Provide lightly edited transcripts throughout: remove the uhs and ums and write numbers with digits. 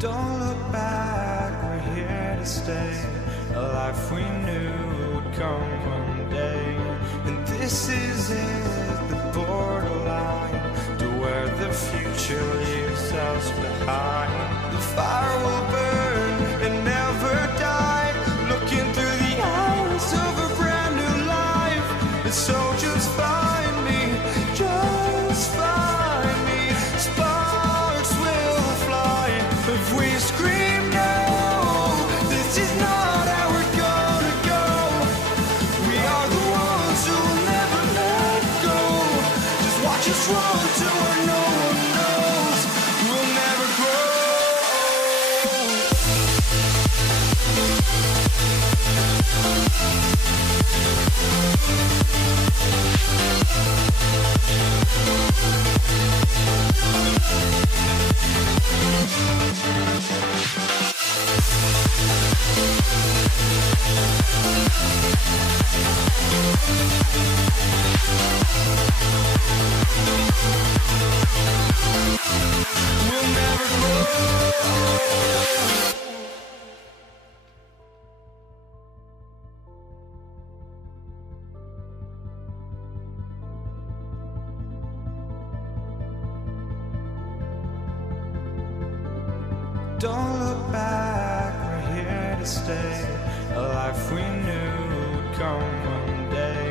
Don't look back, we're here to stay. A life we knew would come one day. And this is it, the borderline to where the future leaves us behind. The fire will burn and never die, looking through the eyes of a brand new life. And so just find me, just find me. Sparks will fly if we scream no. This is not how we're gonna go. We are the ones who will never let go. Just watch us run to where no one knows. We'll never grow. We'll never grow. Don't look back, we're here to stay. A life we knew would come one day.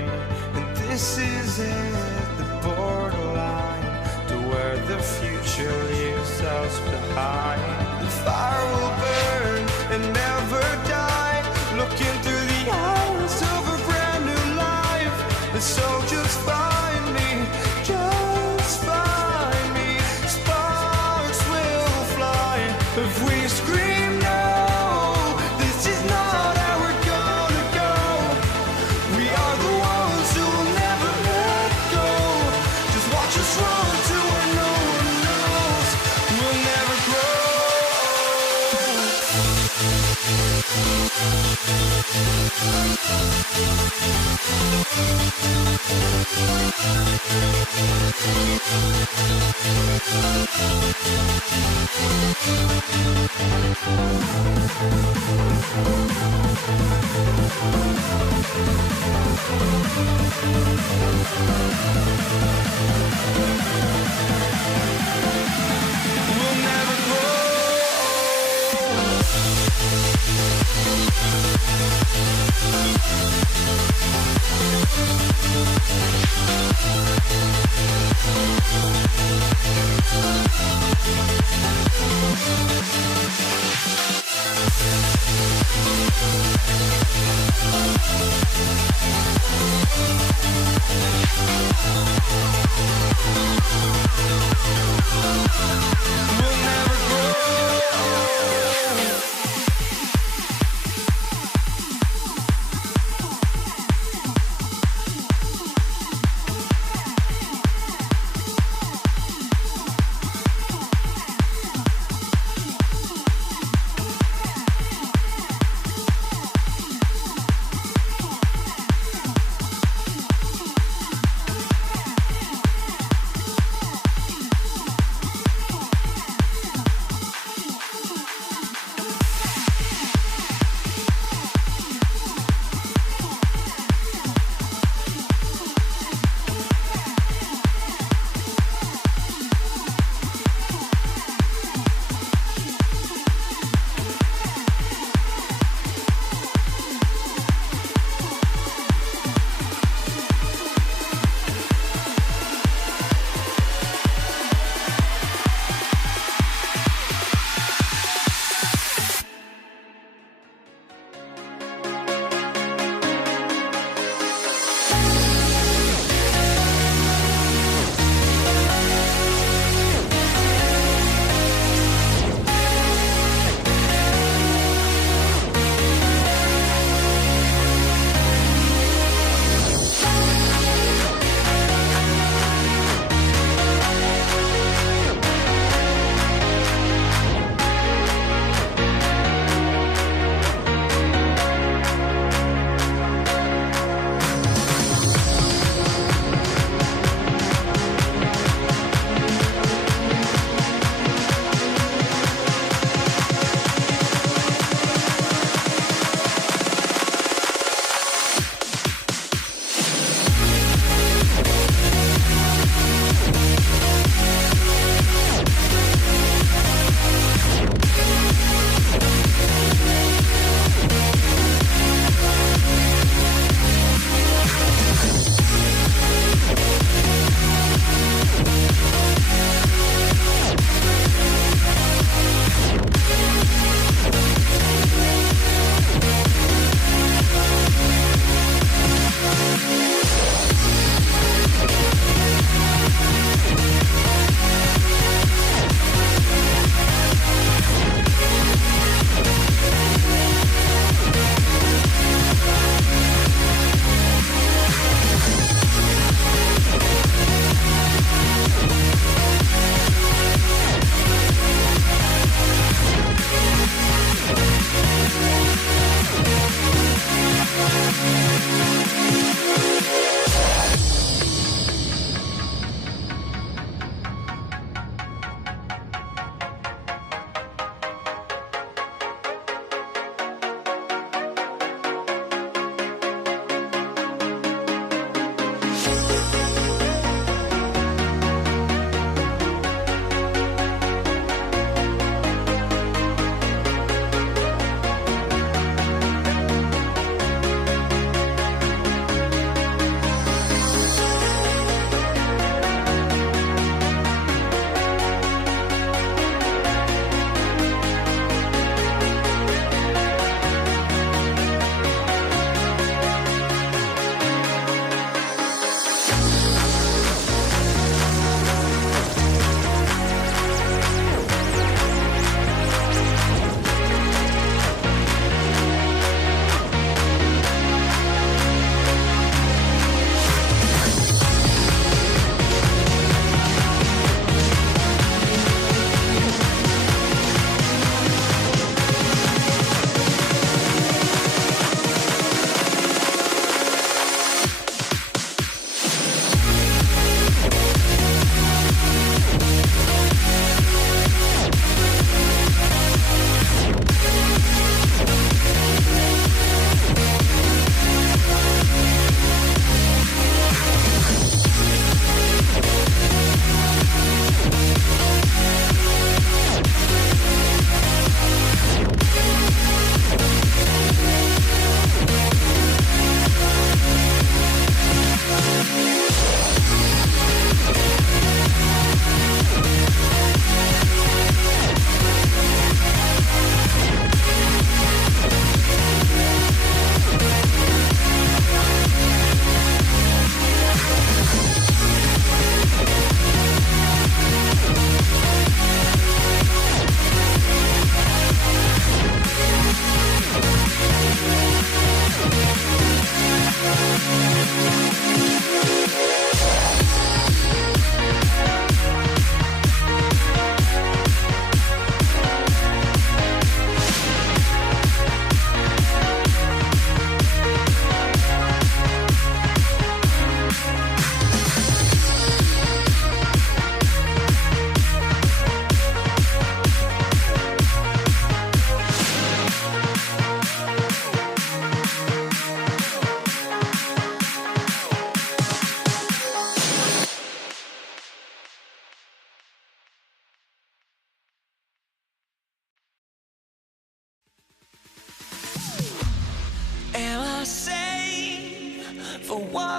And this is it, the borderline to where the future leaves us behind. The fire will burn and never die, looking through the eyes of a brand new life. And so just find me, just find me. Sparks will fly if we scream no. This is not how we're gonna go. We are the ones who will never let go. Just watch us run to where no one knows. We'll never grow. We'll never grow. We'll never grow.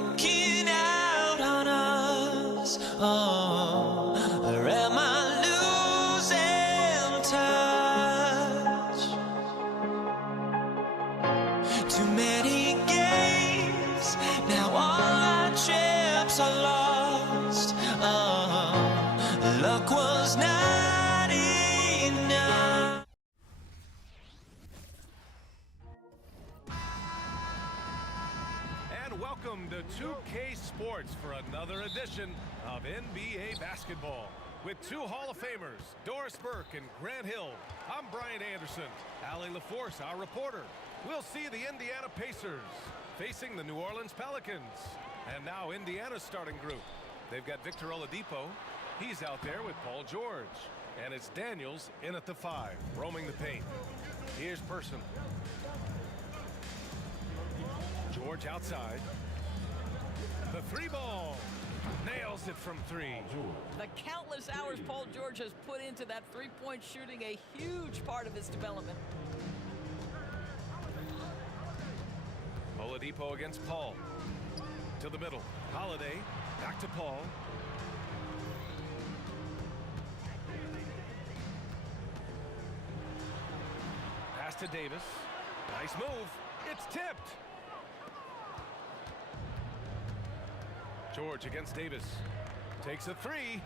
walking out on us? Oh, or am I losing touch? Too many games, now all our chips are lost. Oh, luck was not enough. And welcome to 2K Sports for another edition of NBA basketball. With two Hall of Famers, Doris Burke and Grant Hill. I'm Brian Anderson. Allie LaForce, our reporter. We'll see the Indiana Pacers facing the New Orleans Pelicans. And now Indiana's starting group. They've got Victor Oladipo. He's out there with Paul George. And it's Daniels in at the 5, roaming the paint. Here's Person. George outside. The 3-ball. Nails it from 3. The countless hours Paul George has put into that three-point shooting, a huge part of his development. Oladipo against Paul. To the middle. Holiday. Back to Paul. Pass to Davis. Nice move. It's tipped. George against Davis. Takes a 3.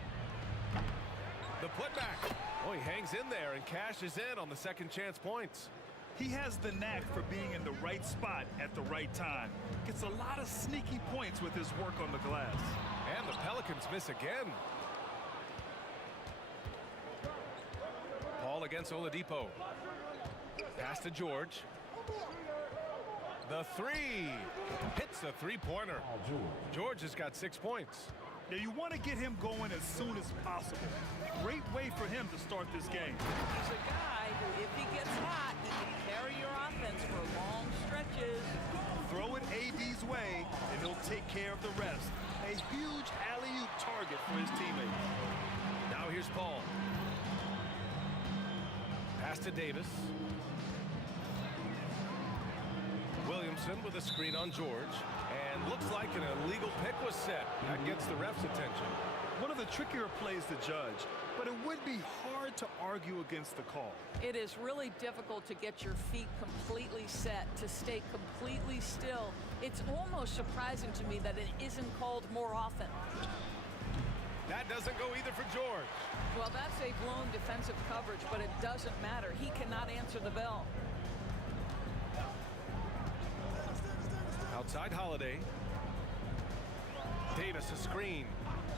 The putback. Oh, he hangs in there and cashes in on the second chance points. He has the knack for being in the right spot at the right time. Gets a lot of sneaky points with his work on the glass. And the Pelicans miss again. Paul against Oladipo. Pass to George. The 3. Hits the three-pointer. George has got 6 points. Now you want to get him going as soon as possible. Great way for him to start this game. He's a guy who, if he gets hot, he can carry your offense for long stretches. Throw it AD's way, and he'll take care of the rest. A huge alley-oop target for his teammates. Now here's Paul. Pass to Davis. Williamson with a screen on George. And looks like an illegal pick was set. That gets the ref's attention. One of the trickier plays to judge, but it would be hard to argue against the call. It is really difficult to get your feet completely set, to stay completely still. It's almost surprising to me that it isn't called more often. That doesn't go either for George. Well, that's a blown defensive coverage, but it doesn't matter. He cannot answer the bell. Outside Holiday. Davis a screen.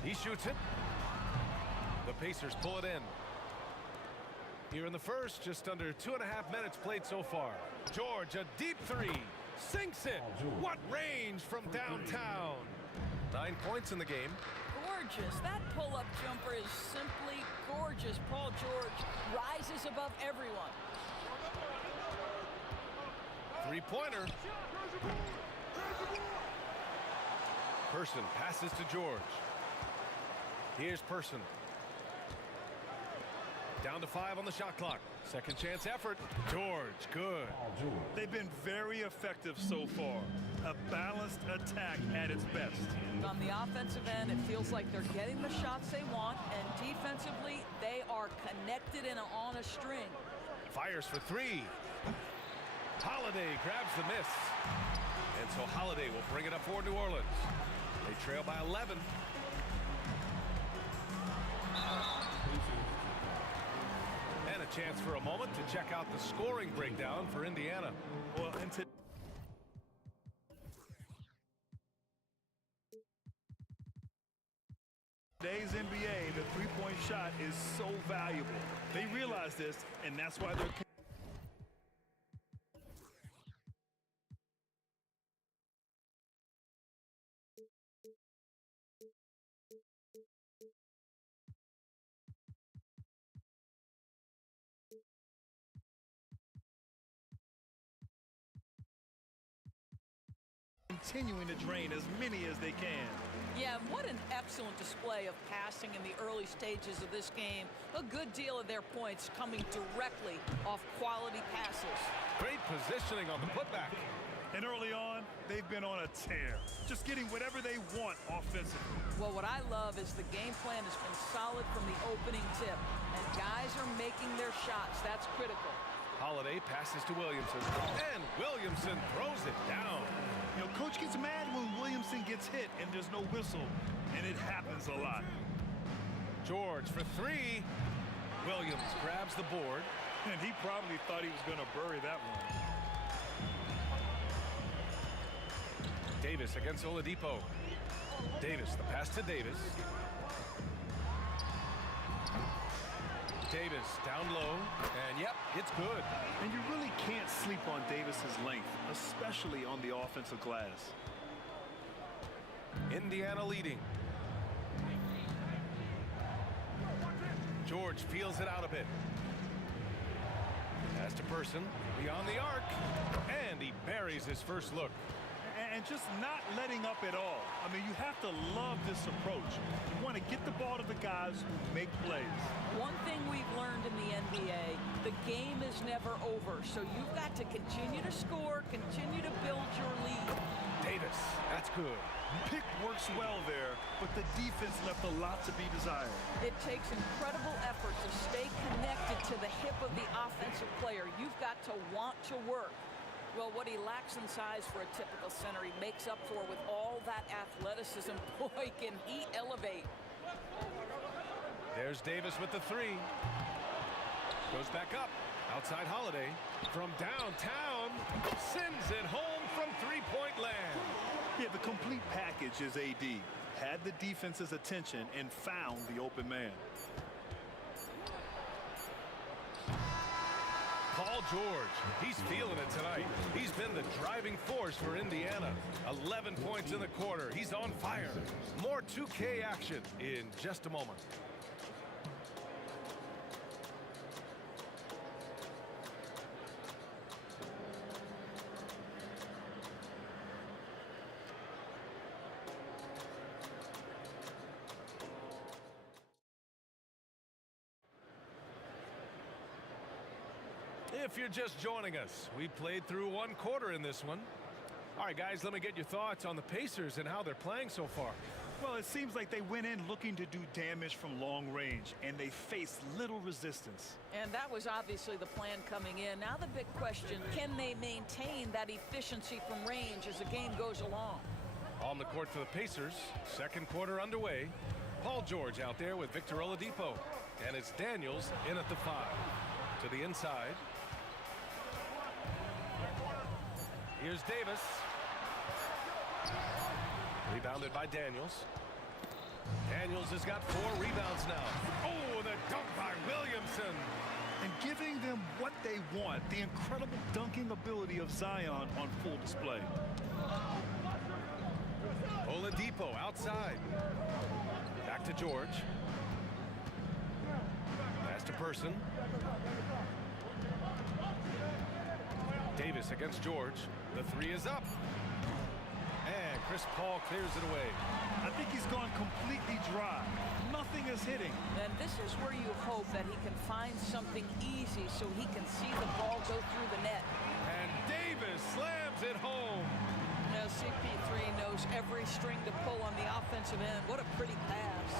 He shoots it. The Pacers pull it in. Here in the first, just under 2.5 minutes played so far. George, a deep 3. Sinks it. What range from downtown. 9 points in the game. Gorgeous. That pull-up jumper is simply gorgeous. Paul George rises above everyone. 3-pointer. Person passes to George. Here's Person. Down to 5 on the shot clock. Second chance effort. George, good. They've been very effective so far. A balanced attack at its best. On the offensive end, it feels like they're getting the shots they want, and defensively, they are connected and on a string. Fires for 3. Holiday grabs the miss. And so Holiday will bring it up for New Orleans. They trail by 11. And a chance for a moment to check out the scoring breakdown for Indiana. Well, and today's NBA, the three-point shot is so valuable. They realize this, and that's why they're continuing to drain as many as they can. Yeah, what an excellent display of passing in the early stages of this game. A good deal of their points coming directly off quality passes. Great positioning on the putback. And early on, they've been on a tear, just getting whatever they want offensively. Well, what I love is the game plan has been solid from the opening tip, and guys are making their shots. That's critical. Holiday passes to Williamson, and Williamson throws it down. You know, coach gets mad when Williamson gets hit and there's no whistle, and it happens a lot. George for three. Williams grabs the board. And he probably thought he was going to bury that one. Davis against Oladipo. Davis, the pass to Davis. Davis down low, and yep, it's good. And you really can't sleep on Davis's length, especially on the offensive glass. Indiana leading. George feels it out a bit. Pass to Person, beyond the arc, and he buries his first look. And just not letting up at all. I mean, you have to love this approach. You want to get the ball to the guys who make plays. One thing we've learned in the NBA, the game is never over. So you've got to continue to score, continue to build your lead. Davis, that's good. Pick works well there, but the defense left a lot to be desired. It takes incredible effort to stay connected to the hip of the offensive player. You've got to want to work. Well, what he lacks in size for a typical center, he makes up for with all that athleticism. Boy, can he elevate. There's Davis with the three. Goes back up. Outside Holiday. From downtown. Sends it home from three-point land. Yeah, the complete package is AD. Had the defense's attention and found the open man. Paul George, he's feeling it tonight. He's been the driving force for Indiana. 11 points in the quarter. He's on fire. More 2K action in just a moment. If you're just joining us, we played through one quarter in this one. All right, guys, let me get your thoughts on the Pacers and how they're playing so far. Well, it seems like they went in looking to do damage from long range, and they faced little resistance. And that was obviously the plan coming in. Now the big question, can they maintain that efficiency from range as the game goes along? On the court for the Pacers, second quarter underway. Paul George out there with Victor Oladipo. And it's Daniels in at the 5. To the inside. Here's Davis. Rebounded by Daniels. Daniels has got 4 rebounds now. Oh, the dunk by Williamson. And giving them what they want, the incredible dunking ability of Zion on full display. Oladipo outside. Back to George. Pass to Person. Davis against George. The 3 is up. And Chris Paul clears it away. I think he's gone completely dry. Nothing is hitting. And this is where you hope that he can find something easy so he can see the ball go through the net. And Davis slams it home. Now CP3 knows every string to pull on the offensive end. What a pretty pass.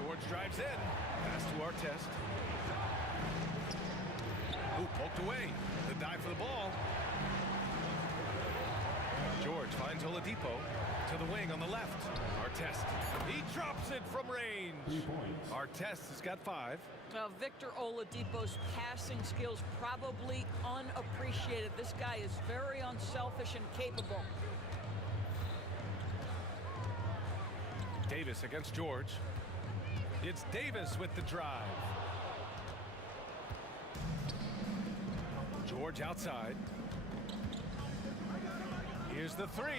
George drives in. Pass to Artest. Ooh, poked away. The dive for the ball. George finds Oladipo to the wing on the left. Artest. He drops it from range. 3 points. Artest has got 5. Now, Victor Oladipo's passing skills probably unappreciated. This guy is very unselfish and capable. Davis against George. It's Davis with the drive. George outside. Here's the 3.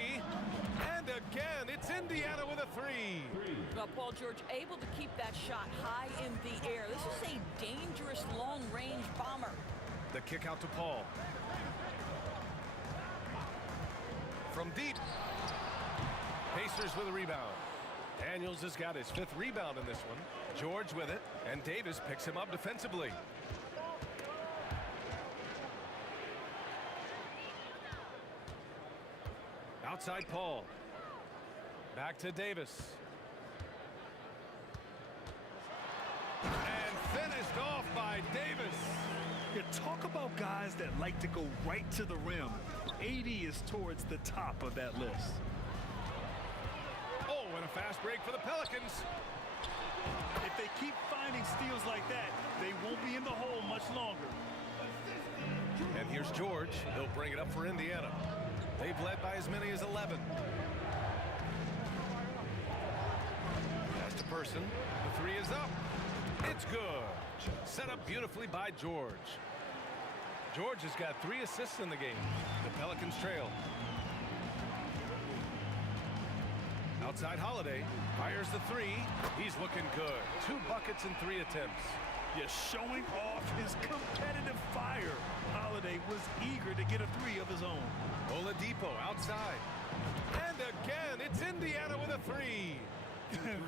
And again, it's Indiana with a 3. Well, Paul George able to keep that shot high in the air. This is a dangerous long-range bomber. The kick out to Paul. From deep. Pacers with a rebound. Daniels has got his 5th rebound in this one. George with it, and Davis picks him up defensively. Outside Paul. Back to Davis. And finished off by Davis. You talk about guys that like to go right to the rim. 80 is towards the top of that list. Oh, and a fast break for the Pelicans. If they keep finding steals like that, they won't be in the hole much longer. And here's George. He'll bring it up for Indiana. They've led by as many as 11. Pass to Person. The three is up. It's good. Set up beautifully by George. George has got 3 assists in the game. The Pelicans trail. Outside Holiday. Fires the 3. He's looking good. 2 buckets in 3 attempts. You're showing off his competitive fire. Holiday was eager to get a 3 of his own. Oladipo outside. And again, it's Indiana with a 3.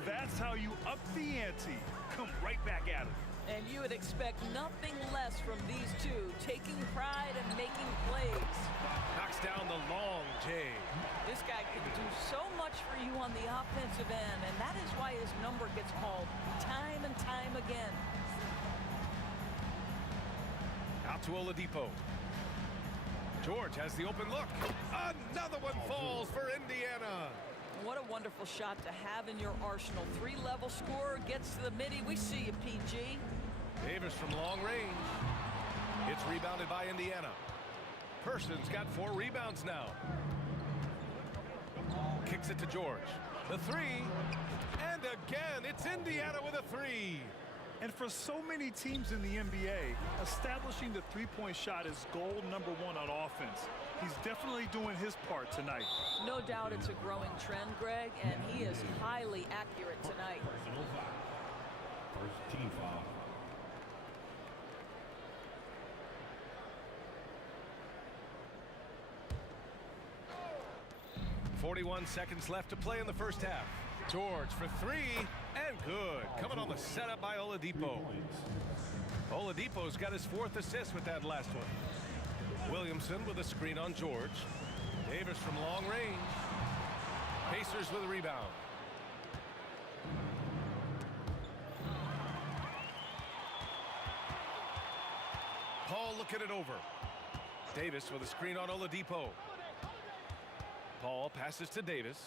That's how you up the ante. Come right back at him. And you would expect nothing less from these two, taking pride and making plays. Knocks down the long J. This guy can do so much for you on the offensive end, and that is why his number gets called time and time again. Out to Oladipo. George has the open look. Another one falls for Indiana. What a wonderful shot to have in your arsenal. 3-level scorer gets to the midi. We see you, PG. Davis from long range. It's rebounded by Indiana. Person's got 4 rebounds now. Kicks it to George. The 3. And again, it's Indiana with a 3. And for so many teams in the NBA, establishing the three-point shot is goal number 1 on offense. He's definitely doing his part tonight. No doubt it's a growing trend, Greg, and he is highly accurate tonight. First team foul. .41 seconds left to play in the first half. George for 3, and good. Coming on the setup by Oladipo. Oladipo's got his 4th assist with that last one. Williamson with a screen on George. Davis from long range. Pacers with a rebound. Paul looking it over. Davis with a screen on Oladipo. Paul passes to Davis.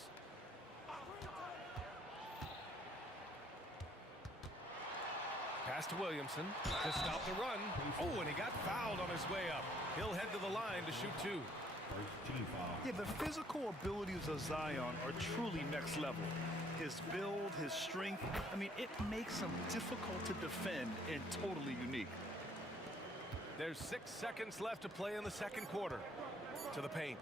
Pass to Williamson to stop the run. Oh, and he got fouled on his way up. He'll head to the line to shoot 2. First team foul. Yeah, the physical abilities of Zion are truly next level. His build, his strength, I mean, it makes him difficult to defend and totally unique. There's 6 seconds left to play in the second quarter. To the paint.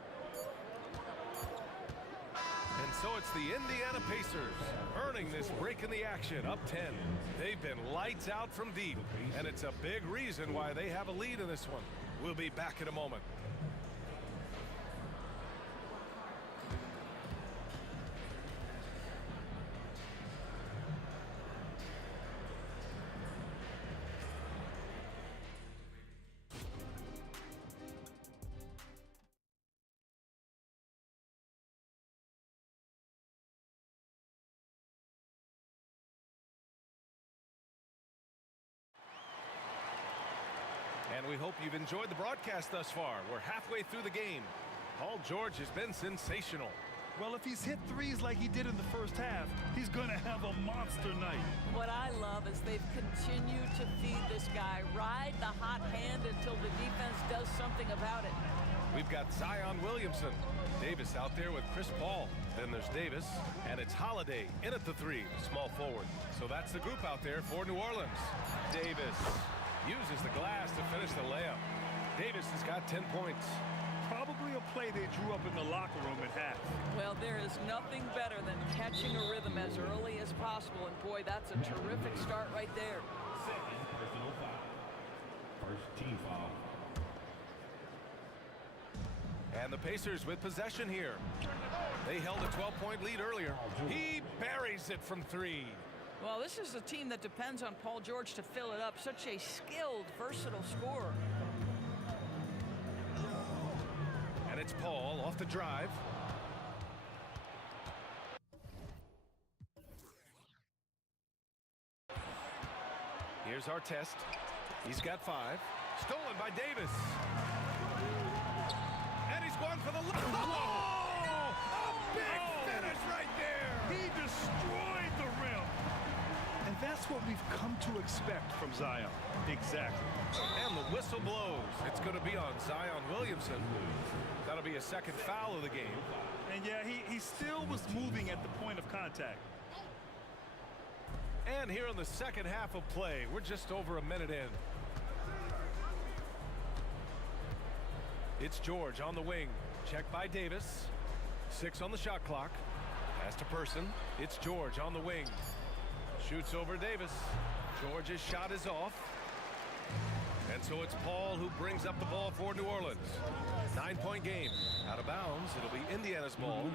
And so it's the Indiana Pacers earning this break in the action, up 10. They've been lights out from deep, and it's a big reason why they have a lead in this one. We'll be back in a moment. And we hope you've enjoyed the broadcast thus far. We're halfway through the game. Paul George has been sensational. Well, if he's hit 3s like he did in the first half, he's going to have a monster night. What I love is they've continued to feed this guy. Ride the hot hand until the defense does something about it. We've got Zion Williamson. Davis out there with Chris Paul. Then there's Davis, and it's Holiday in at the 3, small forward. So that's the group out there for New Orleans. Davis uses the glass to finish the layup. Davis has got 10 points. Probably a play they drew up in the locker room at half. Well, there is nothing better than catching a rhythm as early as possible. And boy, that's a terrific start right there. Second personal foul. First team foul. And the Pacers with possession here. They held a 12-point lead earlier. He buries it from 3. Well, this is a team that depends on Paul George to fill it up. Such a skilled, versatile scorer. And it's Paul off the drive. Here's our test. He's got 5. Stolen by Davis. And he's going for the... Oh! A big finish right there! He destroyed the rim. And that's what we've come to expect from Zion. Exactly. And the whistle blows. It's going to be on Zion Williamson. That'll be a second foul of the game. And yeah, he still was moving at the point of contact. And here in the second half of play, we're just over a minute in. It's George on the wing. Checked by Davis. 6 on the shot clock. Pass to Person. It's George on the wing. Shoots over Davis. George's shot is off. And so it's Paul who brings up the ball for New Orleans. 9-point game. Out of bounds. It'll be Indiana's ball.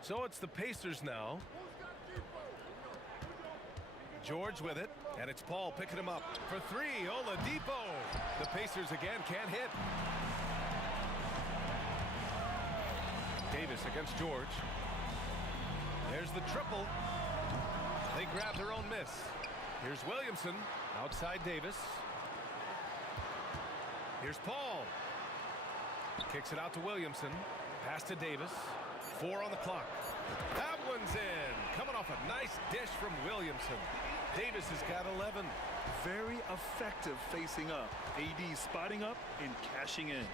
So it's the Pacers now. George with it, and it's Paul picking him up for 3. Oladipo. The Pacers again can't hit. Davis against George. There's the triple. They grab their own miss. Here's Williamson outside Davis. Here's Paul. Kicks it out to Williamson. Pass to Davis. 4 on the clock. That one's in. Coming off a nice dish from Williamson. Davis has got 11. Very effective facing up. AD spotting up and cashing in.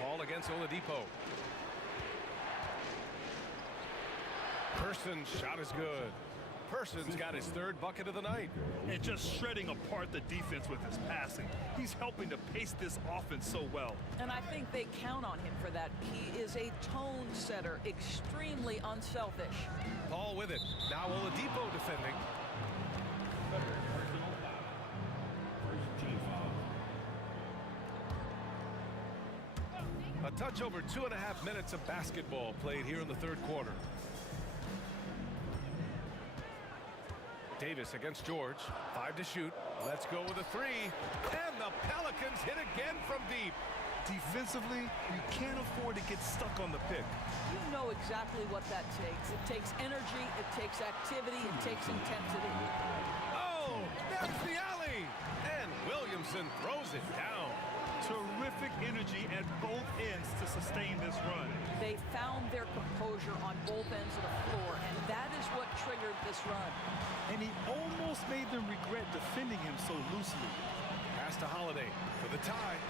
Paul against Oladipo. Person's shot is good. Person's got his 3rd bucket of the night. And just shredding apart the defense with his passing. He's helping to pace this offense so well. And I think they count on him for that. He is a tone setter, extremely unselfish. Paul with it. Now Oladipo defending. Personal foul. First team foul. A touch over 2.5 minutes of basketball played here in the 3rd quarter. Davis against George. 5 to shoot. Let's go with a 3. And the Pelicans hit again from deep. Defensively, you can't afford to get stuck on the pick. You know exactly what that takes. It takes energy, it takes activity, it takes intensity. Oh, there's the alley. And Williamson throws it down. Terrific energy at both ends to sustain this run. They found their composure on both ends of the floor, and that is what triggered this run. And he almost made them regret defending him so loosely. Pass to Holiday for the tie.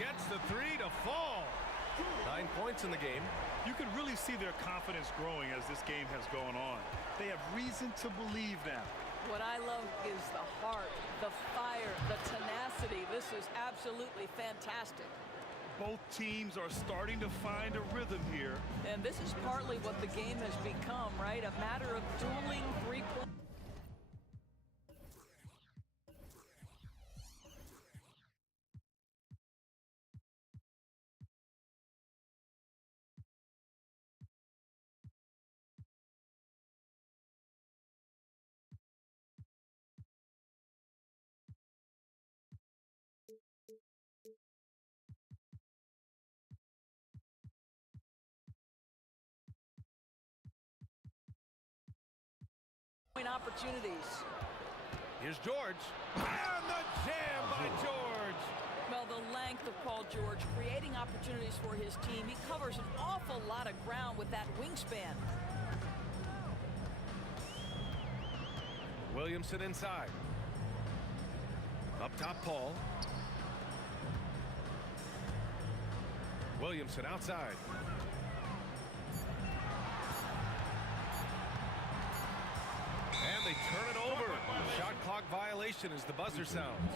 Gets the 3 to fall. 9 points in the game. You can really see their confidence growing as this game has gone on. They have reason to believe now. What I love is the heart, the fire, the tenacity. This is absolutely fantastic. Both teams are starting to find a rhythm here. And this is partly what the game has become, right? A matter of dueling three-point. Opportunities. Here's George. And the jam by George. Well, the length of Paul George creating opportunities for his team. He covers an awful lot of ground with that wingspan. Williamson inside. Up top, Paul. Williamson outside. And they turn it over. Shot clock violation as the buzzer sounds.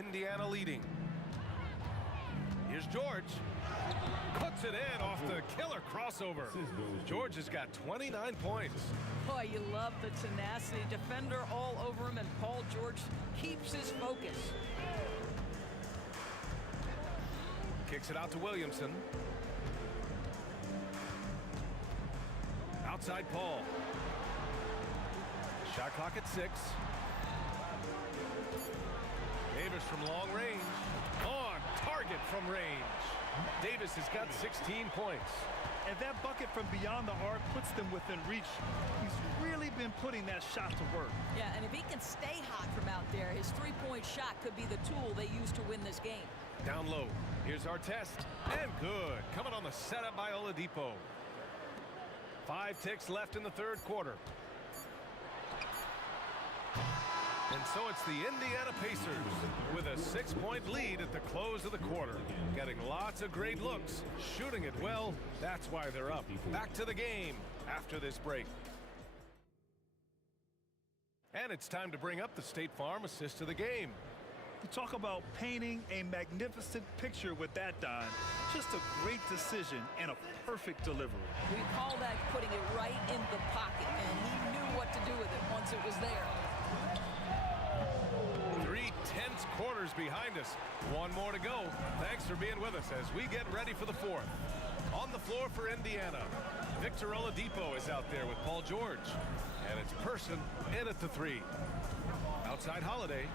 Indiana leading. Here's George. Puts it in off the killer crossover. George has got 29 points. Boy, you love the tenacity. Defender all over him, and Paul George keeps his focus. Kicks it out to Williamson. Outside Paul. Shot clock at 6. Davis from long range. On target from range. Davis has got 16 points. And that bucket from beyond the arc puts them within reach. He's really been putting that shot to work. Yeah, and if he can stay hot from out there, his three-point shot could be the tool they use to win this game. Down low. Here's our test. And good. Coming on the setup by Oladipo. 5 ticks left in the third quarter. And so it's the Indiana Pacers with a 6-point lead at the close of the quarter. Getting lots of great looks, shooting it well. That's why they're up. Back to the game after this break. And it's time to bring up the State Farm assist of the game. You talk about painting a magnificent picture with that dime. Just a great decision and a perfect delivery. We call that putting it right in the pocket, and he knew what to do with it once it was there. 3 tense quarters behind us. One more to go. Thanks for being with us as we get ready for the fourth. On the floor for Indiana, Victor Oladipo is out there with Paul George. And it's Person in at the 3. Outside Holiday.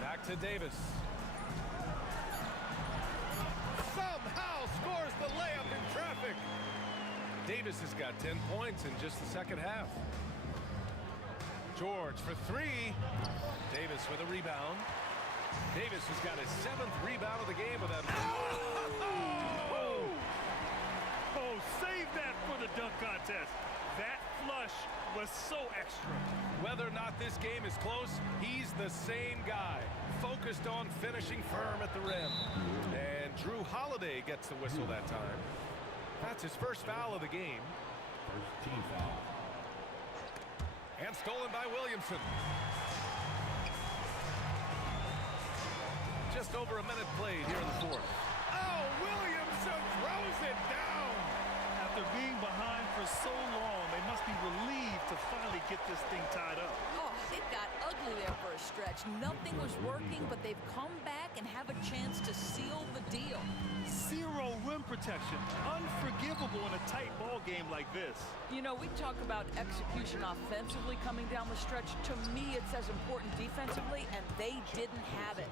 Back to Davis. Somehow scores the layup in traffic. Davis has got 10 points in just the second half. George for 3. Davis with a rebound. Davis has got his 7th rebound of the game with that. Oh, save that for the dunk contest. That flush was so extra. Whether or not this game is close, he's the same guy, focused on finishing firm at the rim. And Drew Holiday gets the whistle that time. That's his first foul of the game. First team foul. And stolen by Williamson. Just over a minute played here in the fourth. Oh, Williamson throws it down. After being behind for so long, they must be relieved to finally get this thing tied up. Oh, it got ugly there for a stretch. Nothing was working, but they've come back and have a chance to seal the deal. 0 rim protection. Unforgivable in a tight ball game like this. You know, we talk about execution offensively coming down the stretch. To me, it's as important defensively, and they didn't have it.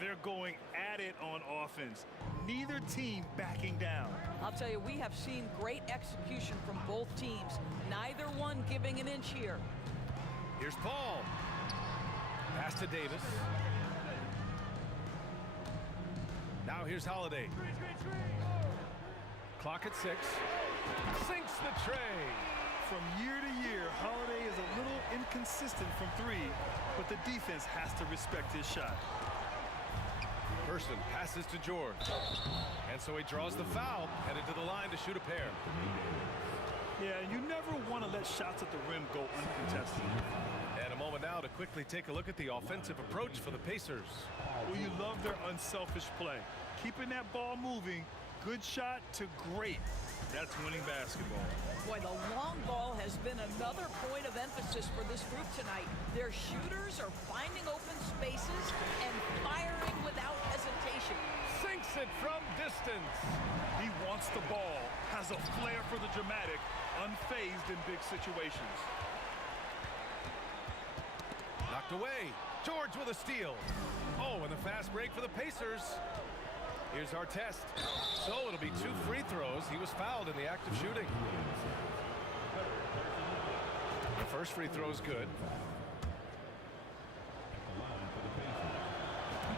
They're going at it on offense. Neither team backing down. I'll tell you, we have seen great execution from both teams. Neither one giving an inch here. Here's Paul. Pass to Davis. Now here's Holiday. Clock at 6. Sinks the tray. From year to year, Holiday is a little inconsistent from 3, but the defense has to respect his shot. Person passes to George. And so he draws the foul, headed to the line to shoot a pair. Yeah, you never want to let shots at the rim go uncontested. And a moment now to quickly take a look at the offensive approach for the Pacers. Well, you love their unselfish play. Keeping that ball moving, good shot to great. That's winning basketball. Boy, the long ball has been another point of emphasis for this group tonight. Their shooters are finding open spaces and firing without hesitation. Sinks it from distance. He wants the ball, has a flair for the dramatic, unfazed in big situations. Knocked away. George with a steal. Oh, and the fast break for the Pacers. Here's our test. So it'll be 2 free throws. He was fouled in the act of shooting. The first free throw is good.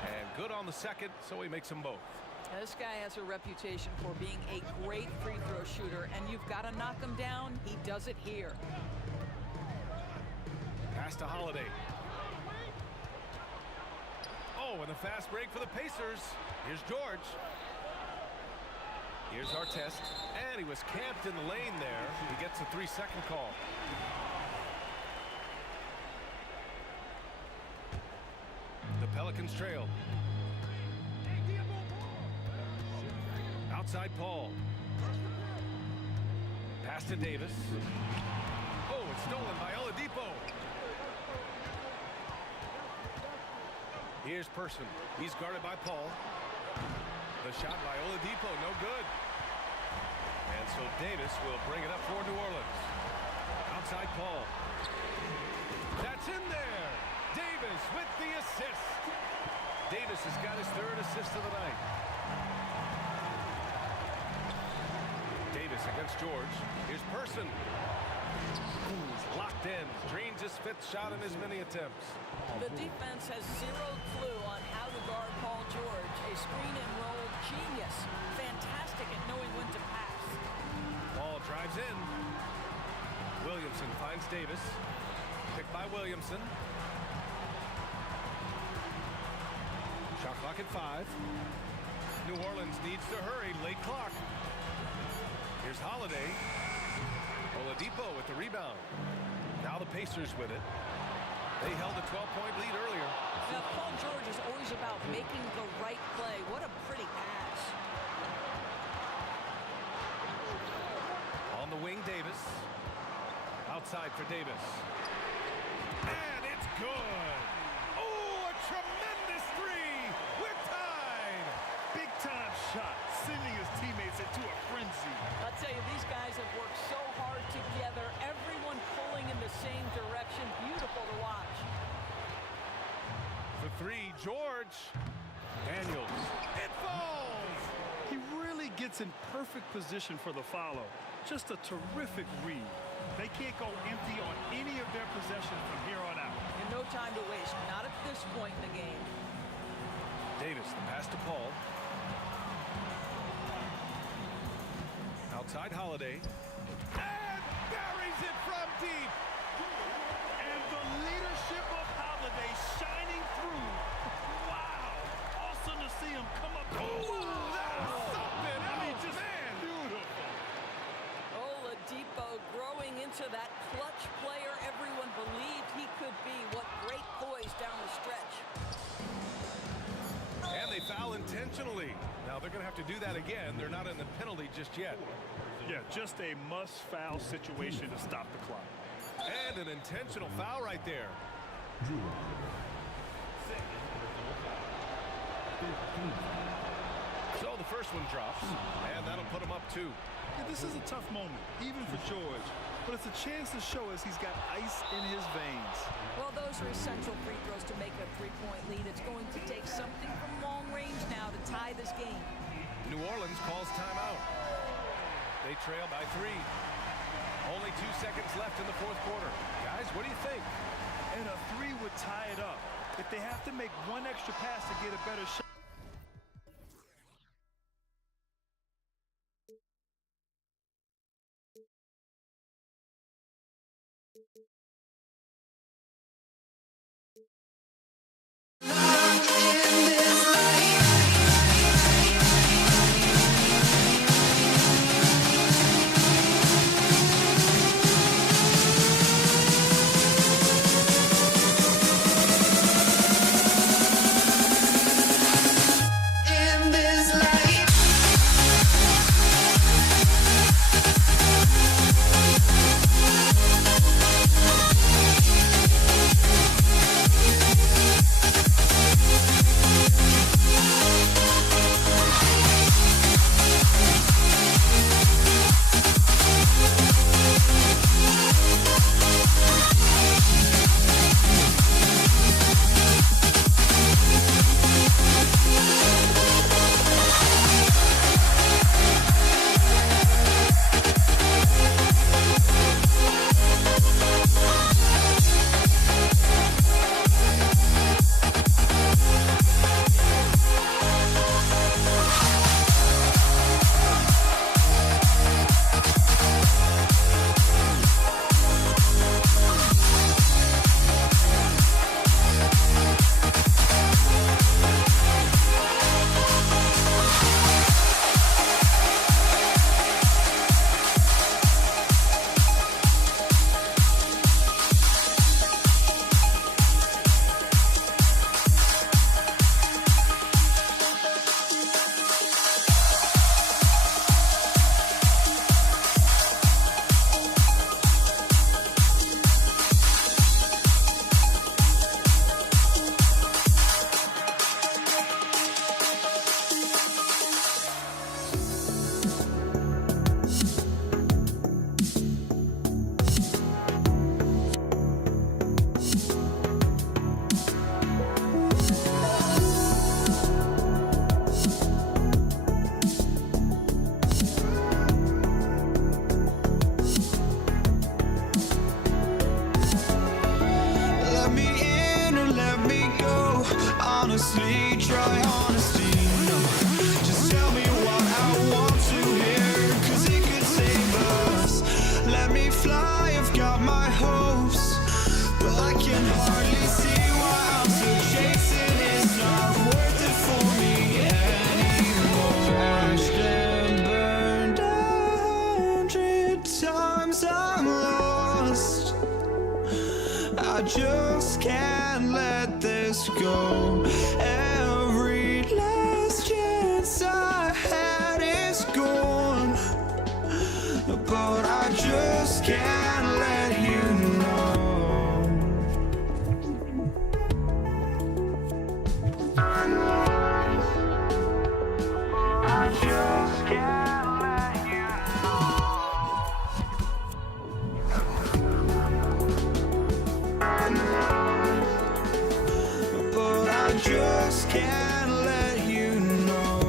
And good on the second, so he makes them both. This guy has a reputation for being a great free throw shooter, and you've got to knock him down. He does it here. Pass to Holiday. Oh, and a fast break for the Pacers. Here's George. Here's Artest, and he was camped in the lane there. He gets a 3-second call. The Pelicans trail. Outside Paul. Pass to Davis. Oh, it's stolen by Oladipo. Here's Person. He's guarded by Paul. The shot by Oladipo, no good. And so Davis will bring it up for New Orleans. Outside Paul. That's in there. Davis with the assist. Davis has got his 3rd assist of the night. Davis against George. Here's Person. He's locked in. Drains his 5th shot in as many attempts. The defense has zero clue on how to guard Paul George. A screen and roll genius. Fantastic at knowing when to pass. Ball drives in. Williamson finds Davis. Picked by Williamson. Shot clock at 5. New Orleans needs to hurry. Late clock. Here's Holiday. Oladipo with the rebound. Now the Pacers with it. They held a 12-point lead earlier. Now, Paul George is always about making the right play. What a pretty pass. On the wing, Davis. Outside for Davis. And it's good. Oh, a tremendous 3. We're tied. Big-time shot, sending his teammates into a frenzy. I'll tell you, these guys have worked so hard together. Everyone pulling in the same direction. Beautiful to watch. For 3, George. Daniels. It falls. He really gets in perfect position for the follow. Just a terrific read. They can't go empty on any of their possessions from here on out. And no time to waste. Not at this point in the game. Davis, the pass to Paul. Outside Holiday. And buries it from deep. And the leadership of Holiday shining through. Wow. Awesome to see him come up. Oh, that's something else. I mean, just beautiful. Oladipo growing into that clutch player everyone believed he could be. What great poise down the stretch. And they foul intentionally. Now they're going to have to do that again. They're not in the penalty just yet. Yeah, just a must-foul situation to stop the clock. And an intentional foul right there. So the first one drops, and that'll put him up 2. Yeah, this is a tough moment, even for George. But it's a chance to show us he's got ice in his veins. Well, those are essential free throws to make a 3-point lead. It's going to take something from long range now to tie this game. New Orleans calls timeout. They trail by 3. Only 2 seconds left in the 4th quarter. Guys, what do you think? And a 3 would tie it up. If they have to make one extra pass to get a better shot. honestly try honesty. No, just tell me what I want to hear, 'cause it could save us. Let me fly, I've got my hopes, but I can hardly see why I'm still chasing. It's not worth it for me anymore. Crashed and burned 100 times, I'm lost. I just can't let this go. Every last chance I had is gone, but I just can't let you know. I just can't let you know. But I just can't let you know.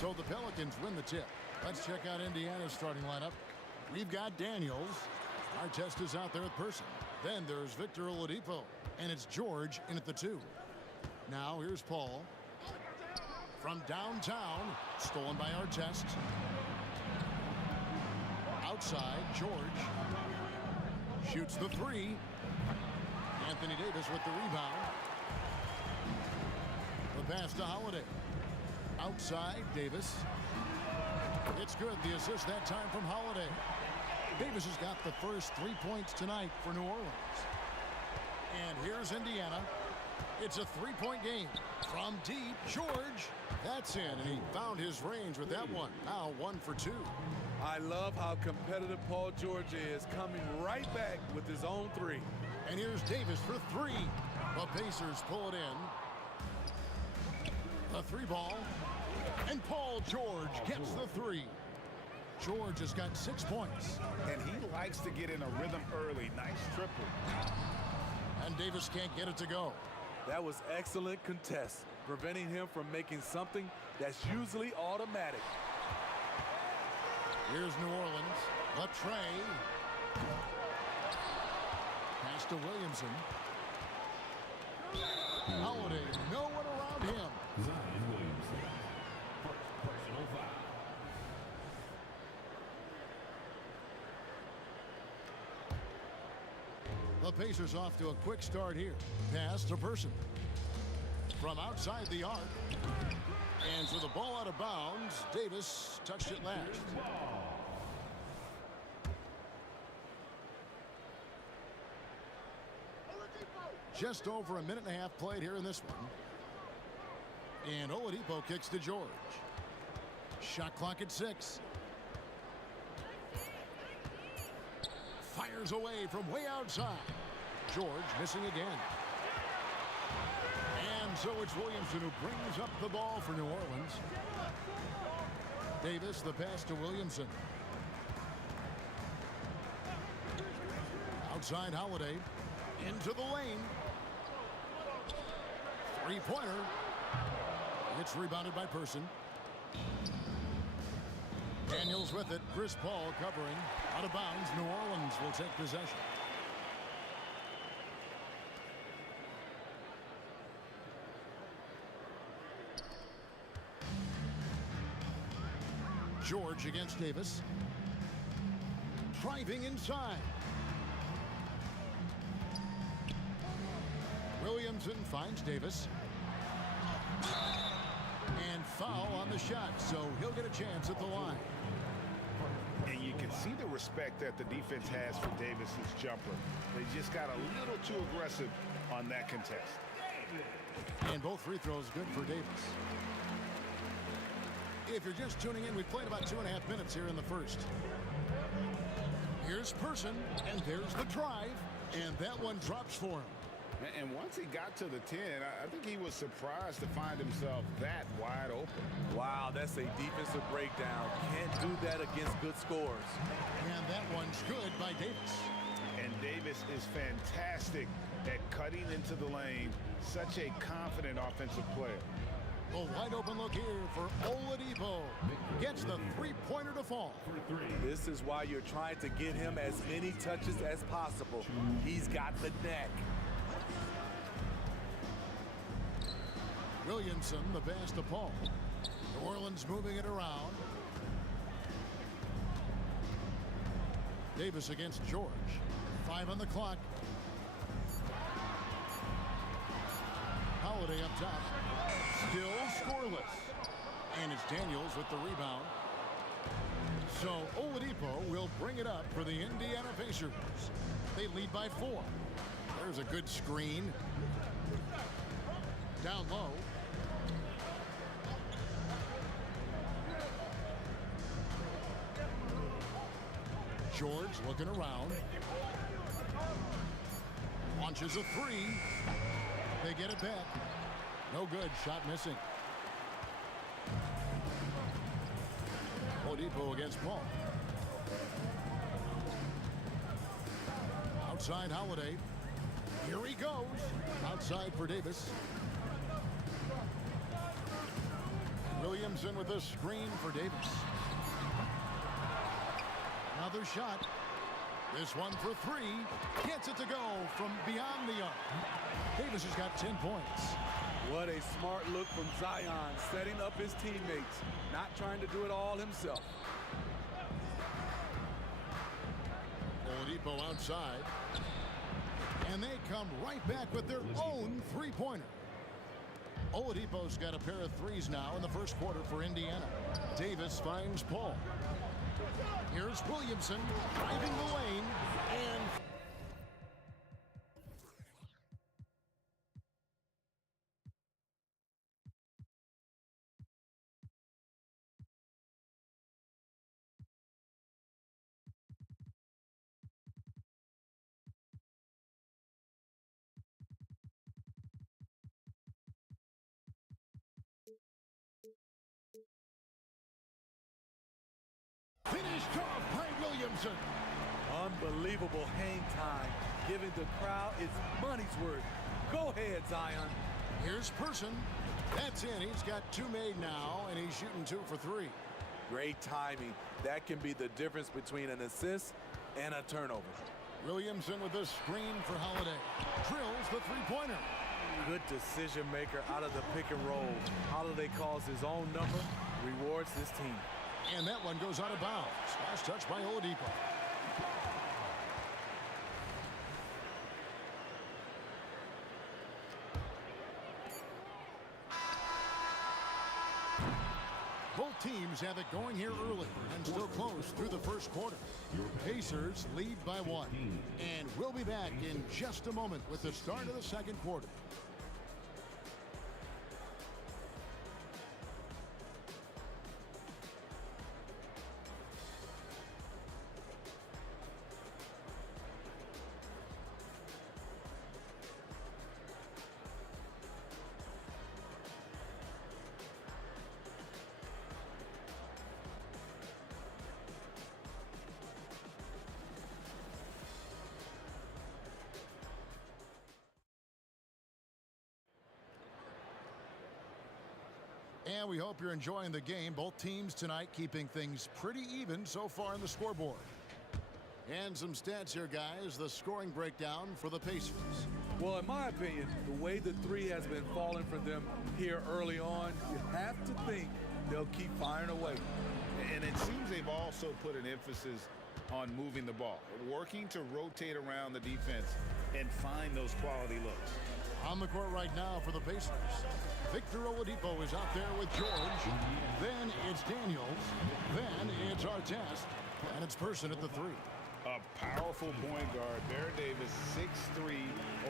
So the Pelicans win the tip. Let's check out Indiana's starting lineup. We've got Daniels. Artest is out there at Person. Then there's Victor Oladipo. And it's George in at the 2. Now here's Paul. From downtown, stolen by Artest. Outside, George. Shoots the 3. Anthony Davis with the rebound. The pass to Holiday. Outside, Davis. It's good. The assist that time from Holiday. Davis has got the first 3 points tonight for New Orleans. And here's Indiana. It's a 3-point game. From deep, George. That's in, and he found his range with that one. Now 1 for 2. I love how competitive Paul George is, coming right back with his own 3. And here's Davis for 3. The Pacers pull it in. The 3 ball. And Paul George gets the 3. George has got 6 points. And he likes to get in a rhythm early. Nice triple. And Davis can't get it to go. That was excellent contest, preventing him from making something that's usually automatic. Here's New Orleans. The tray. Pass to Williamson. Holiday, no one around him. Zion Williamson. Personal foul. The Pacers off to a quick start here. Pass to Person. From outside the arc. And so the ball out of bounds. Davis touched it last. Just over a minute and a half played here in this one. And Oladipo kicks to George. Shot clock at 6. Fires away from way outside. George missing again. And so it's Williamson who brings up the ball for New Orleans. Davis, the pass to Williamson. Outside Holiday. Into the lane. 3-pointer. It's rebounded by Person. Daniels with it. Chris Paul covering. Out of bounds. New Orleans will take possession. George against Davis. Driving inside. Williamson finds Davis. And foul on the shot, so he'll get a chance at the line. And you can see the respect that the defense has for Davis's jumper. They just got a little too aggressive on that contest. And both free throws good for Davis. If you're just tuning in, we've played about 2.5 minutes here in the first. Here's Person, and there's the drive, and that one drops for him. And once he got to the 10, I think he was surprised to find himself that wide open. Wow, that's a defensive breakdown. Can't do that against good scores. And that one's good by Davis. And Davis is fantastic at cutting into the lane. Such a confident offensive player. A wide open look here for Oladipo. gets the three-pointer to fall. This is why you're trying to get him as many touches as possible. He's got the knack. Williamson, the pass to Paul. New Orleans moving it around. Davis against George. 5 on the clock. Holiday up top. Still scoreless. And it's Daniels with the rebound. So Oladipo will bring it up for the Indiana Pacers. They lead by 4. There's a good screen. Down low. George looking around. Launches a 3. They get it back. No good. Shot missing. Oladipo against Paul. Outside Holiday. Here he goes. Outside for Davis. Williamson with a screen for Davis. Another shot. This one for 3. Gets it to go from beyond the arc. Davis has got 10 points. What a smart look from Zion, setting up his teammates, not trying to do it all himself. Oladipo outside. And they come right back with their own three-pointer. Oladipo's got a pair of threes now in the first quarter for Indiana. Davis finds Paul. Here's Williamson driving the lane and finished off by Williamson. Unbelievable hang time, giving the crowd its money's worth. Go ahead, Zion. Here's Person. That's in. He's got 2 made now, and he's shooting 2 for 3. Great timing. That can be the difference between an assist and a turnover. Williamson with a screen for Holiday. Drills the three-pointer. Good decision maker out of the pick and roll. Holiday calls his own number, rewards his team. And that one goes out of bounds. Last touch by Oladipo. Both teams have it going here early and still close through the first quarter. Pacers lead by 1. And we'll be back in just a moment with the start of the second quarter. And we hope you're enjoying the game. Both teams tonight keeping things pretty even so far in the scoreboard. And some stats here, guys. The scoring breakdown for the Pacers. Well, in my opinion, the way the 3 has been falling for them here early on, you have to think they'll keep firing away. And it seems they've also put an emphasis on moving the ball, working to rotate around the defense and find those quality looks. On the court right now for the Pacers, Victor Oladipo is out there with George. Then it's Daniels. Then it's Artest. And it's Person at the 3. A powerful point guard. Baron Davis, 6'3",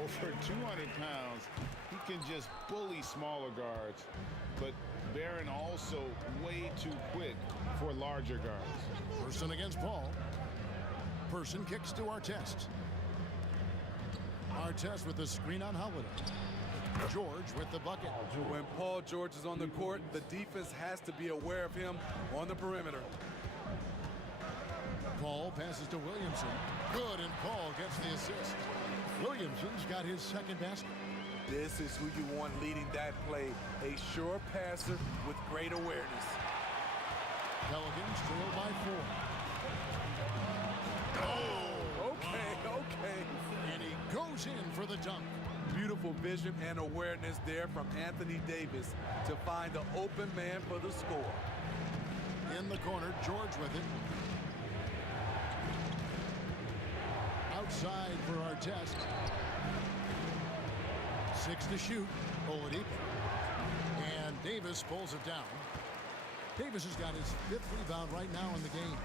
over 200 pounds. He can just bully smaller guards. But Baron also way too quick for larger guards. Person against Paul. Person kicks to Artest. Artest with the screen on Holiday. George with the bucket. When Paul George is on the court, the defense has to be aware of him on the perimeter. Paul passes to Williamson. Good, and Paul gets the assist. Williamson's got his second basket. This is who you want leading that play. A sure passer with great awareness. Pelicans trail by 4. Oh, Okay. and he goes in for the dunk. Beautiful vision and awareness there from Anthony Davis to find the open man for the score. In the corner, George with it. Outside for Artest. 6 to shoot. Oladipo. And Davis pulls it down. Davis has got his 5th rebound right now in the game.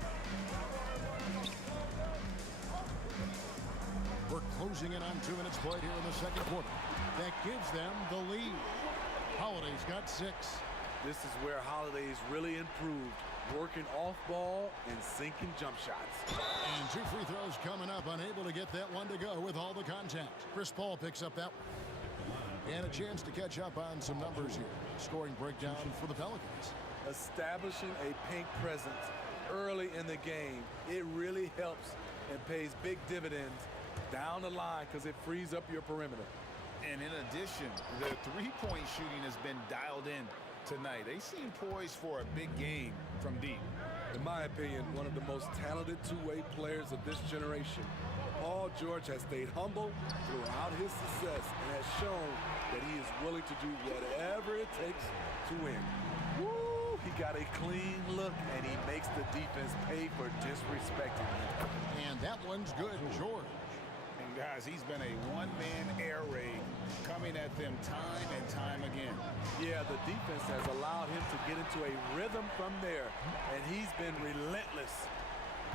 We're closing in on 2 minutes played here in the second quarter. That gives them the lead. Holiday's got 6. This is where Holiday's really improved, working off ball and sinking jump shots. And 2 free throws coming up, unable to get that one to go with all the contact. Chris Paul picks up that one. And a chance to catch up on some numbers here. Scoring breakdown for the Pelicans. Establishing a paint presence early in the game, it really helps and pays big dividends down the line because it frees up your perimeter. And in addition, the three-point shooting has been dialed in tonight. They seem poised for a big game from deep. In my opinion, one of the most talented two-way players of this generation. Paul George has stayed humble throughout his success and has shown that he is willing to do whatever it takes to win. Woo! He got a clean look, and he makes the defense pay for disrespecting him. And that one's good, George. And guys, he's been a one-man air raid coming at them time and time again. Yeah, the defense has allowed him to get into a rhythm from there, and he's been relentless.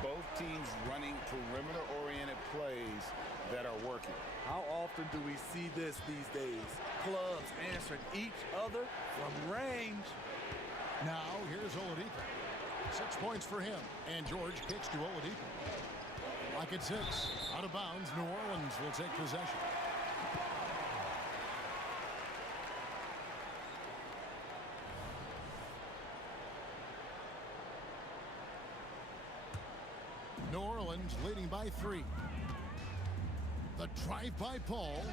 Both teams running perimeter-oriented plays that are working. How often do we see this these days? Clubs answering each other from range. Now, here's Oladipo. 6 points for him. And George kicks to Oladipo. Lock at 6. Out of bounds. New Orleans will take possession. New Orleans leading by 3. The drive by Paul.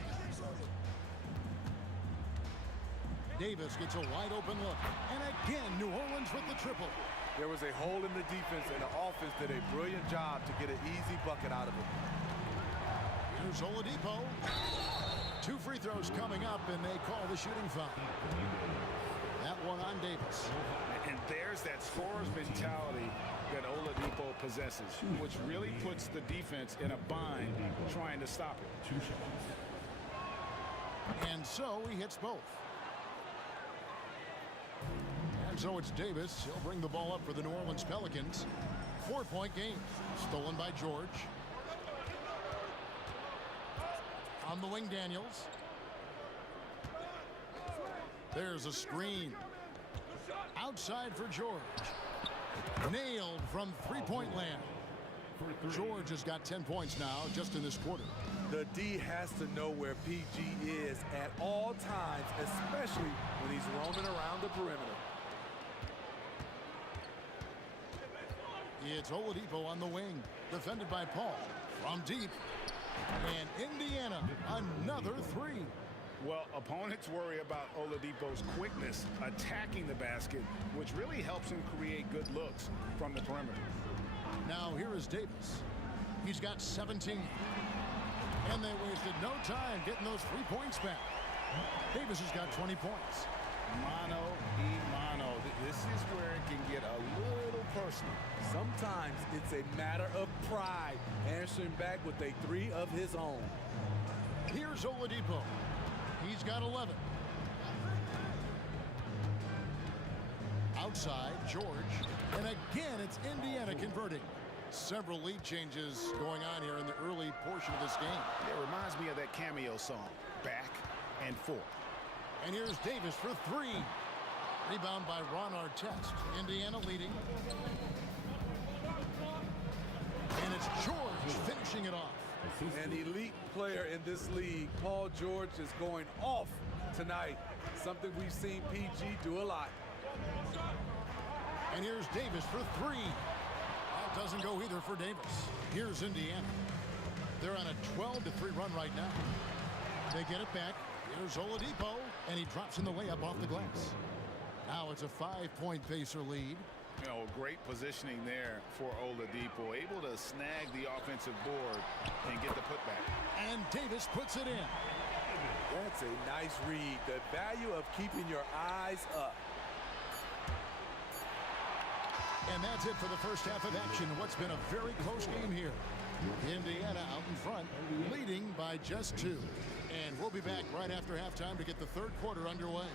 Davis gets a wide open look. And again, New Orleans with the triple. There was a hole in the defense, and the offense did a brilliant job to get an easy bucket out of it. Here's Oladipo. 2 free throws coming up, and they call the shooting foul. That one on Davis. And there's that scorer's mentality that Oladipo possesses, which really puts the defense in a bind trying to stop it. 2 shots. And so he hits both. And so it's Davis. He'll bring the ball up for the New Orleans Pelicans. 4-point game. Stolen by George. On the wing, Daniels. There's a screen. Outside for George. Nailed from 3-point land. George has got 10 points now just in this quarter. The D has to know where PG is at all times, especially when he's roaming around the perimeter. It's Oladipo on the wing, defended by Paul. From deep. And Indiana, another 3. Well, opponents worry about Oladipo's quickness attacking the basket, which really helps him create good looks from the perimeter. Now here is Davis. He's got 17. And they wasted no time getting those 3 points back. Davis has got 20 points. Mano y mano. This is where it can get a little personal. Sometimes it's a matter of pride, answering back with a 3 of his own. Here's Oladipo. He's got 11. Outside, George. And again, it's Indiana converting. Several lead changes going on here in the early portion of this game. It reminds me of that cameo song, Back and Forth. And here's Davis for 3. Rebound by Ron Artest. Indiana leading. And it's George finishing it off. An elite player in this league. Paul George is going off tonight. Something we've seen PG do a lot. And here's Davis for 3. That doesn't go either for Davis. Here's Indiana. They're on a 12-3 run right now. They get it back. Here's Oladipo, and he drops in the layup off the glass. Now it's a 5-point Pacer lead. You know, great positioning there for Oladipo, able to snag the offensive board and get the putback. And Davis puts it in. That's a nice read. The value of keeping your eyes up. And that's it for the first half of action. What's been a very close game here. Indiana out in front, leading by just 2. And we'll be back right after halftime to get the third quarter underway.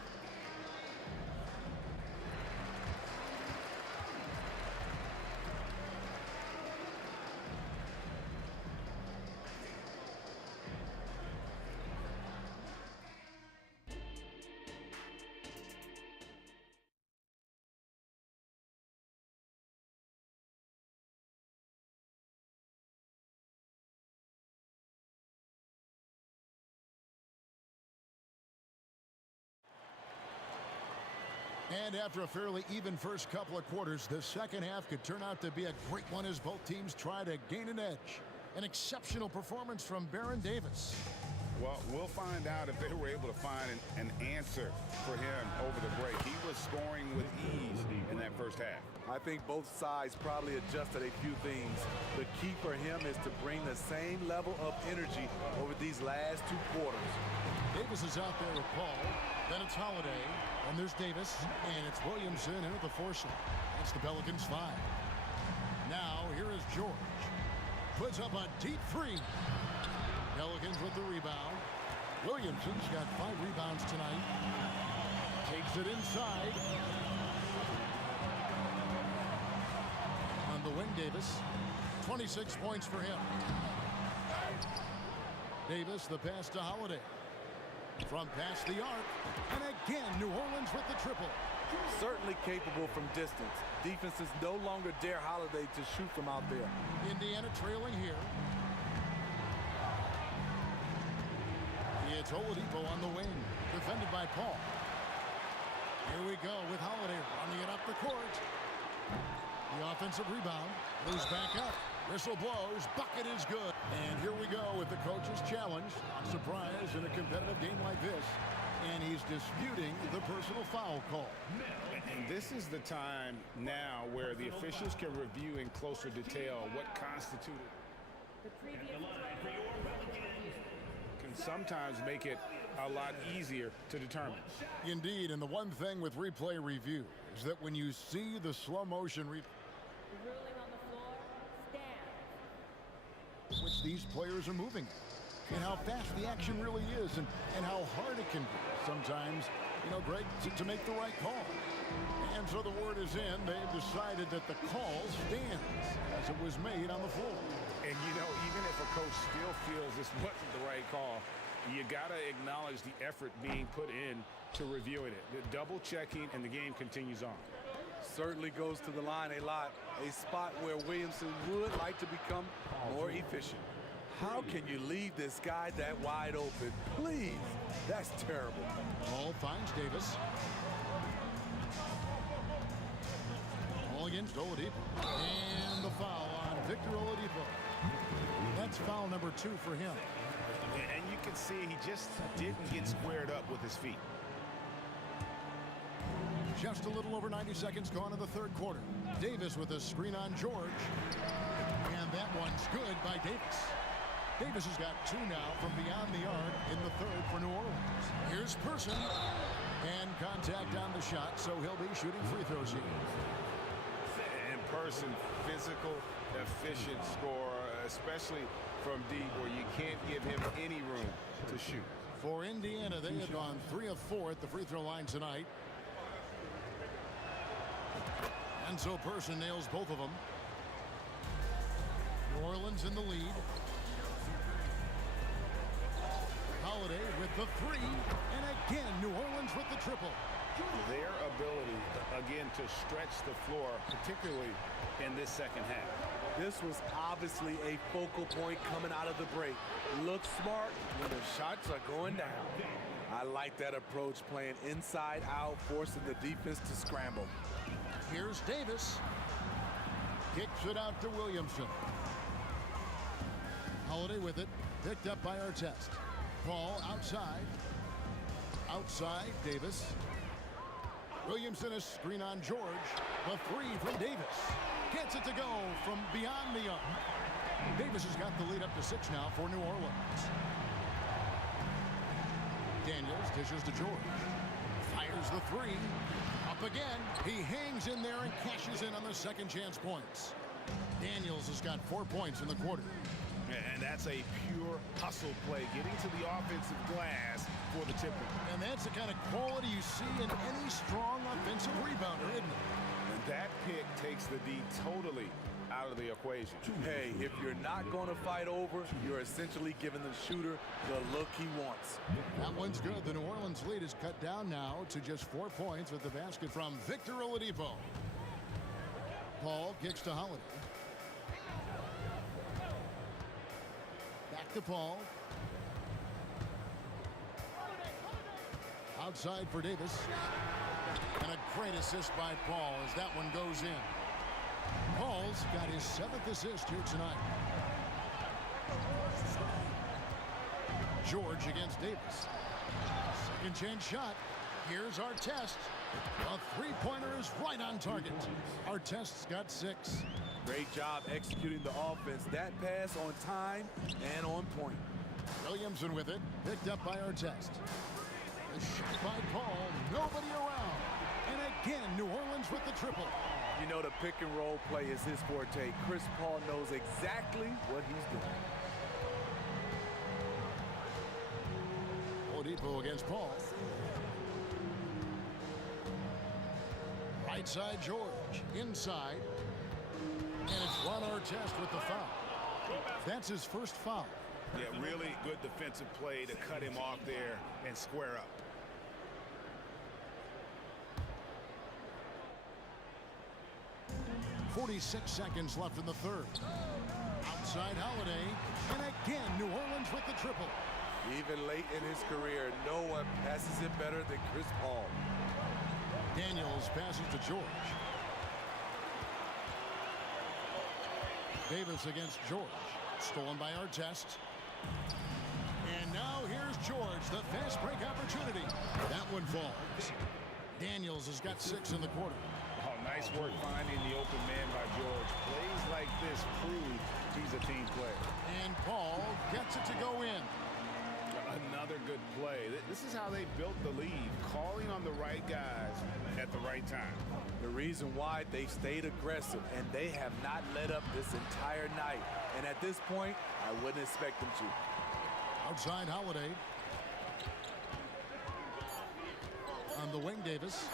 And after a fairly even first couple of quarters, the second half could turn out to be a great one as both teams try to gain an edge. An exceptional performance from Baron Davis. Well, we'll find out if they were able to find an answer for him over the break. He was scoring with ease in that first half. I think both sides probably adjusted a few things. The key for him is to bring the same level of energy over these last 2 quarters. Davis is out there with Paul. Then it's Holiday. And there's Davis. And it's Williamson in at the foursome. That's the Pelicans 5. Now here is George. Puts up a deep 3. Pelicans with the rebound. Williamson's got 5 rebounds tonight. Takes it inside. On the wing, Davis. 26 points for him. Davis, the pass to Holiday. From past the arc. And again, New Orleans with the triple. Certainly capable from distance. Defenses no longer dare Holiday to shoot from out there. Indiana trailing here. It's Oladipo on the wing, defended by Paul. Here we go with Holiday running it up the court. The offensive rebound moves back up. Whistle blows. Bucket is good. And here we go with the coach's challenge. Not surprise in a competitive game like this. And he's disputing the personal foul call. And this is the time now where the officials can review in closer detail what constituted. Can sometimes make it a lot easier to determine. Indeed, and the one thing with replay review is that when you see the slow motion which these players are moving and how fast the action really is and how hard it can be sometimes, you know, Greg, to make the right call. And so the word is in. They've decided that the call stands as it was made on the floor. And, you know, even if a coach still feels this wasn't the right call, you got to acknowledge the effort being put in to reviewing it. The double checking, and the game continues on. Certainly goes to the line a lot. A spot where Williamson would like to become more efficient. How can you leave this guy that wide open? Please. That's terrible. Paul finds Davis. All against Oladipo. And the foul on Victor Oladipo. That's foul number 2 for him. And you can see he just didn't get squared up with his feet. Just a little over 90 seconds gone in the third quarter. Davis with a screen on George. And that one's good by Davis. Davis has got 2 now from beyond the arc in the third for New Orleans. Here's Person. And contact on the shot, so he'll be shooting free throws here. And Person, physical, efficient scorer, especially from deep where you can't give him any room to shoot. For Indiana, they have gone 3 of 4 at the free throw line tonight. And so Person nails both of them. New Orleans in the lead. Holiday with the 3. And again, New Orleans with the triple. Their ability, again, to stretch the floor, particularly in this second half. This was obviously a focal point coming out of the break. Look smart when the shots are going down. I like that approach, playing inside out, forcing the defense to scramble. Here's Davis. Kicks it out to Williamson. Holiday with it. Picked up by Artest. Paul outside. Outside, Davis. Williamson is screen on George. The three from Davis. Gets it to go from beyond the arc. Davis has got the lead up to 6 now for New Orleans. Daniels dishes to George. Fires the three. Up again. He hangs in there and cashes in on the second chance points. Daniels has got 4 points in the quarter. And that's a pure hustle play, getting to the offensive glass for the Timberwolves. And that's the kind of quality you see in any strong offensive rebounder, isn't it? And that pick takes the D totally out of the equation. Hey, if you're not going to fight over, you're essentially giving the shooter the look he wants. That one's good. The New Orleans lead is cut down now to just 4 points with the basket from Victor Oladipo. Paul kicks to Holiday. Back to Paul. Outside for Davis. And a great assist by Paul as that one goes in. Paul's got his 7th assist here tonight. George against Davis. Second chance shot. Here's Artest. A three-pointer is right on target. Artest's got 6. Great job executing the offense. That pass on time and on point. Williamson with it. Picked up by Artest. The shot by Paul. Nobody around. And again, New Orleans with the triple. You know the pick and roll play is his forte. Chris Paul knows exactly what he's doing. Oladipo against Paul. Right side George. Inside. And it's Ron Artest with the foul. That's his first foul. Yeah, really good defensive play to cut him off there and square up. .46 seconds left in the third. Outside Holiday. And again, New Orleans with the triple. Even late in his career, no one passes it better than Chris Paul. Daniels passes to George. Davis against George. Stolen by Artest. And now here's George, the fast break opportunity. That one falls. Daniels has got 6 in the quarter. Oh, nice work finding the open man by George. Plays like this prove he's a team player. And Paul gets it to go in. Another good play. This is how they built the lead, calling on the right guys at the right time. The reason why they stayed aggressive, and they have not let up this entire night. And at this point, I wouldn't expect them to. Outside Holiday. On the wing, Davis.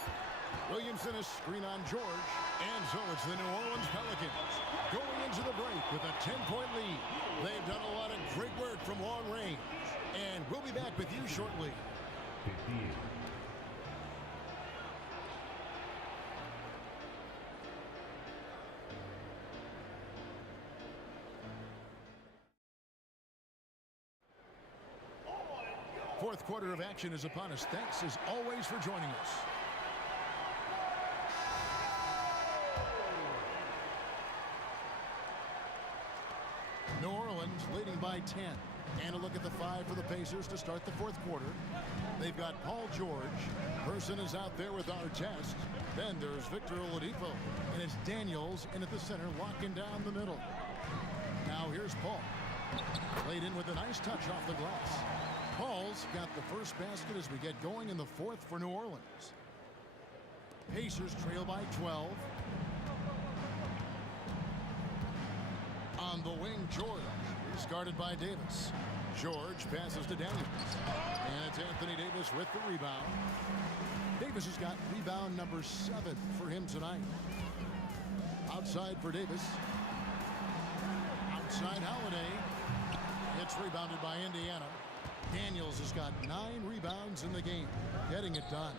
Williamson is screen on George. And so it's the New Orleans Pelicans going into the break with a 10-point lead. They've done a lot of great work from long range. And we'll be back with you shortly. 58. Fourth quarter of action is upon us. Thanks as always for joining us. New Orleans leading by 10. And a look at the 5 for the Pacers to start the fourth quarter. They've got Paul George. Person is out there with Artest. Then there's Victor Oladipo. And it's Daniels in at the center, locking down the middle. Now here's Paul. Laid in with a nice touch off the glass. Paul's got the first basket as we get going in the fourth for New Orleans. Pacers trail by 12. On the wing, George is guarded by Davis. George passes to Daniels. And it's Anthony Davis with the rebound. Davis has got rebound number 7 for him tonight. Outside for Davis. Outside Holiday. It's rebounded by Indiana. Daniels has got 9 rebounds in the game, getting it done.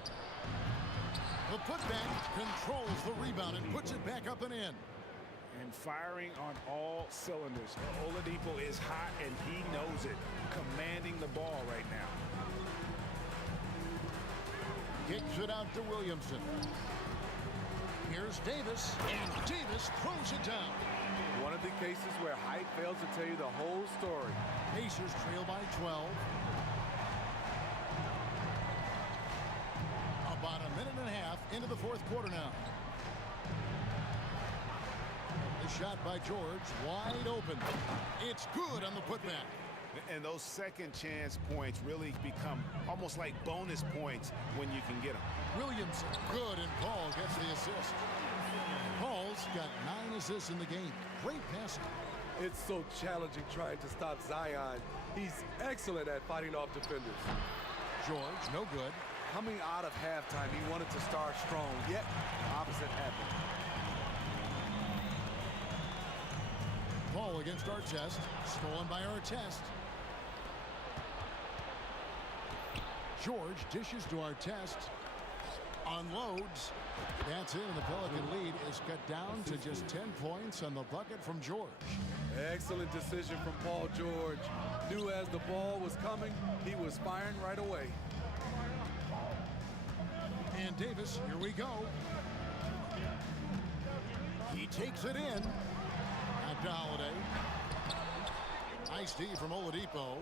The putback controls the rebound and puts it back up and in. And firing on all cylinders. Oladipo is hot and he knows it. Commanding the ball right now. Kicks it out to Williamson. Here's Davis, and Davis throws it down. One of the cases where height fails to tell you the whole story. Pacers trail by 12. About a minute and a half into the fourth quarter now. The shot by George, wide open. It's good on the putback. And those second chance points really become almost like bonus points when you can get them. Williamson, good, and Paul gets the assist. Paul's got 9 assists in the game. Great passing. It's so challenging trying to stop Zion. He's excellent at fighting off defenders. George, no good. Coming out of halftime, he wanted to start strong, yet the opposite happened. Paul against Artest, stolen by Artest. George dishes to Artest, unloads. That's it, and the Pelican lead is cut down to just 10 points on the bucket from George. Excellent decision from Paul George. Knew as the ball was coming, he was firing right away. And Davis, here we go. He takes it in. Back to Holiday. Nice D from Oladipo.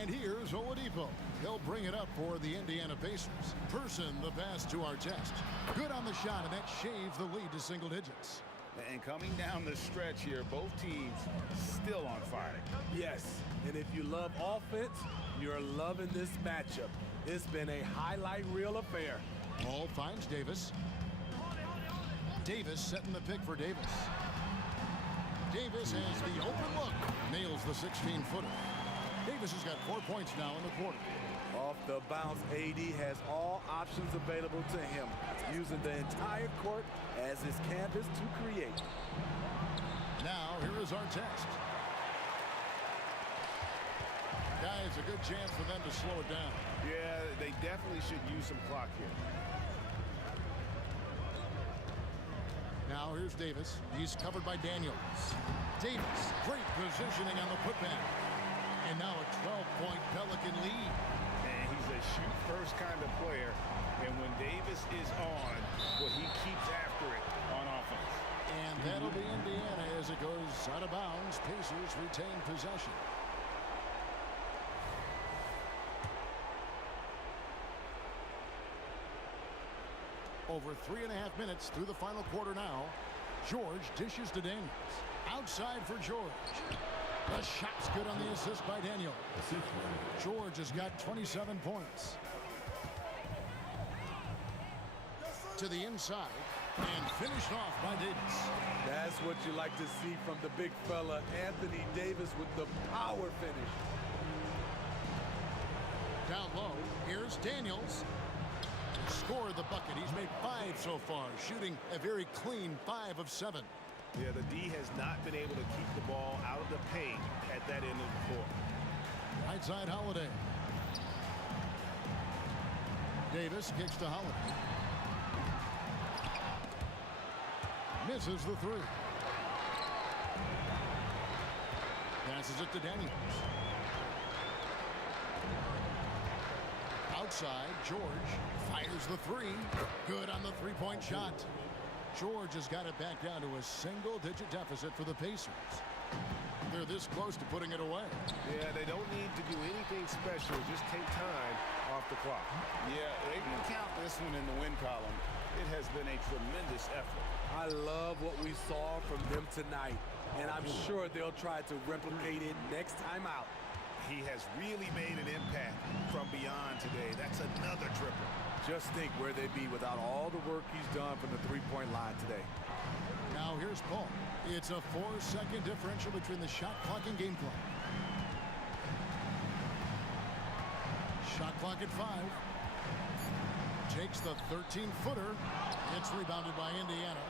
And here's Oladipo. He'll bring it up for the Indiana Pacers. Person the pass to Artest. Good on the shot, and that shaves the lead to single digits. And coming down the stretch here, both teams still on fire. Yes, and if you love offense, you're loving this matchup. It's been a highlight reel affair. Ball finds Davis. Davis setting the pick for Davis. Davis has the open look. Nails the 16-footer. Davis has got 4 points now in the quarter. Off the bounce, AD has all options available to him, using the entire court as his canvas to create. Now, here is Artest. Guys, a good chance for them to slow it down. Yeah, they definitely should use some clock here. Now, here's Davis. He's covered by Daniels. Davis, great positioning on the putback. And now a 12-point Pelican lead. And he's a shoot-first kind of player. And when Davis is on, well, he keeps after it on offense. And that'll be Indiana as it goes out of bounds. Pacers retain possession. Over 3.5 minutes through the final quarter now. George dishes to Daniels. Outside for George. The shot's good on the assist by Daniel. George has got 27 points. To the inside and finished off by Davis. That's what you like to see from the big fella, Anthony Davis, with the power finish. Down low, here's Daniels. Scored the bucket. He's made 5 so far, shooting a very clean 5 of 7. Yeah, the D has not been able to keep the ball out of the paint at that end of the floor. Right side, Holiday. Davis kicks to Holiday. Misses the 3. Passes it to Daniels. Outside, George fires the 3. Good on the three-point shot. George has got it back down to a single-digit deficit for the Pacers. They're this close to putting it away. Yeah, they don't need to do anything special. Just take time off the clock. Yeah, they can count this one in the win column. It has been a tremendous effort. I love what we saw from them tonight, and I'm sure they'll try to replicate it next time out. He has really made an impact from beyond today. That's another triple. Just think where they'd be without all the work he's done from the three-point line today. Now here's Paul. It's a 4-second differential between the shot clock and game clock. Shot clock at 5. Takes the 13-footer. It's rebounded by Indiana.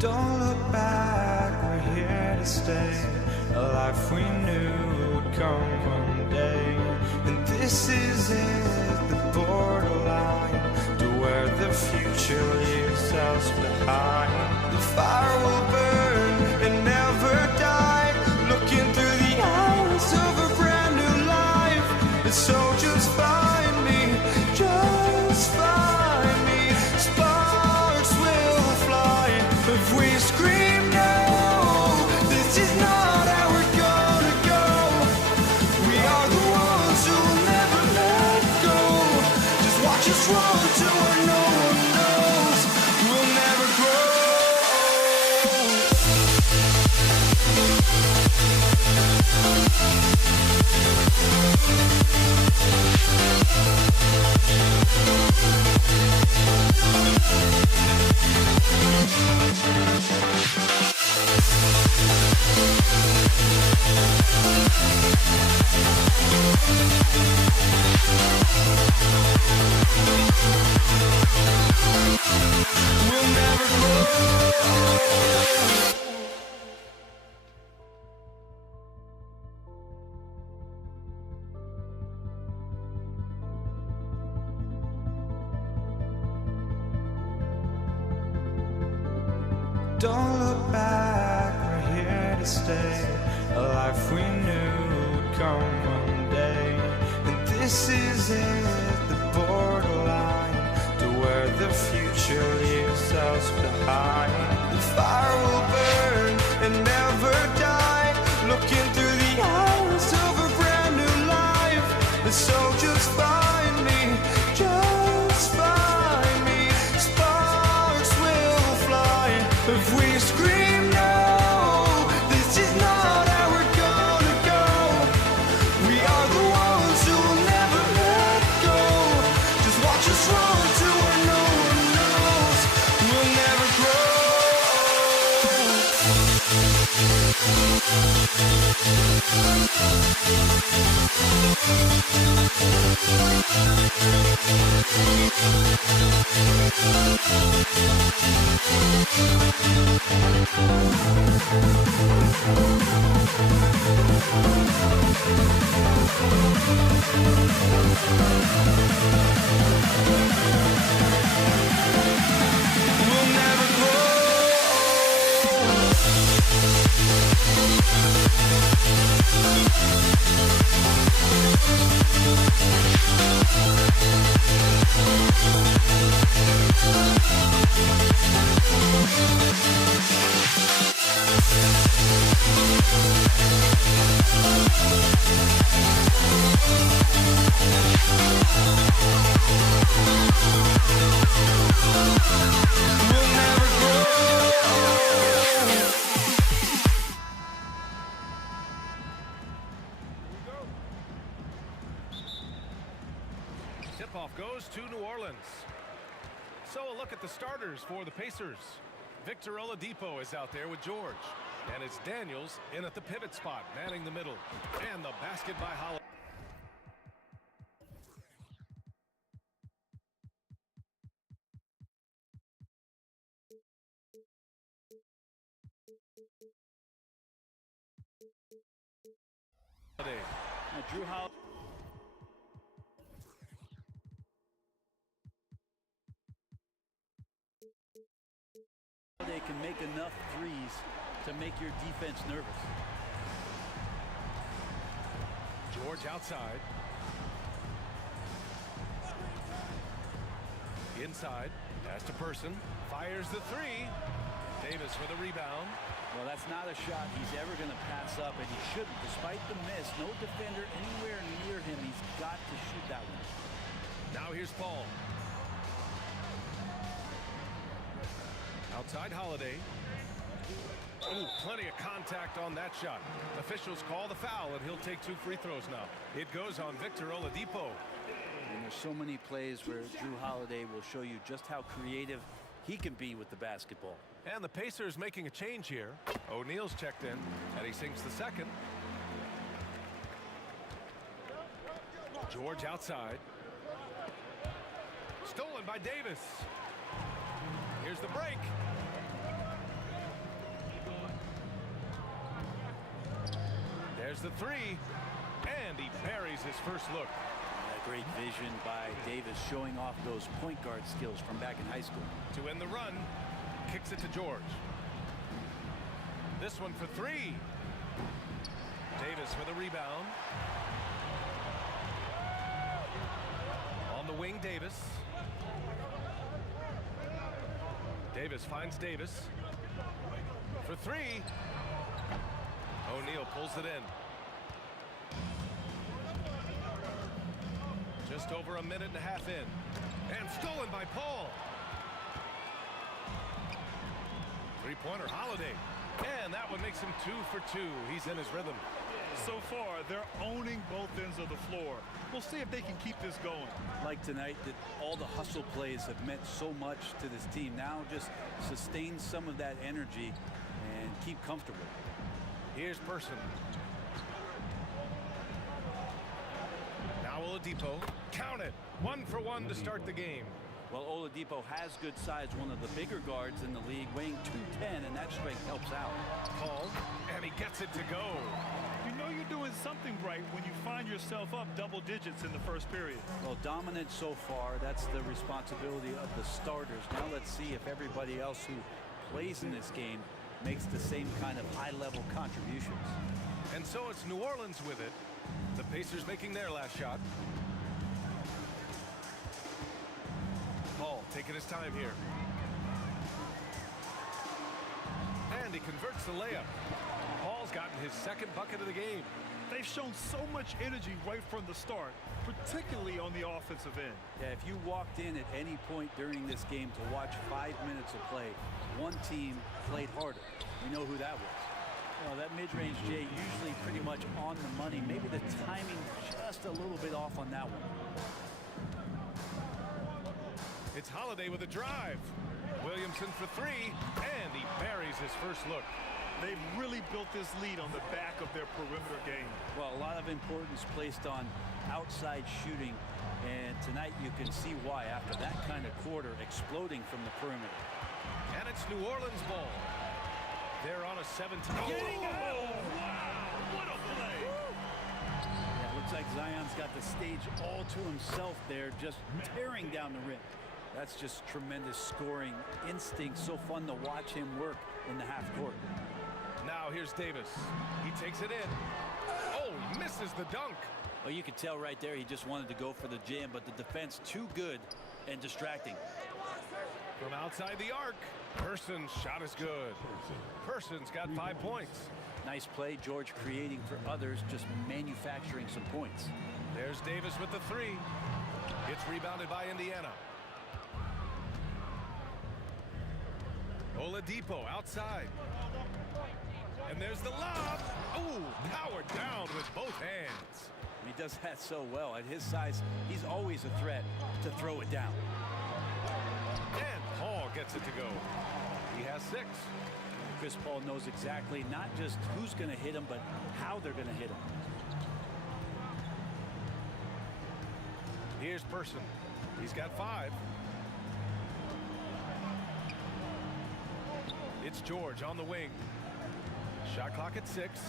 Don't look back, we're here to stay. A life we knew would come one day. And this is it, the borderline to where the future leaves us behind. The fire will burn and never die, looking through the eyes of a brand new life. And so just find me, just find me. Sparks will fly if we scream no. This is not how we're gonna go. We are the ones who will never let go. Just watch us run to where no one knows. We'll never grow. We'll never grow. Don't look back, we're here to stay. A life we knew would come one day. And this is it, the borderline to where the future leaves us behind. The fire will burn and never die, looking through the eyes of a brand new life. And so just find me, just find me. Sparks will fly if we scream no. This is not how we're gonna go. We are the ones who will never let go. Just watch us run to where no one knows. We'll never grow. We'll never grow. We'll never grow. Tip-off goes to New Orleans. So a look at the starters for the Pacers. Victor Oladipo is out there with George. And it's Daniels in at the pivot spot, manning the middle. And the basket by Holiday. Drew Holiday. They can make enough threes to make your defense nervous. George outside. Inside. Pass to Person. Fires the three. Davis for the rebound. Well, that's not a shot he's ever going to pass up, and he shouldn't. Despite the miss, no defender anywhere near him. He's got to shoot that one. Now here's Paul. Outside Holiday. Ooh, plenty of contact on that shot. Officials call the foul, and he'll take 2 free throws now. It goes on Victor Oladipo. And there's so many plays where Drew Holiday will show you just how creative he can be with the basketball. And the Pacers making a change here. O'Neal's checked in, and he sinks the second. George outside. Stolen by Davis. Here's the break. Here's the three, and he buries his first look. A great vision by Davis, showing off those point guard skills from back in high school. To end the run, kicks it to George. This one for three. Davis with a rebound. On the wing, Davis. Davis finds Davis. For three. O'Neal pulls it in. Just over a minute and a half in. And stolen by Paul. Three-pointer, Holiday. And that one makes him 2 for 2. He's in his rhythm. So far, they're owning both ends of the floor. We'll see if they can keep this going. Like tonight, that all the hustle plays have meant so much to this team. Now just sustain some of that energy and keep comfortable. Here's Person. Now Oladipo. Count it. 1 for 1 to start the game. Well, Oladipo has good size, one of the bigger guards in the league, weighing 210, and that strength helps out. Paul, and he gets it to go. You know you're doing something right when you find yourself up double digits in the first period. Well, dominant so far. That's the responsibility of the starters. Now let's see if everybody else who plays in this game makes the same kind of high-level contributions. And so it's New Orleans with it. The Pacers making their last shot. Paul taking his time here. And he converts the layup. Paul's gotten his second bucket of the game. They've shown so much energy right from the start, particularly on the offensive end. Yeah, if you walked in at any point during this game to watch 5 minutes of play, one team played harder. We know who that was. Well, that mid-range Jay usually pretty much on the money. Maybe the timing just a little bit off on that one. It's Holiday with a drive. Williamson for three, and he buries his first look. They've really built this lead on the back of their perimeter game. Well, a lot of importance placed on outside shooting, and tonight you can see why after that kind of quarter exploding from the perimeter. And it's New Orleans ball. They're on a 17. Oh, wow! What a play! Yeah, looks like Zion's got the stage all to himself there, just tearing down the rim. That's just tremendous scoring instinct. So fun to watch him work in the half court. Now here's Davis. He takes it in. Oh, misses the dunk. Well, you could tell right there he just wanted to go for the jam, but the defense too good and distracting. From outside the arc, Person's shot is good. Person's got 5 points. Nice play, George, creating for others, just manufacturing some points. There's Davis with the three. It's rebounded by Indiana. Oladipo outside. And there's the lob. Ooh, powered down with both hands. He does that so well. At his size, he's always a threat to throw it down. And Paul gets it to go. He has 6. Chris Paul knows exactly not just who's going to hit him, but how they're going to hit him. Here's Person. He's got 5. It's George on the wing. Shot clock at 6.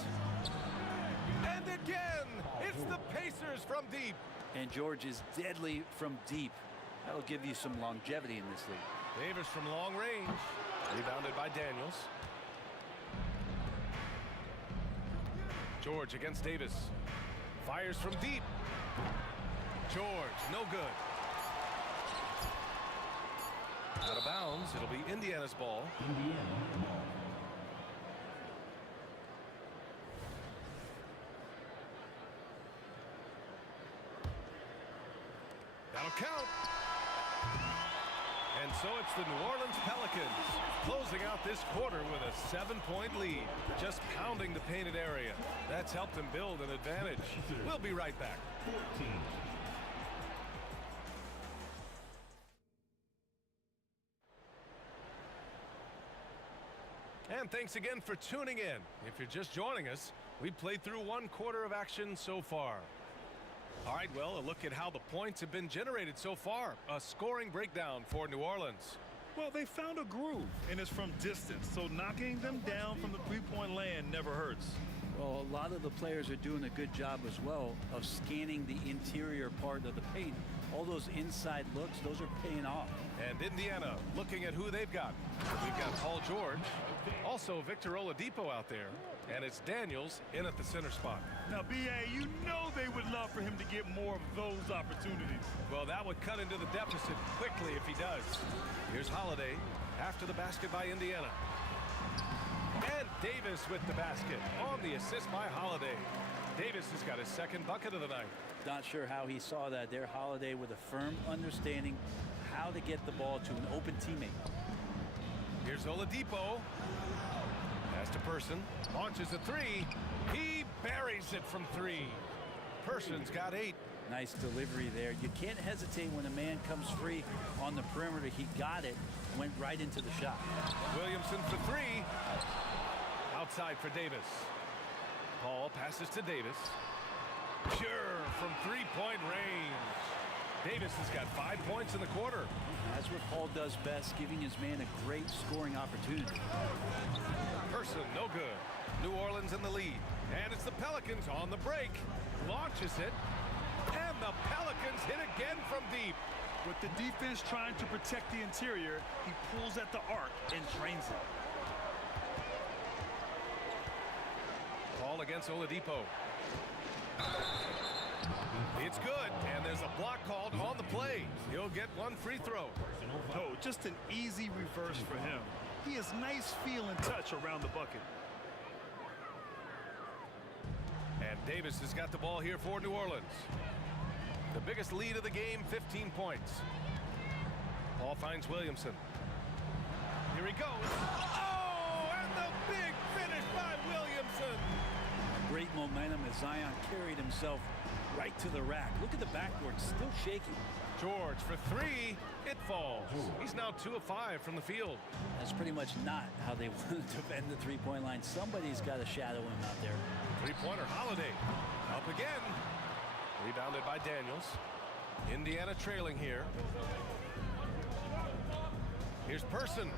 And again, it's the Pacers from deep. And George is deadly from deep. That'll give you some longevity in this league. Davis from long range. Rebounded by Daniels. George against Davis. Fires from deep. George, no good. Out of bounds. It'll be Indiana's ball. That'll count. And so it's the New Orleans Pelicans closing out this quarter with a 7-point lead, just pounding the painted area. That's helped them build an advantage. We'll be right back. 14. And thanks again for tuning in. If you're just joining us, we've played through 1 quarter of action so far. All right, well, a look at how the points have been generated so far. A scoring breakdown for New Orleans. Well, they found a groove, and it's from distance, so knocking them down from the three-point land never hurts. Well, a lot of the players are doing a good job as well of scanning the interior part of the paint. All those inside looks, those are paying off. And Indiana looking at who they've got. We've got Paul George, also Victor Oladipo out there, and it's Daniels in at the center spot. Now, B.A., you know they would love for him to get more of those opportunities. Well, that would cut into the deficit quickly if he does. Here's Holiday after the basket by Indiana. And Davis with the basket on the assist by Holiday. Davis has got his second bucket of the night. Not sure how he saw that there. Holiday with a firm understanding how to get the ball to an open teammate. Here's Oladipo. Pass to Person. Launches a three. He buries it from three. Person's got 8. Nice delivery there. You can't hesitate when a man comes free on the perimeter. He got it, went right into the shot. Williamson for 3. Outside for Davis. Paul passes to Davis. Pure from three-point range. Davis has got 5 points in the quarter. That's what Paul does best, giving his man a great scoring opportunity. Person, no good. New Orleans in the lead. And it's the Pelicans on the break. Launches it. And the Pelicans hit again from deep. With the defense trying to protect the interior, he pulls at the arc and drains it. Ball against Oladipo. It's good, and there's a block called on the play. He'll get 1 free throw. No, just an easy reverse for him. He has nice feel and touch around the bucket. And Davis has got the ball here for New Orleans. The biggest lead of the game, 15 points. Paul finds Williamson. Here he goes. Oh, and the big finish by Williamson. Great momentum as Zion carried himself right to the rack. Look at the backboard, still shaking. George for 3. It falls. He's now 2 of 5 from the field. That's pretty much not how they want to defend the three-point line. Somebody's got to shadow him out there. Three-pointer, Holiday. Up again. Rebounded by Daniels. Indiana trailing here. Here's Person.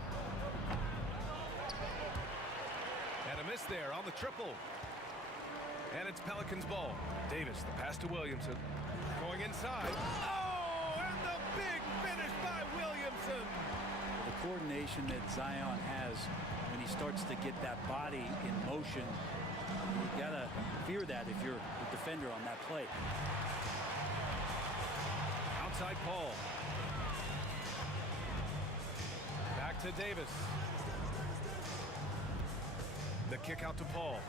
And a miss there on the triple. And it's Pelicans ball. Davis, the pass to Williamson. Going inside. Oh, and the big finish by Williamson. The coordination that Zion has when he starts to get that body in motion, you gotta fear that if you're the defender on that play. Outside Paul. Back to Davis. The kick out to Paul.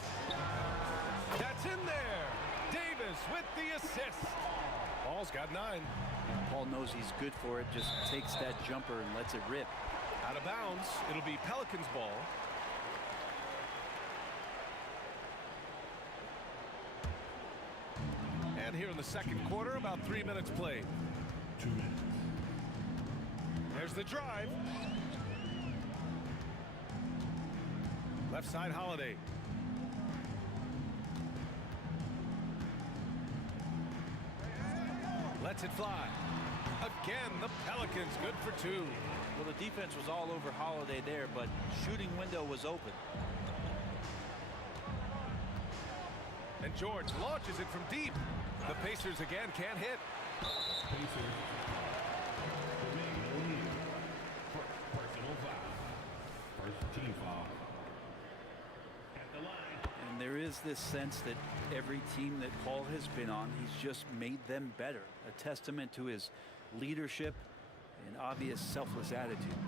That's in there. Davis with the assist. Paul's got 9. Paul knows he's good for it, just takes that jumper and lets it rip. Out of bounds. It'll be Pelicans ball. And here in the second quarter, about 3 minutes played. 2 minutes. There's the drive. Left side Holiday. Lets it fly. Again, the Pelicans good for 2. Well, the defense was all over Holiday there, but shooting window was open. And George launches it from deep. The Pacers again can't hit. Pacers. Dwayne O'Neal. Personal foul. First team foul. At the line. And there is this sense that every team that Paul has been on, he's just made them better. A testament to his leadership and obvious selfless attitude.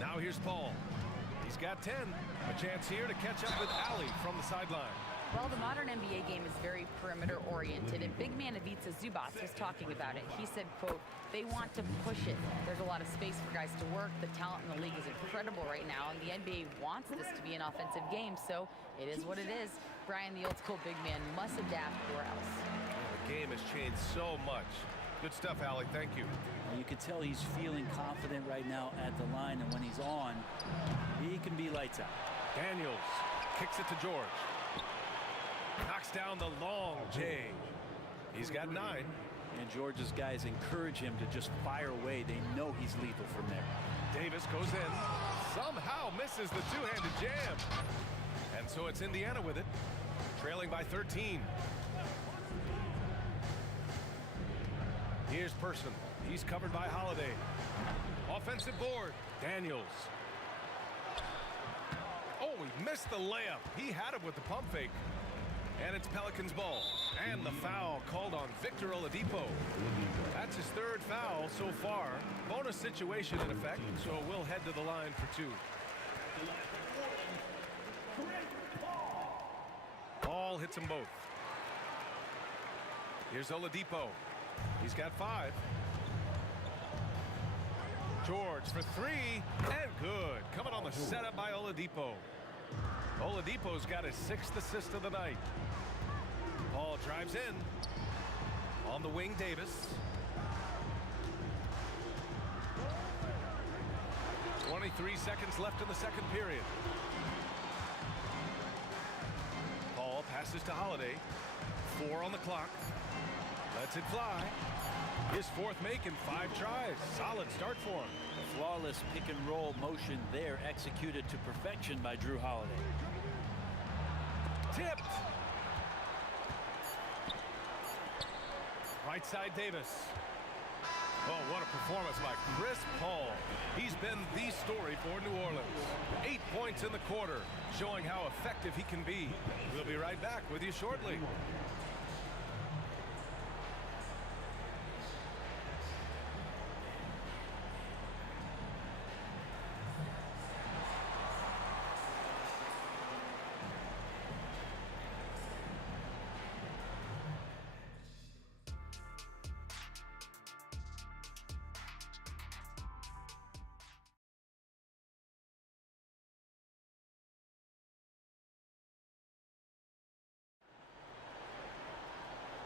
Now here's Paul. He's got 10. A chance here to catch up with Allie from the sideline. Well, the modern NBA game is very perimeter oriented, and big man Ivica Zubac was talking about it. He said, quote, they want to push it. There's a lot of space for guys to work. The talent in the league is incredible right now, and the NBA wants this to be an offensive game, so it is what it is. Brian, the old school big man, must adapt or else. The game has changed so much. Good stuff, Allie. Thank you. You can tell he's feeling confident right now at the line, and when he's on, he can be lights out. Daniels kicks it to George. Knocks down the long J. He's got 9. And George's guys encourage him to just fire away. They know he's lethal from there. Davis goes in. Somehow misses the two-handed jam. And so it's Indiana with it, trailing by 13. Here's Person. He's covered by Holiday. Offensive board. Daniels. Oh, he missed the layup. He had it with the pump fake. And it's Pelicans ball. And the foul called on Victor Oladipo. That's his third foul so far. Bonus situation in effect, so we'll head to the line for two. Ball hits them both. Here's Oladipo. He's got 5. George for 3, and good. Coming on the setup by Oladipo. Oladipo's got his 6th assist of the night. Paul drives in. On the wing, Davis. 23 seconds left in the second period. Paul passes to Holiday. 4 on the clock. Lets it fly. His 4th make in 5 tries. Solid start for him. A flawless pick and roll motion there, executed to perfection by Drew Holiday. Tipped. Right side, Davis. Oh, what a performance by Chris Paul. He's been the story for New Orleans. 8 points in the quarter, showing how effective he can be. We'll be right back with you shortly.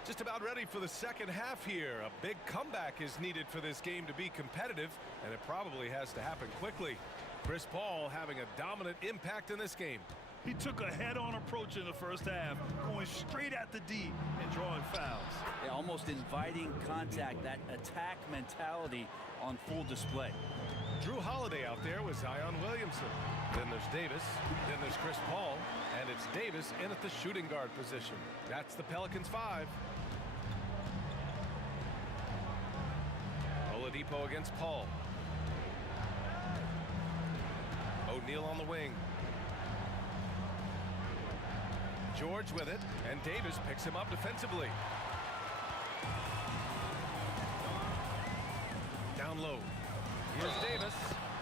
Just about ready for the second half here. A big comeback is needed for this game to be competitive, and it probably has to happen quickly. Chris Paul having a dominant impact in this game. He took a head-on approach in the first half, going straight at the D and drawing fouls. Yeah, almost inviting contact, that attack mentality on full display. Drew Holiday out there with Zion Williamson. Then there's Davis. Then there's Chris Paul. And it's Davis in at the shooting guard position. That's the Pelicans 5. Oladipo against Paul. O'Neal on the wing. George with it, and Davis picks him up defensively. Down low. Here's Davis,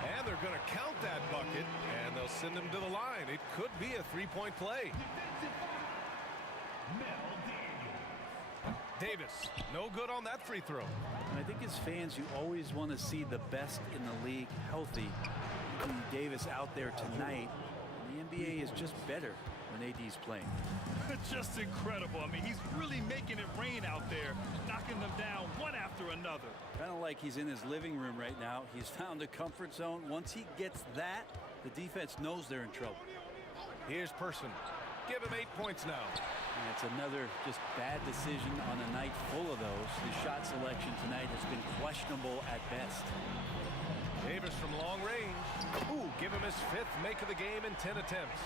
and they're going to count that bucket, and they'll send him to the line. It could be a three-point play. Davis, no good on that free throw. And I think as fans, you always want to see the best in the league healthy. Davis out there tonight. The NBA is just better when AD's playing. Just incredible. I mean, he's really making it rain out there, knocking them down one after another. Kind of like he's in his living room right now. He's found a comfort zone. Once he gets that, the defense knows they're in trouble. Here's Person. Give him 8 points now. And it's another just bad decision on a night full of those. His shot selection tonight has been questionable at best. Davis from long range. Ooh, give him his 5th make of the game in 10 attempts.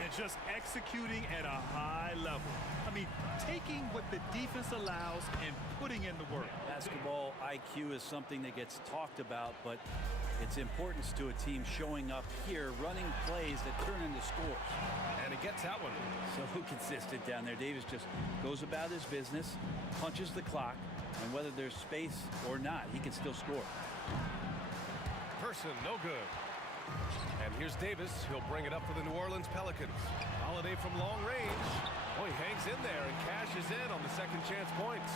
And just executing at a high level. I mean, taking what the defense allows and putting in the work. Basketball IQ is something that gets talked about, but its importance to a team showing up here, running plays that turn into scores. And he gets that one. So consistent down there. Davis just goes about his business, punches the clock, and whether there's space or not, he can still score. Person, no good. And here's Davis. He'll bring it up for the New Orleans Pelicans. Holiday from long range. Boy, he hangs in there and cashes in on the second chance points.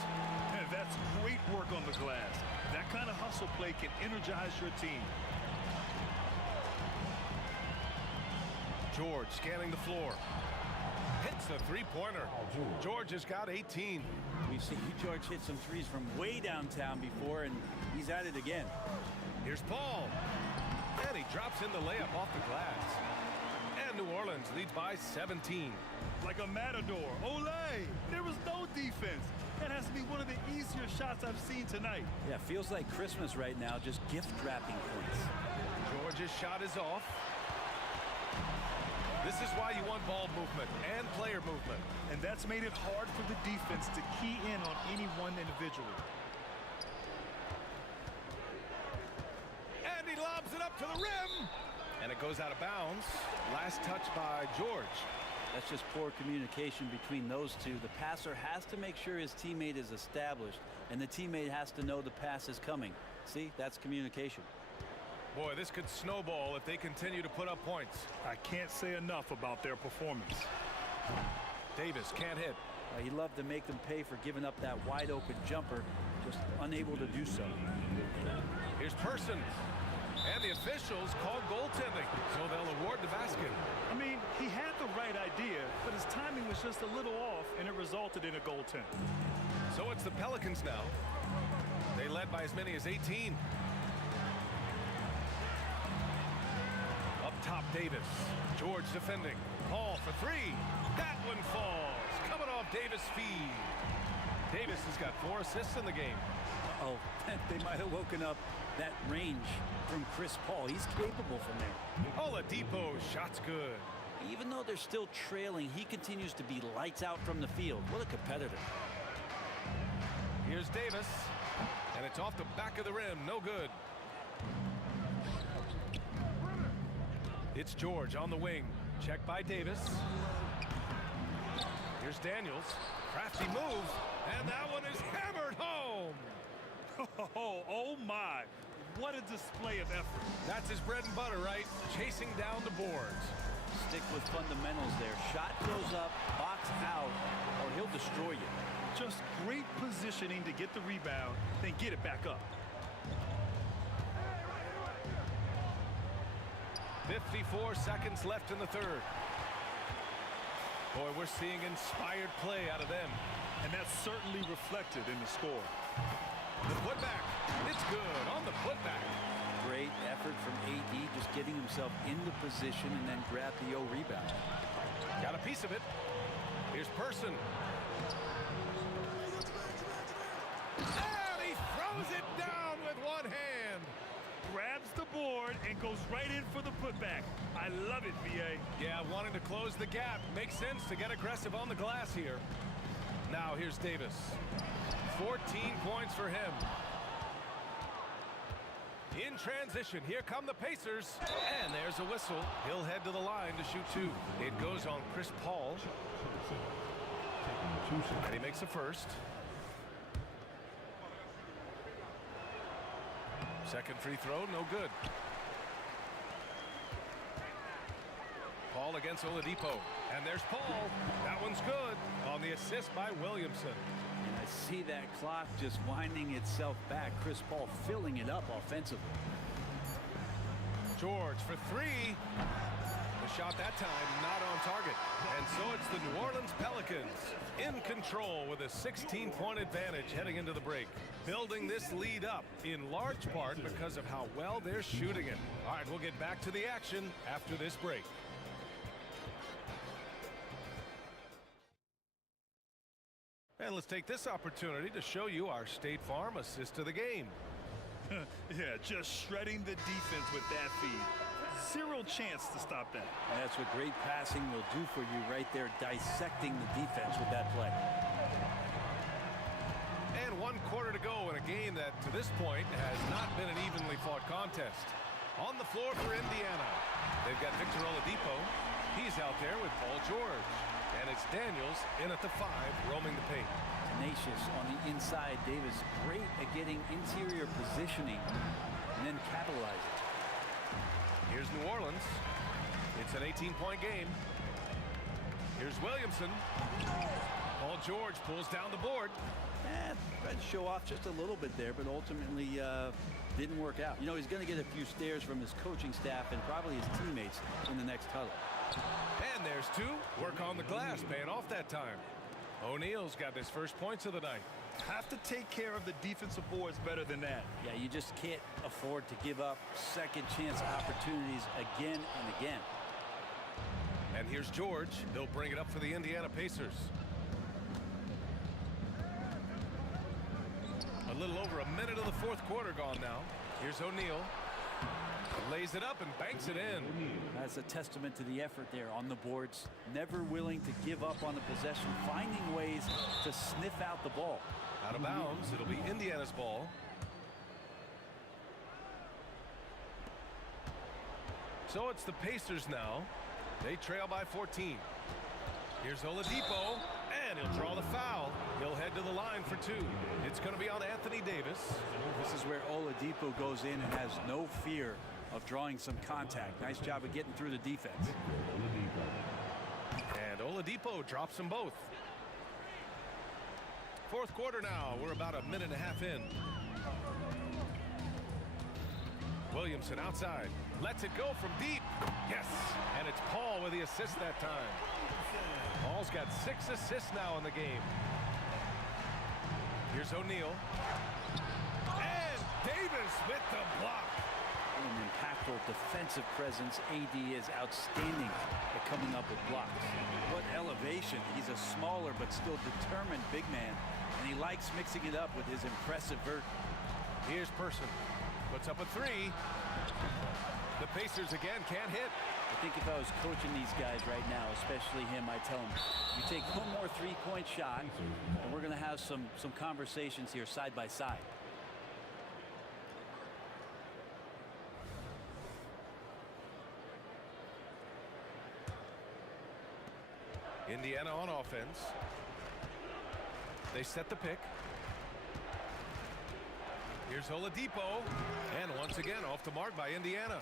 And that's great work on the glass. That kind of hustle play can energize your team. George scanning the floor. Hits the three-pointer. George has got 18. We've seen George hit some threes from way downtown before, and he's at it again. Here's Paul. And he drops in the layup off the glass. And New Orleans leads by 17. Like a matador. Olay! There was no defense. That has to be one of the easier shots I've seen tonight. Yeah, feels like Christmas right now, just gift wrapping points. George's shot is off. This is why you want ball movement and player movement. And that's made it hard for the defense to key in on any one individual. And he lobs it up to the rim. And it goes out of bounds. Last touch by George. That's just poor communication between those two. The passer has to make sure his teammate is established, and the teammate has to know the pass is coming. See, that's communication. Boy, this could snowball if they continue to put up points. I can't say enough about their performance. Davis can't hit. He loved to make them pay for giving up that wide open jumper, just unable to do so. Here's Person. And the officials called goaltending, so they'll award the basket. I mean, he had the right idea, but his timing was just a little off, and it resulted in a goaltend. So it's the Pelicans now. They led by as many as 18. Up top, Davis. George defending. Paul for three. That one falls. Coming off Davis' feed. Davis has got 4 assists in the game. Oh, they might have woken up that range from Chris Paul. He's capable from there. Oladipo, shot's good. Even though they're still trailing, he continues to be lights out from the field. What a competitor. Here's Davis. And it's off the back of the rim. No good. It's George on the wing. Checked by Davis. Here's Daniels. Crafty move. And that one is hammered home. Oh my. What a display of effort. That's his bread and butter, right? Chasing down the boards. Stick with fundamentals there. Shot goes up, box out, or he'll destroy you. Just great positioning to get the rebound, then get it back up. 54 seconds left in the third. Boy, we're seeing inspired play out of them. And that's certainly reflected in the score. The putback. It's good on the putback. Great effort from AD, just getting himself into position and then grab the rebound. Got a piece of it. Here's Person. And he throws it down with one hand. Grabs the board and goes right in for the putback. I love it, VA. Yeah, wanting to close the gap. Makes sense to get aggressive on the glass here. Now here's Davis. 14 points for him. In transition, here come the Pacers. And there's a whistle. He'll head to the line to shoot 2. It goes on Chris Paul. And he makes a first. Second free throw, no good. Paul against Oladipo. And there's Paul. That one's good on the assist by Williamson. And I see that clock just winding itself back. Chris Paul filling it up offensively. George for 3. The shot that time not on target. And so it's the New Orleans Pelicans in control with a 16-point advantage heading into the break. Building this lead up in large part because of how well they're shooting it. All right, we'll get back to the action after this break. And let's take this opportunity to show you our State Farm assist of the game. Yeah, just shredding the defense with that feed. Zero chance to stop that. And that's what great passing will do for you right there, dissecting the defense with that play. And 1 quarter to go in a game that, to this point, has not been an evenly fought contest. On the floor for Indiana, they've got Victor Oladipo. He's out there with Paul George. And it's Daniels in at the 5, roaming the paint. Tenacious on the inside. Davis great at getting interior positioning and then capitalizing. Here's New Orleans. It's an 18-point game. Here's Williamson. Paul George pulls down the board. Tried to show off just a little bit there, but ultimately didn't work out. You know, he's going to get a few stares from his coaching staff and probably his teammates in the next huddle. And there's 2. Work on the glass, paying off that time. O'Neal's got his first points of the night. Have to take care of the defensive boards better than that. Yeah, you just can't afford to give up second chance opportunities again and again. And here's George. He'll bring it up for the Indiana Pacers. A little over a minute of the 4th quarter gone now. Here's O'Neal. Lays it up and banks it in. That's a testament to the effort there on the boards. Never willing to give up on the possession, finding ways to sniff out the ball. Out of bounds. It'll be Indiana's ball. So it's the Pacers now. They trail by 14. Here's Oladipo, and he'll draw the foul. He'll head to the line for two. It's going to be on Anthony Davis. This is where Oladipo goes in and has no fear of drawing some contact. Nice job of getting through the defense. And Oladipo drops them both. Fourth quarter now. We're about a minute and a half in. Williamson outside. Lets it go from deep. Yes. And it's Paul with the assist that time. Paul's got 6 assists now in the game. Here's O'Neal. And Davis with the block. An impactful defensive presence. AD is outstanding at coming up with blocks. What elevation. He's a smaller but still determined big man. And he likes mixing it up with his impressive vert. Here's Person. Puts up a three. The Pacers again can't hit. I think if I was coaching these guys right now, especially him, I tell him, you take one more three-point shot, and we're going to have some conversations here side by side. Indiana on offense. They set the pick. Here's Oladipo, and once again off the mark by Indiana.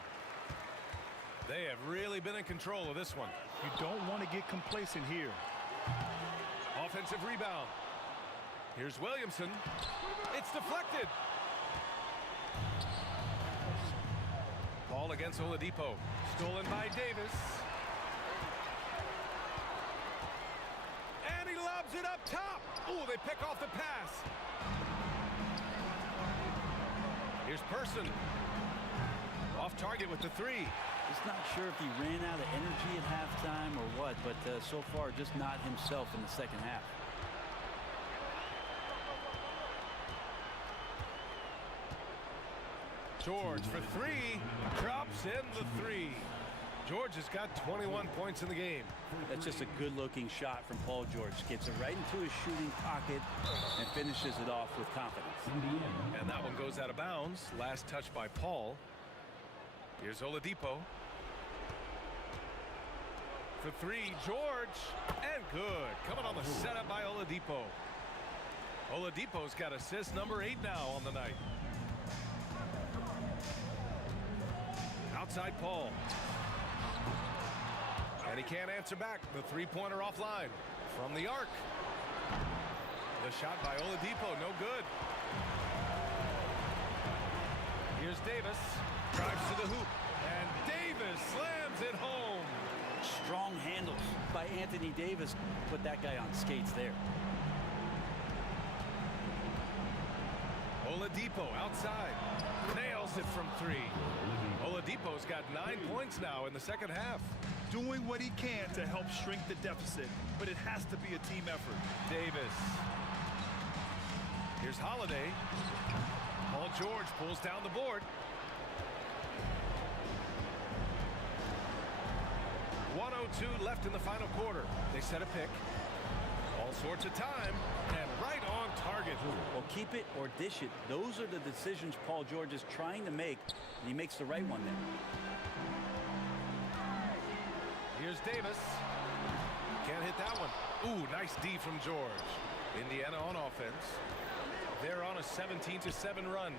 They have really been in control of this one. You don't want to get complacent here. Offensive rebound. Here's Williamson. It's deflected. Ball against Oladipo. Stolen by Davis. And he lobs it up top. Ooh, they pick off the pass. Here's Person. Off target with the three. Just not sure if he ran out of energy at halftime or what, but so far just not himself in the second half. George for three. Drops in the three. George has got 21 points in the game. That's just a good-looking shot from Paul George. Gets it right into his shooting pocket and finishes it off with confidence. And that one goes out of bounds. Last touch by Paul. Here's Oladipo. For three, George. And good. Coming on the setup by Oladipo. Oladipo's got assist number 8 now on the night. Outside Paul. And he can't answer back. The three-pointer offline from the arc. The shot by Oladipo, no good. Here's Davis. Drives to the hoop. And Davis slams it home. Strong handles by Anthony Davis. Put that guy on skates there. Oladipo outside. Nails it from three. Oladipo's got 9 points now in the second half. Doing what he can to help shrink the deficit, but it has to be a team effort. Davis. Here's Holiday. Paul George pulls down the board. 1:02 left in the final quarter. They set a pick. All sorts of time, and right on target. Well, keep it or dish it. Those are the decisions Paul George is trying to make, and he makes the right one there. Here's Davis. Can't hit that one. Ooh, nice D from George. Indiana on offense. They're on a 17-7 run.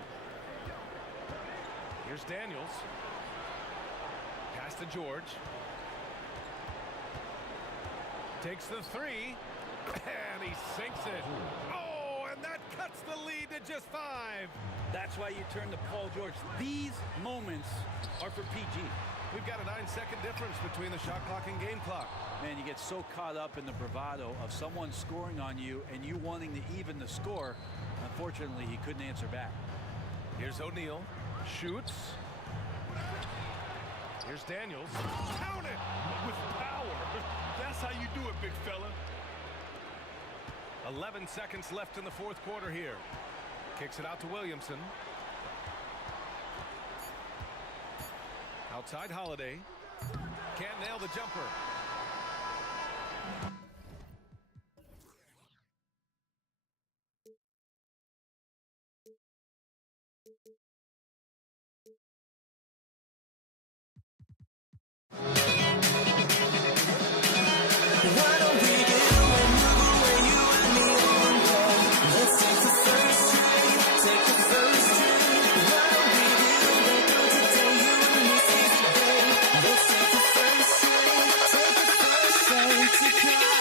Here's Daniels. Pass to George. Takes the three. And he sinks it. Oh, and that cuts the lead to just 5. That's why you turn to Paul George. These moments are for PG. We've got a 9-second difference between the shot clock and game clock. Man, you get so caught up in the bravado of someone scoring on you and you wanting to even the score. Unfortunately, he couldn't answer back. Here's O'Neal. Shoots. Here's Daniels. Count it! With power. That's how you do it, big fella. 11 seconds left in the fourth quarter here. Kicks it out to Williamson. Outside Holiday. Can't nail the jumper. Why don't we get away, move away, you and me on that? Let's take the first train, take the first train. Why don't we get away, go today, you and me seize the day. Let's take the first train to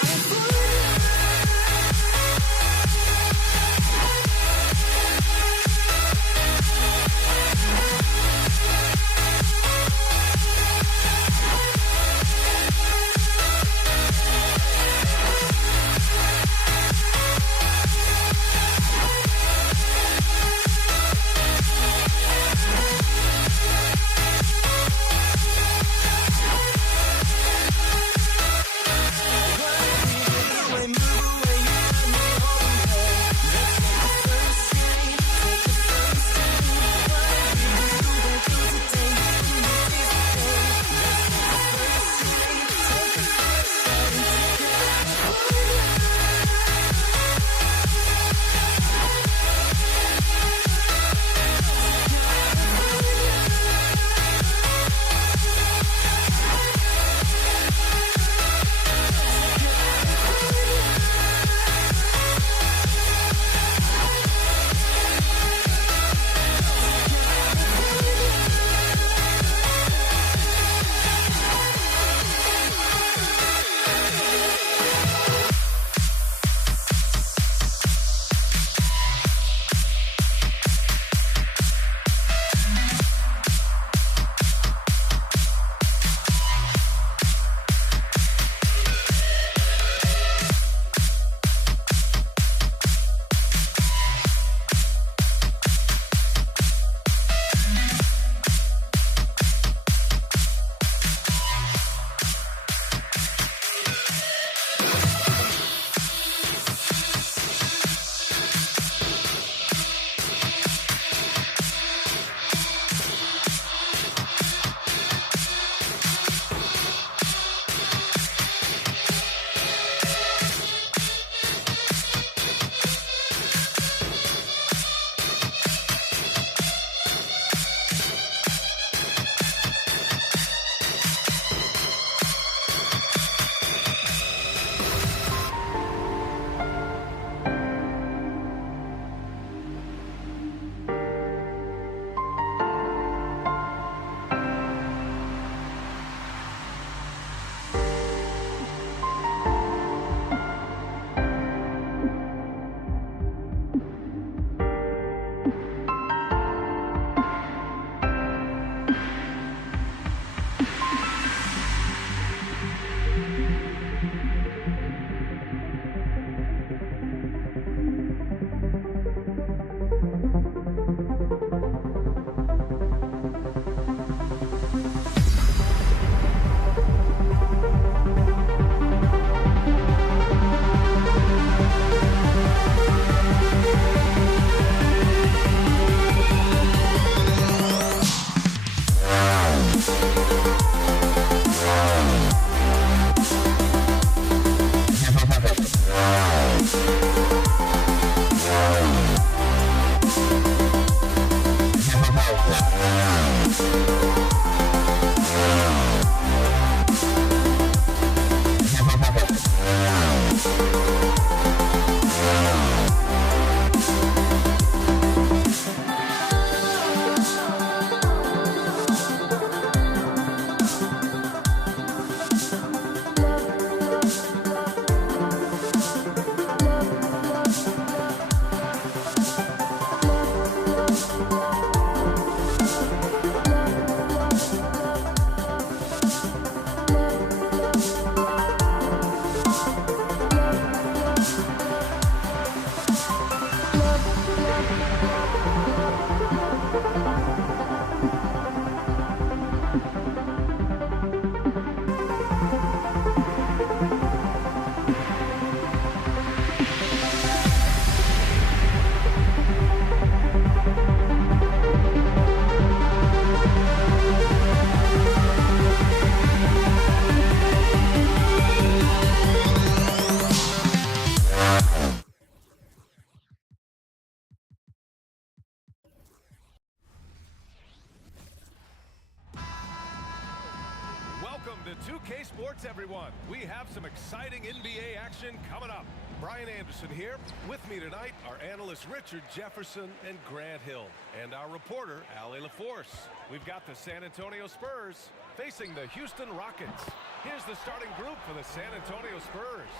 sports, everyone. We have some exciting NBA action coming up. Brian Anderson here. With me tonight are analysts Richard Jefferson and Grant Hill, and our reporter, Allie LaForce. We've got the San Antonio Spurs facing the Houston Rockets. Here's the starting group for the San Antonio Spurs.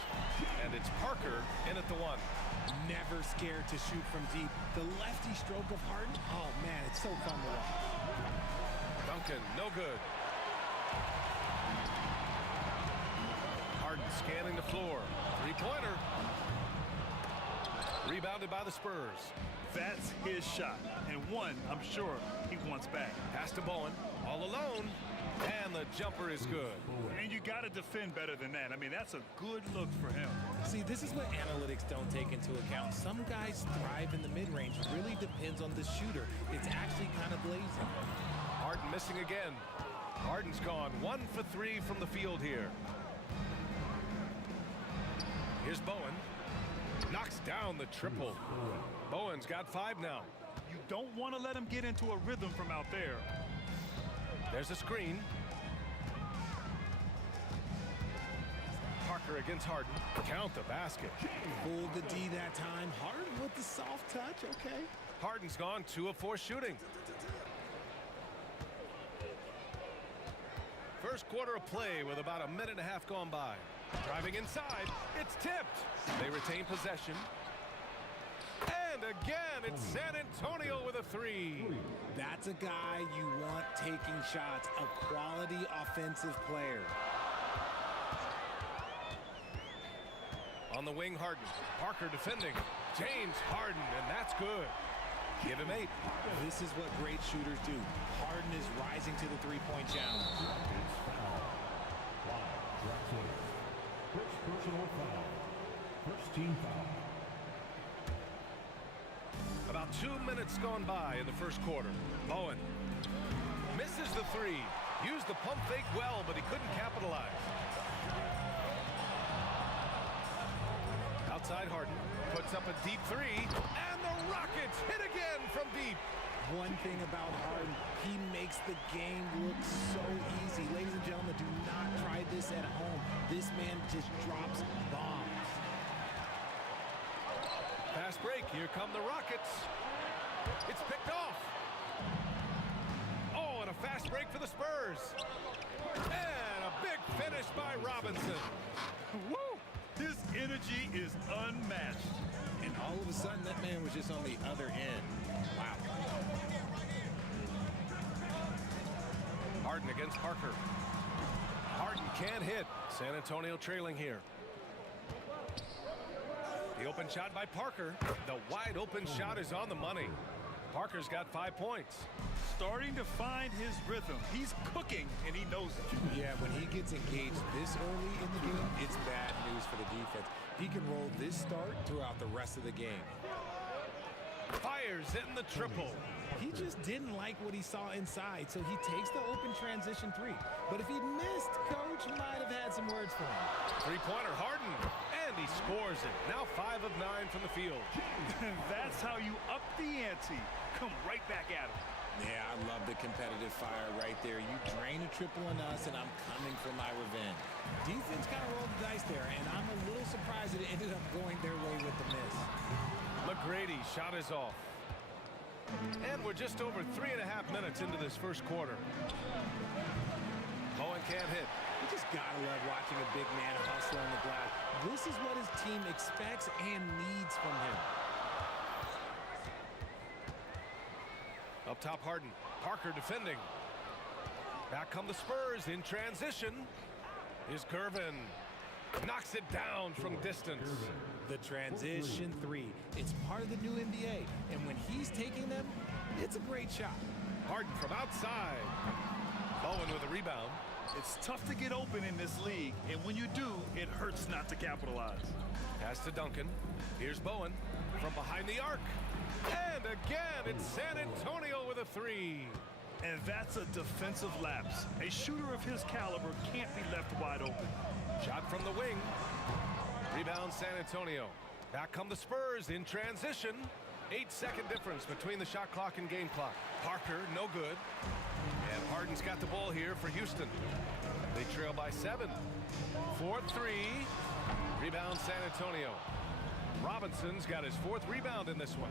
And it's Parker in at the one. Never scared to shoot from deep. The lefty stroke of Harden, oh man, it's so fun to watch. Duncan, no good. Harden scanning the floor. Three-pointer. Rebounded by the Spurs. That's his shot, and one I'm sure he wants back. Pass to Bowen, all alone, and the jumper is good. And you got to defend better than that. I mean, that's a good look for him. See, this is what analytics don't take into account. Some guys thrive in the mid-range. Really depends on the shooter. It's actually kind of blazing. Harden missing again. Harden's gone 1 for 3 from the field here. Here's Bowen. Knocks down the triple. Bowen's got 5 now. You don't want to let him get into a rhythm from out there. There's a screen. Parker against Harden. Count the basket. Pulled the D that time. Harden with the soft touch, okay. Harden's gone 2 of 4 shooting. First quarter of play with about a minute and a half gone by. Driving inside, it's tipped. They retain possession. And again, it's San Antonio with a 3. That's a guy you want taking shots, a quality offensive player. On the wing, Harden. Parker defending. James Harden, and that's good. Give him 8. This is what great shooters do. Harden is rising to the three-point challenge. First personal foul. First team foul. About 2 minutes gone by in the first quarter. Bowen misses the 3. Used the pump fake well, but he couldn't capitalize. Outside Harden puts up a deep 3, and the Rockets hit again from deep. One thing about Harden, he makes the game look so easy. Ladies and gentlemen, do not try this at home. This man just drops bombs. Fast break. Here come the Rockets. It's picked off. Oh, and a fast break for the Spurs. And a big finish by Robinson. Woo! His energy is unmatched. And all of a sudden, that man was just on the other end. Wow. Harden against Parker. Harden can't hit. San Antonio trailing here. The open shot by Parker. The wide open shot is on the money. Parker's got 5 points. Starting to find his rhythm. He's cooking, and he knows it. Yeah, when he gets engaged this early in the game, it's bad news for the defense. He can roll this start throughout the rest of the game. Fires in the triple. He just didn't like what he saw inside, so he takes the open transition 3. But if he'd missed, Coach might have had some words for him. Three-pointer, Harden, and he scores it. Now 5 of 9 from the field. That's how you up the ante. Come right back at him. Yeah, I love the competitive fire right there. You drain a triple on us, and I'm coming for my revenge. Defense kind of rolled the dice there, and I'm a little surprised that it ended up going their way with the miss. McGrady shot is off. And we're just over 3.5 minutes into this first quarter. Bowen can't hit. You just gotta love watching a big man hustle on the glass. This is what his team expects and needs from him. Up top, Harden. Parker defending. Back come the Spurs in transition. Here's Gervin. Knocks it down from distance. The transition 3. It's part of the new NBA. And when he's taking them, it's a great shot. Harden from outside. Bowen with a rebound. It's tough to get open in this league, and when you do, it hurts not to capitalize. Pass to Duncan. Here's Bowen from behind the arc. And again, it's San Antonio with a 3. And that's a defensive lapse. A shooter of his caliber can't be left wide open. Shot from the wing. Rebound San Antonio. Back come the Spurs in transition. 8-second difference between the shot clock and game clock. Parker, no good. And Harden's got the ball here for Houston. They trail by 7. 4-3. Rebound San Antonio. Robinson's got his 4th rebound in this one.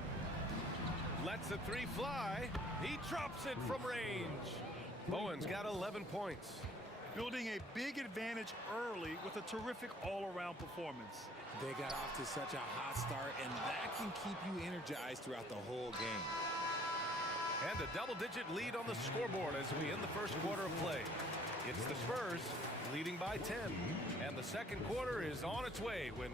Lets the 3 fly. He drops it from range. Bowen's got 11 points. Building a big advantage early with a terrific all-around performance. They got off to such a hot start, and that can keep you energized throughout the whole game. And a double-digit lead on the scoreboard as we end the first quarter of play. It's the Spurs leading by 10. And the second quarter is on its way when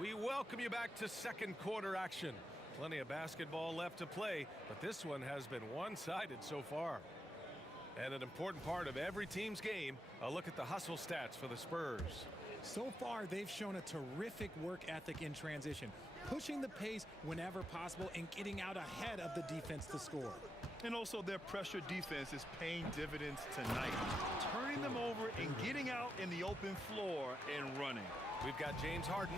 we welcome you back to second quarter action. Plenty of basketball left to play, but this one has been one-sided so far. And an important part of every team's game, a look at the hustle stats for the Spurs. So far, they've shown a terrific work ethic in transition, pushing the pace whenever possible and getting out ahead of the defense to score. And also their pressure defense is paying dividends tonight, turning them over and getting out in the open floor and running. We've got James Harden,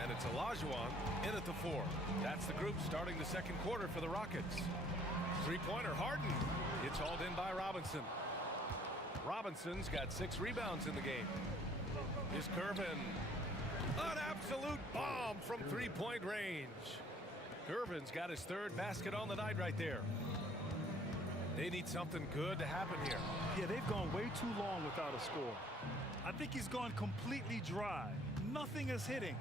and it's Olajuwon in at the 4. That's the group starting the second quarter for the Rockets. Three-pointer, Harden. It's hauled in by Robinson. Robinson's got 6 rebounds in the game. Here's Gervin. An absolute bomb from three-point range. Gervin's got his 3rd basket on the night right there. They need something good to happen here. Yeah, they've gone way too long without a score. I think he's gone completely dry. Nothing is hitting.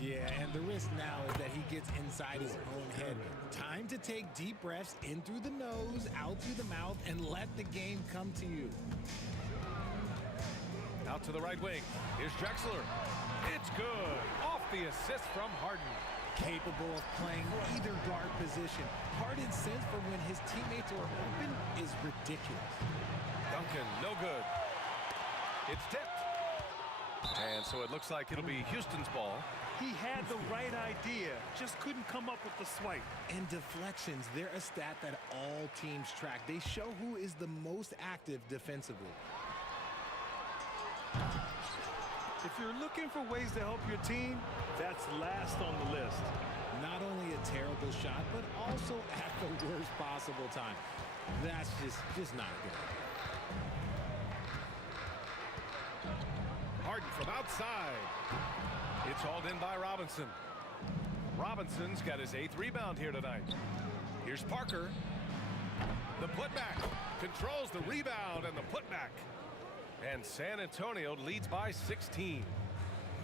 Yeah, and the risk now is that he gets inside his own head. Time to take deep breaths in through the nose, out through the mouth, and let the game come to you. Out to the right wing. Here's Drexler. It's good. Off the assist from Harden. Capable of playing either guard position. Harden's sense for when his teammates are open is ridiculous. Duncan, no good. It's tipped. And so it looks like it'll be Houston's ball. He had the right idea, just couldn't come up with the swipe. And deflections, they're a stat that all teams track. They show who is the most active defensively. If you're looking for ways to help your team, that's last on the list. Not only a terrible shot, but also at the worst possible time. That's just not a good idea. Harden from outside. It's hauled in by Robinson. Robinson's got his 8th rebound here tonight. Here's Parker. The putback. Controls the rebound and the putback. And San Antonio leads by 16.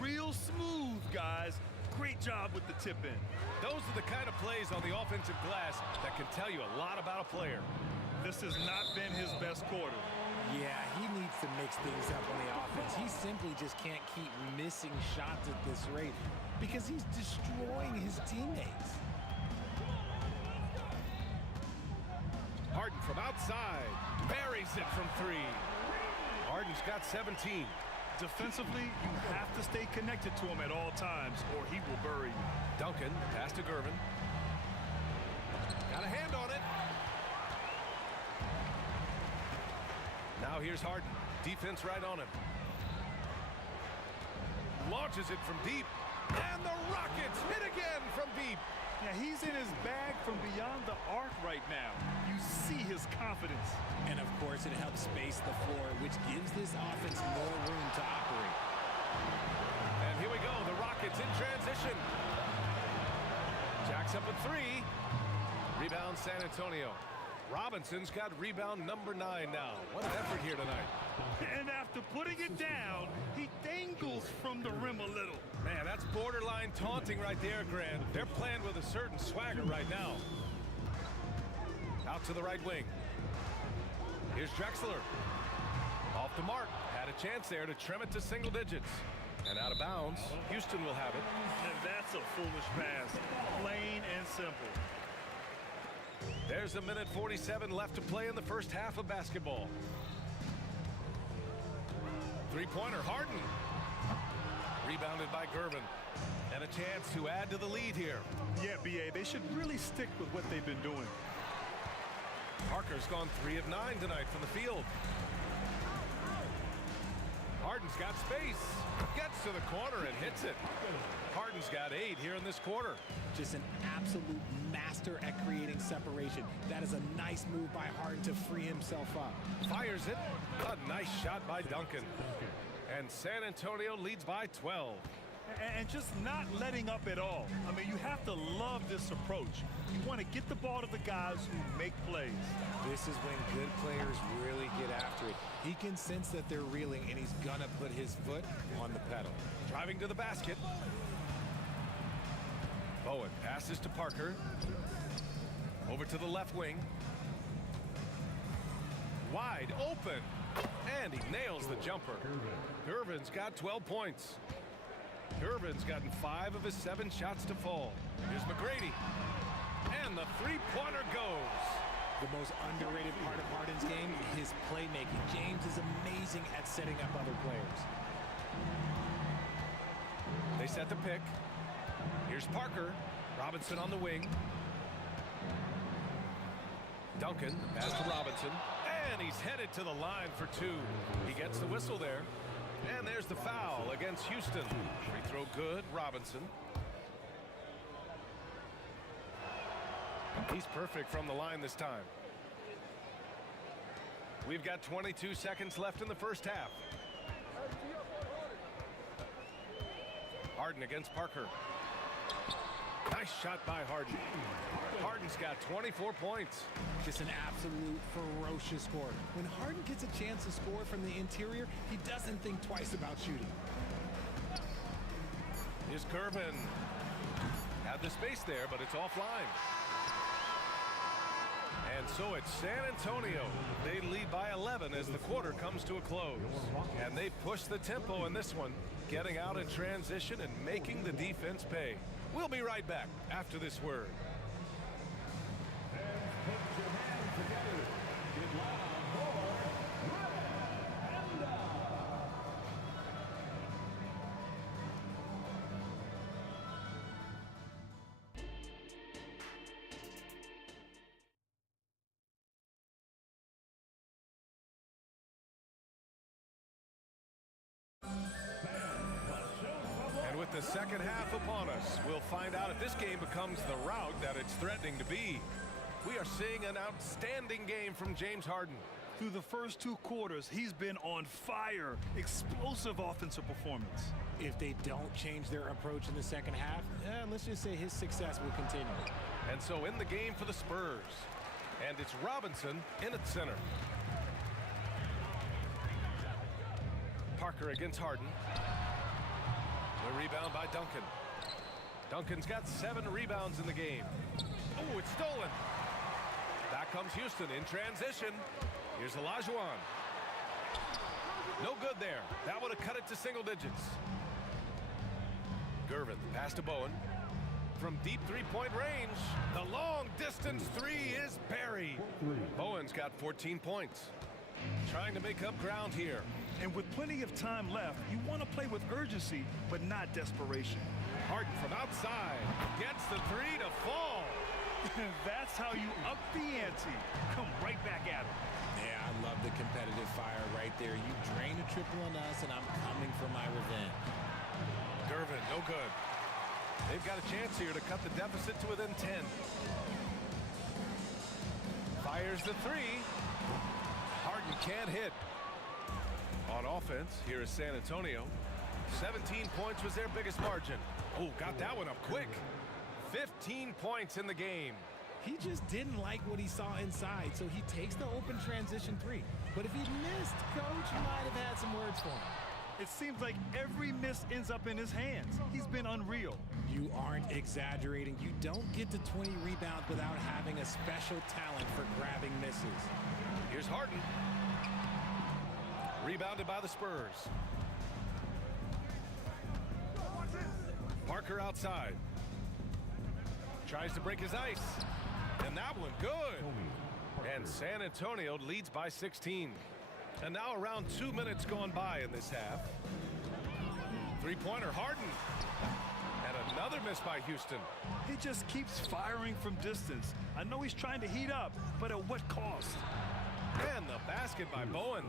Real smooth, guys. Great job with the tip in. Those are the kind of plays on the offensive glass that can tell you a lot about a player. This has not been his best quarter. Yeah, he needs to mix things up on the offense. He simply just can't keep missing shots at this rate because he's destroying his teammates. Harden from outside. Buries it from 3. Harden's got 17. Defensively, you have to stay connected to him at all times or he will bury you. Duncan, pass to Gervin. Got a hand on it. Now here's Harden. Defense right on him. Launches it from deep. And the Rockets hit again from deep. Yeah, he's in his bag from beyond the arc right now. You see his confidence. And of course, it helps space the floor, which gives this offense more room to operate. And here we go, the Rockets in transition. Jacks up at 3. Rebound San Antonio. Robinson's got rebound number 9 now. What an effort here tonight. And after putting it down, he dangles from the rim a little. Man, that's borderline taunting right there, Grant. They're playing with a certain swagger right now. Out to the right wing. Here's Drexler. Off the mark. Had a chance there to trim it to single digits. And out of bounds. Houston will have it. And that's a foolish pass. Plain and simple. There's 1:47 left to play in the first half of basketball. Three-pointer, Harden. Rebounded by Gervin. And a chance to add to the lead here. Yeah, B.A., they should really stick with what they've been doing. Parker's gone 3 of 9 tonight from the field. Harden's got space. Gets to the corner and hits it. Harden's got 8 here in this quarter. Just an absolute master at creating separation. That is a nice move by Harden to free himself up. Fires it. A nice shot by Duncan. And San Antonio leads by 12. And just not letting up at all. I mean, you have to love this approach. You want to get the ball to the guys who make plays. This is when good players really get after it. He can sense that they're reeling, and he's gonna put his foot on the pedal. Driving to the basket. Bowen passes to Parker. Over to the left wing. Wide open. And he nails the jumper. Gervin's got 12 points. Gervin's gotten 5 of his 7 shots to fall. Here's McGrady. And the three-pointer goes. The most underrated part of Harden's game, his playmaking. James is amazing at setting up other players. They set the pick. Here's Parker. Robinson on the wing. Duncan, the pass to Robinson. And he's headed to the line for 2. He gets the whistle there. And there's the foul against Houston. Free throw good, Robinson. He's perfect from the line this time. We've got 22 seconds left in the first half. Harden against Parker. Nice shot by Harden. Harden's got 24 points. Just an absolute ferocious scorer. When Harden gets a chance to score from the interior, he doesn't think twice about shooting. Here's Gervin. Had the space there, but it's offline. And so it's San Antonio. They lead by 11 as the quarter comes to a close. And they push the tempo in this one, getting out in transition and making the defense pay. We'll be right back after this word. The second half upon us. We'll find out if this game becomes the rout that it's threatening to be. We are seeing an outstanding game from James Harden. Through the first 2 quarters, he's been on fire. Explosive offensive performance. If they don't change their approach in the second half, let's just say his success will continue. And so in the game for the Spurs. And it's Robinson in at center. Parker against Harden. The rebound by Duncan. Duncan's got 7 rebounds in the game. Oh, it's stolen. Back comes Houston in transition. Here's Olajuwon. No good there. That would have cut it to single digits. Gervin, pass to Bowen. From deep three-point range, the long distance 3 is buried. Bowen's got 14 points. Trying to make up ground here. And with plenty of time left, you want to play with urgency, but not desperation. Harden from outside gets the 3 to fall. That's how you up the ante. Come right back at him. Yeah, I love the competitive fire right there. You drain a triple on us, and I'm coming for my revenge. Gervin, no good. They've got a chance here to cut the deficit to within 10. Fires the 3. Harden can't hit. On offense, here is San Antonio. 17 points was their biggest margin. Oh, got that one up quick. 15 points in the game. He just didn't like what he saw inside, so he takes the open transition 3. But if he missed, Coach might have had some words for him. It seems like every miss ends up in his hands. He's been unreal. You aren't exaggerating. You don't get to 20 rebounds without having a special talent for grabbing misses. Here's Harden. Rebounded by the Spurs. Parker outside. Tries to break his ice. And that one good. And San Antonio leads by 16. And now around 2 minutes gone by in this half. Three-pointer Harden. And another miss by Houston. He just keeps firing from distance. I know he's trying to heat up, but at what cost? And the basket. basket by Bowen.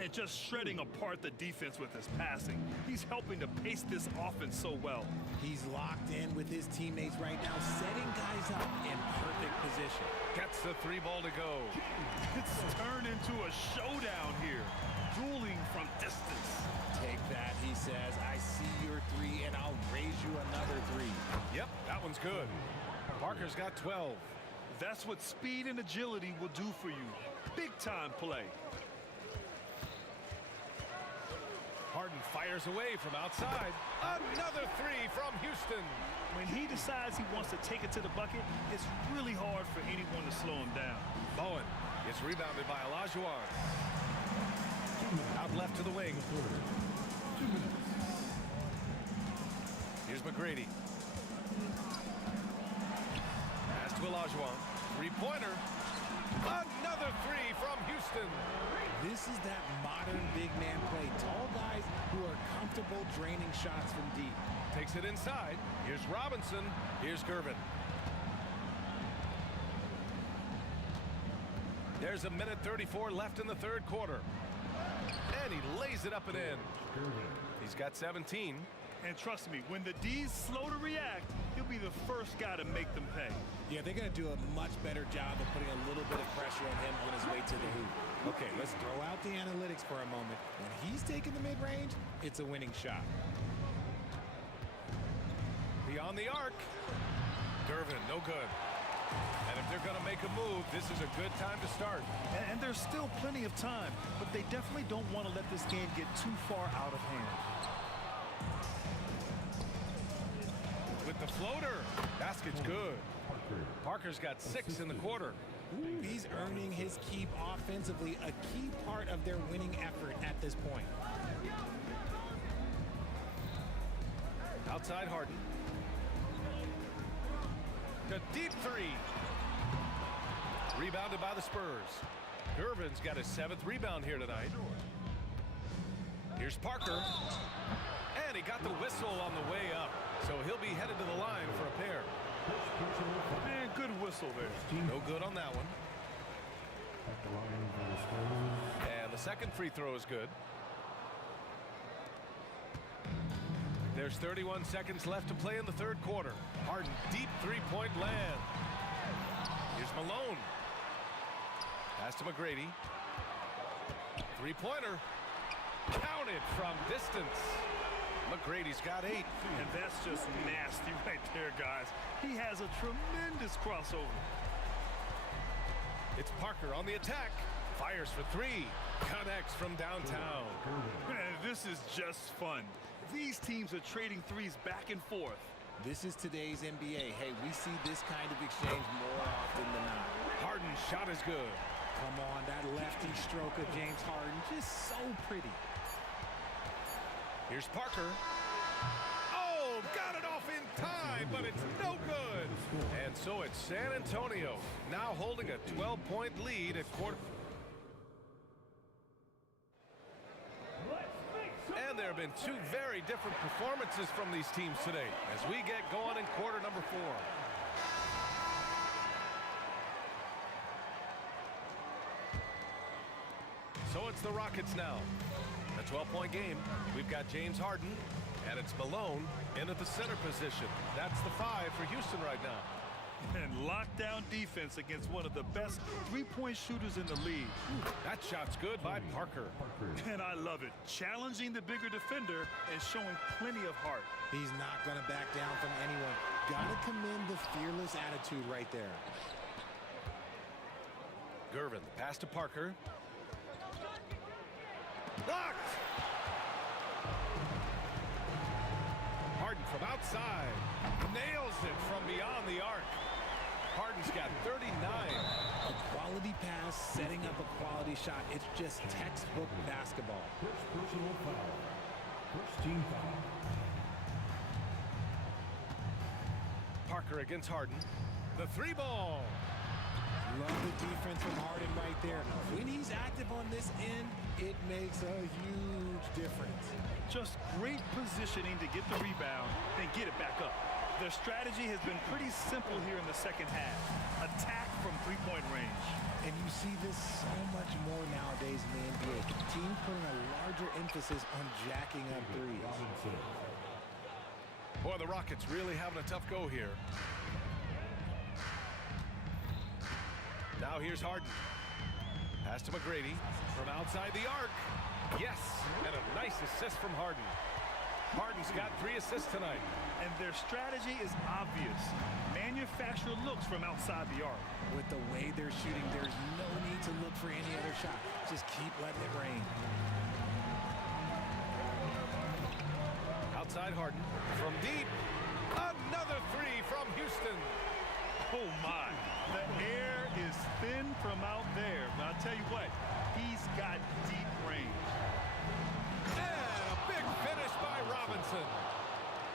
And just shredding apart the defense with his passing. He's helping to pace this offense so well. He's locked in with his teammates right now, setting guys up in perfect position. Gets the 3 ball to go. It's turned into a showdown here. Dueling from distance. Take that, he says. I see your 3, and I'll raise you another 3. Yep, that one's good. Parker's got 12. That's what speed and agility will do for you. Big time play. Harden fires away from outside. Another 3 from Houston. When he decides he wants to take it to the bucket, it's really hard for anyone to slow him down. Bowen gets rebounded by Olajuwon. Out left to the wing. Here's McGrady. Pass to Olajuwon. 3-pointer. Another 3 from Houston. This is that modern big man play. Tall guys who are comfortable draining shots from deep. Takes it inside. Here's Robinson. Here's Gervin. There's a minute 34 left in the 3rd quarter. And he lays it up and in. He's got 17. And trust me, when the D's slow to react, he'll be the first guy to make them pay. Yeah, they're going to do a much better job of putting a little bit of pressure on him on his way to the hoop. Okay, let's throw out the analytics for a moment. When he's taking the mid-range, it's a winning shot. Beyond the arc. Gervin, no good. And if they're going to make a move, this is a good time to start. And there's still plenty of time, but they definitely don't want to let this game get too far out of hand. With the floater. Basket's good. Parker's got 6 in the quarter. He's earning his keep offensively, a key part of their winning effort at this point. Outside Harden. The deep 3. Rebounded by the Spurs. Gervin's got his 7th rebound here tonight. Here's Parker. And he got the whistle on the way up. So he'll be headed to the line for a pair. Man, good whistle there. No good on that one. And the 2nd free throw is good. There's 31 seconds left to play in the 3rd quarter. Harden, deep 3-point land. Here's Malone. Pass to McGrady. 3-pointer. Counted from distance. McGrady's got 8. And that's just nasty right there, guys. He has a tremendous crossover. It's Parker on the attack. Fires for 3. Connects from downtown. Man, this is just fun. These teams are trading threes back and forth. This is today's NBA. Hey, we see this kind of exchange more often than not. Harden's shot is good. Come on, that lefty stroke of James Harden, just so pretty. Here's Parker. Oh, got it off in time, but it's no good. And so it's San Antonio now holding a 12-point lead at quarter. And there have been 2 very different performances from these teams today as we get going in quarter number 4. So it's the Rockets now. A 12-point game. We've got James Harden, and it's Malone in at the center position. That's the 5 for Houston right now. And lockdown defense against one of the best 3-point shooters in the league. That shot's good by Parker. And I love it. Challenging the bigger defender and showing plenty of heart. He's not going to back down from anyone. Got to commend the fearless attitude right there. Gervin, the pass to Parker. Blocked! Harden from outside. Nails it from beyond the arc. Harden's got 39. A quality pass, setting up a quality shot. It's just textbook basketball. First personal foul. First team foul. Parker against Harden. The 3 ball. Love the defense from Harden right there. When he's active on this end, it makes a huge difference. Just great positioning to get the rebound and get it back up. Their strategy has been pretty simple here in the second half. Attack from 3-point range. And you see this so much more nowadays in emphasis on jacking up threes. Boy, the Rockets really having a tough go here. Now here's Harden. Pass to McGrady from outside the arc. Yes, and a nice assist from Harden. Harden's got 3 assists tonight. And their strategy is obvious. Manufacture looks from outside the arc. With the way they're shooting, there's no need to look for any other shot. Just keep letting it rain. Outside Harden from deep. Another 3 from Houston. Oh my, the air is thin from out there. But I'll tell you what, he's got deep range. And a big finish by Robinson.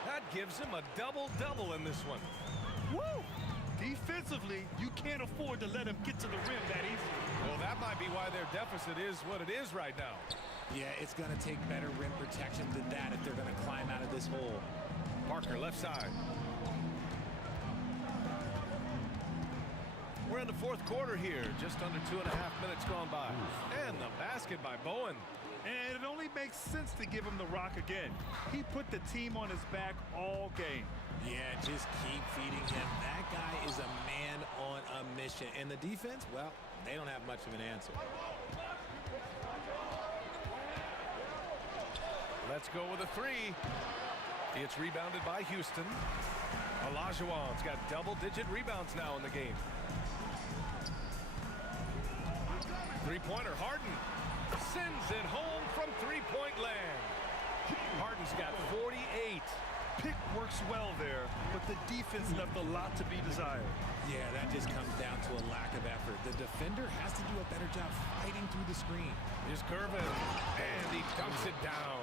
That gives him a double-double in this one. Woo! Defensively, you can't afford to let him get to the rim that easily. Well, that might be why their deficit is what it is right now. Yeah, it's going to take better rim protection than that if they're going to climb out of this hole. Parker left side. We're in the 4th quarter here, just under 2.5 minutes gone by. And the basket by Bowen. And it only makes sense to give him the rock again. He put the team on his back all game. Yeah, just keep feeding him. That guy is a man on a mission. And the defense, well, they don't have much of an answer. Let's go with a 3. It's rebounded by Houston. Olajuwon's got double-digit rebounds now in the game. 3-pointer, Harden sends it home from 3-point land. Harden's got 48. Pick works well there, but the defense left a lot to be desired. Yeah, that just comes down to a lack of effort. The defender has to do a better job fighting through the screen. Here's Curvin, and he dunks it down.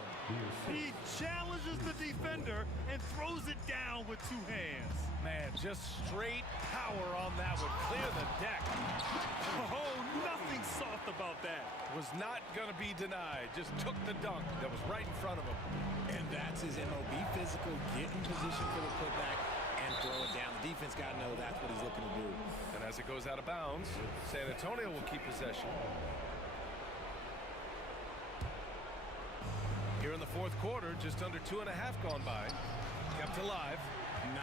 He challenges the defender and throws it down with 2 hands. Man, just straight power on that one. Clear the deck. Oh, nothing soft about that. Was not going to be denied. Just took the dunk that was right in front of him. And that's his MO. Be physical, get in position for the putback, and throw it down. The defense got to know that's what he's looking to do. And as it goes out of bounds, San Antonio will keep possession. Here in the 4th quarter, just under 2.5 gone by. Kept alive.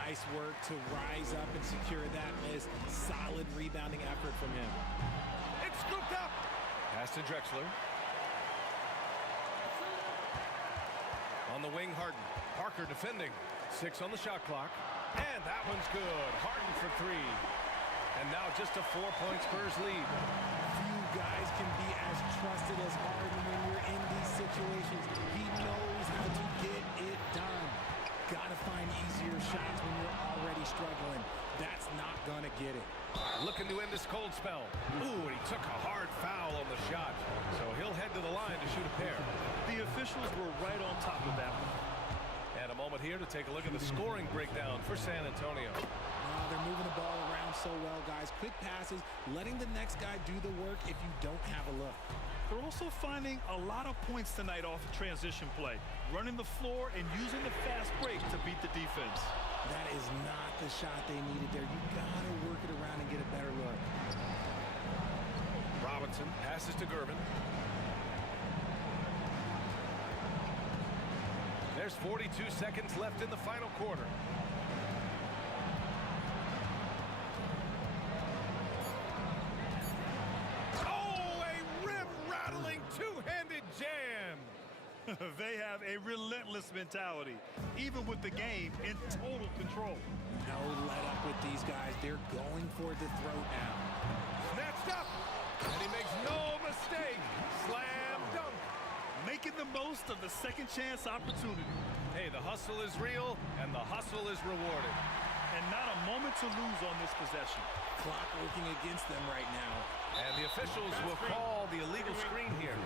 Nice work to rise up and secure that miss. Solid rebounding effort from him. It's scooped up. Pass to Drexler. On the wing, Harden. Parker defending. 6 on the shot clock. And that one's good. Harden for 3. And now just a 4-point Spurs lead. Few guys can be as trusted as Harden when you're in these situations. He knows how to get it done. Gotta find easier shots when you're already struggling. That's not gonna get it. Looking to end this cold spell. Ooh, and he took a hard foul on the shot. So he'll head to the line to shoot a pair. The officials were right on top of that one. And a moment here to take a look at the scoring breakdown for San Antonio. They're moving the ball around so well, guys. Quick passes, letting the next guy do the work if you don't have a look. They're also finding a lot of points tonight off of transition play, running the floor and using the fast break to beat the defense. That is not the shot they needed there. You gotta work it around and get a better look. Robinson passes to Gervin. There's 42 seconds left in the final quarter. Oh, a rim-rattling two-handed jam. They have a relentless mentality, even with the game in total control. No let up with these guys. They're going for the throat now. Snatched up, and he makes no mistake. Slam dunk. Making the most of the second chance opportunity. Hey, the hustle is real, and the hustle is rewarded. And not a moment to lose on this possession. Clock working against them right now. And the officials will call the illegal screen here.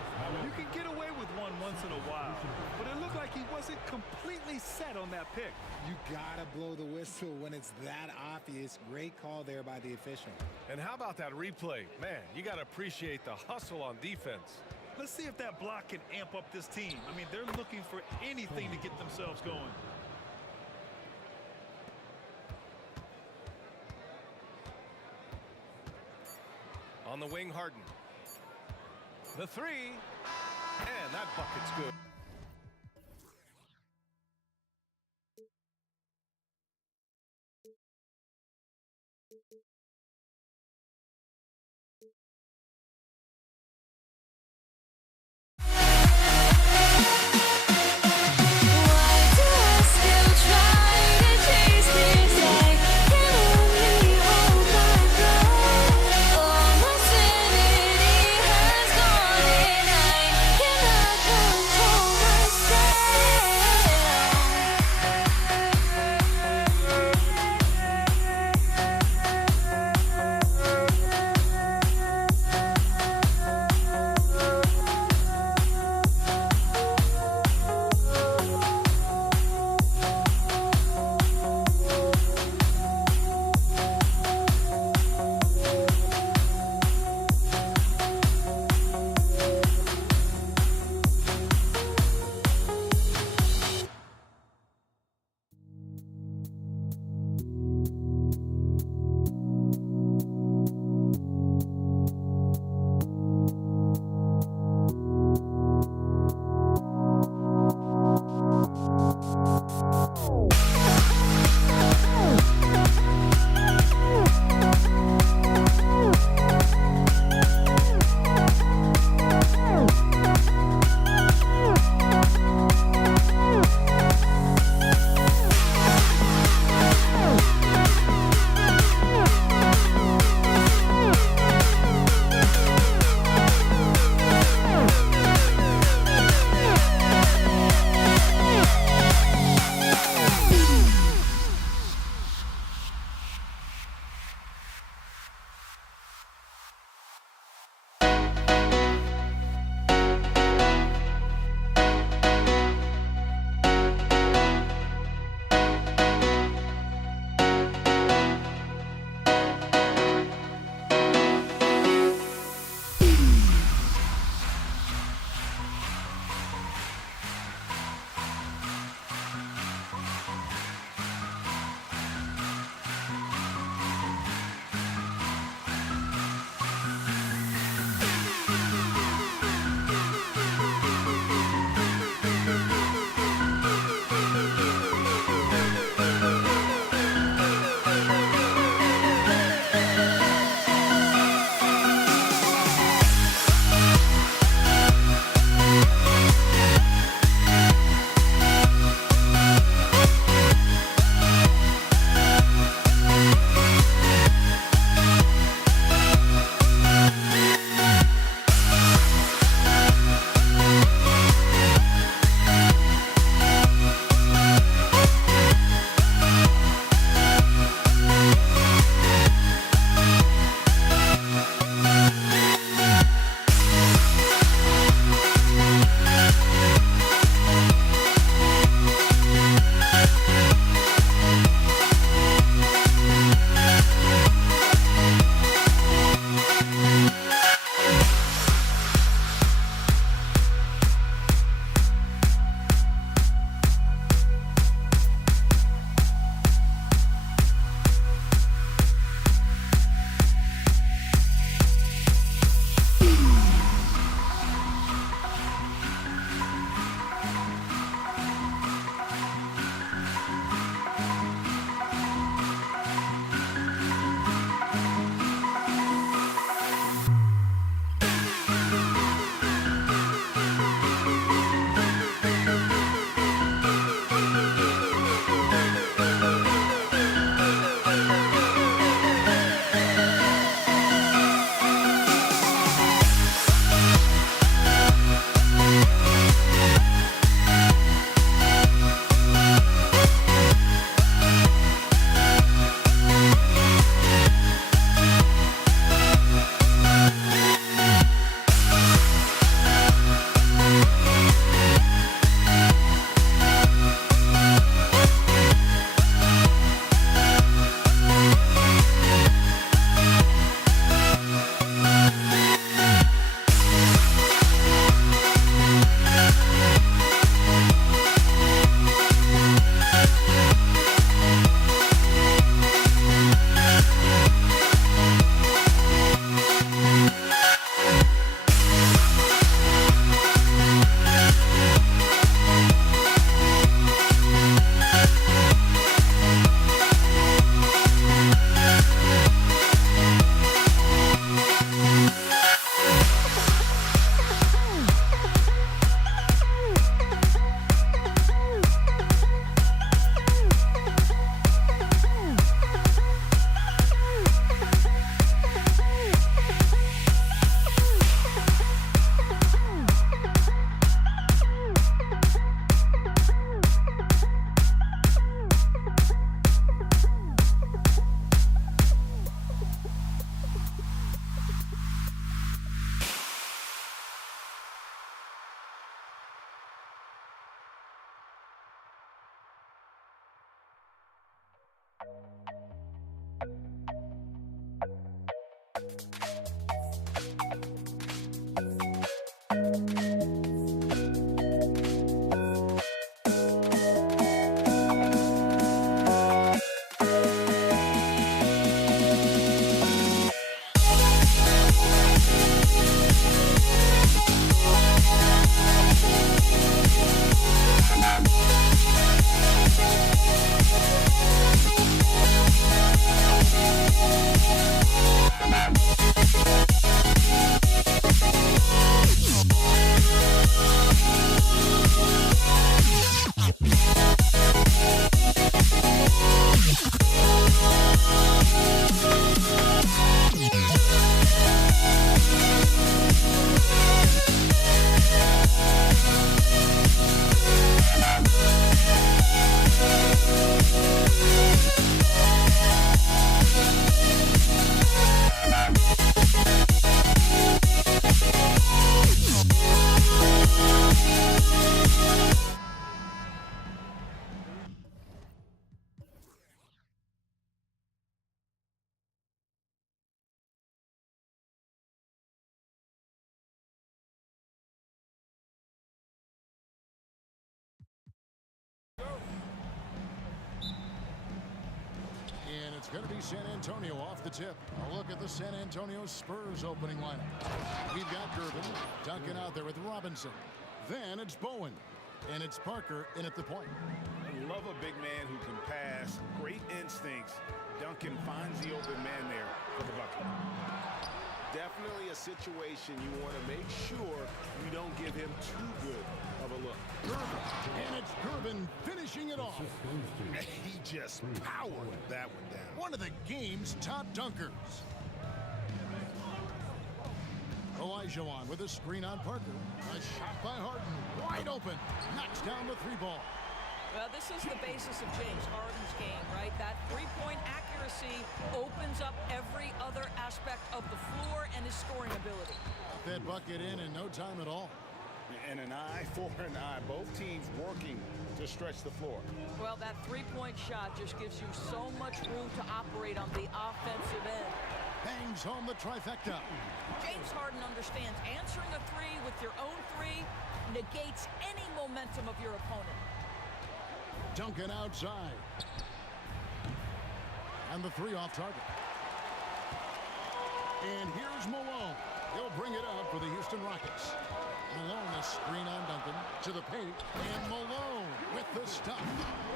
You can get away with one once in a while, but it looked like he wasn't completely set on that pick. You gotta blow the whistle when it's that obvious. Great call there by the official. And how about that replay? Man, you gotta appreciate the hustle on defense. Let's see if that block can amp up this team. I mean, they're looking for anything to get themselves going. On the wing, Harden. The 3, and that bucket's good. going to be San Antonio off the tip. A look at the San Antonio Spurs opening lineup. We've got Gervin, Duncan out there with Robinson. Then it's Bowen, and it's Parker in at the point. I love a big man who can pass. Great instincts. Duncan finds the open man there for the bucket. Definitely a situation you want to make sure you don't give him too good of a look. Gervin, and it's Gervin finishing it off. He just powered that one down. One of the game's top dunkers. Olajuwon with a screen on Parker. A shot by Harden, wide open. Knocks down the three ball. Well, this is the basis of James Harden's game, right? That three-point accuracy opens up every other aspect of the floor and his scoring ability. Got that bucket in no time at all. And an eye for an eye. Both teams working to stretch the floor. Well, that three-point shot just gives you so much room to operate on the offensive end. Bangs home the trifecta. James Harden understands answering a three with your own three negates any momentum of your opponent. Duncan outside. And the three off target. And here's Malone. He'll bring it up for the Houston Rockets. Malone, a screen on Duncan to the paint. And Malone with the stuff.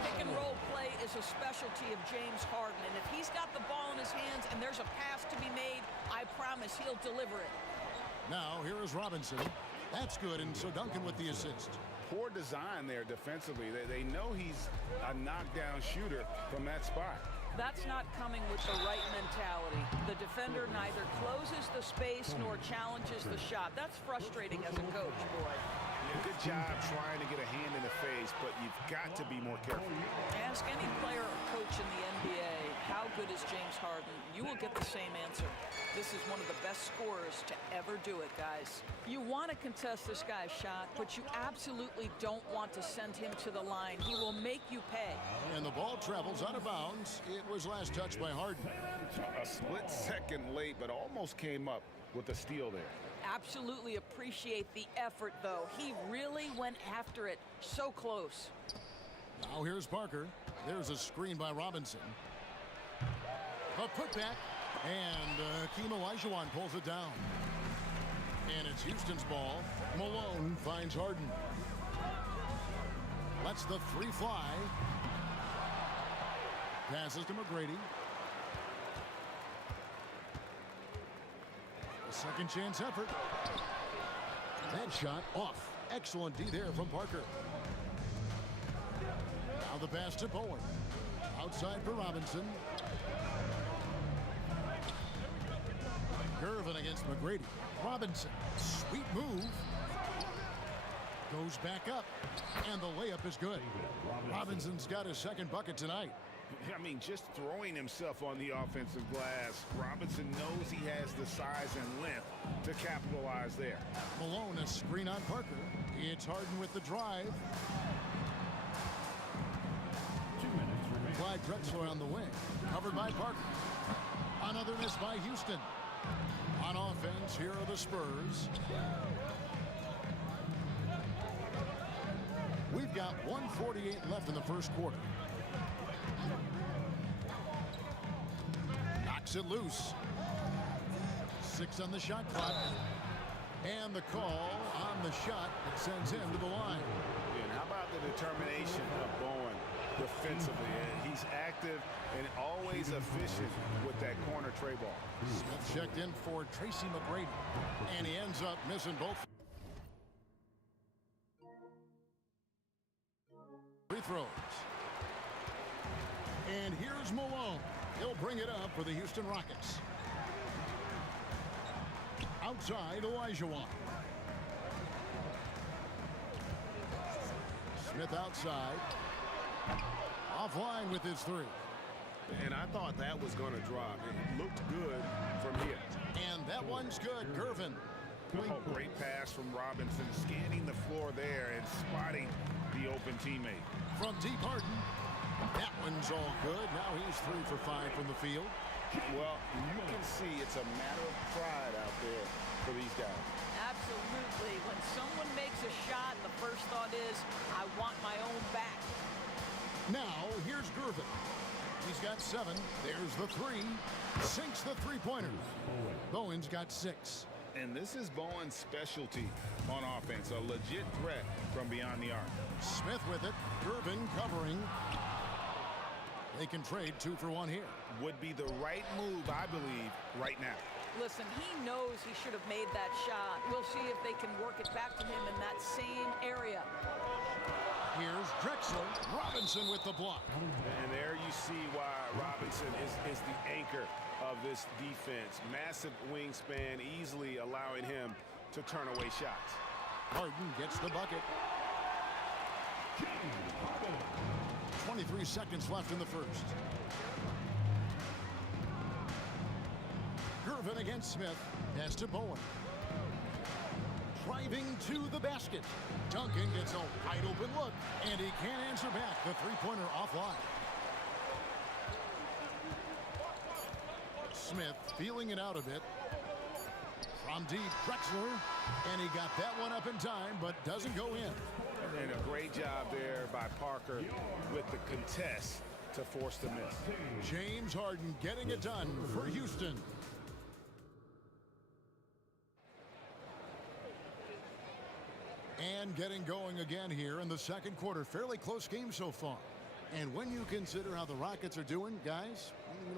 Pick and roll play is a specialty of James Harden. And if he's got the ball in his hands and there's a pass to be made, I promise he'll deliver it. Now here is Robinson. That's good. And so Duncan with the assist. Poor design there defensively. They know he's a knockdown shooter from that spot. That's not coming with the right mentality. The defender neither closes the space nor challenges the shot. That's frustrating as a coach, boy. Good job trying to get a hand in the face, but you've got to be more careful. Ask any player or coach in the NBA, how good is James Harden? You will get the same answer. This is one of the best scorers to ever do it, guys. You want to contest this guy's shot, but you absolutely don't want to send him to the line. He will make you pay. And the ball travels out of bounds. It was last touched by Harden. A split second late, but almost came up with a steal there. Absolutely appreciate the effort, though. He really went after it. So close. Now here's Parker. There's a screen by Robinson. A putback. And Hakeem Olajuwon pulls it down. And it's Houston's ball. Malone finds Harden. Lets the three fly. Passes to McGrady. A second chance effort. That shot off. Excellent D there from Parker. Now the pass to Bowen. Outside for Robinson. Gervin against McGrady. Robinson. Sweet move. Goes back up. And the layup is good. Robinson's got his second bucket tonight. I mean, just throwing himself on the offensive glass. Robinson knows he has the size and length to capitalize there. Malone, a screen on Parker. It's Harden with the drive. 2 minutes remaining. Clyde Drexler on the wing. Covered by Parker. Another miss by Houston. On offense, here are the Spurs. We've got 1:48 left in the first quarter. Knocks it loose. 6 on the shot clock. And the call on the shot that sends him to the line. And how about the determination of Bowen defensively? He's active and always efficient with that corner tray ball. Smith checked in for Tracy McGrady. And he ends up missing both free throws. And here's Malone. He'll bring it up for the Houston Rockets. Outside, Olajuwon. Smith outside. Offline with his three. And I thought that was going to drop. It looked good from here. And that one's good. Gervin. Oh, great pass from Robinson, scanning the floor there and spotting the open teammate. From deep Harden. That one's all good. Now he's 3 for 5 from the field. Well, you can see it's a matter of pride out there for these guys. Absolutely. When someone makes a shot, the first thought is, I want my own back. Now, here's Gervin. He's got 7. There's the 3. Sinks the three-pointer. Bowen's got 6. And this is Bowen's specialty on offense, a legit threat from beyond the arc. Smith with it. Gervin covering. They can trade 2 for 1 here. Would be the right move, I believe, right now. Listen, he knows he should have made that shot. We'll see if they can work it back to him in that same area. Here's Drexler. Robinson with the block. And there you see why Robinson is the anchor of this defense. Massive wingspan, easily allowing him to turn away shots. Harden gets the bucket. 23 seconds left in the first. Gervin against Smith. Pass to Bowen. Driving to the basket. Duncan gets a wide open look, and he can't answer back. The three-pointer offline. Smith feeling it out a bit. From deep, Drexler, and he got that one up in time, but doesn't go in. And a great job there by Parker with the contest to force the miss. James Harden getting it done for Houston. And getting going again here in the second quarter. Fairly close game so far. And when you consider how the Rockets are doing, guys,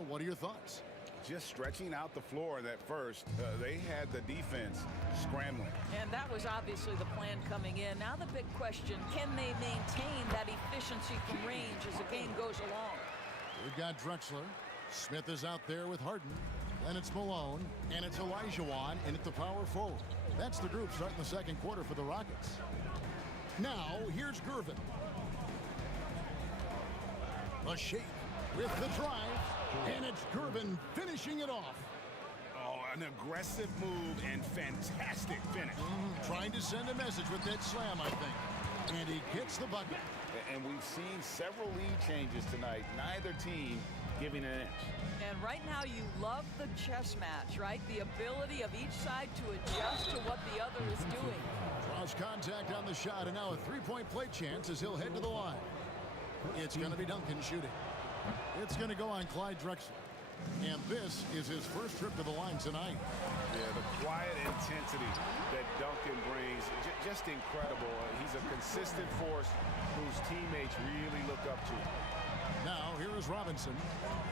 what are your thoughts? Just stretching out the floor that first. They had the defense scrambling. And that was obviously the plan coming in. Now the big question, can they maintain that efficiency from range as the game goes along? We've got Drexler. Smith is out there with Harden. Then it's Malone, and it's Olajuwon, and at the power forward. That's the group starting the second quarter for the Rockets. Now, here's Gervin. A shake with the drive, and it's Gervin finishing it off. Oh, an aggressive move and fantastic finish. Trying to send a message with that slam, I think. And he gets the bucket. And we've seen several lead changes tonight. Neither team giving an inch. And right now you love the chess match, right? The ability of each side to adjust to what the other is doing. Draws contact on the shot, and now a three-point play chance as he'll head to the line. It's going to be Duncan shooting. It's going to go on Clyde Drexler. And this is his first trip to the line tonight. Yeah, the quiet intensity that Duncan brings, just incredible. He's a consistent force whose teammates really look up to. Now, here is Robinson.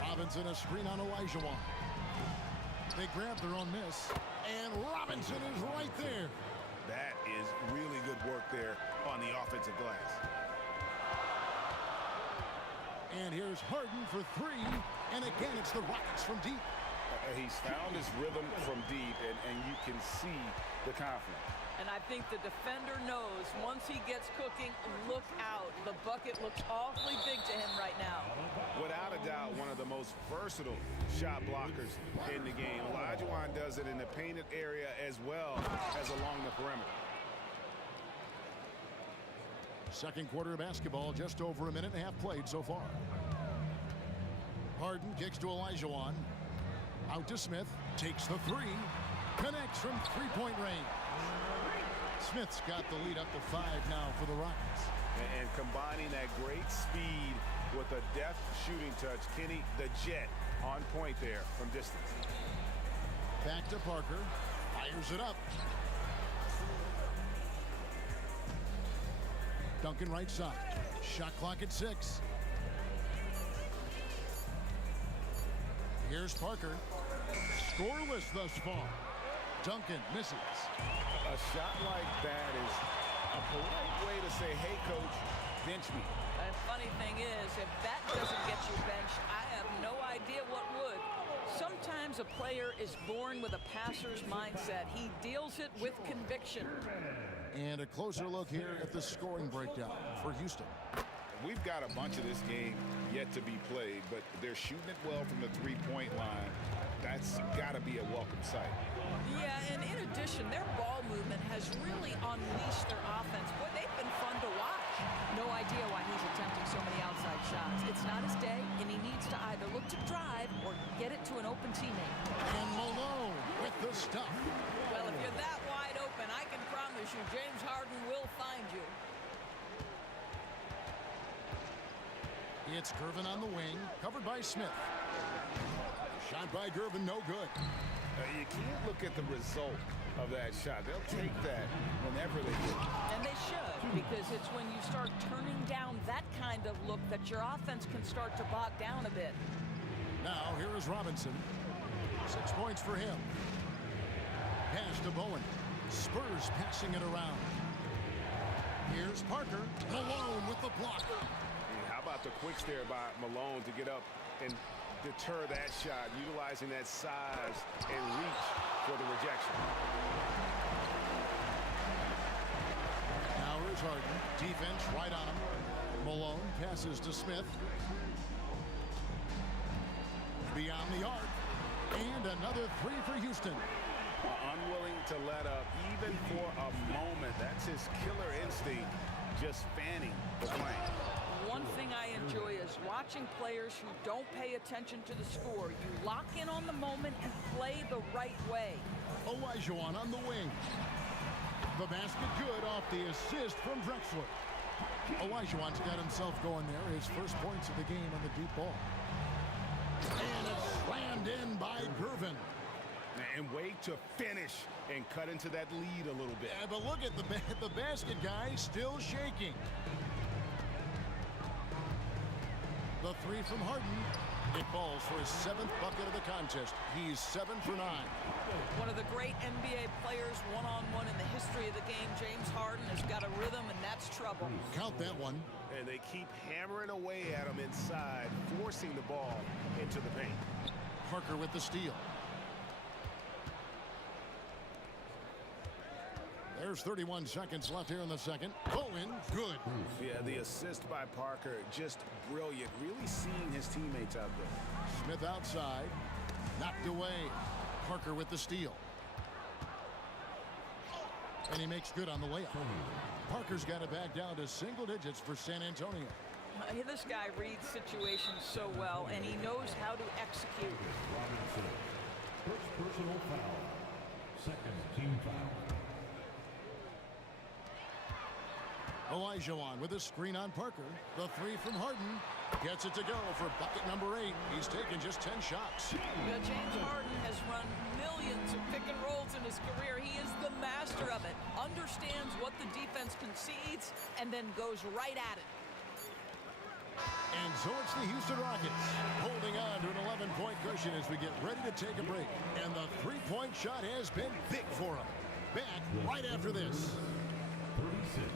Robinson a screen on Olajuwon. They grab their own miss, and Robinson is right there. That is really good work there on the offensive glass. And here's Harden for 3. And again, it's the Rockets from deep. He's found his rhythm from deep, and you can see the confidence. And I think the defender knows once he gets cooking, look out. The bucket looks awfully big to him right now. Without a doubt, one of the most versatile shot blockers in the game. Olajuwon does it in the painted area as well as along the perimeter. Second quarter of basketball, just over a minute and a half played so far. Harden kicks to Olajuwon. Out to Smith. Takes the 3. Connects from three-point range. Smith's got the lead up to 5 now for the Rockets. And combining that great speed with a deft shooting touch, Kenny, the Jet, on point there from distance. Back to Parker. Fires it up. Duncan right side. Shot clock at 6. Here's Parker. Scoreless thus far. Duncan misses. A shot like that is a polite way to say, hey, coach, bench me. And funny thing is, if that doesn't get you benched, I have no idea what would. Sometimes a player is born with a passer's mindset. He deals it with conviction. And a closer look here at the scoring breakdown for Houston. We've got a bunch of this game yet to be played, but they're shooting it well from the three-point line. That's got to be a welcome sight. Yeah, and in addition, their ball movement has really unleashed their offense. Boy, they've been fun to watch. No idea why he's attempting so many outside shots. It's not his day, and he needs to either look to drive or get it to an open teammate. And Malone with the stuff. Well, if you're that wide open, I can promise you James Harden will find you. It's Gervin on the wing, covered by Smith. Shot by Gervin, no good. You can't look at the result of that shot. They'll take that whenever they do. And they should, because it's when you start turning down that kind of look that your offense can start to bog down a bit. Now, here is Robinson. 6 points for him. Pass to Bowen. Spurs passing it around. Here's Parker. Malone with the block. How about the quicks there by Malone to get up and deter that shot, utilizing that size and reach for the rejection. Now here's Harden. Defense right on him. Malone passes to Smith. Beyond the arc. And another three for Houston. Unwilling to let up even for a moment. That's his killer instinct, just fanning the flame. One thing I enjoy is watching players who don't pay attention to the score. You lock in on the moment and play the right way. Olajuwon on the wing. The basket good off the assist from Drexler. Olajuwon's got himself going there. His first points of the game on the deep ball. And it's slammed in by Gervin. And wait to finish and cut into that lead a little bit. Yeah, but look at the basket guy still shaking. The three from Harden. It falls for his 7th bucket of the contest. He's 7 for 9. One of the great NBA players one-on-one in the history of the game, James Harden, has got a rhythm, and that's trouble. Count that one. And they keep hammering away at him inside, forcing the ball into the paint. Parker with the steal. There's 31 seconds left here in the second. Bowen, good. Yeah, the assist by Parker, just brilliant. Really seeing his teammates out there. Smith outside. Knocked away. Parker with the steal. And he makes good on the layup. Parker's got it back down to single digits for San Antonio. This guy reads situations so well, and he knows how to execute. Robinson. First personal foul. Second team foul. Olajuwon with a screen on Parker. The three from Harden. Gets it to go for bucket number 8. He's taken just 10 shots. James Harden has run millions of pick and rolls in his career. He is the master of it. Understands what the defense concedes and then goes right at it. And so it's the Houston Rockets holding on to an 11-point cushion as we get ready to take a break. And the three-point shot has been big for him. Back right after this. 36.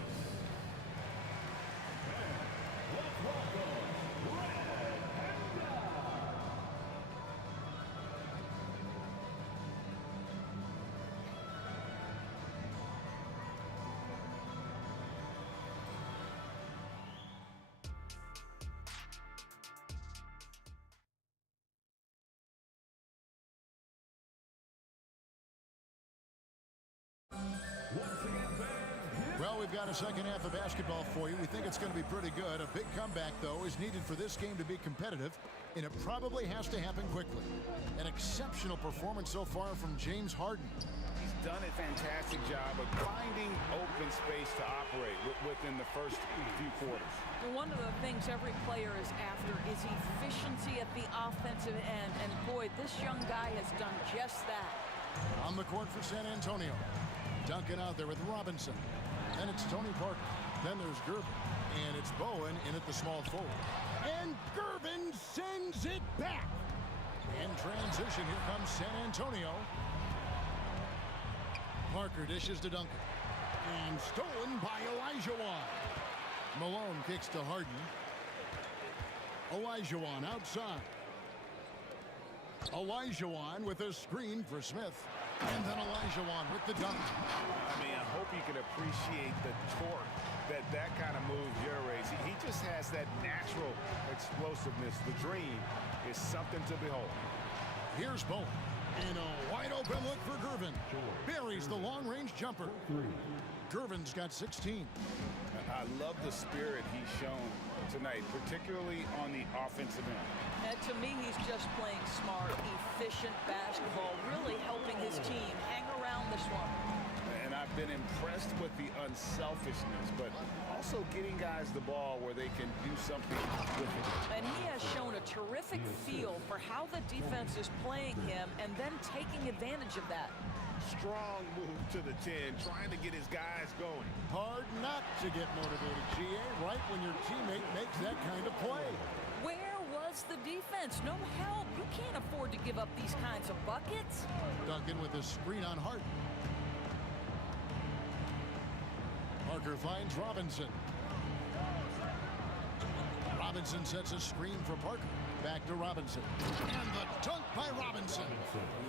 Well, we've got a second half of basketball for you. We think it's going to be pretty good. A big comeback, though, is needed for this game to be competitive, and it probably has to happen quickly. An exceptional performance so far from James Harden. He's done a fantastic job of finding open space to operate within the first few quarters. One of the things every player is after is efficiency at the offensive end, and boy, this young guy has done just that. On the court for San Antonio. Duncan out there with Robinson. Then it's Tony Parker. Then there's Gervin. And it's Bowen in at the small forward. And Gervin sends it back. In transition, here comes San Antonio. Parker dishes to Duncan. And stolen by Olajuwon. Malone kicks to Harden. Olajuwon outside. Olajuwon with a screen for Smith. And then Olajuwon with the dunk. I mean, I hope you can appreciate the torque that kind of move generates. He just has that natural explosiveness. The dream is something to behold. Here's Bowen. And a wide open look for Gervin. Buries the long-range jumper. Gervin's got 16. I love the spirit he's shown tonight, particularly on the offensive end. And to me, he's just playing smart, efficient basketball, really helping his team hang around this one. And I been impressed with the unselfishness, but also getting guys the ball where they can do something with it. And he has shown a terrific feel for how the defense is playing him and then taking advantage of that. Strong move to the 10, trying to get his guys going. Hard not to get motivated, GA, right when your teammate makes that kind of play. Where was the defense? No help. You can't afford to give up these kinds of buckets. Duncan with a screen on Hart. Parker finds Robinson. Robinson sets a screen for Parker. Back to Robinson. And the dunk by Robinson.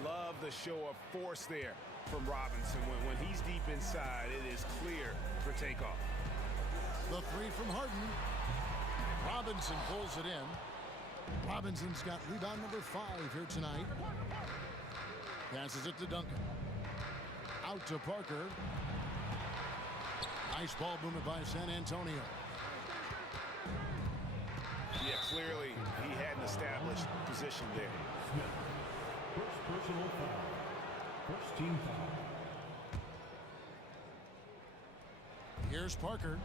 Love the show of force there from Robinson. When he's deep inside, it is clear for takeoff. The three from Harden. Robinson pulls it in. Robinson's got rebound number 5 here tonight. Passes it to Duncan. Out to Parker. Nice ball movement by San Antonio. Yeah, clearly he had an established position there. First personal foul. First team foul. Here's Parker.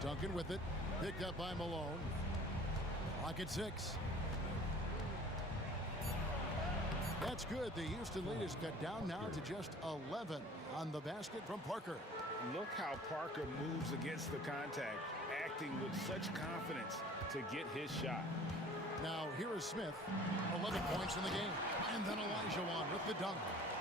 Duncan with it. Picked up by Malone. Clock at 6. That's good. The Houston lead is cut down now to just 11 on the basket from Parker. Look how Parker moves against the contact, acting with such confidence to get his shot. Now here is Smith. 11 points in the game. And then Olajuwon with the dunk.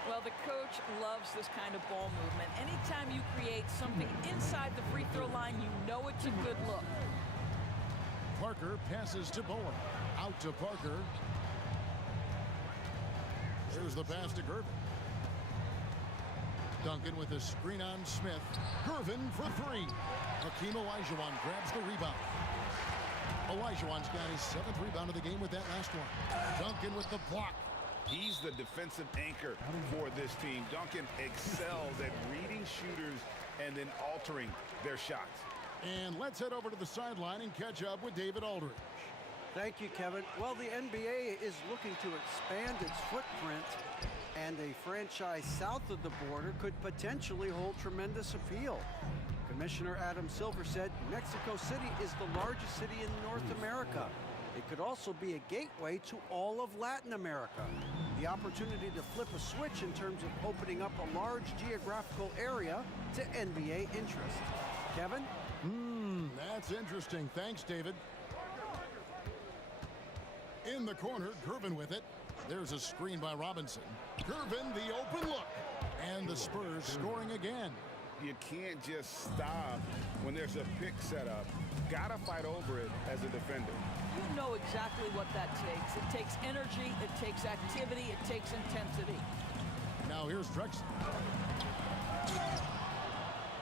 Well, the coach loves this kind of ball movement. Anytime you create something inside the free throw line, you know it's a good look. Parker passes to Bowen. Out to Parker. Here's the pass to Gervin. Duncan with a screen on Smith. Gervin for 3. Hakeem Olajuwon grabs the rebound. Olajuwon's got his 7th rebound of the game with that last one. Duncan with the block. He's the defensive anchor for this team. Duncan excels at reading shooters and then altering their shots. And let's head over to the sideline and catch up with David Aldridge. Thank you, Kevin. Well, the NBA is looking to expand its footprint, and a franchise south of the border could potentially hold tremendous appeal. Commissioner Adam Silver said Mexico City is the largest city in North America. It could also be a gateway to all of Latin America. The opportunity to flip a switch in terms of opening up a large geographical area to NBA interest. Kevin? That's interesting. Thanks, David. In the corner, Gervin with it. There's a screen by Robinson. Gervin, the open look. And the Spurs scoring again. You can't just stop when there's a pick set up. Gotta fight over it as a defender. You know exactly what that takes. It takes energy, it takes activity, it takes intensity. Now here's Drexler.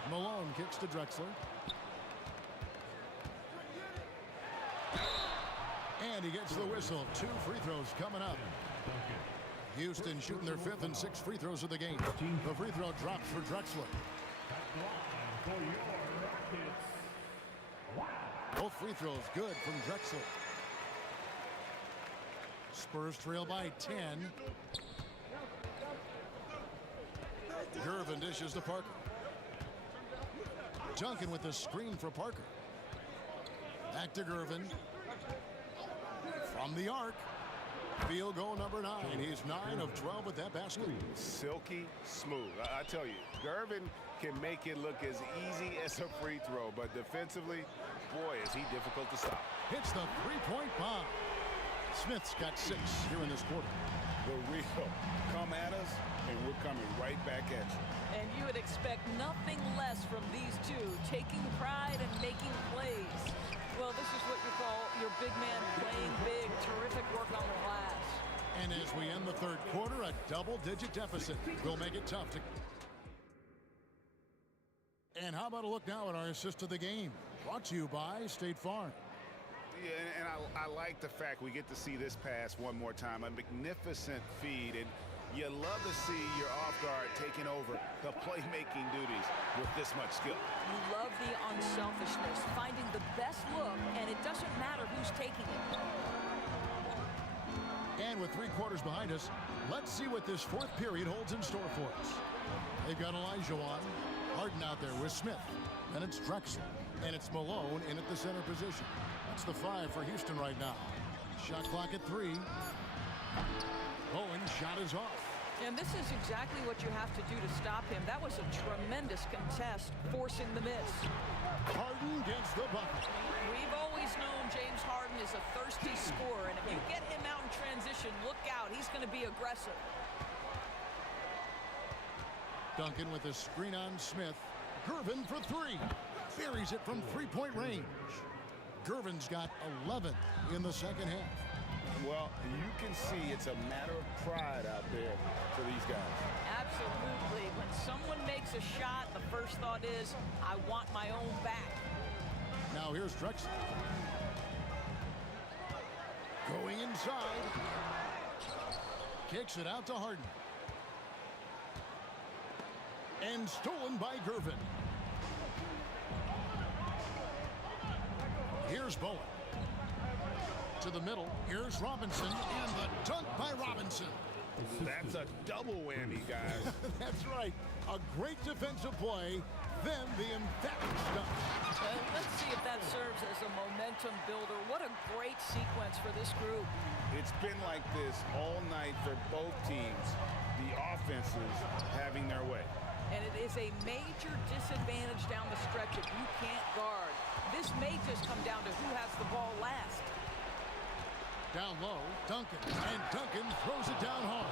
Malone kicks to Drexler. And he gets the whistle. 2 free throws coming up. Houston shooting their 5th and 6th free throws of the game. The free throw drops for Drexler. Both free throws good from Drexler. Spurs trail by 10. Gervin dishes to Parker. Duncan with the screen for Parker. Back to Gervin. From the arc. Field goal number 9. He's 9 of 12 with that basket. Silky smooth. I tell you, Gervin can make it look as easy as a free throw, but defensively, boy, is he difficult to stop. Hits the 3-point bomb. Smith's got 6 here in this quarter. The real come at us, and we're coming right back at you. And you would expect nothing less from these two, taking pride and making plays. Well, this is what you call your big man playing big. Terrific work on the glass. And as we end the 3rd quarter, a double-digit deficit will make it tough to... And how about a look now at our assist of the game? Brought to you by State Farm. Yeah, and I like the fact we get to see this pass one more time. A magnificent feed, and you love to see your off guard taking over the playmaking duties with this much skill. You love the unselfishness, finding the best look, and it doesn't matter who's taking it. And with 3 quarters behind us, Let's see what this fourth period holds in store for us. They've got Elijah on. Harden out there with Smith. And it's Drexler. And it's Malone in at the center position. That's the 5 for Houston right now. Shot clock at 3. Bowen's shot is off. And this is exactly what you have to do to stop him. That was a tremendous contest, forcing the miss. Harden gets the bucket. We've always known James Harden is a thirsty scorer, and if you get him out in transition, look out. He's going to be aggressive. Duncan with a screen on Smith. Gervin for 3. Buries it from three-point range. Gervin's got 11 in the second half. Well, you can see it's a matter of pride out there for these guys. Absolutely. When someone makes a shot, the first thought is, I want my own back. Now here's Drexler. Going inside. Kicks it out to Harden. And stolen by Gervin. Here's Bowen. To the middle. Here's Robinson. And the dunk by Robinson. That's a double whammy, guys. That's right. A great defensive play. Then the emphatic dunk. Let's see if that serves as a momentum builder. What a great sequence for this group. It's been like this all night for both teams. The offenses having their way. And it is a major disadvantage down the stretch if you can't guard. This may just come down to who has the ball last. Down low, Duncan. And Duncan throws it down hard.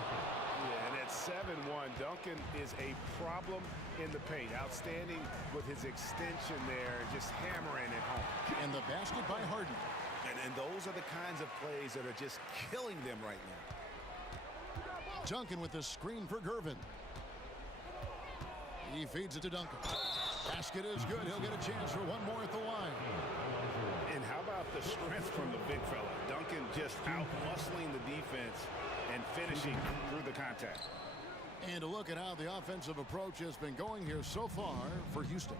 Yeah, and at 7-1, Duncan is a problem in the paint. Outstanding with his extension there, just hammering it home. And the basket by Harden. And those are the kinds of plays that are just killing them right now. Duncan with the screen for Gervin. He feeds it to Duncan. Basket is good. He'll get a chance for one more at the line. And how about the strength from the big fella? Duncan just out-muscling the defense and finishing through the contact. And a look at how the offensive approach has been going here so far for Houston.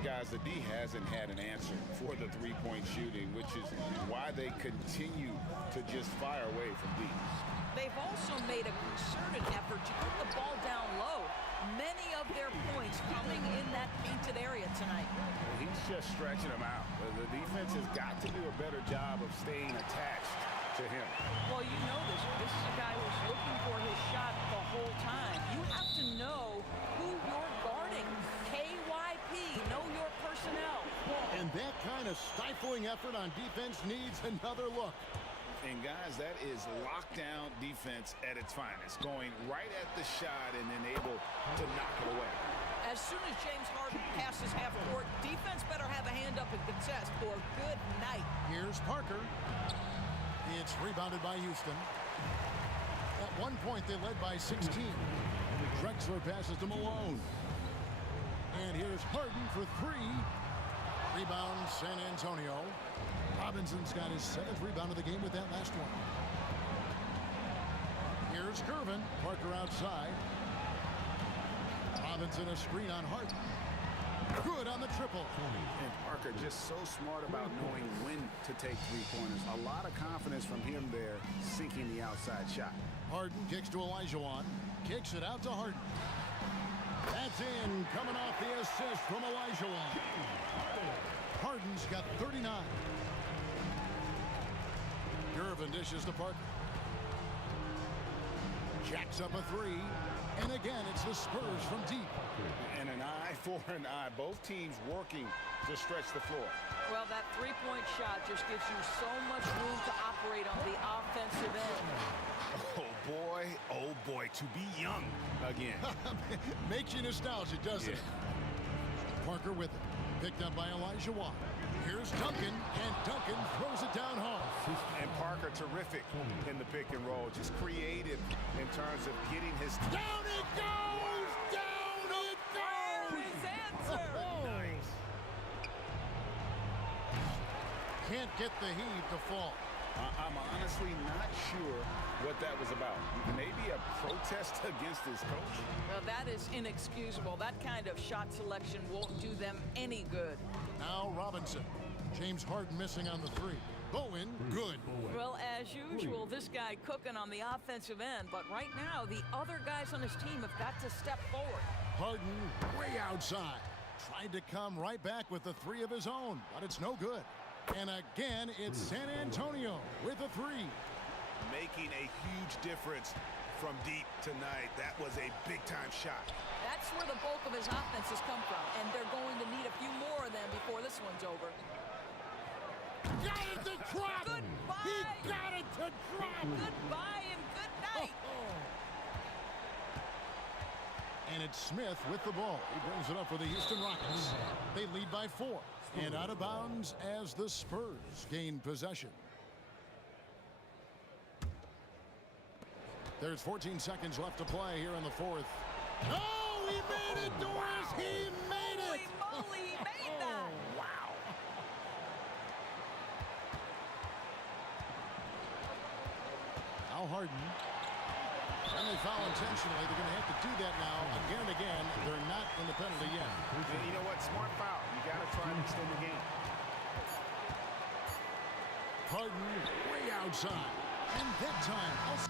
Guys, the D hasn't had an answer for the three-point shooting, which is why they continue to just fire away from deep. They've also made a concerted effort to put the ball down low. Many of their points coming in that painted area tonight. He's just stretching them out. The defense has got to do a better job of staying attached to him. Well, you know this. This is a guy who's looking for his shot the whole time. You have to know who you're guarding. KYP, know your personnel. And that kind of stifling effort on defense needs another look. And guys, that is lockdown defense at its finest. Going right at the shot and then able to knock it away. As soon as James Harden passes half court, defense better have a hand up and contest or good night. Here's Parker. It's rebounded by Houston. At one point, they led by 16. Drexler passes to Malone. And here's Harden for 3. Rebound, San Antonio. Robinson's got his 7th rebound of the game with that last one. Here's Gervin. Parker outside. Robinson a screen on Harden. Good on the triple. And Parker just so smart about knowing when to take three-pointers. A lot of confidence from him there, sinking the outside shot. Harden kicks to Elijah. Kicks it out to Harden. That's in, coming off the assist from Elijah. Harden's got 39. Gervin dishes to Parker. Jacks up a 3. And again, it's the Spurs from deep. And an eye for an eye. Both teams working to stretch the floor. Well, that three-point shot just gives you so much room to operate on the offensive end. Oh boy, to be young again. Makes you nostalgic, doesn't it? Parker with it. Picked up by Elijah. Here's Duncan, and Duncan throws it down hard. And Parker terrific in the pick and roll. Just creative in terms of getting his... Down it goes! Down it goes! His answer! Nice. Can't get the heave to fall. I'm honestly not sure what that was about. Maybe a protest against his coach? Well, that is inexcusable. That kind of shot selection won't do them any good. Now Robinson. James Harden missing on the 3. Bowen, good. Well, as usual, this guy cooking on the offensive end, but right now the other guys on his team have got to step forward. Harden way outside. Tried to come right back with the three of his own, but it's no good. And again, it's San Antonio with a three. Making a huge difference from deep tonight. That was a big-time shot. That's where the bulk of his offense has come from, and they're going to need a few more of them before this one's over. Got it to drop! Goodbye! He got it to drop! Goodbye and good night! And it's Smith with the ball. He brings it up for the Houston Rockets. They lead by 4. And out of bounds as the Spurs gain possession. There's 14 seconds left to play here in the fourth. Oh, he made it, Doris! He made it! Holy moly, he made that! Wow! Now Harden. And they foul intentionally. They're going to have to do that now again and again. They're not in the penalty yet. And you know what? Smart foul. You got to try to extend the game. Harden way outside. And that time,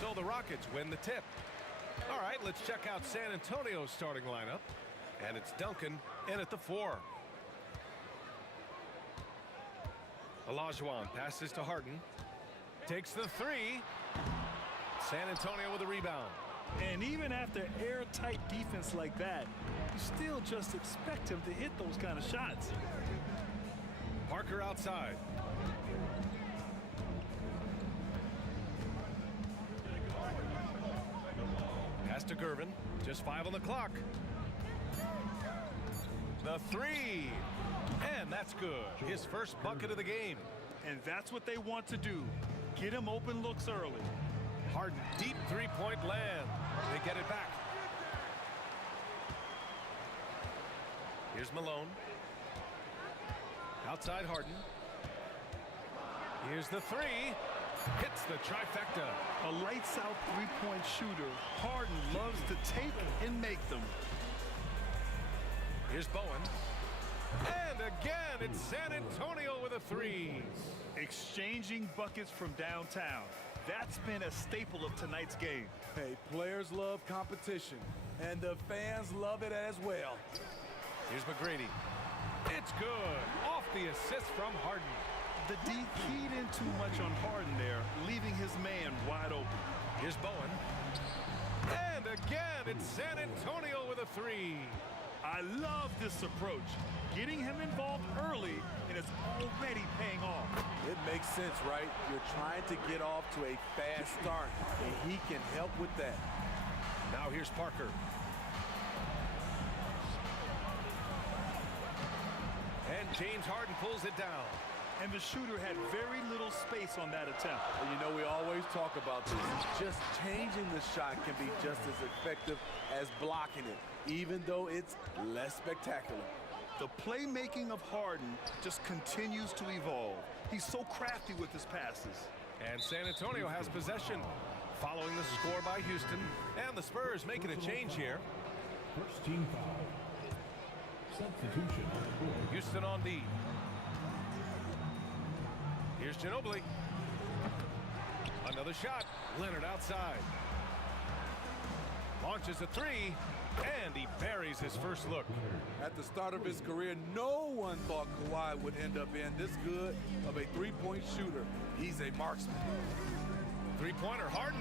So the Rockets win the tip. All right, let's check out San Antonio's starting lineup. And it's Duncan in at the 4. Olajuwon passes to Harden. Takes the 3. San Antonio with a rebound. And even after airtight defense like that, you still just expect him to hit those kind of shots. Parker outside. Pass to Gervin. Just 5 on the clock. The 3. And that's good. His first bucket of the game. And that's what they want to do. Get him open looks early. Harden, deep three-point land. They get it back. Here's Malone. Outside Harden. Here's the 3. Hits the trifecta. A lights-out three-point shooter. Harden loves to take and make them. Here's Bowen. And again, it's San Antonio with a 3. Exchanging buckets from downtown. That's been a staple of tonight's game. Hey, players love competition, and the fans love it as well. Here's McGrady. It's good. Off the assist from Harden. The D keyed in too much on Harden there, leaving his man wide open. Here's Bowen. And again, it's San Antonio with a 3. I love this approach. Getting him involved early, and it's already paying off. It makes sense, right? You're trying to get off to a fast start, and he can help with that. Now here's Parker. And James Harden pulls it down. And the shooter had very little space on that attempt. And you know, we always talk about this. Just changing the shot can be just as effective as blocking it, even though it's less spectacular. The playmaking of Harden just continues to evolve. He's so crafty with his passes. And San Antonio has possession following the score by Houston. And the Spurs making a change here. First team foul. Substitution on the board. Houston on D. Here's Ginobili. Another shot. Leonard outside. Launches a 3. And he buries his first look. At the start of his career, no one thought Kawhi would end up being this good of a three-point shooter. He's a marksman. Three-pointer, Harden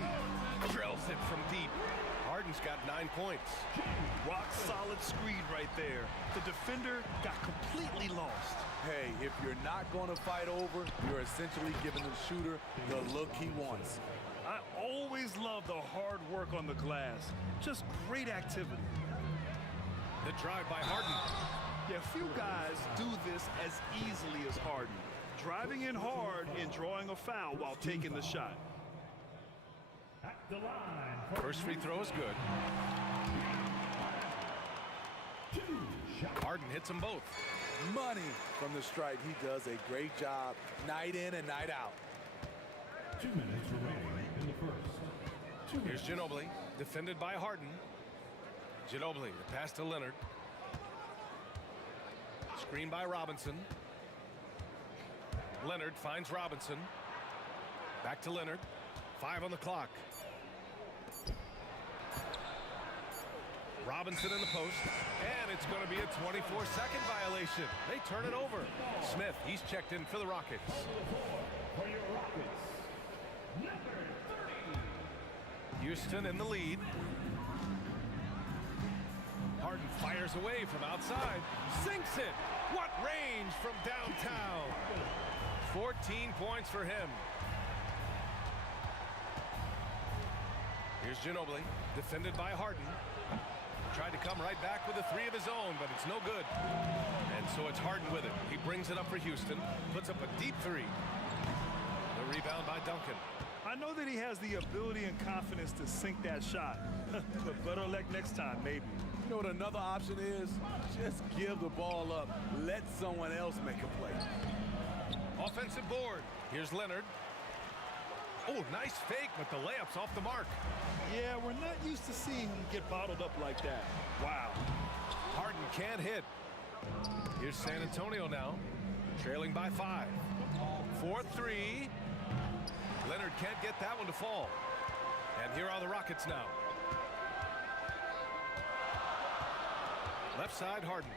drills it from deep. Harden's got 9 points. Rock solid screen right there. The defender got completely lost. Hey, if you're not going to fight over, you're essentially giving the shooter the look he wants. I always love the hard work on the glass. Just great activity. The drive by Harden. Yeah, few guys do this as easily as Harden. Driving in hard and drawing a foul while taking the shot. At the line. First free throw is good. Harden hits them both. Money from the stripe. He does a great job night in and night out. 2 minutes remaining in the first. Here's Ginobili, defended by Harden. Ginobili, the pass to Leonard. Screen by Robinson. Leonard finds Robinson. Back to Leonard. 5 on the clock. Robinson in the post, and it's going to be a 24-second violation. They turn it over. Smith, he's checked in for the Rockets. For your Rockets, number 30. Houston in the lead. Harden fires away from outside. Sinks it. What range from downtown. 14 points for him. Here's Ginobili, defended by Harden. Tried to come right back with a three of his own, but it's no good. And so it's Harden with it. He brings it up for Houston, puts up a deep three. The rebound by Duncan. I know that he has the ability and confidence to sink that shot, but better luck next time, maybe. You know what another option is? Just give the ball up. Let someone else make a play. Offensive board. Here's Leonard. Oh, nice fake, but the layup's off the mark. Yeah, we're not used to seeing him get bottled up like that. Wow. Harden can't hit. Here's San Antonio now, trailing by 5. 4-3. Leonard can't get that one to fall. And here are the Rockets now. Left side, Harden.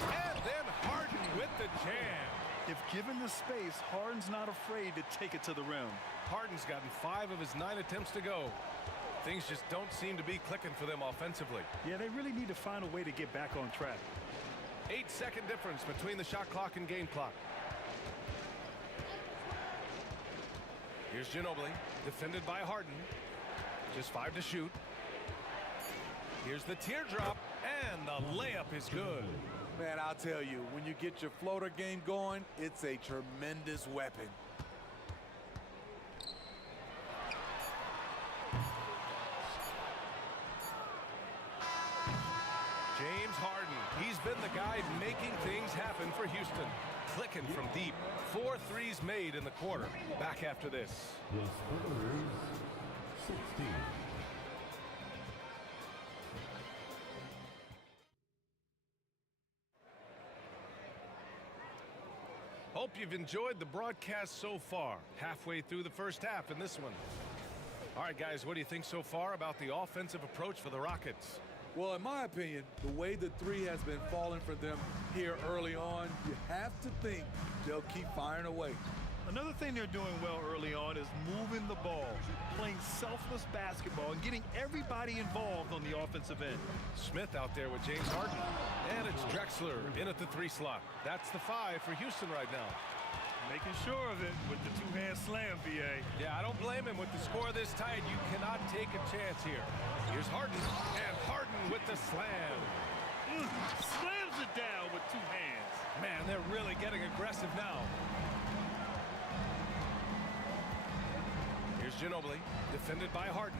And then Harden with the jam. If given the space, Harden's not afraid to take it to the rim. Harden's gotten 5 of his 9 attempts to go. Things just don't seem to be clicking for them offensively. Yeah, they really need to find a way to get back on track. 8-second difference between the shot clock and game clock. Here's Ginobili, defended by Harden. Just 5 to shoot. Here's the teardrop, and the layup is good. Man, I'll tell you, when you get your floater game going, it's a tremendous weapon. James Harden, he's been the guy making things happen for Houston. Clicking from deep. 4 threes made in the quarter. Back after this. The Spurs, 16. Hope you've enjoyed the broadcast so far. Halfway through the first half in this one. All right, guys, what do you think so far about the offensive approach for the Rockets? Well, in my opinion, the way the three has been falling for them here early on, you have to think they'll keep firing away. Another thing they're doing well early on is moving the ball, playing selfless basketball, and getting everybody involved on the offensive end. Smith out there with James Harden. And it's Drexler in at the 3 slot. That's the 5 for Houston right now. Making sure of it with the two-hand slam, BA. Yeah, I don't blame him. With the score this tight, you cannot take a chance here. Here's Harden, and Harden with the slam. Slams it down with 2 hands. Man, they're really getting aggressive now. Here's Ginobili, defended by Harden.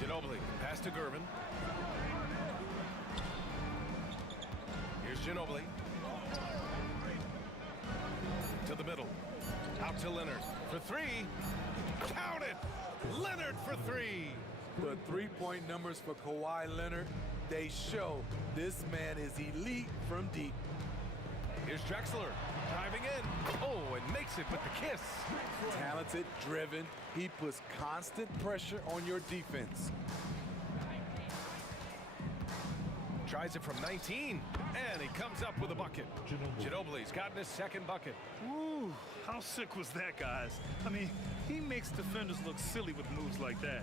Ginobili, pass to Gervin. Here's Ginobili. To the middle. Out to Leonard for 3. Count it! Leonard for 3. The three-point numbers for Kawhi Leonard, they show this man is elite from deep. Here's Drexler driving in. Oh, and makes it with the kiss. Talented, driven. He puts constant pressure on your defense. Tries it from 19, and he comes up with a bucket. Ginobili's gotten his second bucket. Ooh, how sick was that, guys? I mean, he makes defenders look silly with moves like that.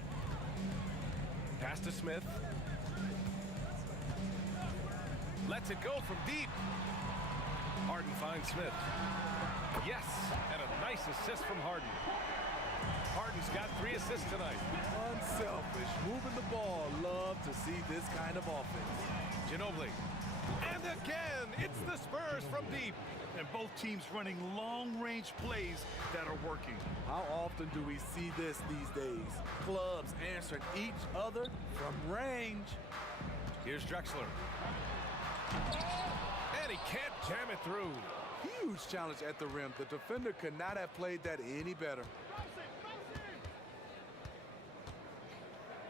Pass to Smith. Lets it go from deep. Harden finds Smith. Yes, and a nice assist from Harden. Harden's got 3 assists tonight. Unselfish, moving the ball. Love to see this kind of offense. Ginobili And again, it's the Spurs from deep. And both teams running long-range plays that are working. How often do we see this these days? Clubs answering each other from range. Here's Drexler. And he can't jam it through. Huge challenge at the rim. The defender could not have played that any better.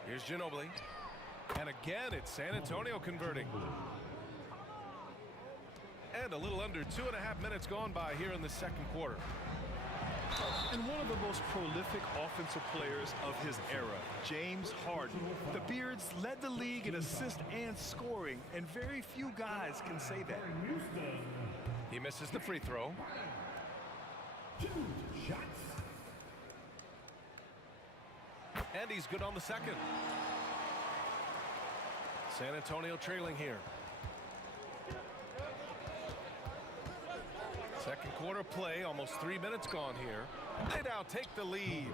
Here's Ginobili. And again, it's San Antonio converting. And a little under 2.5 minutes gone by here in the second quarter. And one of the most prolific offensive players of his era, James Harden. The Beards led the league in assists and scoring, and very few guys can say that. He misses the free throw. 2 shots. And he's good on the second. San Antonio trailing here. Second quarter play, almost 3 minutes gone here. They now take the lead.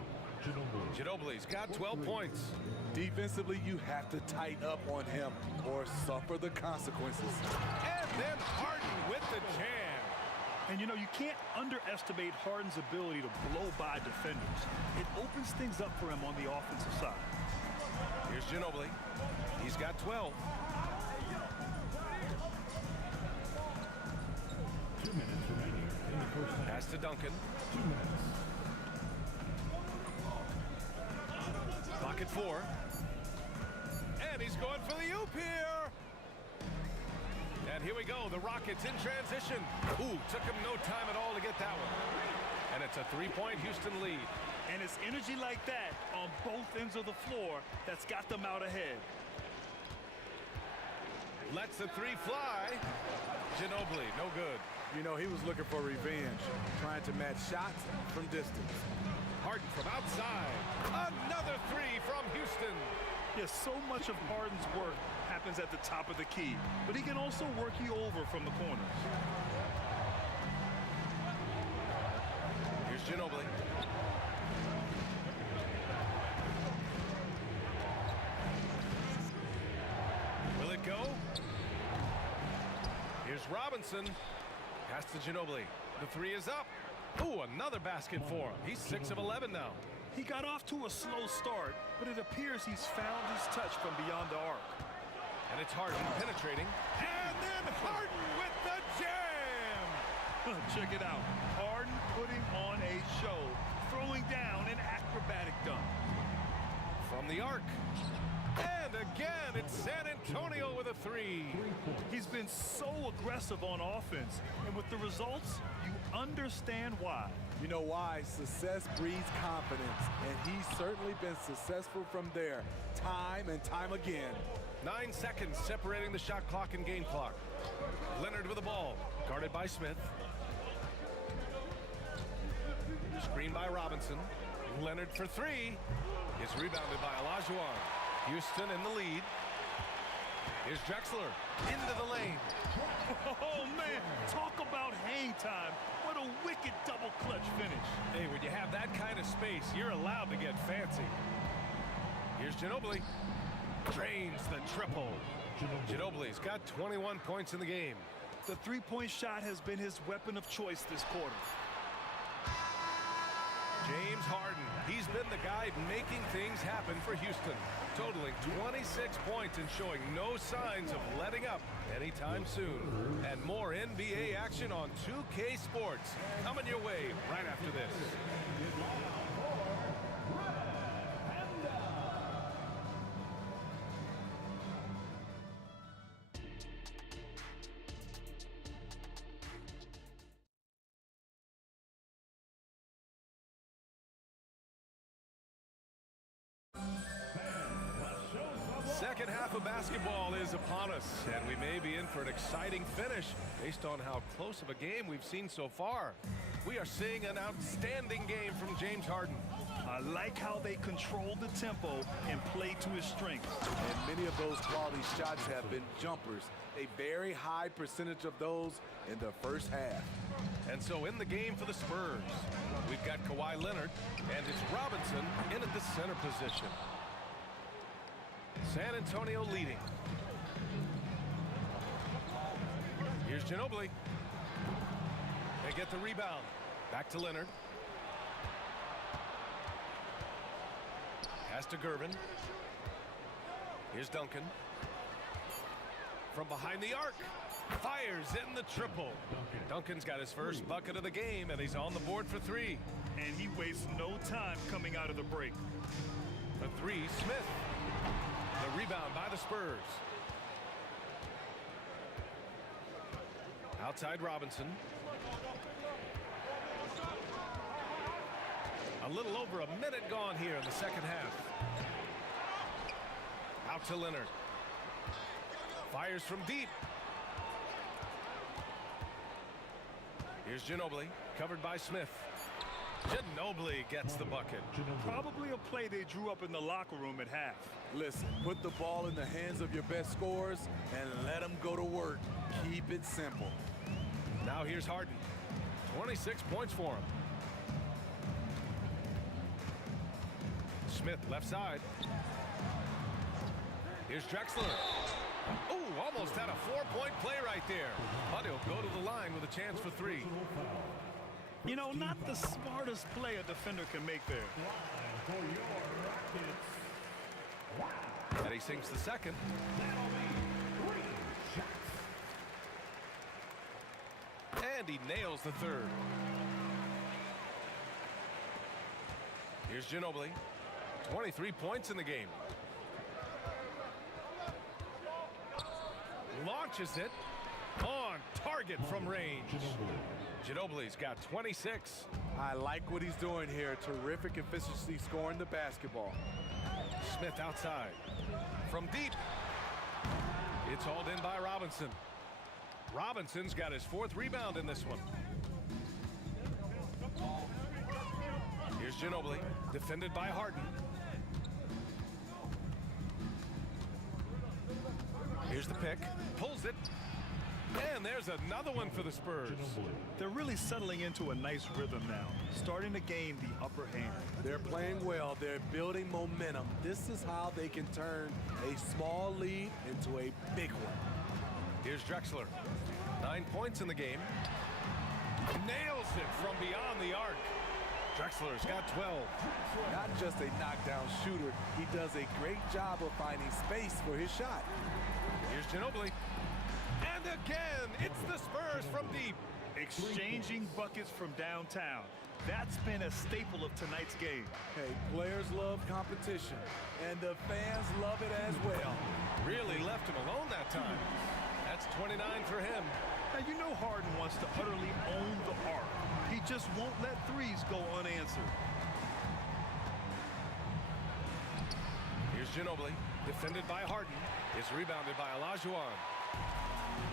Ginobili's got 12 points. Defensively, you have to tighten up on him or suffer the consequences. And then Harden with the jam. And you know, you can't underestimate Harden's ability to blow by defenders. It opens things up for him on the offensive side. Here's Ginobili. He's got 12. 2 minutes remaining in the first half. Pass to Duncan. 2 minutes. Clock at 4. And he's going for the oop here. And here we go. The Rockets in transition. Ooh, took him no time at all to get that one. And it's a 3-point Houston lead. And it's energy like that on both ends of the floor that's got them out ahead. Lets the 3 fly. Ginobili, no good. You know, he was looking for revenge, trying to match shots from distance. Harden from outside. Another 3 from Houston. Yes, so much of Harden's work happens at the top of the key, but he can also work you over from the corners. Here's Ginobili. Will it go? Here's Robinson. Pass to Ginobili. The 3 is up. Ooh, another basket for him. He's 6 of 11 now. He got off to a slow start, but it appears he's found his touch from beyond the arc. And it's Harden penetrating. And then Harden with the jam! Check it out. Harden putting on a show, throwing down an acrobatic dunk. From the arc. And again, it's San Antonio with a 3. He's been so aggressive on offense, and with the results, you understand why. You know why? Success breeds confidence, and he's certainly been successful from there, time and time again. 9 seconds separating the shot clock and game clock. Leonard with the ball, guarded by Smith. Screen by Robinson. Leonard for 3. It's rebounded by Olajuwon. Houston in the lead. Here's Drexler into the lane. Oh, man, talk about hang time. What a wicked double clutch finish. Hey, when you have that kind of space, you're allowed to get fancy. Here's Ginobili. Drains the triple. Ginobili's got 21 points in the game. The three-point shot has been his weapon of choice this quarter. James Harden, he's been the guy making things happen for Houston, totaling 26 points and showing no signs of letting up anytime soon. And more NBA action on 2K Sports coming your way right after this. Second half of basketball is upon us, and we may be in for an exciting finish based on how close of a game we've seen so far. We are seeing an outstanding game from James Harden. I like how they control the tempo and play to his strengths. And many of those quality shots have been jumpers. A very high percentage of those in the first half. And so in the game for the Spurs, we've got Kawhi Leonard, and it's Robinson in at the center position. San Antonio leading. Here's Ginobili. They get the rebound. Back to Leonard. Pass to Gervin. Here's Duncan. From behind the arc. Fires in the triple. Duncan's got his first bucket of the game, and he's on the board for 3. And he wastes no time coming out of the break. For 3, Smith. The rebound by the Spurs. Outside Robinson. A little over a minute gone here in the second half. Out to Leonard. Fires from deep. Here's Ginobili, covered by Smith. Ginobili gets the bucket. Probably a play they drew up in the locker room at half. Listen, put the ball in the hands of your best scorers and let them go to work. Keep it simple. Now here's Harden. 26 points for him. Smith left side. Here's Drexler. Oh, almost had a 4-point play right there. But he'll go to the line with a chance for 3. You know, not the smartest play a defender can make there. And he sinks the second. And he nails the third. Here's Ginobili. 23 points in the game. Launches it on target from range. Ginobili's got 26. I like what he's doing here. Terrific efficiency scoring the basketball. Smith outside. From deep. It's hauled in by Robinson. Robinson's got his 4th rebound in this one. Here's Ginobili, defended by Harden. Here's the pick. Pulls it. And there's another one for the Spurs. They're really settling into a nice rhythm now, starting to gain the upper hand. They're playing well. They're building momentum. This is how they can turn a small lead into a big one. Here's Drexler. 9 points in the game. Nails it from beyond the arc. Drexler's got 12. Not just a knockdown shooter, he does a great job of finding space for his shot. Here's Ginobili. And again, it's the Spurs from deep. Exchanging buckets from downtown. That's been a staple of tonight's game. Hey, players love competition, and the fans love it as well. Really left him alone that time. That's 29 for him. Now, you know Harden wants to utterly own the arc. He just won't let threes go unanswered. Here's Ginobili, defended by Harden. It's rebounded by Olajuwon.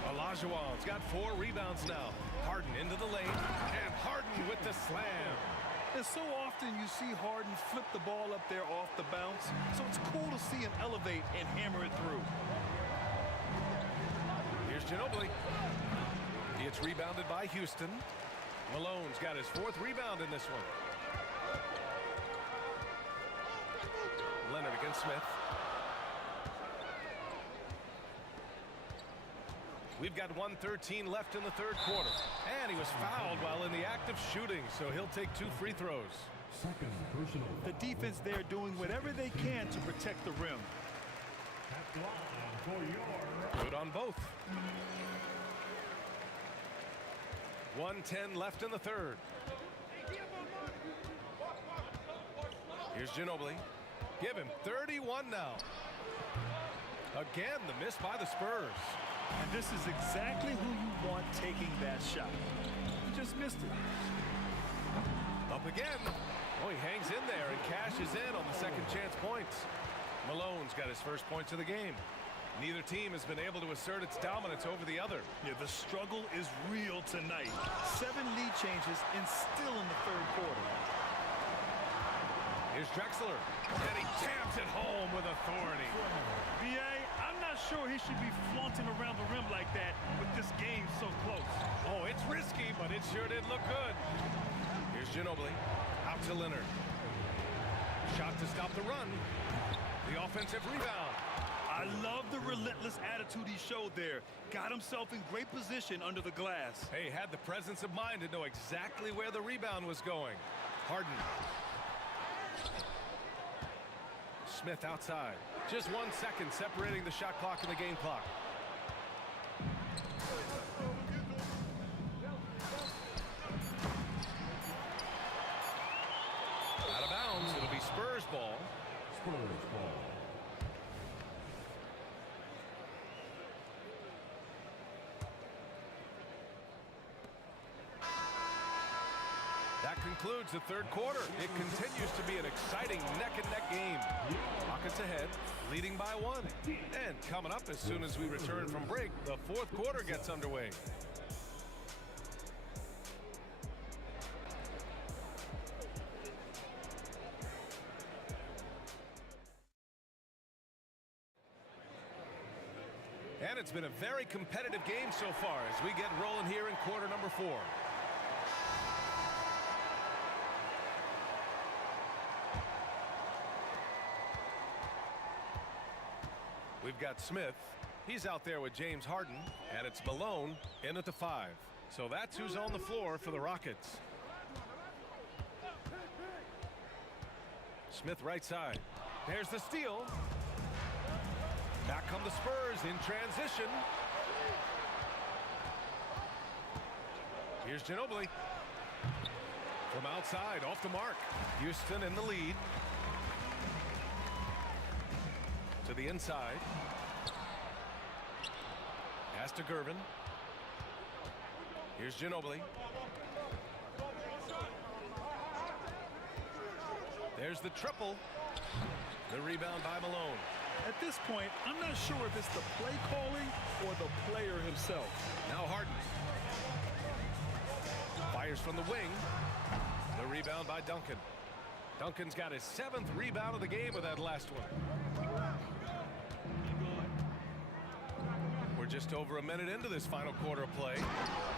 Olajuwon's got 4 rebounds now. Harden into the lane, and Harden with the slam. And so often you see Harden flip the ball up there off the bounce, so it's cool to see him elevate and hammer it through. Here's Ginobili. It's rebounded by Houston. Malone's got his 4th rebound in this one. Leonard against Smith. We've got 1:13 left in the 3rd quarter. And he was fouled while in the act of shooting, so he'll take 2 free throws. The defense there doing whatever they can to protect the rim. Good on both. 1:10 left in the 3rd. Here's Ginobili. Give him 31 now. Again, the miss by the Spurs. And this is exactly who you want taking that shot. He just missed it. Up again. Oh, he hangs in there and cashes in on the second chance points. Malone's got his first points of the game. Neither team has been able to assert its dominance over the other. Yeah, the struggle is real tonight. 7 lead changes and still in the 3rd quarter. Here's Drexler, and he taps it home with authority. B.A., I'm not sure he should be flaunting around the rim like that with this game so close. Oh, it's risky, but it sure did look good. Here's Ginobili, out to Leonard. Shot to stop the run. The offensive rebound. I love the relentless attitude he showed there. Got himself in great position under the glass. Hey, had the presence of mind to know exactly where the rebound was going. Harden. Smith outside. Just 1 second separating the shot clock and the game clock. Out of bounds. It'll be Spurs ball. Spurs ball. That concludes the third quarter. It continues to be an exciting neck-and-neck game. Rockets ahead, leading by 1. And coming up as soon as we return from break, the fourth quarter gets underway. And it's been a very competitive game so far as we get rolling here in quarter number 4. We've got Smith. He's out there with James Harden, and it's Malone in at the 5. So that's who's on the floor for the Rockets. Smith right side. There's the steal. Back come the Spurs in transition. Here's Ginobili. From outside, off the mark. Houston in the lead. To the inside. Pass to Gervin. Here's Ginobili. There's the triple. The rebound by Malone. At this point, I'm not sure if it's the play calling or the player himself. Now Harden. Fires from the wing. The rebound by Duncan. Duncan's got his 7th rebound of the game with that last one. We're just over a minute into this final quarter of play.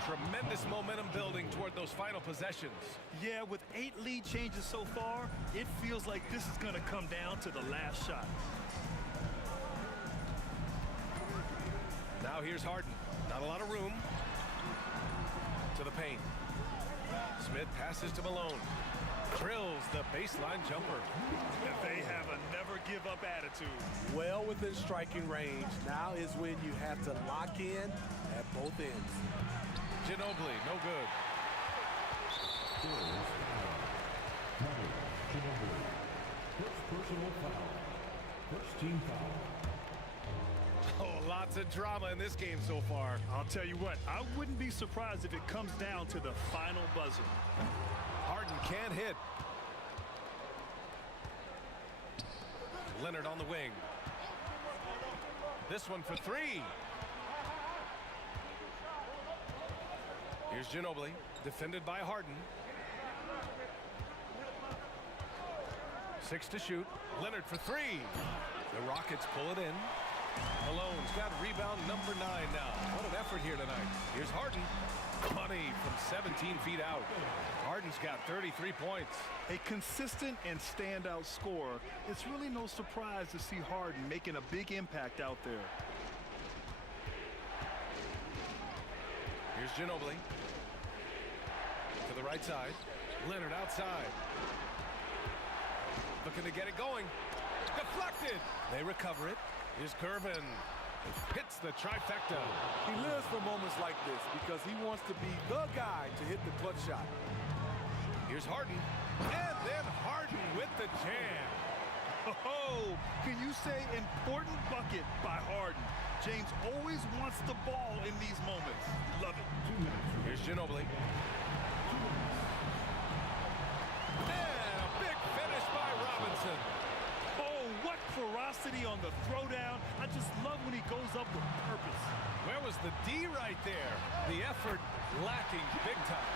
Tremendous momentum building toward those final possessions. Yeah, with 8 lead changes so far, it feels like this is going to come down to the last shot. Now here's Harden. Not a lot of room. To the paint. Smith passes to Malone. Drills the baseline jumper. They have a never-give-up attitude. Well within striking range. Now is when you have to lock in at both ends. Ginobili, no good. Ginobili. First personal foul. First team foul. Oh, lots of drama in this game so far. I'll tell you what, I wouldn't be surprised if it comes down to the final buzzer. Harden can't hit. Leonard on the wing. This one for 3. Here's Ginobili, defended by Harden. 6 to shoot. Leonard for 3. The Rockets pull it in. Malone's got rebound number 9 now. What an effort here tonight. Here's Harden. Money from 17 feet out. Harden's got 33 points. A consistent and standout scorer. It's really no surprise to see Harden making a big impact out there. Here's Ginobili. To the right side. Leonard outside. Looking to get it going. Deflected. They recover it. Here's Gervin. Hits the trifecta. He lives for moments like this because he wants to be the guy to hit the clutch shot. Here's Harden. And then Harden with the jam. Oh, can you say important bucket by Harden? James always wants the ball in these moments. Love it. Here's Ginobili. And a big finish by Robinson. Oh, what ferocity on the throwdown. I just love when he goes up with purpose. Where was the D right there? The effort lacking big time.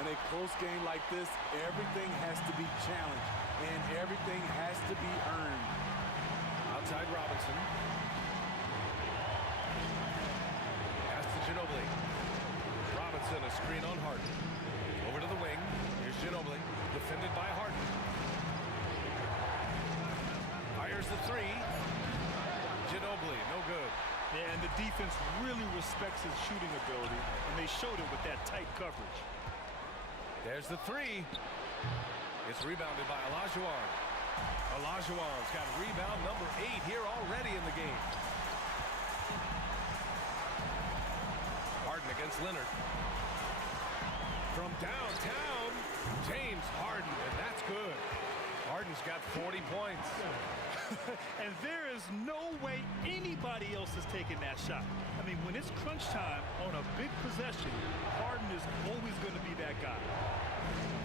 In a close game like this, everything has to be challenged and everything has to be earned. Outside Robinson. Pass to Ginobili. Robinson, a screen on Harden. Over to the wing. Here's Ginobili, defended by Harden. Fires the 3. Ginobili Ginobili, no good. Yeah, and the defense really respects his shooting ability, and they showed it with that tight coverage. There's the three. It's rebounded by Olajuwon. Olajuwon's got rebound number 8 here already in the game. Harden against Leonard. From downtown, James Harden, and that's good. Harden's got 40 points. And there is no way anybody else is taking that shot. I mean, when it's crunch time on a big possession, Harden is always going to be that guy.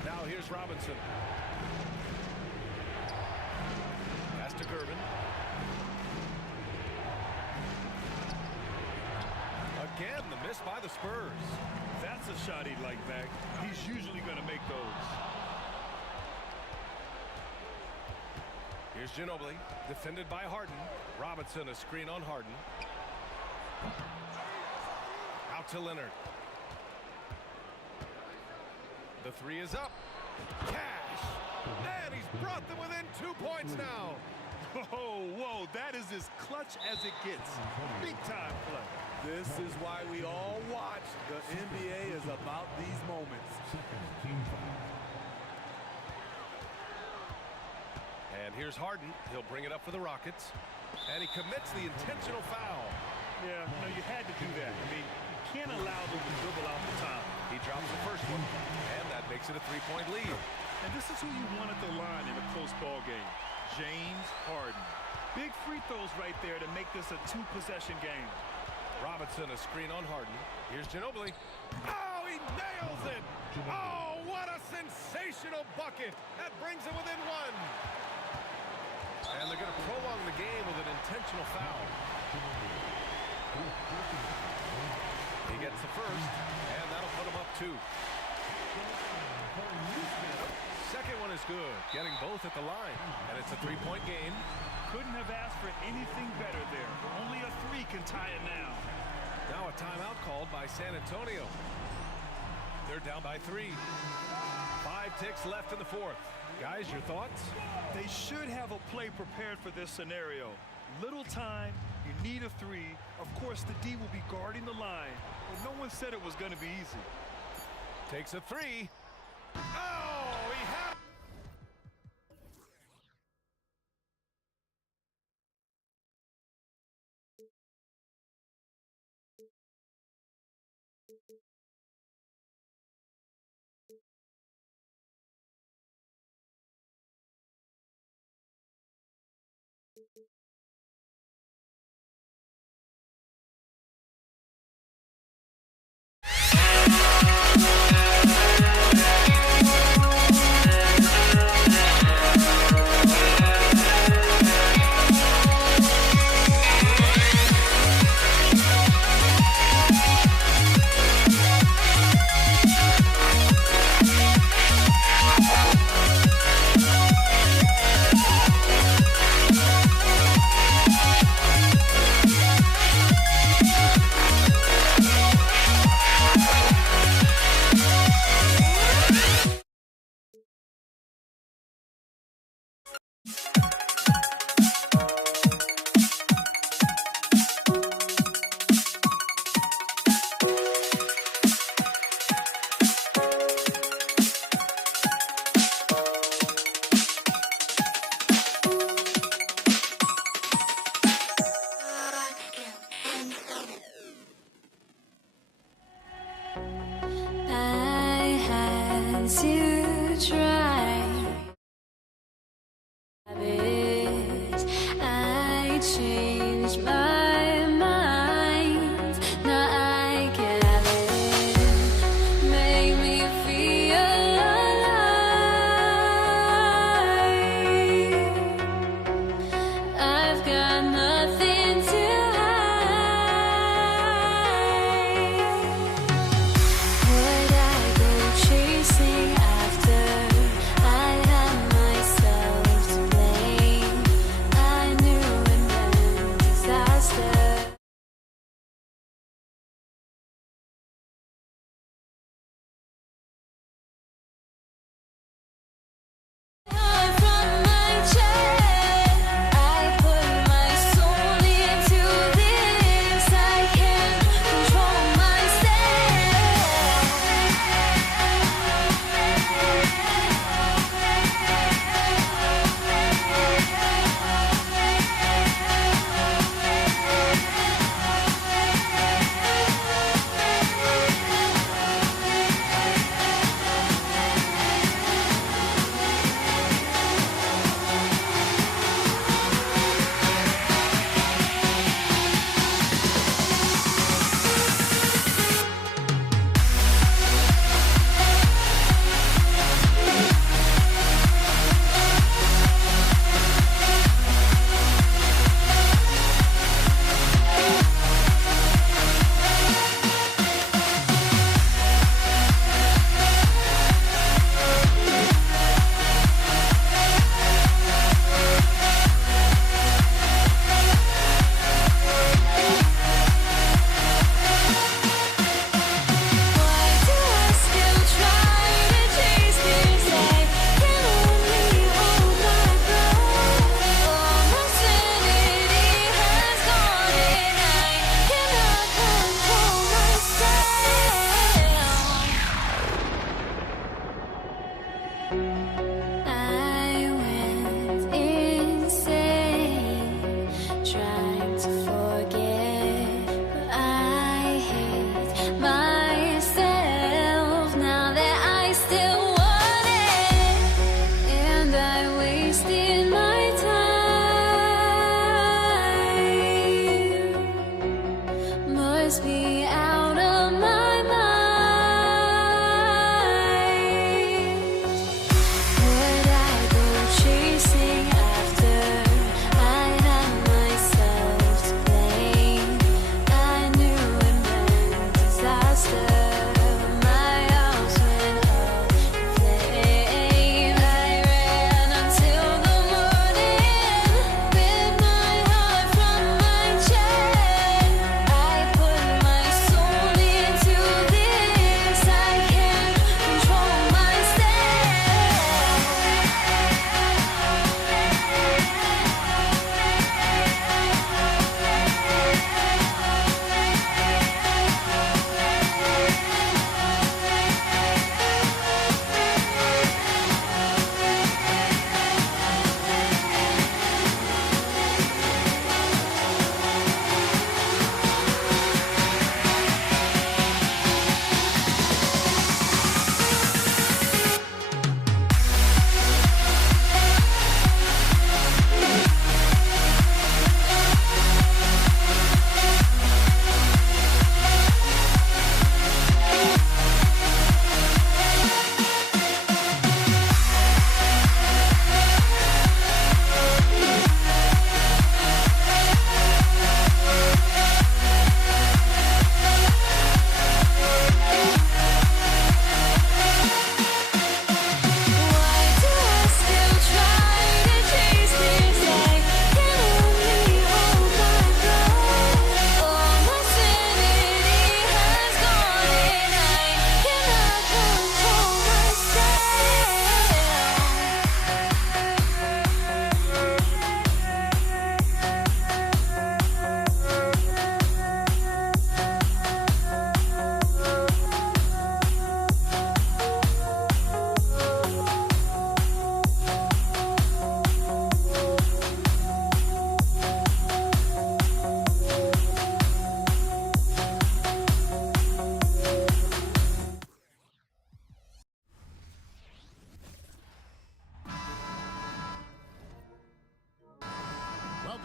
Now here's Robinson. Pass to Gervin. Again, the miss by the Spurs. That's a shot he'd like back. He's usually going to make those. Here's Ginobili, defended by Harden. Robinson, a screen on Harden. Out to Leonard. The three is up. Cash! And he's brought them within 2 points now. Oh, whoa, that is as clutch as it gets. Big time play. This is why we all watch. The NBA is about these moments. And here's Harden. He'll bring it up for the Rockets. And he commits the intentional foul. Yeah, no, you had to do that. I mean, you can't allow them to dribble out the time. He drops the first one. And that makes it a 3-point lead. And this is who you want at the line in a close ball game. James Harden. Big free throws right there to make this a 2-possession game. Robinson, a screen on Harden. Here's Ginobili. Oh, he nails it! Oh, what a sensational bucket! That brings him within 1. And they're going to prolong the game with an intentional foul. He gets the first, and that'll put him up 2. Second one is good, getting both at the line, and it's a 3-point game. Couldn't have asked for anything better there. Only a 3 can tie it now. Now a timeout called by San Antonio. They're down by 3. 5 ticks left in the 4th. Guys, your thoughts? They should have a play prepared for this scenario. Little time, you need a 3. Of course, the D will be guarding the line, but no one said it was going to be easy. Takes a 3. Oh, he had it.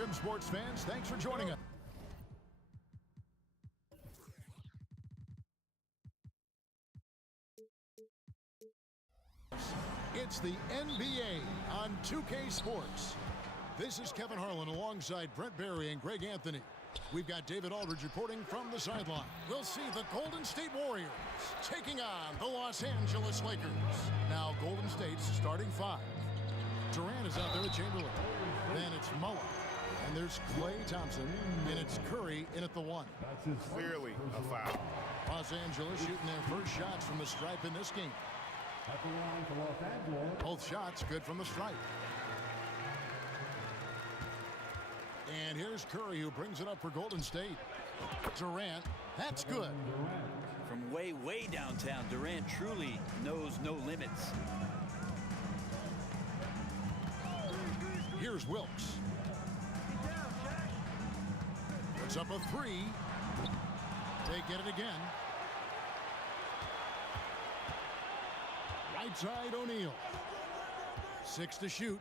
Welcome, sports fans. Thanks for joining us. It's the NBA on 2K Sports. This is Kevin Harlan alongside Brent Barry and Greg Anthony. We've got David Aldridge reporting from the sideline. We'll see the Golden State Warriors taking on the Los Angeles Lakers. Now Golden State's starting five. Durant is out there with Chamberlain. Then it's Mullen. And there's Klay Thompson. And it's Curry in at the one. That's clearly a foul. Los Angeles shooting their first shots from the stripe in this game. Both shots good from the stripe. And here's Curry, who brings it up for Golden State. Durant, that's good. From way, way downtown, Durant truly knows no limits. Here's Wilkes. Puts up a three. They get it again. Right side, O'Neal. 6 to shoot.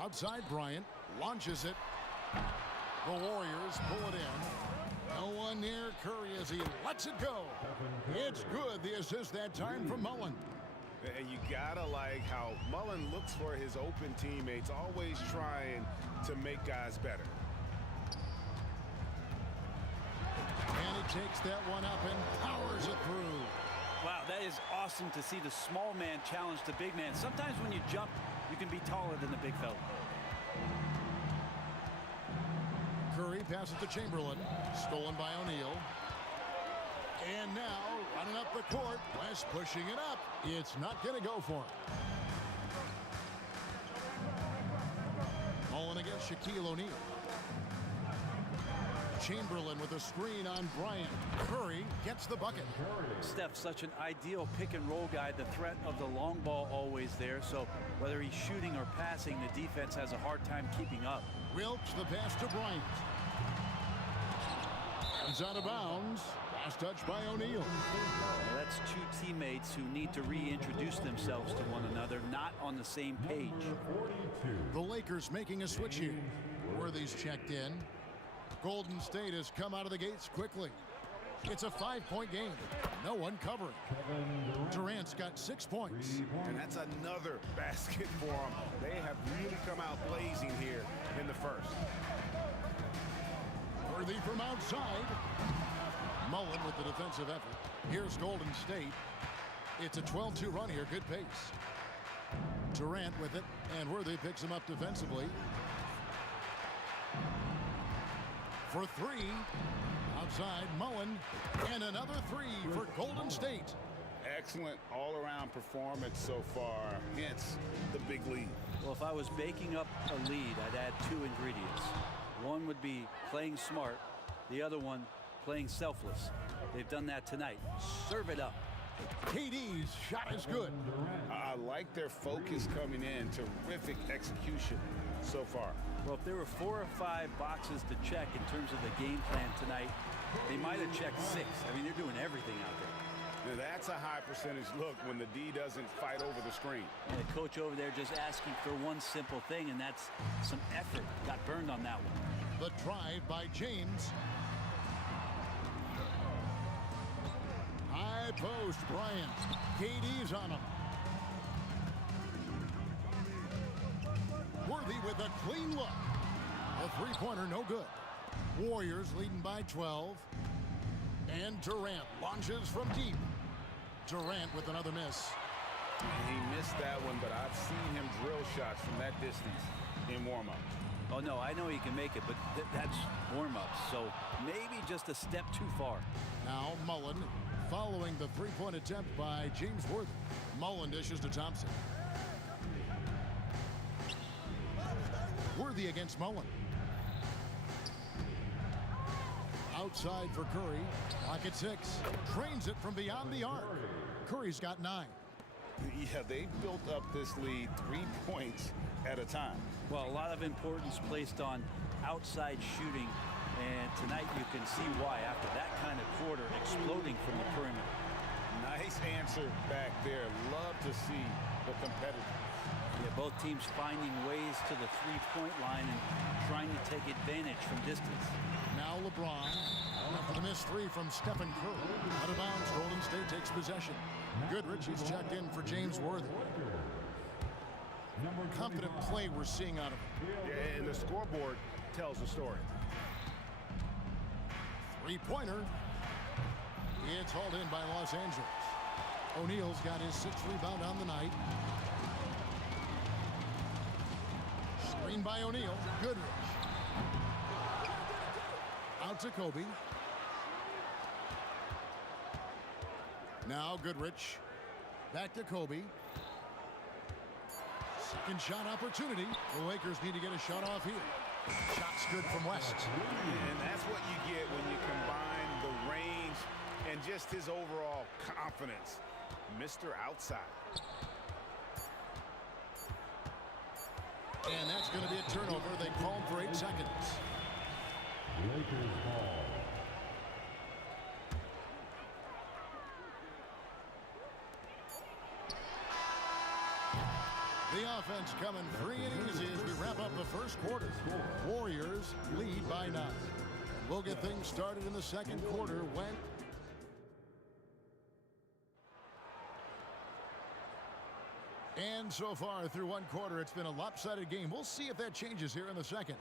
Outside, Bryant. Launches it. The Warriors pull it in. No one near Curry as he lets it go. It's good. The assist that time from Mullen. And you gotta like how Mullen looks for his open teammates, always trying to make guys better. And he takes that one up and powers it through. Wow, that is awesome to see the small man challenge the big man. Sometimes when you jump, you can be taller than the big fella. Curry passes to Chamberlain. Stolen by O'Neal. And now, running up the court, West pushing it up. It's not going to go for him. Mullen against Shaquille O'Neal. Chamberlain with a screen on Bryant. Curry gets the bucket. Steph's such an ideal pick and roll guy. The threat of the long ball always there. So whether he's shooting or passing, the defense has a hard time keeping up. Wilkes the pass to Bryant. It's out of bounds. Last touch by O'Neal. Well, that's two teammates who need to reintroduce themselves to one another, not on the same page. The Lakers making a switch here. Worthy's checked in. Golden State has come out of the gates quickly. It's a 5-point game. No one covering. Durant's got 6 points. And that's another basket for them. They have really come out blazing here in the first. Worthy from outside. Mullen with the defensive effort. Here's Golden State. It's a 12-2 run here. Good pace. Durant with it, and Worthy picks him up defensively. For three. Outside, Mullen. And another three for Golden State. Excellent all-around performance so far. Hence the big lead. Well, if I was baking up a lead, I'd add 2 ingredients. One would be playing smart. The other one, playing selfless. They've done that tonight. Serve it up. KD's shot is good. I like their focus coming in. Terrific execution so far. Well, if there were 4 or 5 boxes to check in terms of the game plan tonight, they might have checked 6. I mean, they're doing everything out there. Now, that's a high percentage look when the D doesn't fight over the screen. And the coach over there just asking for one simple thing, and that's some effort. Got burned on that one. The drive by James. High post, Bryant. KD's on him. Worthy with a clean look. A three-pointer, no good. Warriors leading by 12. And Durant launches from deep. Durant with another miss. He missed that one, but I've seen him drill shots from that distance in warm-ups. Oh, no, I know he can make it, but that's warm-ups, so maybe just a step too far. Now Mullen following the three-point attempt by James Worthy. Mullen dishes to Thompson. Worthy against Mullen. Outside for Curry. Pocket 6. Trains it from beyond the arc. Curry's got 9. Yeah, they built up this lead 3 points at a time. Well, a lot of importance placed on outside shooting, and tonight you can see why after that kind of quarter exploding from the perimeter. Nice answer back there. Love to see the competitors. Yeah, Both teams finding ways to the three-point line and trying to take advantage from distance. Now LeBron, after the missed three from Stephen Curry. Out of bounds, Golden State takes possession. Goodrich is checked in for James Worthy. Confident play we're seeing out of him. Yeah, and the scoreboard tells the story. Three-pointer. It's hauled in by Los Angeles. O'Neal's got his 6th rebound on the night. Screen by O'Neal. Goodrich. Out to Kobe. Now Goodrich. Back to Kobe. Second shot opportunity. The Lakers need to get a shot off here. Shot's good from West. And that's what you get when you combine the range and just his overall confidence. Mr. Outside. And that's going to be a turnover. They call him for 8 seconds. Lakers ball. The offense coming free and easy as we wrap up the first quarter. Warriors lead by 9. We'll get things started in the second quarter when... And so far through one quarter, it's been a lopsided game. We'll see if that changes here in the second.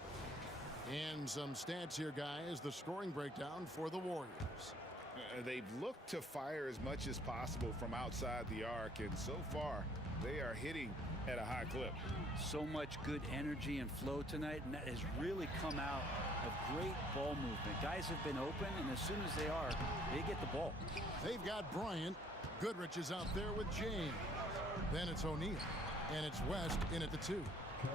And some stats here, guys. The scoring breakdown for the Warriors. They've looked to fire as much as possible from outside the arc, and so far they are hitting at a high clip. So much good energy and flow tonight, and that has really come out of great ball movement. Guys have been open, and as soon as they are, they get the ball. They've got Bryant. Goodrich is out there with James. Then it's O'Neal, and it's West in at the 2.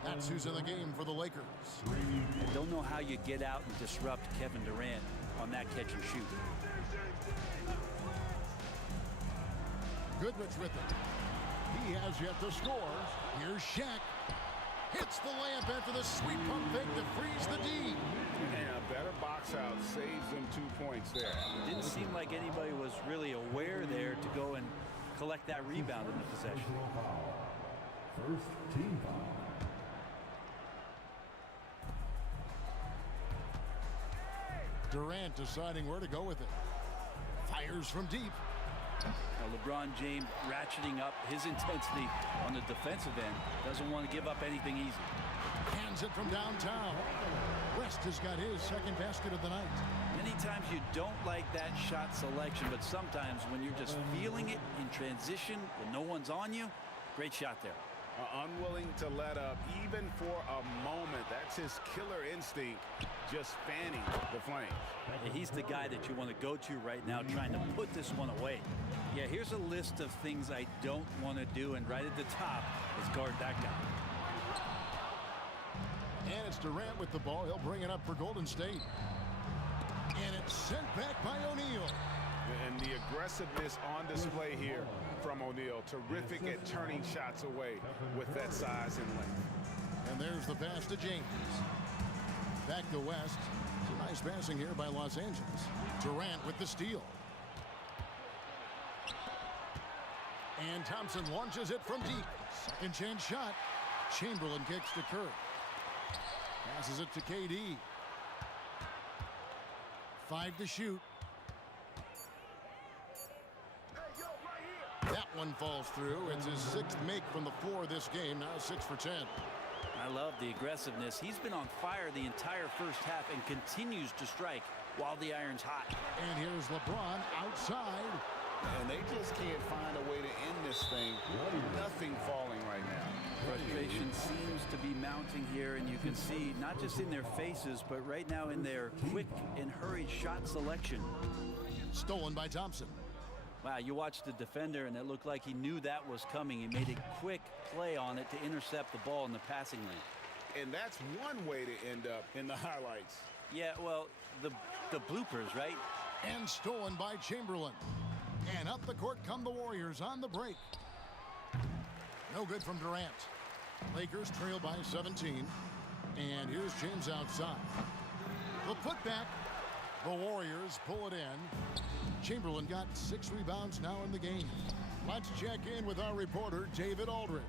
That's who's in the game for the Lakers. I don't know how you get out and disrupt Kevin Durant on that catch and shoot. Goodrich with it. He has yet to score. Here's Shaq. Hits the layup after the sweet pump fake to freeze the D. And a better box out saves them 2 points there. It didn't seem like anybody was really aware there to go and collect that rebound in the possession. First team foul. Durant deciding where to go with it. Fires from deep. Now LeBron James ratcheting up his intensity on the defensive end. Doesn't want to give up anything easy. Hands it from downtown. West has got his second basket of the night. Many times you don't like that shot selection, but sometimes when you're just feeling it in transition when no one's on you, great shot there. Unwilling to let up even for a moment. That's his killer instinct, just fanning the flames. Yeah, he's the guy that you want to go to right now, trying to put this one away. Yeah, here's a list of things I don't want to do, and right at the top is guard that guy. And it's Durant with the ball. He'll bring it up for Golden State. And it's sent back by O'Neal. And the aggressiveness on display here from O'Neal. Terrific at turning shots away with that size and length. And there's the pass to James. Back to West. Nice passing here by Los Angeles. Durant with the steal. And Thompson launches it from deep. Second chance shot. Chamberlain kicks to Curry. Passes it to KD. 5 to shoot. That one falls through. It's his 6th make from the floor this game. Now 6 for 10. I love the aggressiveness. He's been on fire the entire first half and continues to strike while the iron's hot. And here's LeBron outside. And they just can't find a way to end this thing. Nothing falling right now. Frustration seems to be mounting here, and you can see not just in their faces, but right now in their quick and hurried shot selection. Stolen by Thompson. Wow, you watched the defender, and it looked like he knew that was coming. He made a quick play on it to intercept the ball in the passing lane. And that's one way to end up in the highlights. Yeah, well, the bloopers, right? And stolen by Chamberlain. And up the court come the Warriors on the break. No good from Durant. Lakers trail by 17. And here's James outside. The putback. The Warriors pull it in. Chamberlain got 6 rebounds now in the game. Let's check in with our reporter, David Aldridge.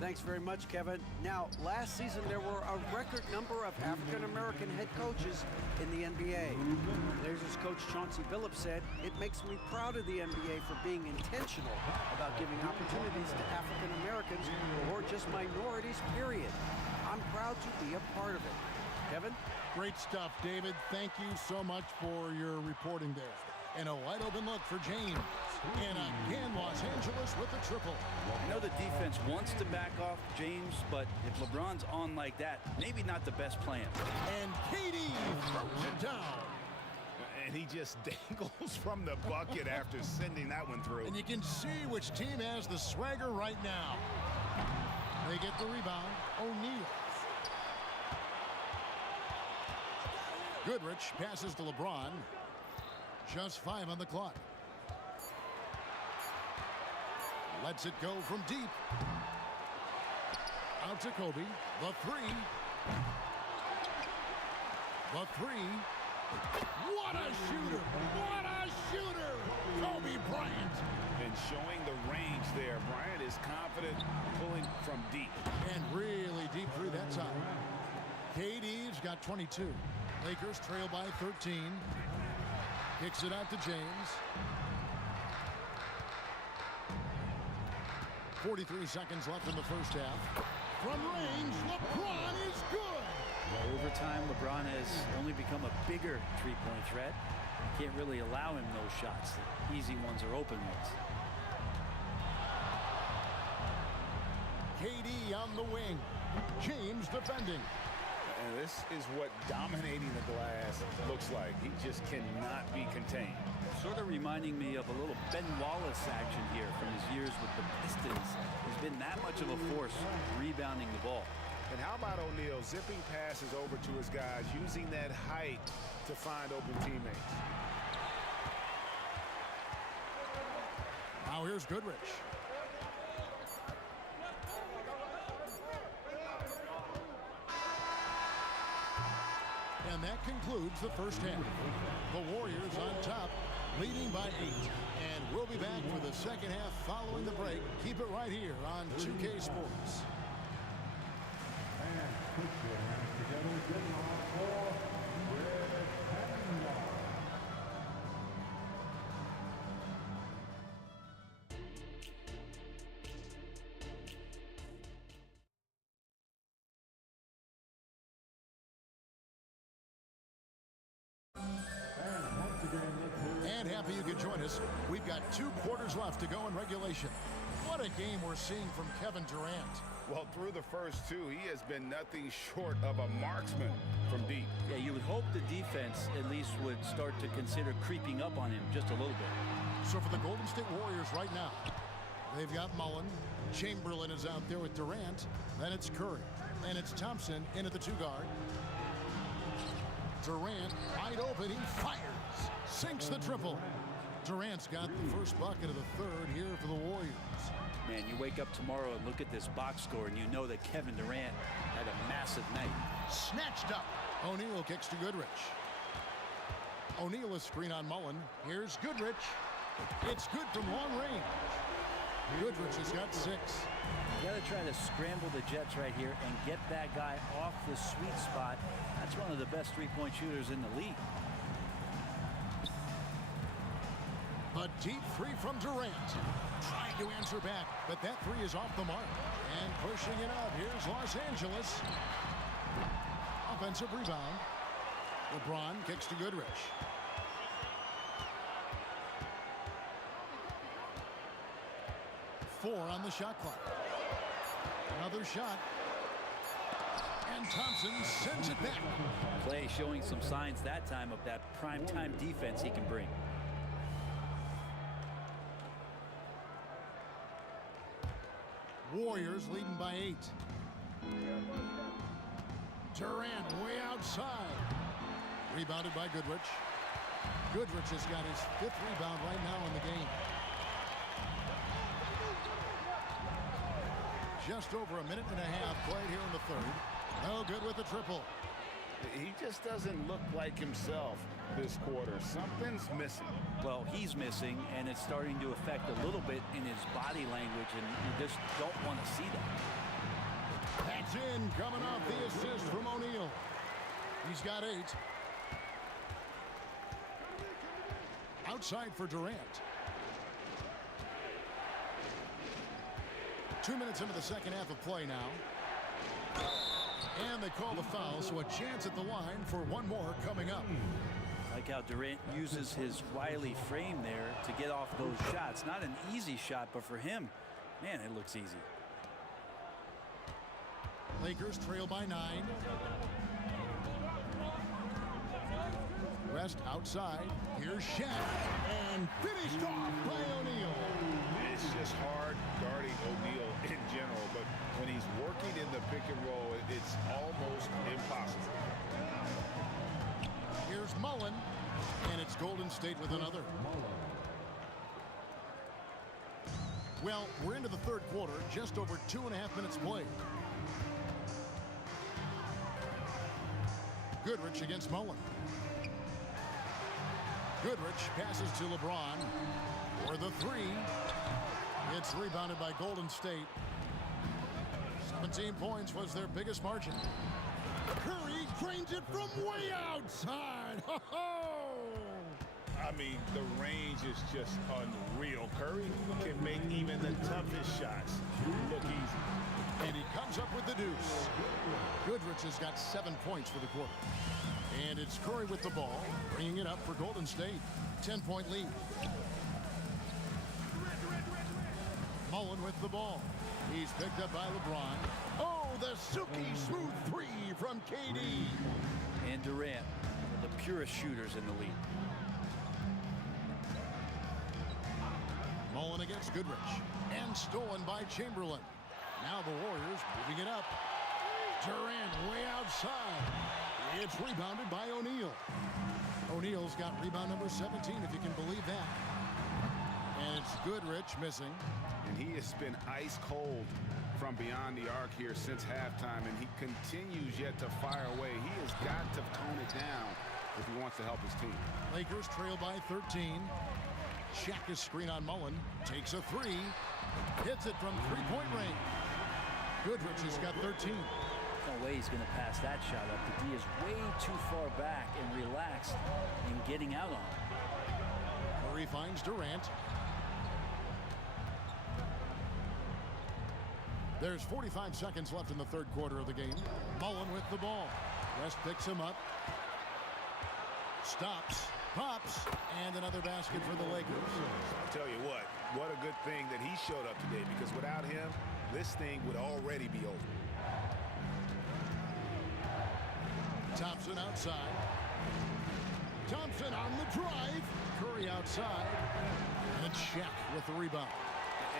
Thanks very much, Kevin. Now, last season there were a record number of African-American head coaches in the NBA. Blazers coach Chauncey Billups said, "It makes me proud of the NBA for being intentional about giving opportunities to African-Americans or just minorities, period. I'm proud to be a part of it." Kevin? Great stuff, David. Thank you so much for your reporting there. And a wide open look for James. And again, Los Angeles with the triple. I know the defense wants to back off James, but if LeBron's on like that, maybe not the best plan. And KD throws it down. And he just dangles from the bucket after sending that one through. And you can see which team has the swagger right now. They get the rebound. O'Neal. Goodrich passes to LeBron. Just 5 on the clock. Lets it go from deep. Out to Kobe. The three. The three. What a shooter! What a shooter! Kobe Bryant. And showing the range there. Bryant is confident pulling from deep. And really deep three that time. KD's got 22. Lakers trail by 13. Kicks it out to James. 43 seconds left in the first half. From range, LeBron is good. Well, over time, LeBron has only become a bigger three-point threat. Can't really allow him those shots. The easy ones are open ones. KD on the wing. James defending. And this is what dominating the glass looks like. He just cannot be contained. Sort of reminding me of a little Ben Wallace action here from his years with the Pistons. He's been that much of a force rebounding the ball. And how about O'Neal zipping passes over to his guys, using that height to find open teammates. Now here's Goodrich. And that concludes the first half. The Warriors on top, leading by 8. And we'll be back for the second half following the break. Keep it right here on 2K Sports. And happy you could join us. We've got 2 quarters left to go in regulation. What a game we're seeing from Kevin Durant. Well, through the first 2, he has been nothing short of a marksman from deep. Yeah, you would hope the defense at least would start to consider creeping up on him just a little bit. So for the Golden State Warriors right now, they've got Mullen. Chamberlain is out there with Durant. Then it's Curry. And it's Thompson in at the 2 guard. Durant wide open. He fires. Sinks the triple. Durant's got the first bucket of the third here for the Warriors. Man, you wake up tomorrow and look at this box score and you know that Kevin Durant had a massive night. Snatched up. O'Neal kicks to Goodrich. O'Neal is screen on Mullen. Here's Goodrich. It's good from long range. Goodrich has got 6. You got to try to scramble the Jets right here and get that guy off the sweet spot. That's one of the best three-point shooters in the league. A deep 3 from Durant. Trying to answer back, but that 3 is off the mark. And pushing it up, here's Los Angeles. Offensive rebound. LeBron kicks to Goodrich. Four on the shot clock. Another shot. And Thompson sends it back. Clay showing some signs that time of that prime-time defense he can bring. Warriors leading by 8. Durant way outside. Rebounded by Goodrich. Goodrich has got his 5th rebound right now in the game. Just over a minute and a half played here in the third. No good with the triple. He just doesn't look like himself this quarter. Something's missing. Well, he's missing, and it's starting to affect a little bit in his body language, and you just don't want to see that. That's in, coming off the assist from O'Neal. He's got 8. Outside for Durant. 2 minutes into the second half of play now. And they call the foul, so a chance at the line for one more coming up. Like how Durant uses his wily frame there to get off those shots. Not an easy shot, but for him, man, it looks easy. Lakers trail by 9. West outside. Here's Shaq. And finished off by O'Neal. It's just hard guarding O'Neal in general, but when he's working in the pick and roll, it's almost impossible. Here's Mullen, and it's Golden State with another. Well, we're into the third quarter, just over 2.5 minutes played. Goodrich against Mullen. Goodrich passes to LeBron for the 3. It's rebounded by Golden State. 17 points was their biggest margin. Curry drains it from way outside. I mean, the range is just unreal. Curry can make even the toughest shots look easy. And he comes up with the deuce. Goodrich has got 7 points for the quarter. And it's Curry with the ball, bringing it up for Golden State. 10-point lead. Mullen with the ball. He's picked up by LeBron. Oh, the silky smooth 3 from KD. And Durant, one of the purest shooters in the league. Mullen against Goodrich. And stolen by Chamberlain. Now the Warriors moving it up. Durant way outside. It's rebounded by O'Neal. O'Neal's got rebound number 17, if you can believe that. And it's Goodrich missing. And he has been ice cold from beyond the arc here since halftime, and he continues yet to fire away. He has got to tone it down if he wants to help his team. Lakers trail by 13. Shaq is screen on Mullen. Takes a 3. Hits it from three-point range. Goodrich has got 13. No way he's going to pass that shot up. The D is way too far back and relaxed in getting out on it. Curry finds Durant. There's 45 seconds left in the third quarter of the game. Mullen with the ball. West picks him up. Stops. Pops. And another basket for the Lakers. I'll tell you what a good thing that he showed up today, because without him, this thing would already be over. Thompson outside. Thompson on the drive. Curry outside. And Shaq with the rebound.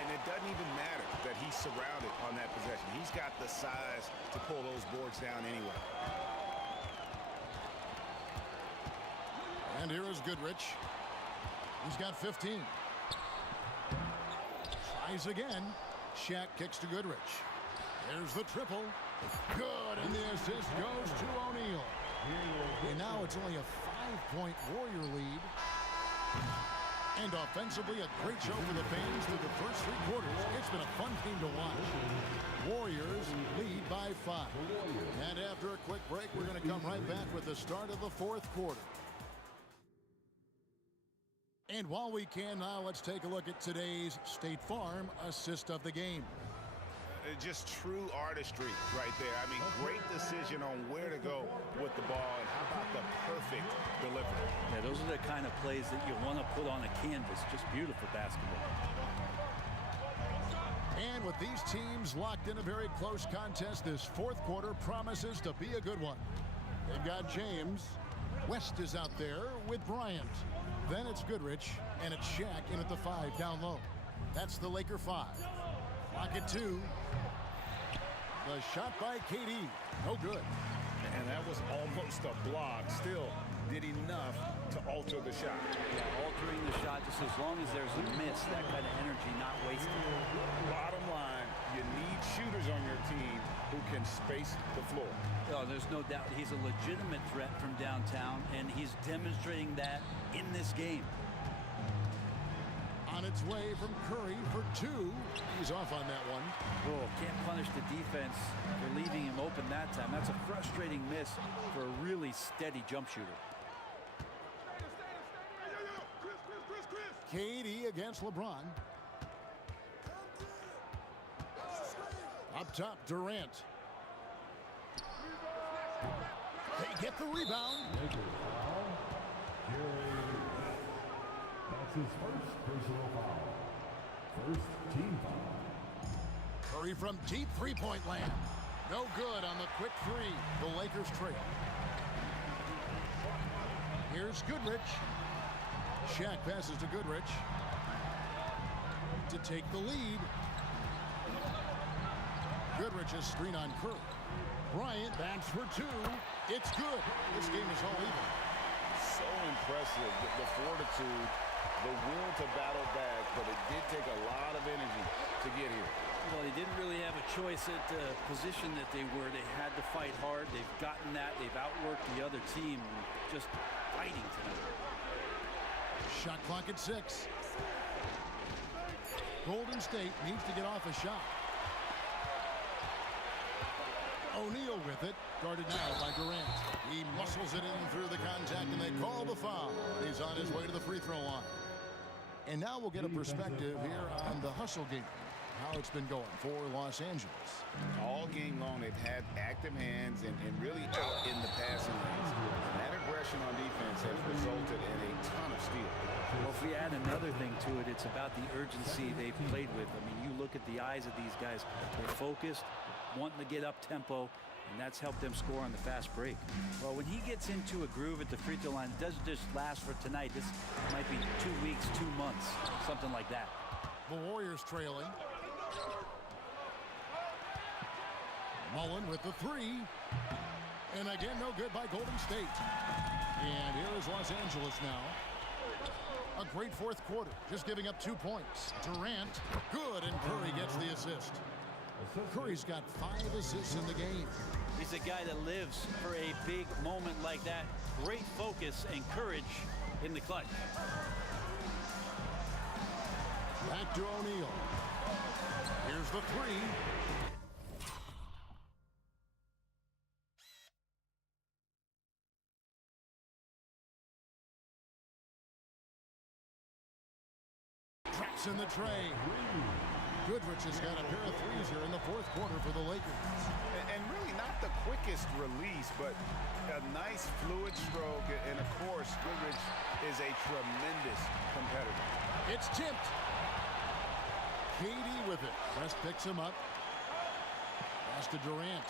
And it doesn't even matter that he's surrounded on that possession. He's got the size to pull those boards down anyway. And here is Goodrich. He's got 15. Tries again. Shaq kicks to Goodrich. There's the triple. Good, and the assist goes to O'Neal. And now it's only a 5-point Warrior lead. And offensively, a great show for the fans through the first 3 quarters. It's been a fun game to watch. Warriors lead by 5. And after a quick break, we're going to come right back with the start of the fourth quarter. And while we can now, let's take a look at today's State Farm assist of the game. Just true artistry right there. I mean, great decision on where to go with the ball, and how about the perfect delivery. Yeah, those are the kind of plays that you want to put on a canvas. Just beautiful basketball. And with these teams locked in a very close contest, this fourth quarter promises to be a good one. They've got James. West is out there with Bryant. Then it's Goodrich, and it's Shaq in at the 5 down low. That's the Laker 5. Clock at 2. The shot by KD. No good. And that was almost a block. Still did enough to alter the shot. Yeah, altering the shot, just as long as there's a miss, that kind of energy not wasted. Bottom line, you need shooters on your team who can space the floor. Oh, there's no doubt he's a legitimate threat from downtown, and he's demonstrating that in this game. on its way from Curry for 2. He's off on that one. Oh, can't punish the defense for leaving him open that time. That's a frustrating miss for a really steady jump shooter. KD against LeBron. Up top, Durant. They get the rebound. That's his first personal foul. First team foul. Curry from deep three-point land. No good on the quick three. The Lakers trail. Here's Goodrich. Shaq passes to Goodrich to take the lead. Goodrich's screen on Curry. Bryant backs for 2. It's good. This game is all even. So impressive, the fortitude, the will to battle back, but it did take a lot of energy to get here. Well, they didn't really have a choice at the position that they were. They had to fight hard. They've gotten that. They've outworked the other team. Just fighting tonight. Shot clock at 6. Golden State needs to get off a shot. O'Neal with it, guarded now by Durant. He muscles it in through the contact, and they call the foul. He's on his way to the free throw line. And now we'll get a perspective here on the hustle game, how it's been going for Los Angeles. All game long, they've had active hands and really out in the passing lanes. And that aggression on defense has resulted in a ton of steals. Well, if we add another thing to it, it's about the urgency they've played with. I mean, you look at the eyes of these guys. They're focused, wanting to get up tempo, and that's helped them score on the fast break. Well, when he gets into a groove at the free throw line, it doesn't just last for tonight. This might be 2 weeks, 2 months, something like that. The Warriors trailing. Mullen with the 3. And again, no good by Golden State. And here is Los Angeles now. A great fourth quarter, just giving up 2 points. Durant, good, and Curry gets the assist. Curry's got 5 assists in the game. He's a guy that lives for a big moment like that. Great focus and courage in the clutch. Back to O'Neal. Here's the 3. Traps in the tray. Goodrich has got a pair of 3s here in the fourth quarter for the Lakers. And really not the quickest release, but a nice fluid stroke. And of course, Goodrich is a tremendous competitor. It's tipped. KD with it. West picks him up. Pass to Durant.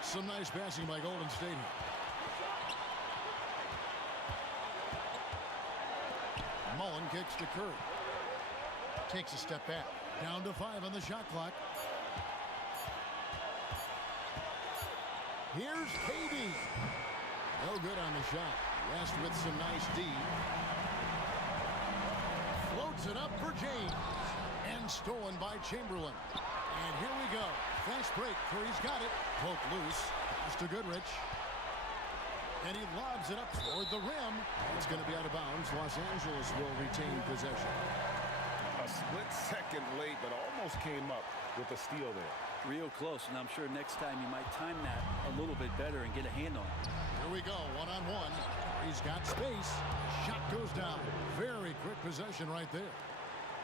Some nice passing by Golden State here. Mullen kicks to Curry. Takes a step back. Down to 5 on the shot clock. Here's KD. No good on the shot. West with some nice D. Floats it up for James. And stolen by Chamberlain. And here we go. Fast break. Curry's got it. Poke loose. Pass to Goodrich. And he lobs it up toward the rim. It's going to be out of bounds. Los Angeles will retain possession. A split second late, but almost came up with a steal there. Real close, and I'm sure next time you might time that a little bit better and get a hand on it. Here we go, one-on-one. He's got space. Shot goes down. Very quick possession right there.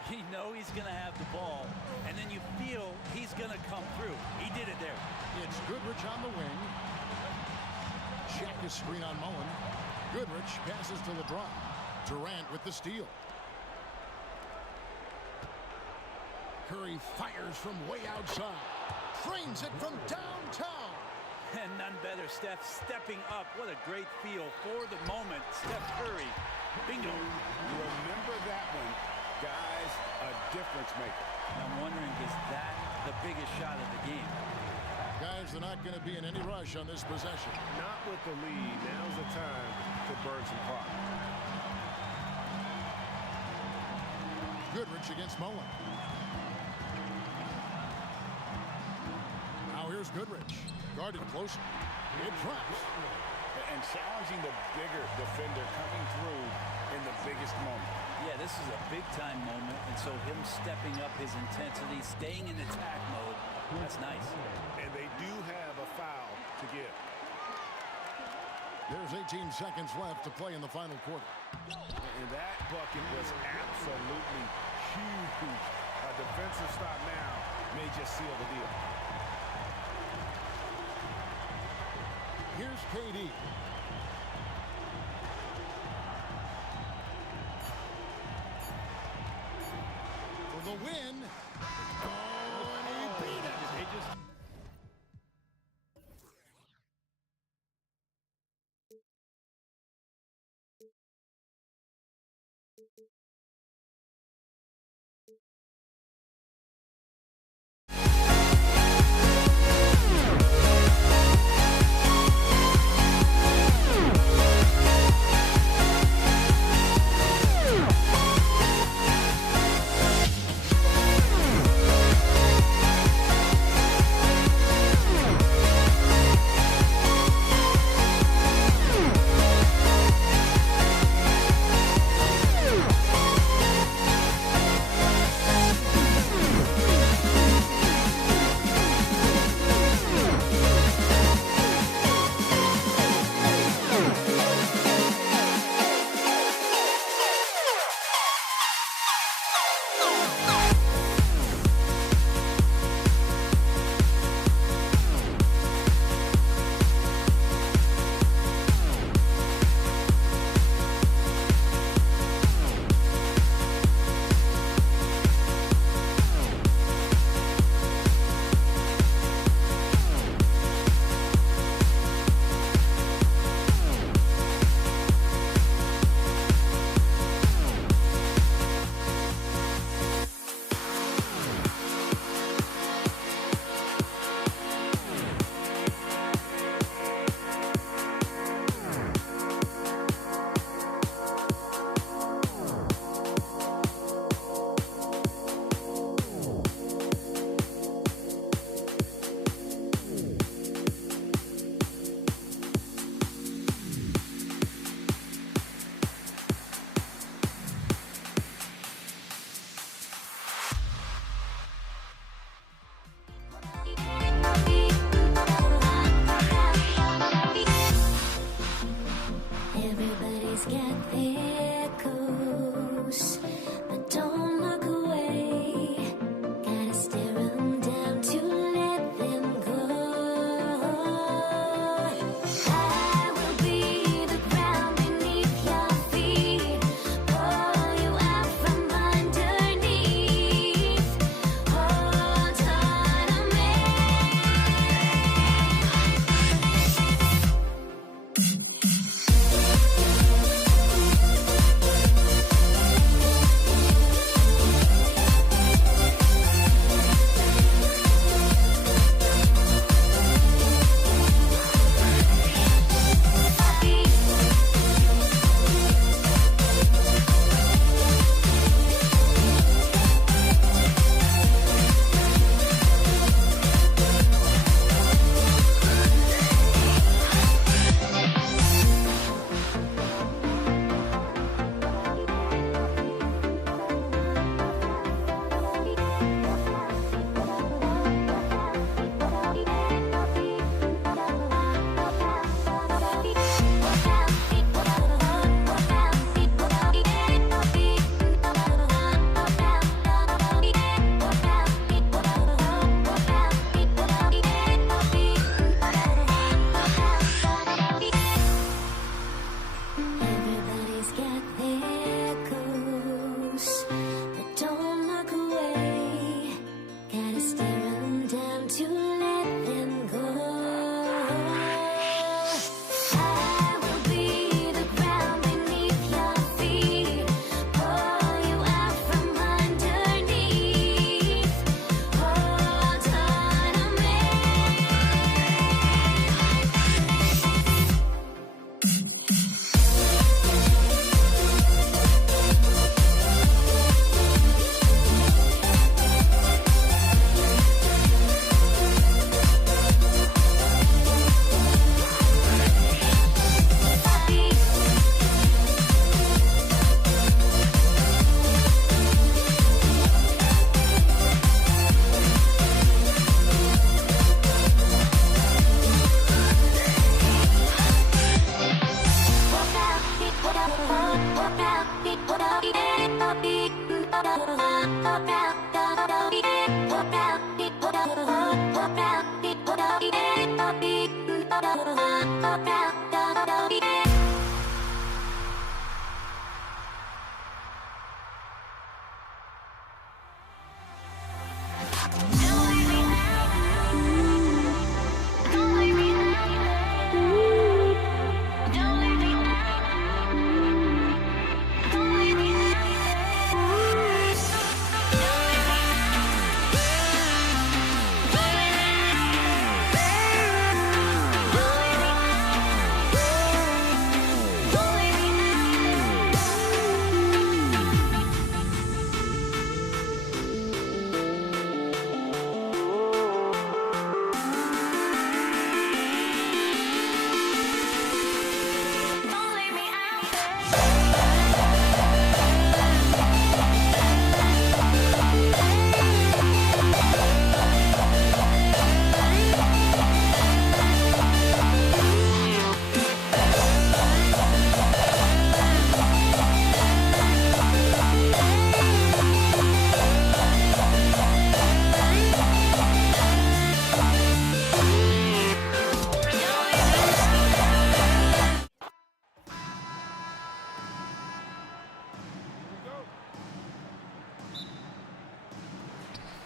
You know he's going to have the ball, and then you feel he's going to come through. He did it there. It's Goodrich on the wing. Check his screen on Mullen. Goodrich passes to LeBron. Durant with the steal. Curry fires from way outside. Trains it from downtown. And none better, Steph stepping up. What a great feel for the moment. Steph Curry. Bingo. Remember that one. Guys, a difference maker. I'm wondering, is that the biggest shot of the game? Guys, they're not going to be in any rush on this possession. Not with the lead. Now's the time to burn some clock. Goodrich against Mullen. Now here's Goodrich. Guarded closely. It drops. And challenging the bigger defender coming through in the biggest moment. Yeah, this is a big-time moment, and so him stepping up his intensity, staying in attack mode, that's nice. And they do have a foul to give. There's 18 seconds left to play in the final quarter. And that bucket was absolutely huge. A defensive stop now may just seal the deal. Here's KD. For the win. Oh, and he beat it. Just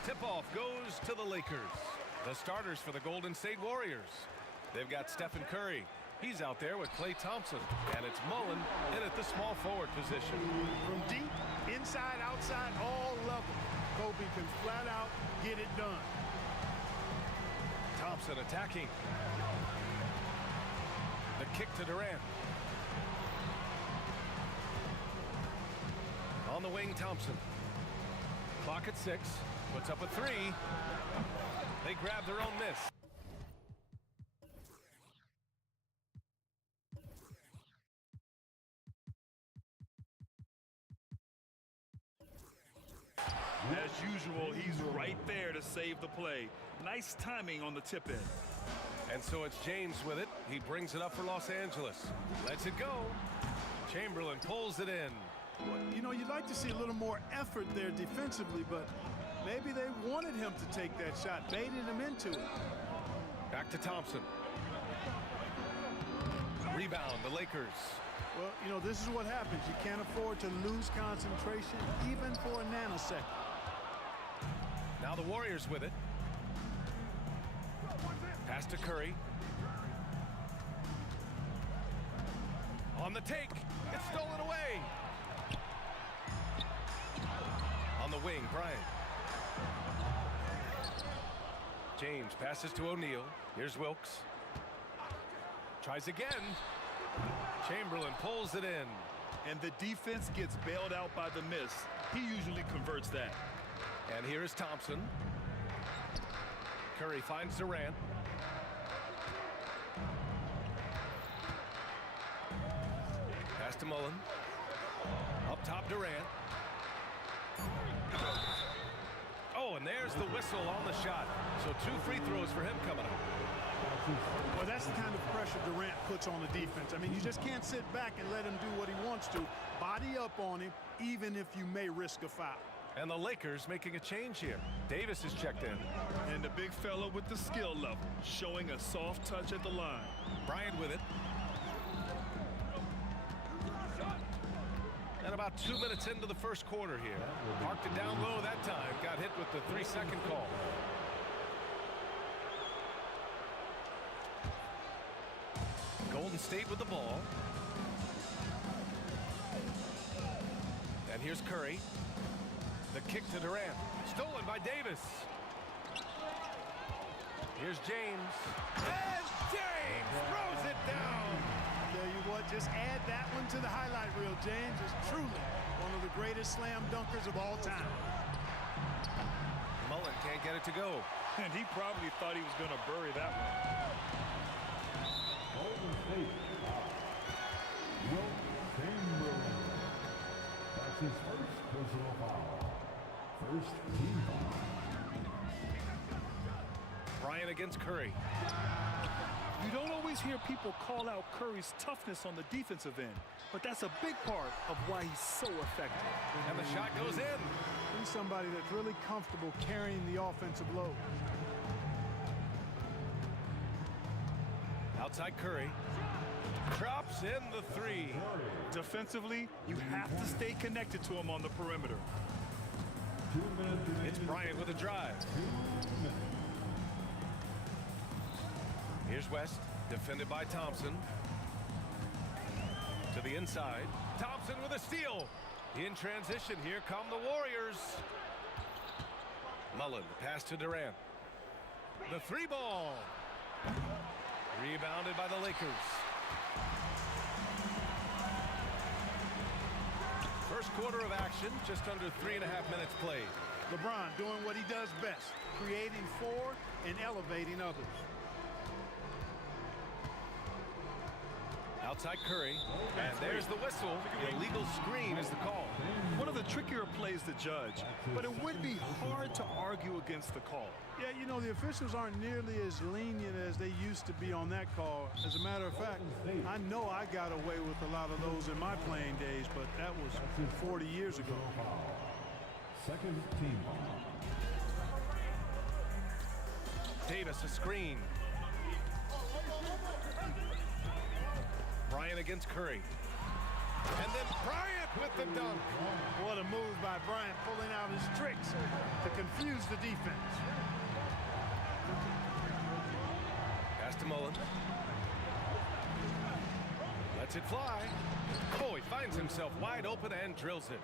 Tip-off goes to the Lakers. The starters for the Golden State Warriors. They've got Stephen Curry. He's out there with Klay Thompson. And it's Mullen in at the small forward position. From deep, inside, outside, all levels, Kobe can flat out get it done. Thompson attacking. The kick to Durant. On the wing, Thompson. Clock at 6. Puts up a 3. They grab their own miss. As usual, he's right there to save the play. Nice timing on the tip in. And so it's James with it. He brings it up for Los Angeles. Lets it go. Chamberlain pulls it in. Well, you know, you'd like to see a little more effort there defensively, but maybe they wanted him to take that shot, baited him into it. Back to Thompson. Rebound, the Lakers. Well, you know, this is what happens. You can't afford to lose concentration, even for a nanosecond. Now the Warriors with it. Pass to Curry. On the take. It's stolen away. On the wing, Bryant. James passes to O'Neal. Here's Wilkes. Tries again. Chamberlain pulls it in. And the defense gets bailed out by the miss. He usually converts that. And here is Thompson. Curry finds Durant. Pass to Mullen. Up top, Durant. Oh, and there's the whistle on the shot. So 2 free throws for him coming up. Well, that's the kind of pressure Durant puts on the defense. I mean, you just can't sit back and let him do what he wants to. Body up on him, even if you may risk a foul. And the Lakers making a change here. Davis is checked in. And the big fella with the skill level, showing a soft touch at the line. Bryant with it. And about 2 minutes into the first quarter here. Parked it down low that time. Got hit with the 3-second call. Golden State with the ball. And here's Curry. The kick to Durant. Stolen by Davis. Here's James. And James throws it down. I tell you what, just add that one to the highlight reel. James is truly one of the greatest slam dunkers of all time. Mullen can't get it to go. And he probably thought he was going to bury that one. Golden State. Wilt Chamberlain. That's his first personal foul. First team foul. Bryant against Curry. You don't always hear people call out Curry's toughness on the defensive end, but that's a big part of why he's so effective. And the shot goes in. He's somebody that's really comfortable carrying the offensive load. Outside Curry. Drops in the three. Defensively, you have to stay connected to him on the perimeter. It's Bryant with a drive. Here's West, defended by Thompson. To the inside. Thompson with a steal. In transition, here come the Warriors. Mullen, pass to Durant. The three ball. Rebounded by the Lakers. First quarter of action, just under 3.5 minutes played. LeBron doing what he does best, creating for and elevating others. Outside Curry, and there's the whistle. Illegal screen is the call. One of the trickier plays to judge, but it would be hard to argue against the call. Yeah, you know, the officials aren't nearly as lenient as they used to be on that call. As a matter of fact, I know I got away with a lot of those in my playing days, but that was 40 years ago. Second team ball. Davis, a screen. Bryant against Curry. And then Bryant with the dunk. What a move by Bryant, pulling out his tricks to confuse the defense. Pass to Mullen. Lets it fly. Oh, he finds himself wide open and drills it.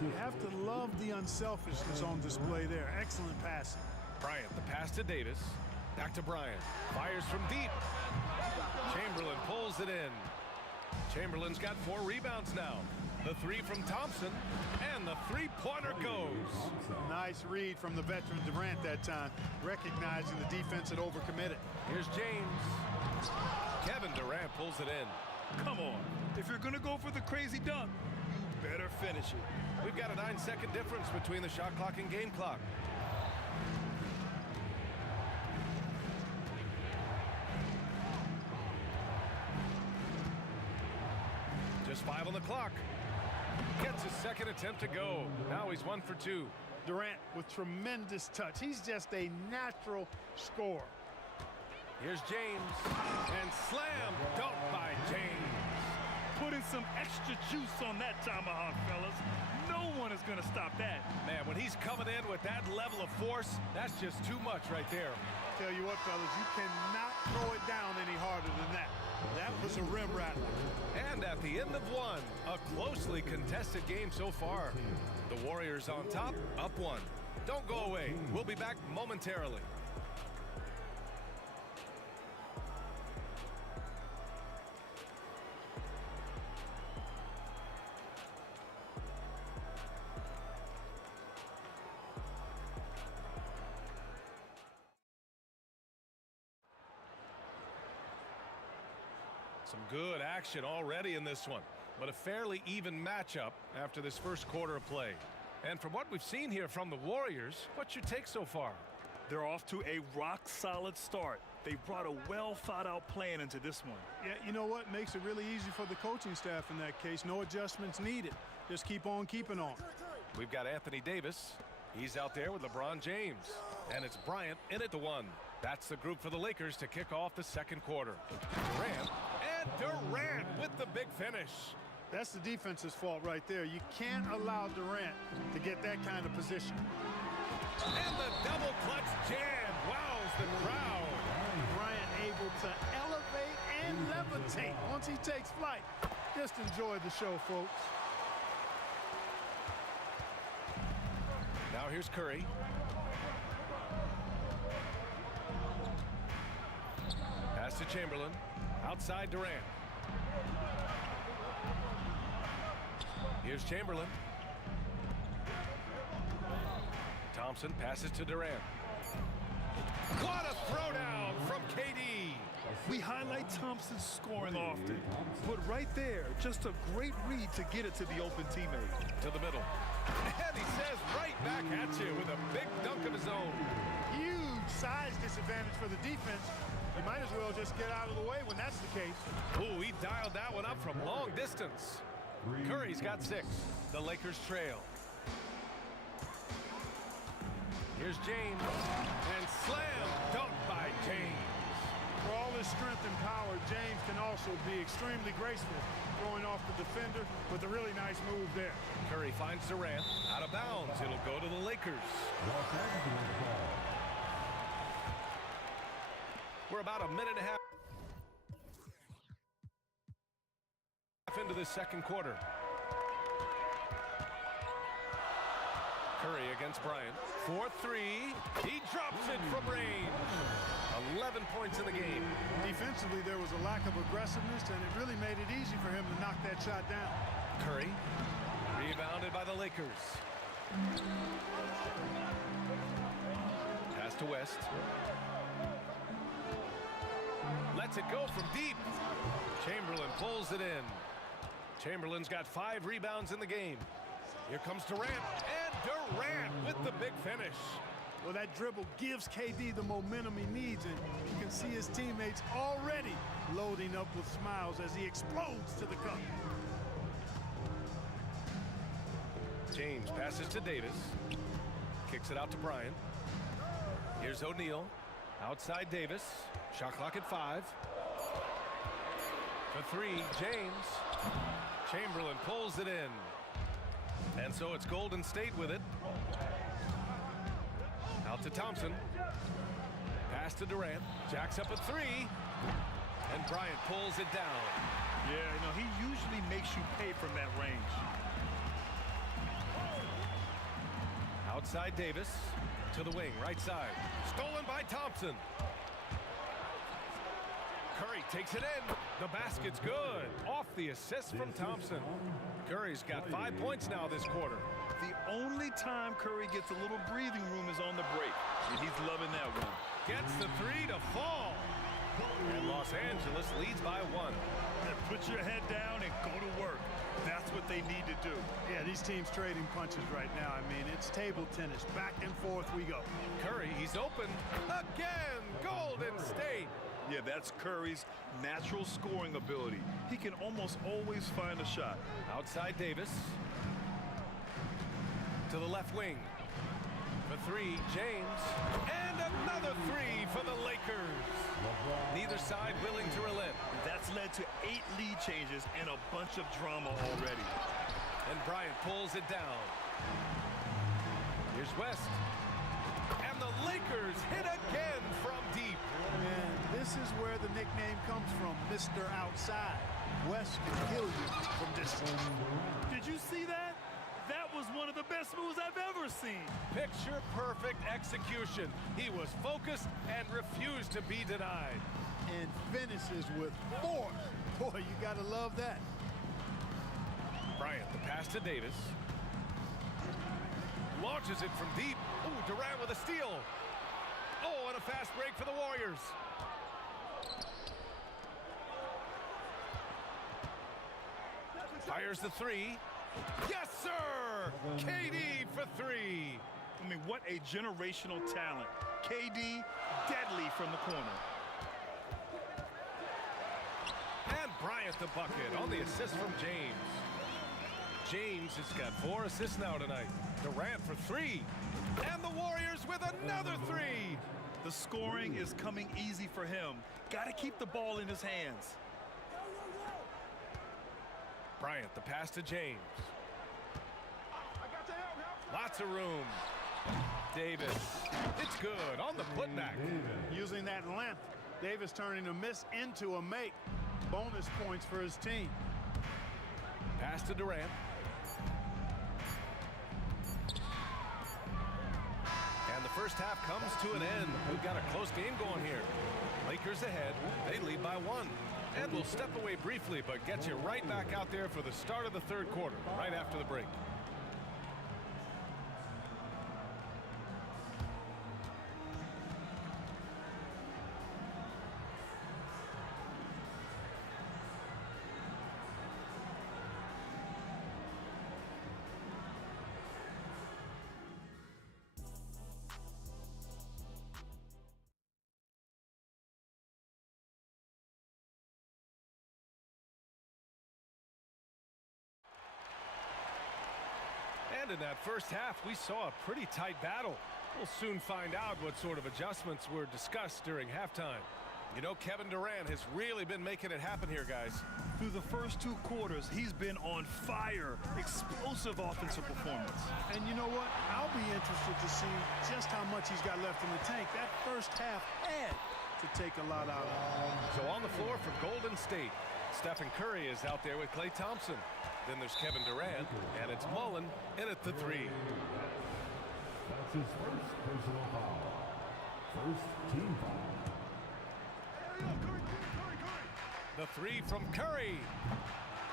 You have to love the unselfishness on display there. Excellent passing. Bryant, the pass to Davis. Back to Bryant. Fires from deep. Chamberlain pulls it in. Chamberlain's got 4 rebounds now. The three from Thompson, and the three-pointer goes. Nice read from the veteran Durant that time, recognizing the defense had overcommitted. Here's James. Kevin Durant pulls it in. Come on. If you're going to go for the crazy dunk, you better finish it. We've got a 9-second difference between the shot clock and game clock. Just 5 on the clock. Gets his second attempt to go. Now he's 1 for 2. Durant with tremendous touch. He's just a natural scorer. Here's James. And slam dunk by James. Putting some extra juice on that tomahawk, fellas. No one is going to stop that. Man, when he's coming in with that level of force, that's just too much right there. Tell you what, fellas, you cannot throw it down any harder than that. That was a rim rattler. And at the end of one, a closely contested game so far. The Warriors on top, up 1. Don't go away. We'll be back momentarily. Some good action already in this one, but a fairly even matchup after this first quarter of play. And from what we've seen here from the Warriors, what's your take so far? They're off to a rock-solid start. They brought a well-thought-out plan into this one. Yeah, you know what? Makes it really easy for the coaching staff in that case. No adjustments needed. Just keep on keeping on. We've got Anthony Davis. He's out there with LeBron James. And it's Bryant in at the 1. That's the group for the Lakers to kick off the second quarter. Durant. And Durant with the big finish. That's the defense's fault right there. You can't allow Durant to get that kind of position. And the double clutch jam wows the crowd. Bryant able to elevate and levitate once he takes flight. Just enjoy the show, folks. Now here's Curry. Pass to Chamberlain. Outside Durant. Here's Chamberlain. Thompson passes to Durant. What a throwdown from KD. We highlight Thompson's scoring often, but right there, just a great read to get it to the open teammate. To the middle. And he says right back at you with a big dunk of his own. Huge size disadvantage for the defense. You might as well just get out of the way when that's the case. Ooh, he dialed that one up from long distance. Curry's got 6. The Lakers trail. Here's James. And slam dunk by James. For all his his strength and power, James can also be extremely graceful, throwing off the defender with a really nice move there. Curry finds Durant. Out of bounds. It'll go to the Lakers. We're about a minute and a half into the second quarter. Curry against Bryant. 4-3. He drops it from range. 11 points in the game. Defensively, there was a lack of aggressiveness, and it really made it easy for him to knock that shot down. Curry. Rebounded by the Lakers. Pass to West. Lets it go from deep. Chamberlain pulls it in. Chamberlain's got 5 rebounds in the game. Here comes Durant, and Durant with the big finish. Well, that dribble gives KD the momentum he needs, and you can see his teammates already loading up with smiles as he explodes to the cup. James passes to Davis. Kicks it out to Bryant. Here's O'Neal. Outside Davis. Shot clock at 5. For 3, James. Chamberlain pulls it in. And so it's Golden State with it. Out to Thompson. Pass to Durant. Jacks up a 3. And Bryant pulls it down. Yeah, you know, he usually makes you pay from that range. Outside Davis. To the wing, right side. Stolen by Thompson. Curry takes it in. The basket's good. Off the assist from Thompson. Curry's got 5 points now this quarter. The only time Curry gets a little breathing room is on the break, and he's loving that one. Gets the 3 to fall. And Los Angeles leads by 1. And put your head down and go to work. That's what they need to do. Yeah, these teams trading punches right now. I mean, it's table tennis. Back and forth we go. Curry, he's open. Again, Golden State. Yeah, that's Curry's natural scoring ability. He can almost always find a shot. Outside Davis. To the left wing. For 3, James. And another 3 for the Lakers. Neither side willing to relent. That's led to 8 lead changes and a bunch of drama already. And Bryant pulls it down. Here's West. And the Lakers hit again from deep. And this is where the nickname comes from, Mr. Outside. West can kill you from distance. Did you see that? That was one of the best moves I've ever seen. Picture perfect execution. He was focused and refused to be denied. And finishes with force. Boy, you gotta love that. Bryant, the pass to Davis. Launches it from deep. Ooh, Durant with a steal. Oh, and a fast break for the Warriors. Fires the 3. Yes, sir! KD for 3. I mean, what a generational talent. KD, deadly from the corner. And Bryant the bucket on the assist from James. James has got 4 assists now tonight. Durant for 3. And the Warriors with another 3. The scoring is coming easy for him. Got to keep the ball in his hands. Bryant, the pass to James. Lots of room. Davis. It's good on the putback. Using that length, Davis turning a miss into a make. Bonus points for his team. Pass to Durant. And the first half comes to an end. We've got a close game going here. Lakers ahead. They lead by 1. And we'll step away briefly, but get you right back out there for the start of the third quarter, right after the break. And in that first half, we saw a pretty tight battle. We'll soon find out what sort of adjustments were discussed during halftime. You know, Kevin Durant has really been making it happen here, guys. Through the first 2 quarters, he's been on fire. Explosive offensive performance. And you know what? I'll be interested to see just how much he's got left in the tank. That first half had to take a lot out of him. So on the floor for Golden State, Stephen Curry is out there with Klay Thompson. Then there's Kevin Durant, and it's Mullen in at the 3. That's his first personal foul. First team foul. The 3 from Curry.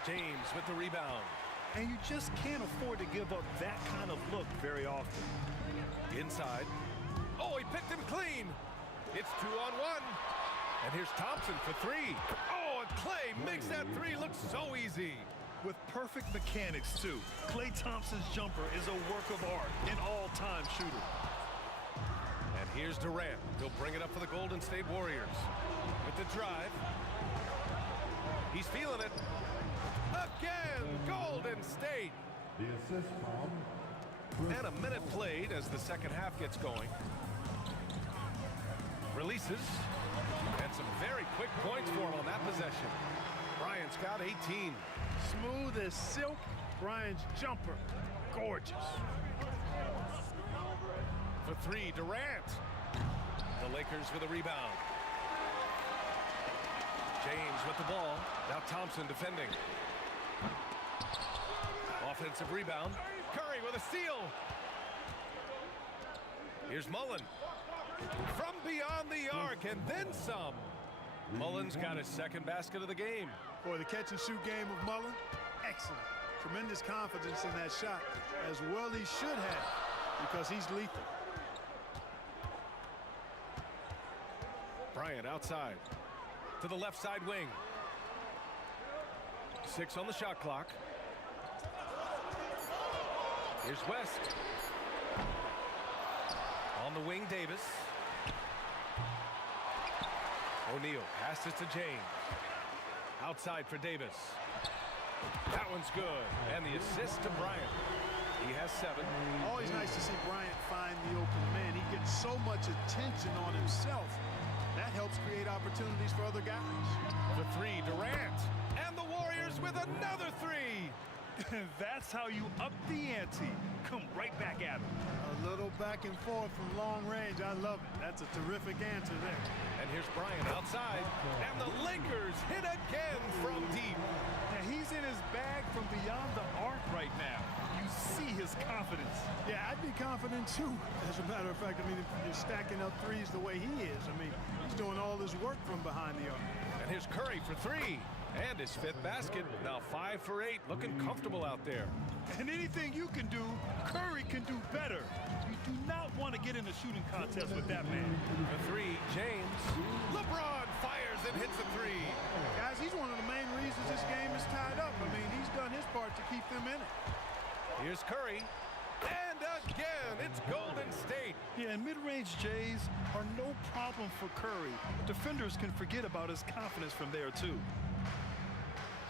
James with the rebound. And you just can't afford to give up that kind of look very often. Inside. Oh, he picked him clean. It's 2-on-1. And here's Thompson for 3. Oh, and Klay makes that 3 look so easy. With perfect mechanics, too. Klay Thompson's jumper is a work of art, an all-time shooter. And here's Durant. He'll bring it up for the Golden State Warriors. With the drive. He's feeling it. Again, Golden State. The assist from... And a minute played as the second half gets going. Releases. And some very quick points for him on that possession. Bryant's got 18. Smooth as silk. Bryant's jumper. Gorgeous. For 3, Durant. The Lakers with a rebound. James with the ball. Now Thompson defending. Offensive rebound. Curry with a steal. Here's Mullen. From beyond the arc and then some. Mullen's got his second basket of the game. Boy, the catch and shoot game of Mullen, excellent. Tremendous confidence in that shot, as well he should have, because he's lethal. Bryant outside. To the left side wing. 6 on the shot clock. Here's West. On the wing, Davis. O'Neal passes to James. Outside for Davis. That one's good. And the assist to Bryant. He has 7. Always nice to see Bryant find the open man. He gets so much attention on himself. That helps create opportunities for other guys. The 3, Durant. And the Warriors with another 3. That's how you up the ante. Come right back at him. A little back and forth from long range. I love it. That's a terrific answer there. And here's Bryant outside. And the Lakers hit again from deep. Now he's in his bag from beyond the arc right now. You see his confidence. Yeah, I'd be confident too. As a matter of fact, I mean, if you're stacking up threes the way he is, I mean, he's doing all his work from behind the arc. And here's Curry for 3. And his 5th basket. Now 5 for 8. Looking comfortable out there. And anything you can do, Curry can do better. You do not want to get in a shooting contest with that man. For 3, James. LeBron fires and hits a 3. Guys, he's one of the main reasons this game is tied up. I mean, he's done his part to keep them in it. Here's Curry. And again, it's Golden State. Yeah, and mid-range Jays are no problem for Curry. Defenders can forget about his confidence from there, too.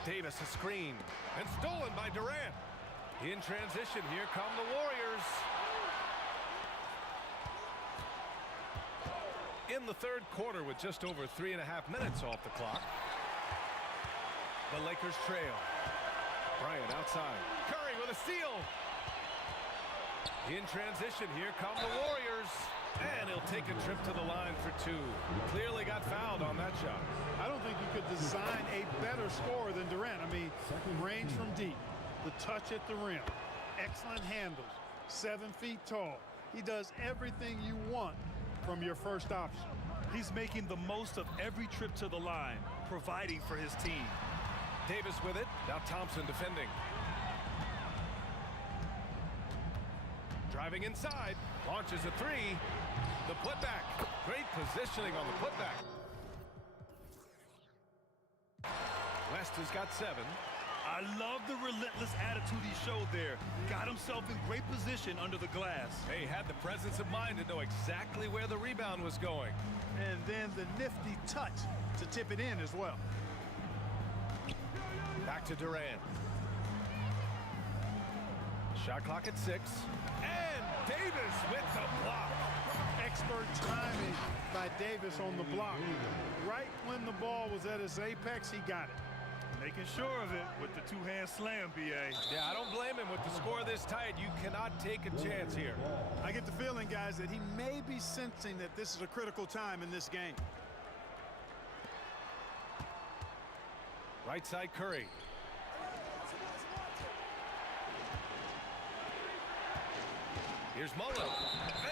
Davis a screen. And stolen by Durant. In transition, here come the Warriors. In the 3rd quarter with just over 3.5 minutes off the clock. The Lakers trail. Bryant outside. Curry with a steal. In transition, here come the Warriors. And he'll take a trip to the line for 2. Clearly got fouled on that shot. I don't think you could design a better scorer than Durant. I mean, range from deep, the touch at the rim, excellent handles, 7 feet tall. He does everything you want from your first option. He's making the most of every trip to the line, providing for his team. Davis with it. Now Thompson defending. Driving inside. Launches a 3. The putback. Great positioning on the putback. West has got 7. I love the relentless attitude he showed there. Got himself in great position under the glass. He had the presence of mind to know exactly where the rebound was going. And then the nifty touch to tip it in as well. Back to Durant. Shot clock at 6. And Davis with the block. expert timing by Davis on the block. Right when the ball was at its apex, he got it. Making sure of it with the two-hand slam, B.A. Yeah, I don't blame him. With the score this tight, you cannot take a chance here. I get the feeling, guys, that he may be sensing that this is a critical time in this game. Right side, Curry. Here's Mullen.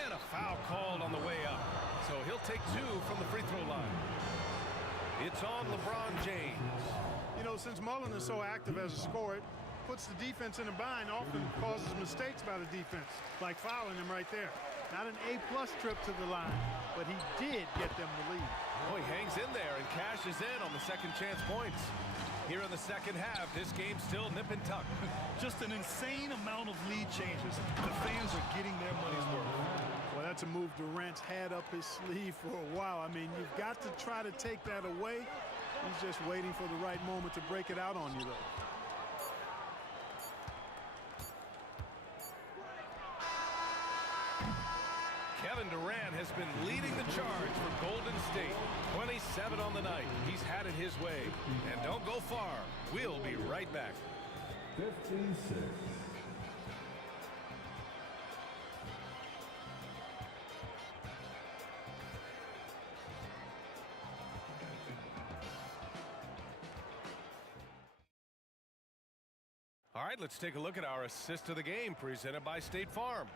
And a foul called on the way up. So he'll take 2 from the free throw line. It's on LeBron James. You know, since Mullen is so active as a scorer, it puts the defense in a bind, often causes mistakes by the defense, like fouling him right there. Not an A-plus trip to the line, but he did get them the lead. Oh, he hangs in there and cashes in on the second chance points. Here in the second half, this game's still nip and tuck. Just an insane amount of lead changes. The fans are getting their money's worth. Well, that's a move Durant's had up his sleeve for a while. I mean, you've got to try to take that away. He's just waiting for the right moment to break it out on you, though. Kevin Durant has been leading the charge for Golden State. 27 on the night. He's had it his way. And don't go far. We'll be right back. 56. All right, let's take a look at our assist of the game presented by State Farm.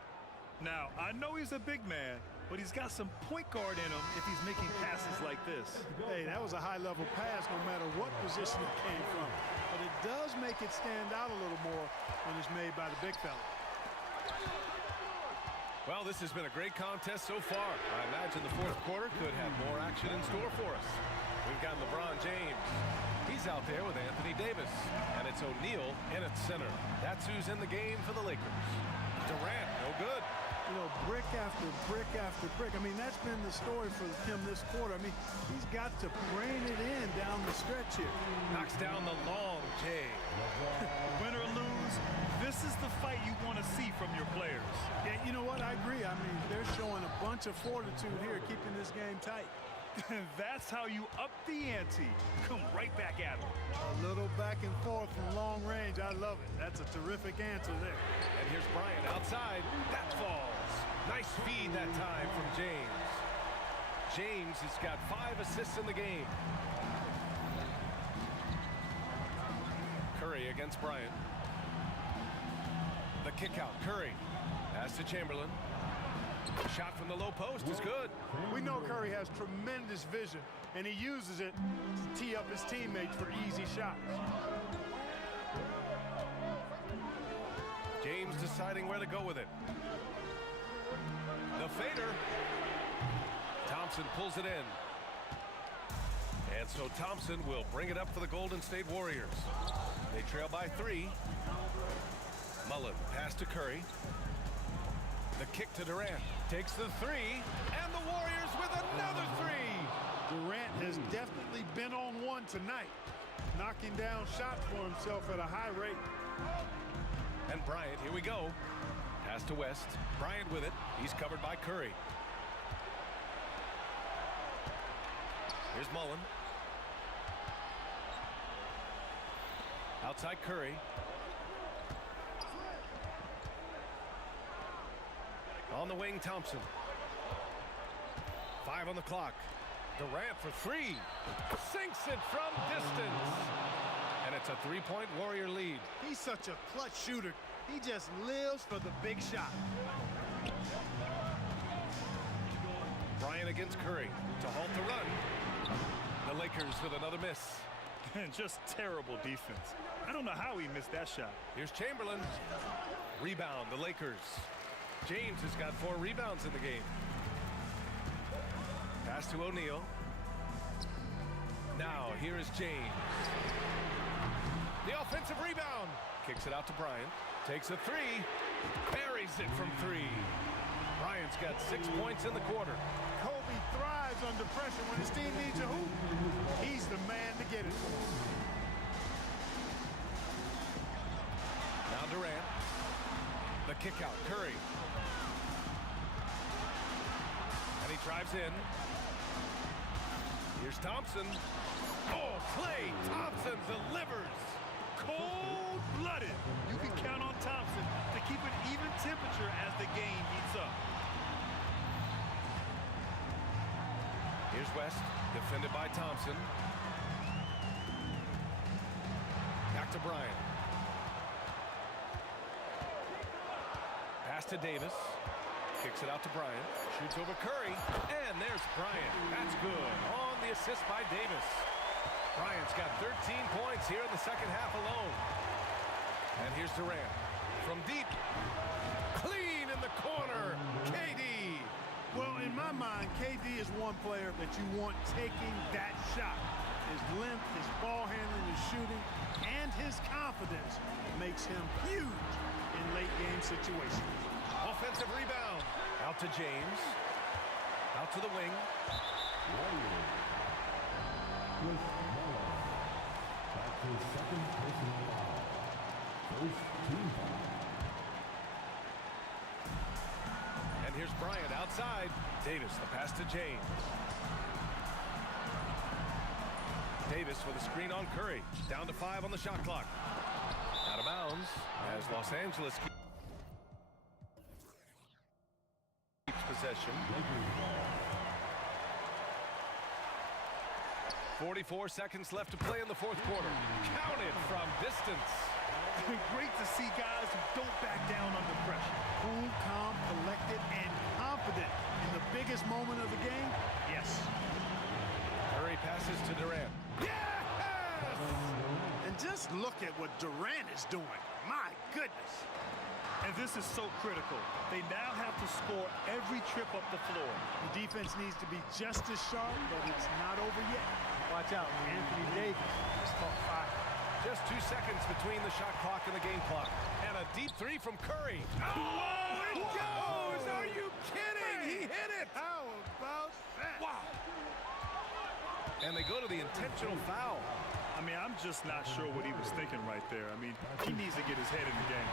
Now, I know he's a big man, but he's got some point guard in him if he's making passes like this. Hey, that was a high-level pass no matter what position it came from. But it does make it stand out a little more when it's made by the big fella. Well, this has been a great contest so far. I imagine the fourth quarter could have more action in store for us. We've got LeBron James. He's out there with Anthony Davis. And it's O'Neal in at center. That's who's in the game for the Lakers. Durant, no good. You know, brick after brick after brick. I mean, that's been the story for him this quarter. I mean, he's got to brain it in down the stretch here. Knocks down the long J. Win or lose, this is the fight you want to see from your players. Yeah, you know what? I agree. I mean, they're showing a bunch of fortitude here, keeping this game tight. That's how you up the ante. Come right back at him. A little back and forth from long range. I love it. That's a terrific answer there. And here's Bryant outside. That falls. Nice feed that time from James. James has got 5 assists in the game. Curry against Bryant. The kick out. Curry. Pass to Chamberlain. Shot from the low post is good. We know Curry has tremendous vision, and he uses it to tee up his teammates for easy shots. James deciding where to go with it. The fader. Thompson pulls it in. And so Thompson will bring it up for the Golden State Warriors. They trail by 3. Mullen pass to Curry. The kick to Durant. Takes the 3. And the Warriors with another 3. Durant has definitely been on one tonight, knocking down shots for himself at a high rate. And Bryant, here we go. Pass to West. Bryant with it. He's covered by Curry. Here's Mullen. Outside Curry. On the wing, Thompson. 5 on the clock. Durant for 3. Sinks it from distance. And it's a 3-point Warrior lead. He's such a clutch shooter. He just lives for the big shot. Bryant against Curry to halt the run. The Lakers with another miss. And just terrible defense. I don't know how he missed that shot. Here's Chamberlain. Rebound, the Lakers. James has got 4 rebounds in the game. Pass to O'Neal. Now, here is James. The offensive rebound. Kicks it out to Bryant. Takes a 3. Buries it from 3. Bryant's got 6 points in the quarter. Kobe thrives under pressure when his team needs a hoop. He's the man to get it. Now Durant. The kick out. Curry. Drives in. Here's Thompson. Oh, Klay Thompson delivers. Cold-blooded. You can count on Thompson to keep an even temperature as the game heats up. Here's West, defended by Thompson. Back to Bryant. Pass to Davis. Kicks it out to Bryant. Shoots over Curry. And there's Bryant. That's good. On the assist by Davis. Bryant's got 13 points here in the second half alone. And here's Durant. From deep. Clean in the corner. KD. Well, in my mind, KD is one player that you want taking that shot. His length, his ball handling, his shooting, and his confidence makes him huge in late-game situations. Offensive rebound. Out to James. Out to the wing. And here's Bryant outside. Davis, the pass to James. Davis with a screen on Curry. Down to 5 on the shot clock. Out of bounds as Los Angeles keeps possession. 44 seconds left to play in the fourth quarter. Counted from distance. Great to see guys who don't back down under pressure. Cool, calm, collected, and confident in the biggest moment of the game. Yes. Curry passes to Durant. Yes! And just look at what Durant is doing. My goodness. And this is so critical. They now have to score every trip up the floor. The defense needs to be just as sharp, but it's not over yet. Watch out, Anthony Davis just caught fire. Just 2 seconds between the shot clock and the game clock. And a deep three from Curry. Oh, it goes! Are you kidding? He hit it! How about that? Wow. And they go to the intentional foul. I mean, I'm just not sure what he was thinking right there. I mean, he needs to get his head in the game.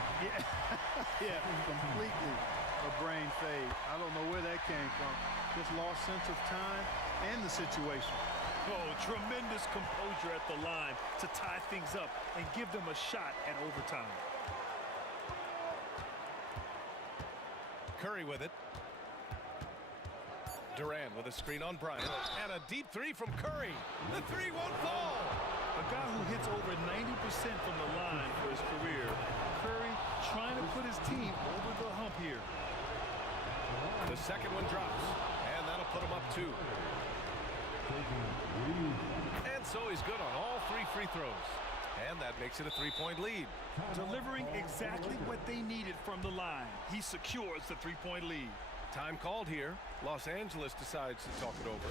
Yeah, completely a brain fade. I don't know where that came from. Just lost sense of time and the situation. Oh, tremendous composure at the line to tie things up and give them a shot at overtime. Curry with it. Durant with a screen on Bryant. And a deep three from Curry. The three won't fall. A guy who hits over 90% from the line for his career. Curry trying to put his team over the hump here. The second one drops. And that'll put him up 2. And so he's good on all 3 free throws. And that makes it a 3-point lead. Delivering exactly what they needed from the line. He secures the 3-point lead. Time called here. Los Angeles decides to talk it over.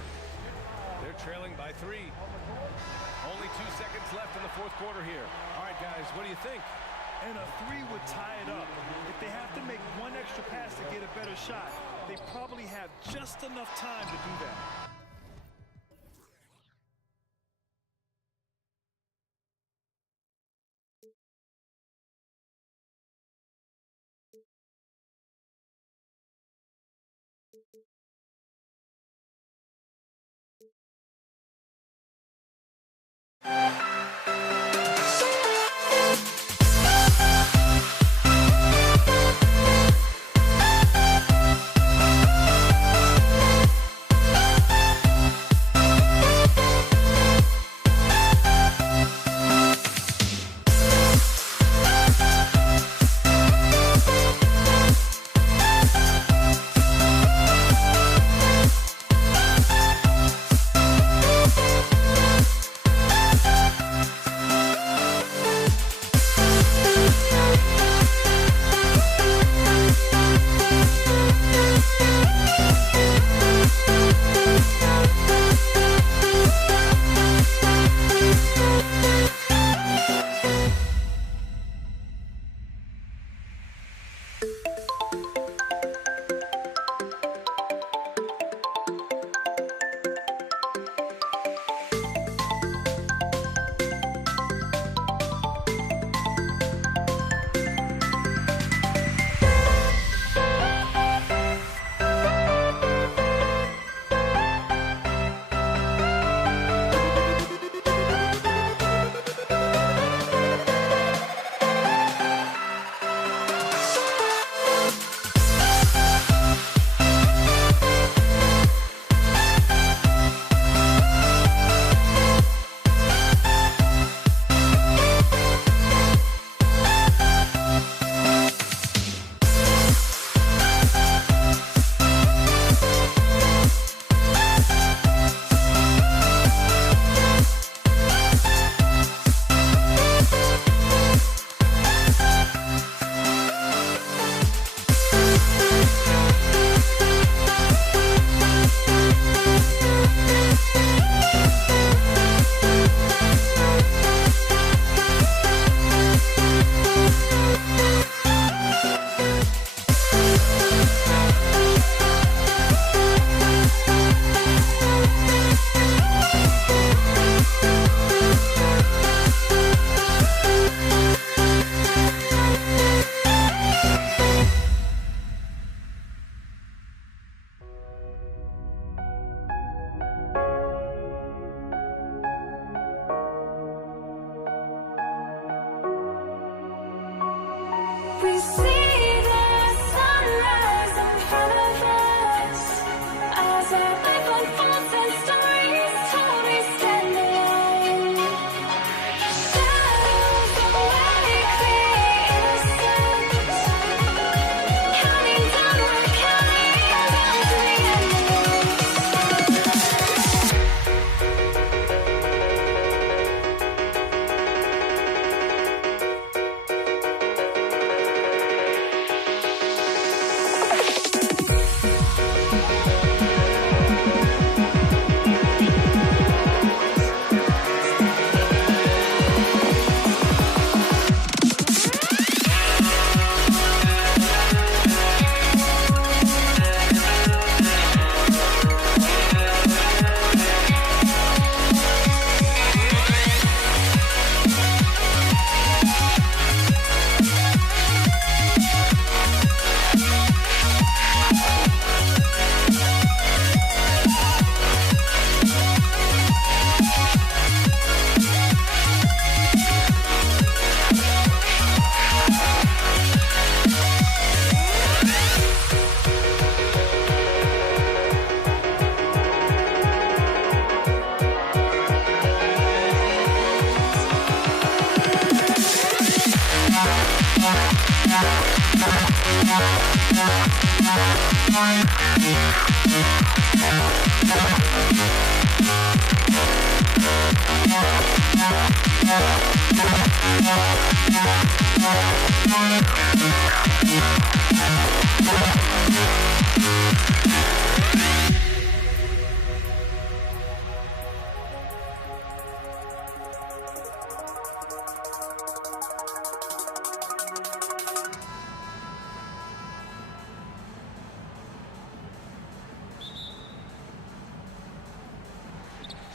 They're trailing by 3. Only 2 seconds left in the fourth quarter here. All right, guys, what do you think? And a 3 would tie it up. If they have to make one extra pass to get a better shot, they probably have just enough time to do that. see the sunrise in front of us as our life unfolds and stories told we stand alone. Shadows awake the innocent, counting down, we're counting down to the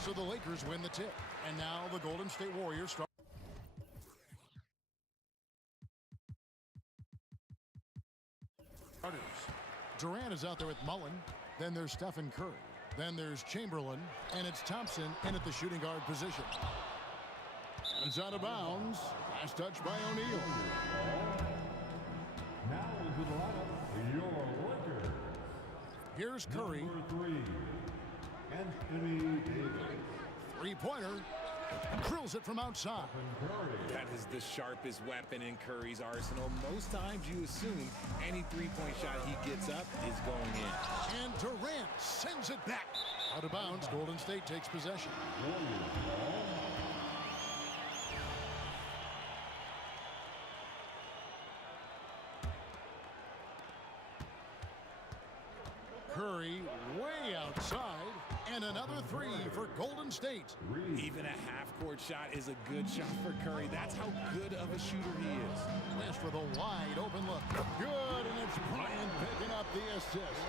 So the Lakers win the tip. And now the Golden State Warriors start. Durant is out there with Mullen. Then there's Stephen Curry. Then there's Chamberlain. And it's Thompson in at the shooting guard position. And it's out of bounds. Last touch by O'Neal. Now into the lineup, your Lakers. Here's Curry. Number 3, Anthony Davis. Three-pointer. Drills it from outside. That is the sharpest weapon in Curry's arsenal. Most times you assume any three-point shot he gets up is going in. And Durant sends it back. Out of bounds, Golden State takes possession. Curry way outside, and another three for Golden State. Even a half-court shot is a good shot for Curry. That's how good of a shooter he is. West with a wide open look. Good, and it's Bryant picking up the assist.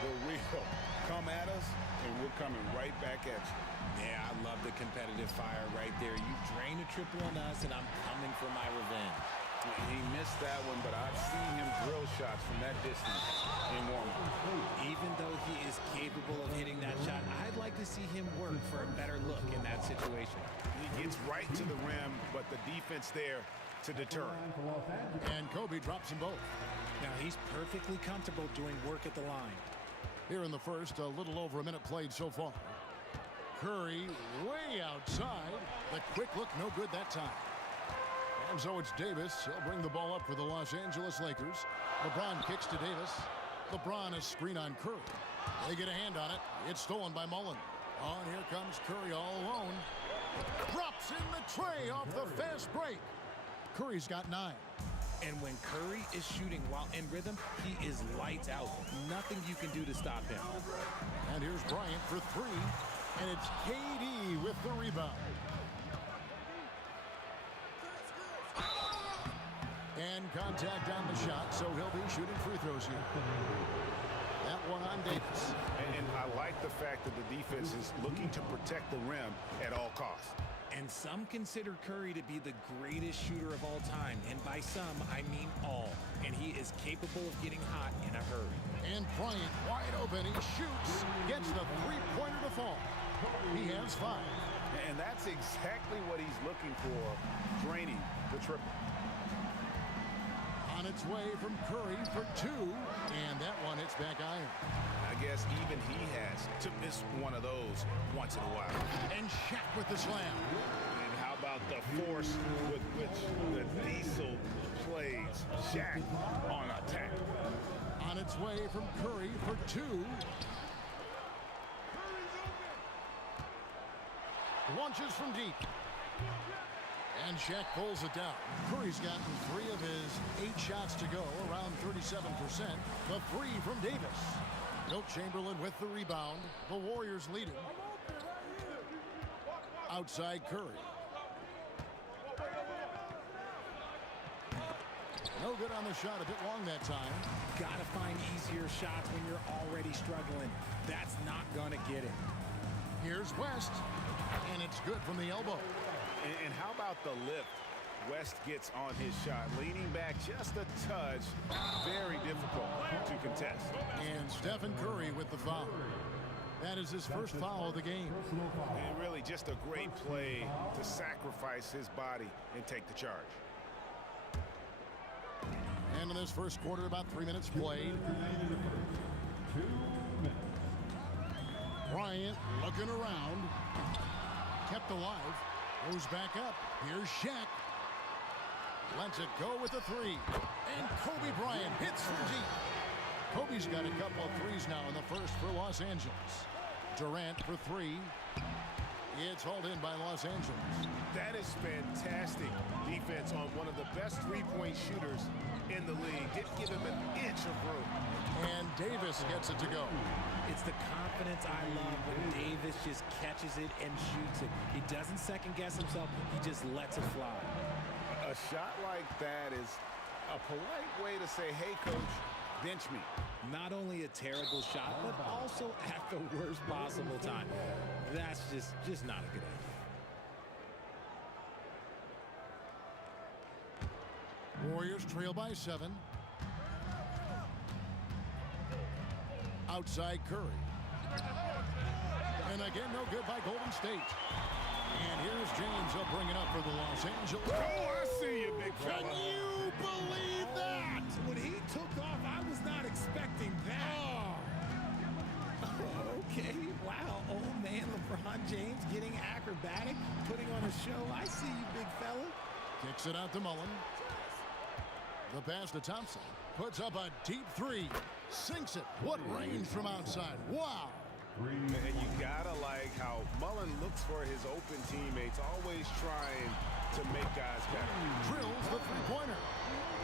The real come at us, and we're coming right back at you. Yeah, I love the competitive fire right there. You drain a triple on us, and I'm coming for my revenge. He missed that one, but I've seen him drill shots from that distance in warm-up. Even though he is capable of hitting that shot, I'd like to see him work for a better look in that situation. He gets right to the rim, but the defense there to deter him. And Kobe drops them both. Now he's perfectly comfortable doing work at the line. Here in the first, a little over a minute played so far. Curry way outside. The quick look, no good that time. And so it's Davis. He'll bring the ball up for the Los Angeles Lakers. LeBron kicks to Davis. LeBron is screen on Curry. They get a hand on it. It's stolen by Mullen. Oh, and here comes Curry all alone. Drops in the tray off the fast break. Curry's got 9. And when Curry is shooting while in rhythm, he is lights out. Nothing you can do to stop him. And here's Bryant for 3. And it's KD with the rebound. And contact on the shot, so he'll be shooting free throws here. That one on Davis. And I like the fact that the defense is looking to protect the rim at all costs. And some consider Curry to be the greatest shooter of all time. And by some, I mean all. And he is capable of getting hot in a hurry. And Bryant wide open. He shoots. Gets the three-pointer to fall. He has 5. And that's exactly what he's looking for, draining the triple. On On its way from Curry for two, and that one hits back iron. I guess even he has to miss one of those once in a while. And Shaq with the slam. And how about the force with which the Diesel plays Shaq on attack? On its way from Curry for two. Launches from deep. And Shaq pulls it down. Curry's gotten 3 of his 8 shots to go, around 37%. The 3 from Davis. Wilt Chamberlain with the rebound. The Warriors leading. Outside Curry. No good on the shot, a bit long that time. Gotta find easier shots when you're already struggling. That's not gonna get it. Here's West, and it's good from the elbow. And how about the lift West gets on his shot? Leaning back just a touch. Very difficult to contest. And Stephen Curry with the foul. That is his first foul of the game. And really just a great play to sacrifice his body and take the charge. And in this first quarter, about 3 minutes played. Bryant looking around. Kept alive. Goes back up. Here's Shaq. Lets it go with the 3. And Kobe Bryant hits from deep. Kobe's got a couple of threes now in the first for Los Angeles. Durant for 3. It's hauled in by Los Angeles. That is fantastic defense on one of the best three-point shooters in the league. Didn't give him an inch of room. And Davis gets it to go. It's the confidence I love when Davis just catches it and shoots it. He doesn't second guess himself. He just lets it fly. A shot like that is a polite way to say, hey, coach, bench me. Not only a terrible shot, but also at the worst possible time. That's just not a good idea. Warriors trail by 7. Outside Curry. And again, no good by Golden State. And here's James. He'll bring it up for the Los Angeles. Oh, I see you, big fella. Can you believe that? When he took off, I was not expecting that. Okay, wow. Old man LeBron James getting acrobatic, putting on a show. I see you, big fella. Kicks it out to Mullen. The pass to Thompson. Puts up a deep 3. Sinks it. What range from outside. Wow. And you gotta like how Mullen looks for his open teammates, always trying to make guys better. Drills the three-pointer.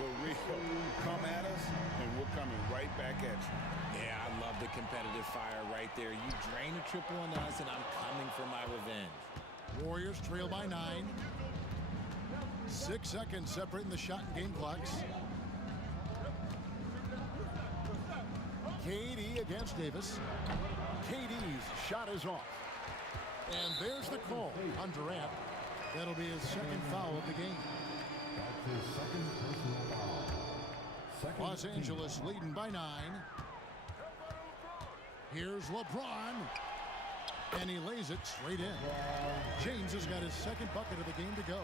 Well, Rico, come at us, and we're coming right back at you. Yeah, I love the competitive fire right there. You drain a triple on us, and I'm coming for my revenge. Warriors trail by 9. 6 seconds separating the shot and game clocks. KD against Davis. KD's shot is off. And there's the call on Durant. That'll be his second foul of the game. Los Angeles leading by 9. Here's LeBron. And he lays it straight in. James has got his second bucket of the game to go.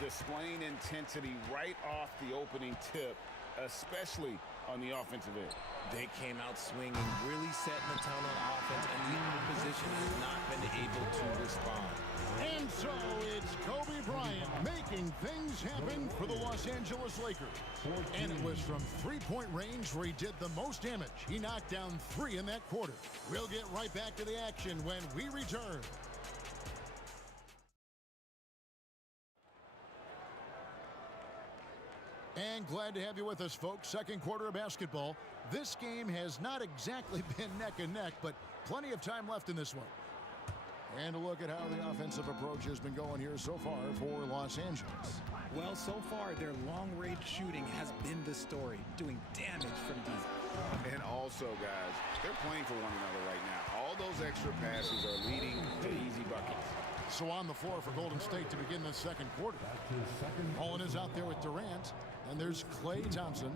Displaying intensity right off the opening tip, especially on the offensive end. They came out swinging, really setting the tone on offense, and the opposition has not been able to respond. And so it's Kobe Bryant making things happen for the Los Angeles Lakers. And it was from three-point range where he did the most damage. He knocked down 3 in that quarter. We'll get right back to the action when we return. And glad to have you with us, folks. Second quarter of basketball. This game has not exactly been neck and neck, but plenty of time left in this one. And a look at how the offensive approach has been going here so far for Los Angeles. Well, so far, their long-range shooting has been the story, doing damage from deep. And also, guys, they're playing for one another right now. All those extra passes are leading to easy buckets. So on the floor for Golden State to begin the second quarter. Mullen is out there with Durant. And there's Klay Thompson.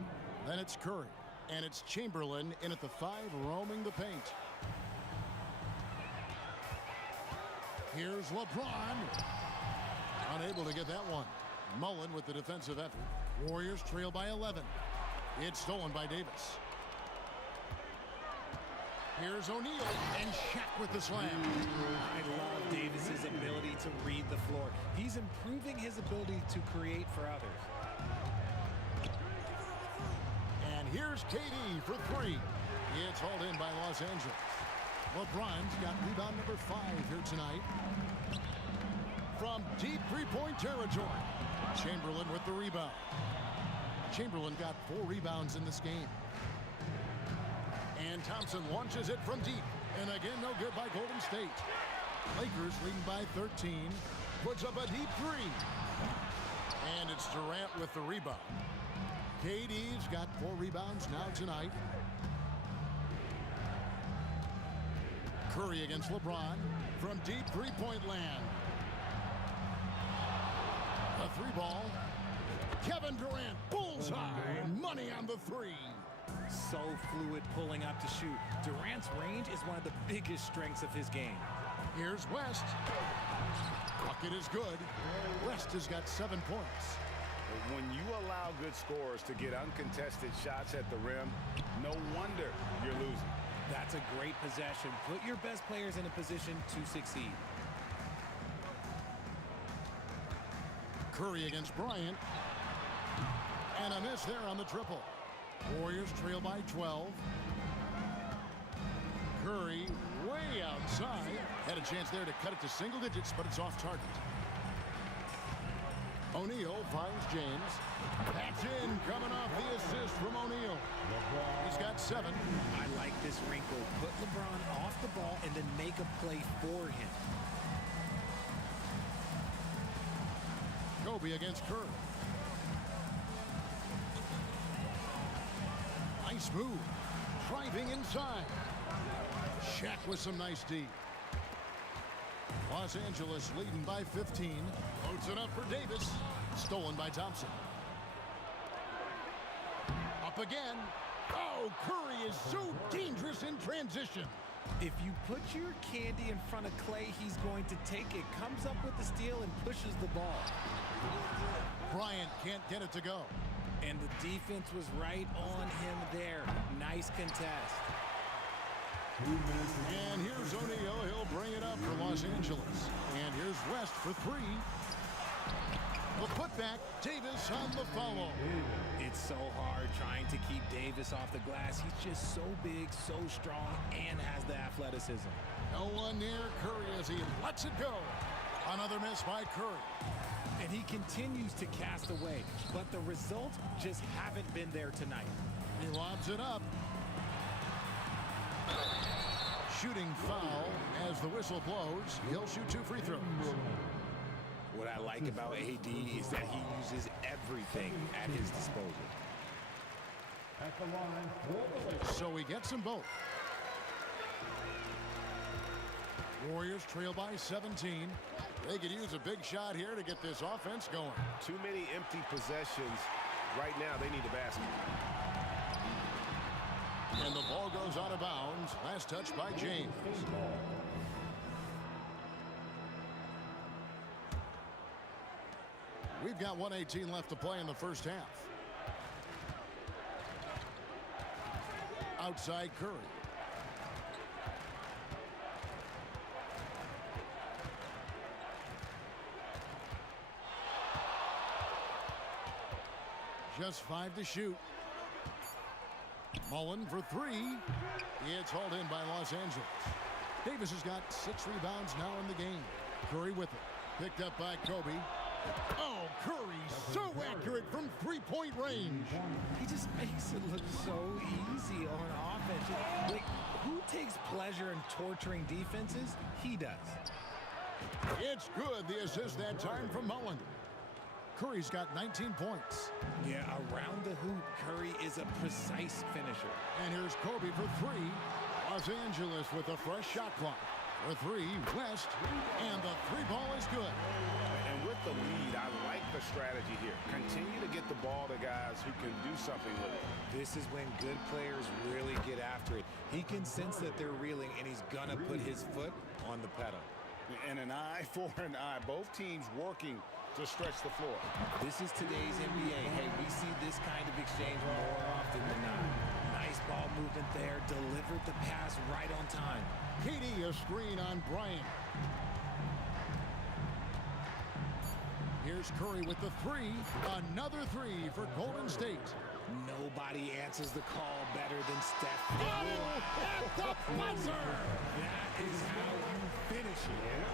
Then it's Curry. And it's Chamberlain in at the 5, roaming the paint. Here's LeBron. Unable to get that one. Mullen with the defensive effort. Warriors trail by 11. It's stolen by Davis. Here's O'Neal and Shaq with the slam. I love Davis's ability to read the floor. He's improving his ability to create for others. And here's KD for three. It's hauled in by Los Angeles. LeBron's got rebound number 5 here tonight. From deep three-point territory, Chamberlain with the rebound. Chamberlain got 4 rebounds in this game. And Thompson launches it from deep. And again, no good by Golden State. Lakers leading by 13. Puts up a deep 3. And it's Durant with the rebound. KD's got 4 rebounds now tonight. Curry against LeBron from deep three-point land. A 3 ball. Kevin Durant, bullseye. Money on the 3. So fluid pulling up to shoot. Durant's range is one of the biggest strengths of his game. Here's West. Bucket is good. West has got 7 points. When you allow good scorers to get uncontested shots at the rim, no wonder you're losing. That's a great possession. Put your best players in a position to succeed. Curry against Bryant. And a miss there on the triple. Warriors trail by 12. Curry way outside. Had a chance there to cut it to single digits, but it's off target. O'Neal finds James. That's in, coming off the assist from O'Neal. He's got 7. I like this wrinkle. Put LeBron off the ball and then make a play for him. Kobe against Curry. Nice move. Driving inside. Shaq with some nice D. Los Angeles leading by 15. Loads it up for Davis. Stolen by Thompson. Up again. Oh, Curry is so dangerous in transition. If you put your candy in front of Clay, he's going to take it. Comes up with the steal and pushes the ball. Bryant can't get it to go. And the defense was right on him there. Nice contest. And here's O'Neal. He'll bring it up for Los Angeles. And here's West for 3. The putback. Davis on the follow. It's so hard trying to keep Davis off the glass. He's just so big, so strong, and has the athleticism. No one near Curry as he lets it go. Another miss by Curry. And he continues to cast away, but the results just haven't been there tonight. He lobs it up. Shooting foul as the whistle blows. He'll shoot 2 free throws. What I like about AD is that he uses everything at his disposal. So he gets them both. Warriors trail by 17. They could use a big shot here to get this offense going. Too many empty possessions. Right now, they need a basket. And the ball goes out of bounds. Last touch by James. We've got 1:18 left to play in the first half. Outside Curry. Just 5 to shoot. Mullen for 3. It's hauled in by Los Angeles. Davis has got 6 rebounds now in the game. Curry with it. Picked up by Kobe. Oh, Curry so accurate from three-point range. He just makes it look so easy on offense. Like, who takes pleasure in torturing defenses? He does. It's good. The assist that time from Mullen. Curry's got 19 points. Yeah, around the hoop, Curry is a precise finisher. And here's Kobe for 3. Los Angeles with a fresh shot clock. For 3, West. And the 3 ball is good. And with the lead, I like the strategy here. Continue to get the ball to guys who can do something with it. This is when good players really get after it. He can sense that they're reeling, and he's going to put his foot on the pedal. And an eye for an eye. Both teams working to stretch the floor. This is today's NBA. Hey, we see this kind of exchange more often than not. Nice ball movement there. Delivered the pass right on time. KD, a screen on Bryant. Here's Curry with the three. Another three for Golden State. Nobody answers the call better than Steph. At the buzzer! That is how you finish it.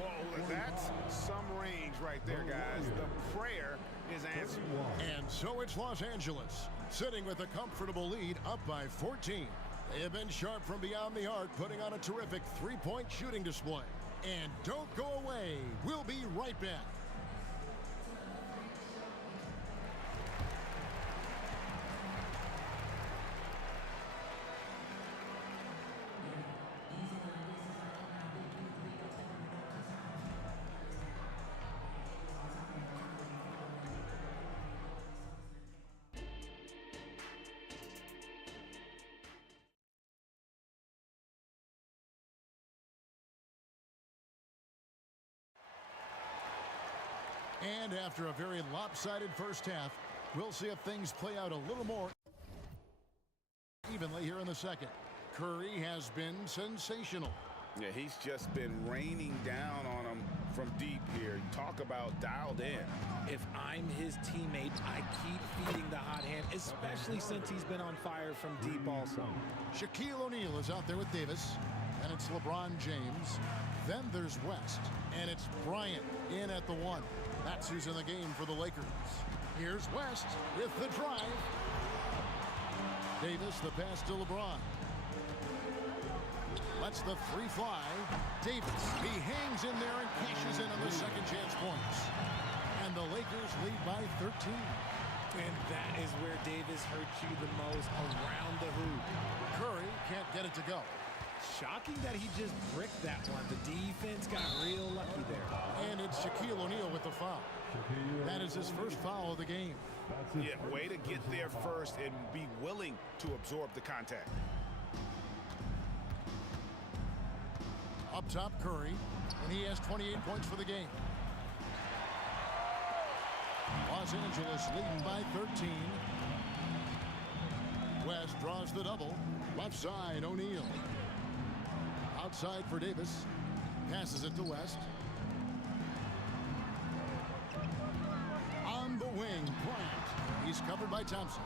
Whoa, that's some range right there, guys. The prayer is answered. And so it's Los Angeles, sitting with a comfortable lead, up by 14. They have been sharp from beyond the arc, putting on a terrific three-point shooting display. And don't go away. We'll be right back. And after a very lopsided first half, we'll see if things play out a little more evenly here in the second. Curry has been sensational. Yeah, he's just been raining down on him from deep here. Talk about dialed in. If I'm his teammate, I keep feeding the hot hand, especially since he's been on fire from deep also. Shaquille O'Neal is out there with Davis. And it's LeBron James. Then there's West. And it's Bryant in at the one. That's who's in the game for the Lakers. Here's West with the drive. Davis, the pass to LeBron. Lets the three fly. Davis, he hangs in there and cashes in on the second chance points. And the Lakers lead by 13. And that is where Davis hurts you the most, around the hoop. Curry can't get it to go. Shocking that he just bricked that one. The defense got real lucky there. And it's Shaquille O'Neal with the foul. That is his first foul of the game. Yeah, way to get there first and be willing to absorb the contact. Up top, Curry, and he has 28 points for the game. Los Angeles leading by 13. West draws the double. Left side, O'Neal. Outside for Davis. Passes it to West. On the wing, Bryant. He's covered by Thompson.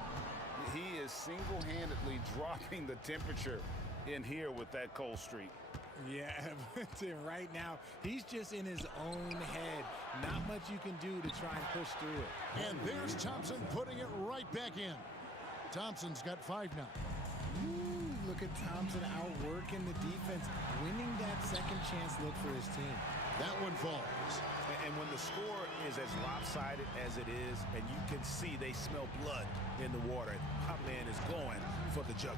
He is single-handedly dropping the temperature in here with that cold streak. Yeah, right now, he's just in his own head. Not much you can do to try and push through it. And there's Thompson putting it right back in. Thompson's got 5 now. Ooh, look at Thompson outworking the defense, winning that second chance look for his team. That one falls. And when the score is as lopsided as it is, and you can see they smell blood in the water, my man is going for the jugular.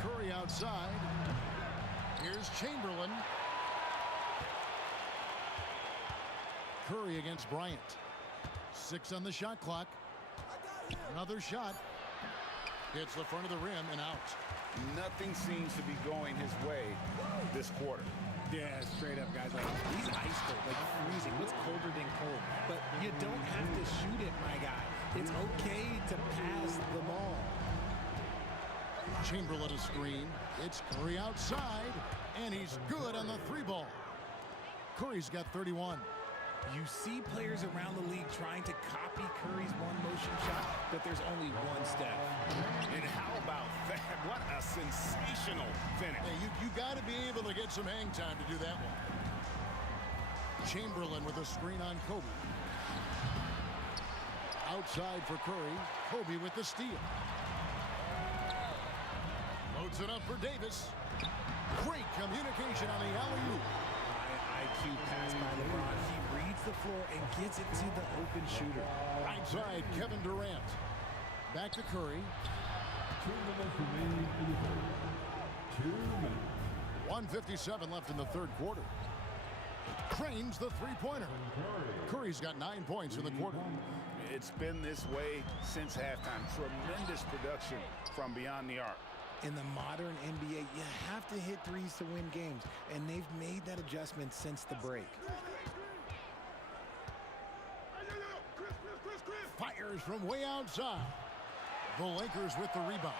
Curry outside. Here's Chamberlain. Curry against Bryant. 6 on the shot clock. Another shot. Hits the front of the rim and out. Nothing seems to be going his way this quarter. Yeah, straight up, guys. Like, he's ice cold, like freezing. What's colder than cold? But you don't have to shoot it, my guy. It's okay to pass the ball. Chamberlain a screen. It's Curry outside, and he's good on the 3 ball. Curry's got 31. You see players around the league trying to copy Curry's one-motion shot, but there's only one step. And how about that? What a sensational finish. Hey, you got to be able to get some hang time to do that one. Chamberlain with a screen on Kobe. Outside for Curry. Kobe with the steal. Loads it up for Davis. Great communication on the alley-oop. IQ pass by LeBron. He reads the floor and gets it to the open shooter. Right side, Kevin Durant. Back to Curry. 2 minutes remaining in the third. 2 minutes. 1:57 left in the third quarter. Cranes the three-pointer. Curry's got 9 points in the quarter. It's been this way since halftime. Tremendous production from beyond the arc. In the modern NBA, you have to hit threes to win games, and they've made that adjustment since the break. Fires from way outside. The Lakers with the rebound.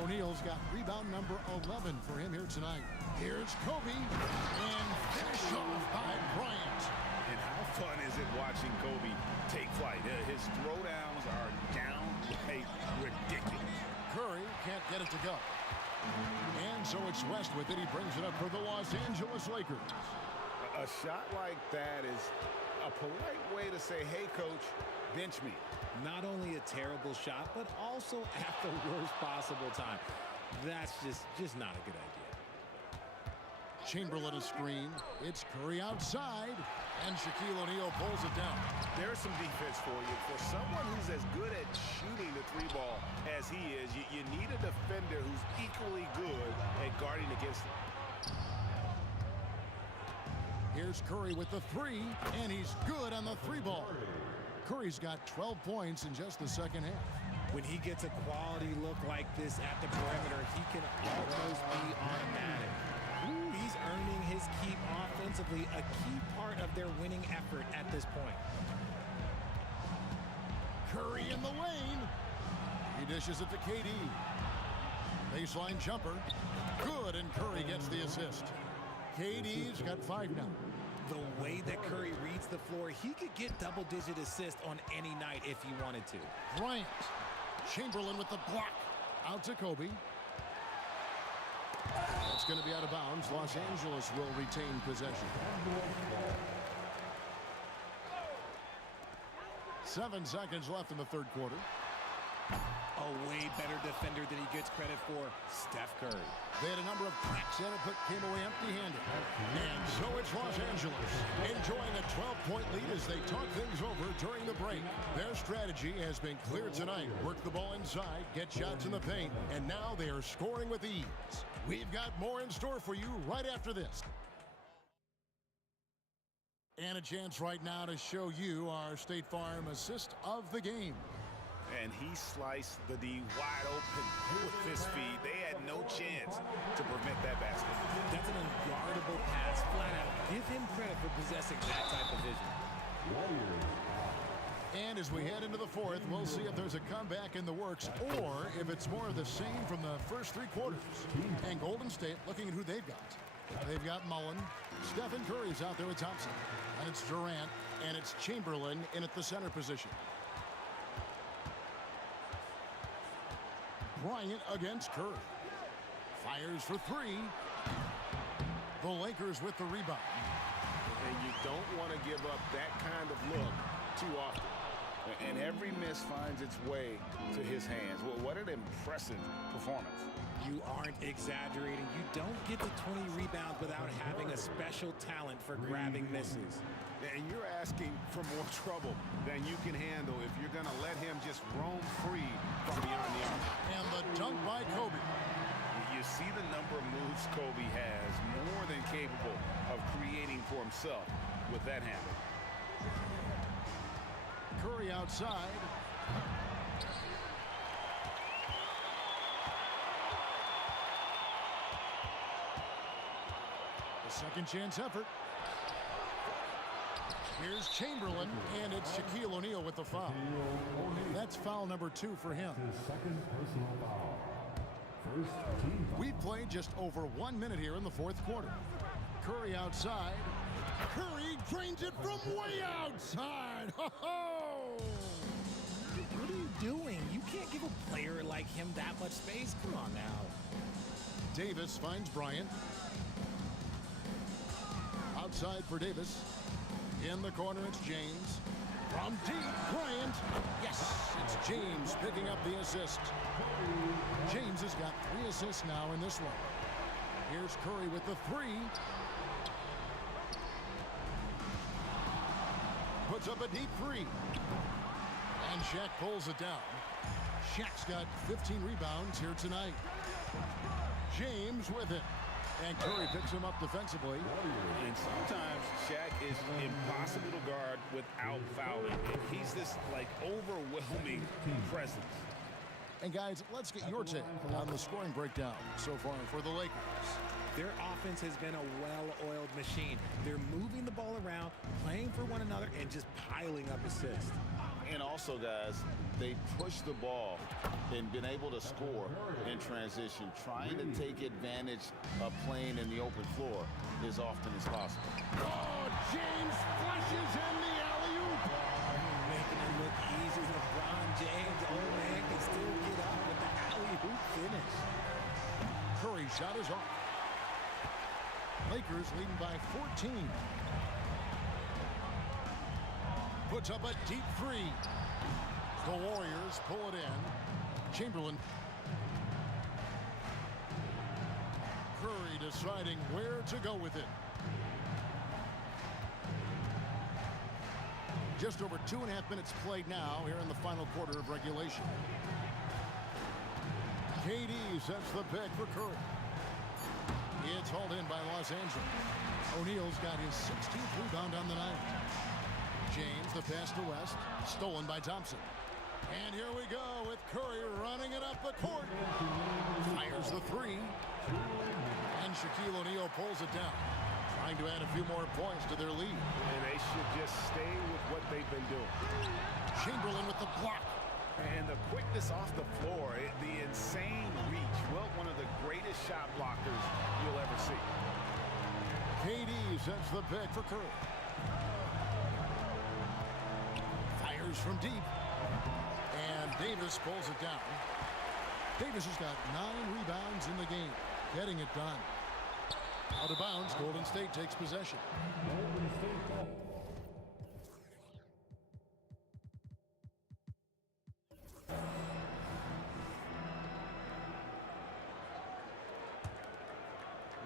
O'Neal's got rebound number 11 for him here tonight. Here's Kobe, and finish off by Bryant. And how fun is it watching Kobe take flight? His throwdowns are downright ridiculous. Curry can't get it to go. And so it's West with it. He brings it up for the Los Angeles Lakers. A shot like that is a polite way to say, hey, coach, bench me. Not only a terrible shot, but also at the worst possible time. That's just not a good idea. Chamberlain a screen. It's Curry outside, and Shaquille O'Neal pulls it down. There's some defense for you. For someone who's as good at shooting the three ball as he is, you need a defender who's equally good at guarding against him. Here's Curry with the three, and he's good on the three ball. Curry's got 12 points in just the second half. When he gets a quality look like this at the perimeter, he can almost be automatic. He's earning his keep offensively, a key part of their winning effort at this point. Curry in the lane. He dishes it to KD. Baseline jumper. Good, and Curry gets the assist. KD's got 5 now. The way that Curry reads the floor, he could get double-digit assists on any night if he wanted to. Bryant. Chamberlain with the block. Out to Kobe. That's going to be out of bounds. Los Angeles will retain possession. 7 seconds left in the third quarter. A way better defender than he gets credit for, Steph Curry. They had a number of cracks at it, but came away empty-handed. And so it's Los Angeles enjoying a 12-point lead as they talk things over during the break. Their strategy has been clear tonight. Work the ball inside, get shots in the paint, and now they are scoring with ease. We've got more in store for you right after this. And a chance right now to show you our State Farm assist of the game. And he sliced the D wide open with his feet. They had no chance to prevent that basket. That's an unguardable pass, flat out. Give him credit for possessing that type of vision. And as we head into the fourth, we'll see if there's a comeback in the works or if it's more of the same from the first 3 quarters. And Golden State looking at who they've got. They've got Mullen. Stephen Curry's out there with Thompson. And it's Durant. And it's Chamberlain in at the center position. Bryant against Curry. Fires for 3. The Lakers with the rebound. And you don't want to give up that kind of look too often. And every miss finds its way to his hands. Well, what an impressive performance. You aren't exaggerating. You don't get to 20 rebounds without having a special talent for grabbing misses. And you're asking for more trouble than you can handle if you're going to let him just roam free from beyond the arc. And the dunk by Kobe. You see the number of moves Kobe has, more than capable of creating for himself with that handle. Curry outside. The second chance effort. Here's Chamberlain, and it's Shaquille O'Neal with the foul. That's foul number 2 for him. Second personal foul. First team foul. We've played just over 1 minute here in the fourth quarter. Curry outside. Curry drains it from way outside. Ho-ho! What are you doing? You can't give a player like him that much space. Come on now. Davis finds Bryant. Outside for Davis. In the corner, it's James. From deep, Bryant. Yes, it's James picking up the assist. James has got 3 assists now in this one. Here's Curry with the 3. Puts up a deep 3. And Shaq pulls it down. Shaq's got 15 rebounds here tonight. James with it. And Curry picks him up defensively. And sometimes Shaq is impossible to guard without fouling. He's this, like, overwhelming presence. And guys, let's get your take on the scoring breakdown so far for the Lakers. Their offense has been a well-oiled machine. They're moving the ball around, playing for one another, and just piling up assists. And also, guys, they push the ball and been able to score in transition, trying to take advantage of playing in the open floor as often as possible. Oh, James flushes in the alley-oop. Making it look easy. LeBron James, old man, can still get up with the alley-oop finish. Curry's shot is off. Lakers leading by 14. Puts up a deep three. The Warriors pull it in. Chamberlain. Curry deciding where to go with it. Just over 2.5 minutes played now here in the final quarter of regulation. KD sets the pick for Curry. It's hauled in by Los Angeles. O'Neal's got his 16th rebound on the night. James, the pass to West, stolen by Thompson. And here we go with Curry running it up the court. Fires the three. And Shaquille O'Neal pulls it down, trying to add a few more points to their lead. And they should just stay with what they've been doing. Chamberlain with the block. And the quickness off the floor, the insane reach. Well, one of the greatest shot blockers you'll ever see. KD sets the pick for Curry. Fires from deep. And Davis pulls it down. Davis has got 9 rebounds in the game, getting it done. Out of bounds, Golden State takes possession.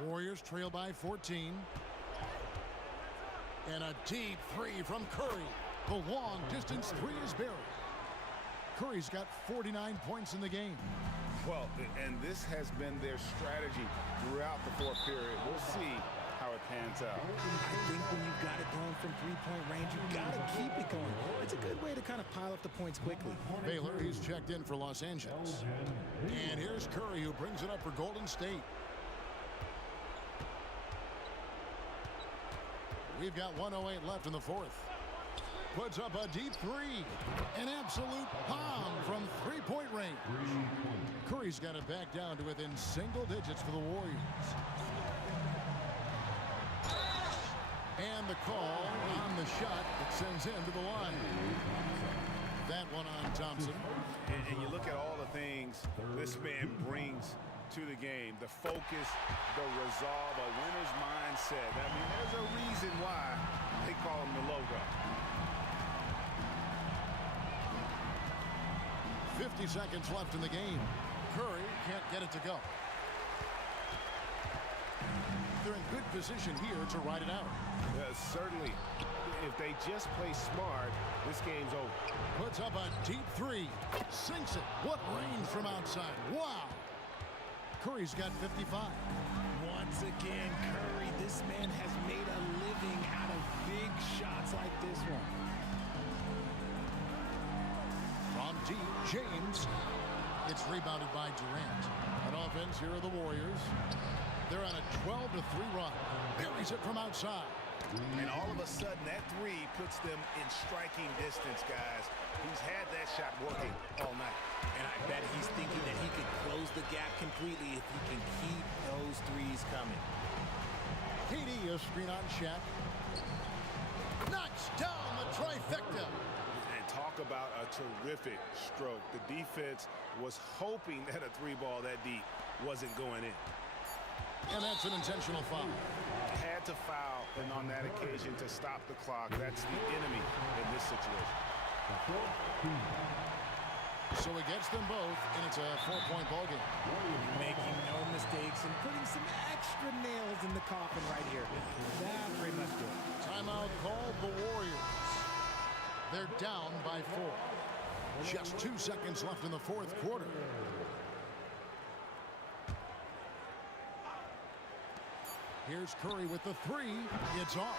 Warriors trail by 14. And a deep three from Curry. The long distance three is buried. Curry's got 49 points in the game. Well, and this has been their strategy throughout the fourth period. We'll see how it pans out. I think when you've got it going from three-point range, you've got to keep it going. It's a good way to kind of pile up the points quickly. Baylor, he's checked in for Los Angeles. And here's Curry, who brings it up for Golden State. We've got 1:08 left in the fourth. Puts up a deep three. An absolute bomb from three-point range. Curry's got it back down to within single digits for the Warriors. And the call on the shot that sends him to the line. That one on Thompson. And you look at all the things this man brings to the game. The focus, the resolve, a winner's mindset. I mean, there's a reason why they call him the logo. 50 seconds left in the game. Curry can't get it to go. They're in good position here to ride it out. Certainly, if they just play smart, this game's over. Puts up a deep three. Sinks it. What range from outside. Wow. Curry's got 55. Once again, Curry, this man has made a living out of big shots like this one. From deep, James. It's rebounded by Durant. On offense, here are the Warriors. They're on a 12-3 run. Buries it from outside. And all of a sudden, that three puts them in striking distance, guys. He's had that shot working all night. And I bet he's thinking that he could close the gap completely if he can keep those threes coming. KD, a screen on Shaq. Knocks down the trifecta. And talk about a terrific stroke. The defense was hoping that a three ball that deep wasn't going in. And that's an intentional foul. Had to foul, and on that occasion to stop the clock. That's the enemy in this situation. So he gets them both, and it's a 4-point ball game. Making no mistakes and putting some extra nails in the coffin right here. That pretty much good. Timeout called the Warriors. They're down by 4. Just 2 seconds left in the fourth quarter. Here's Curry with the three. It's off.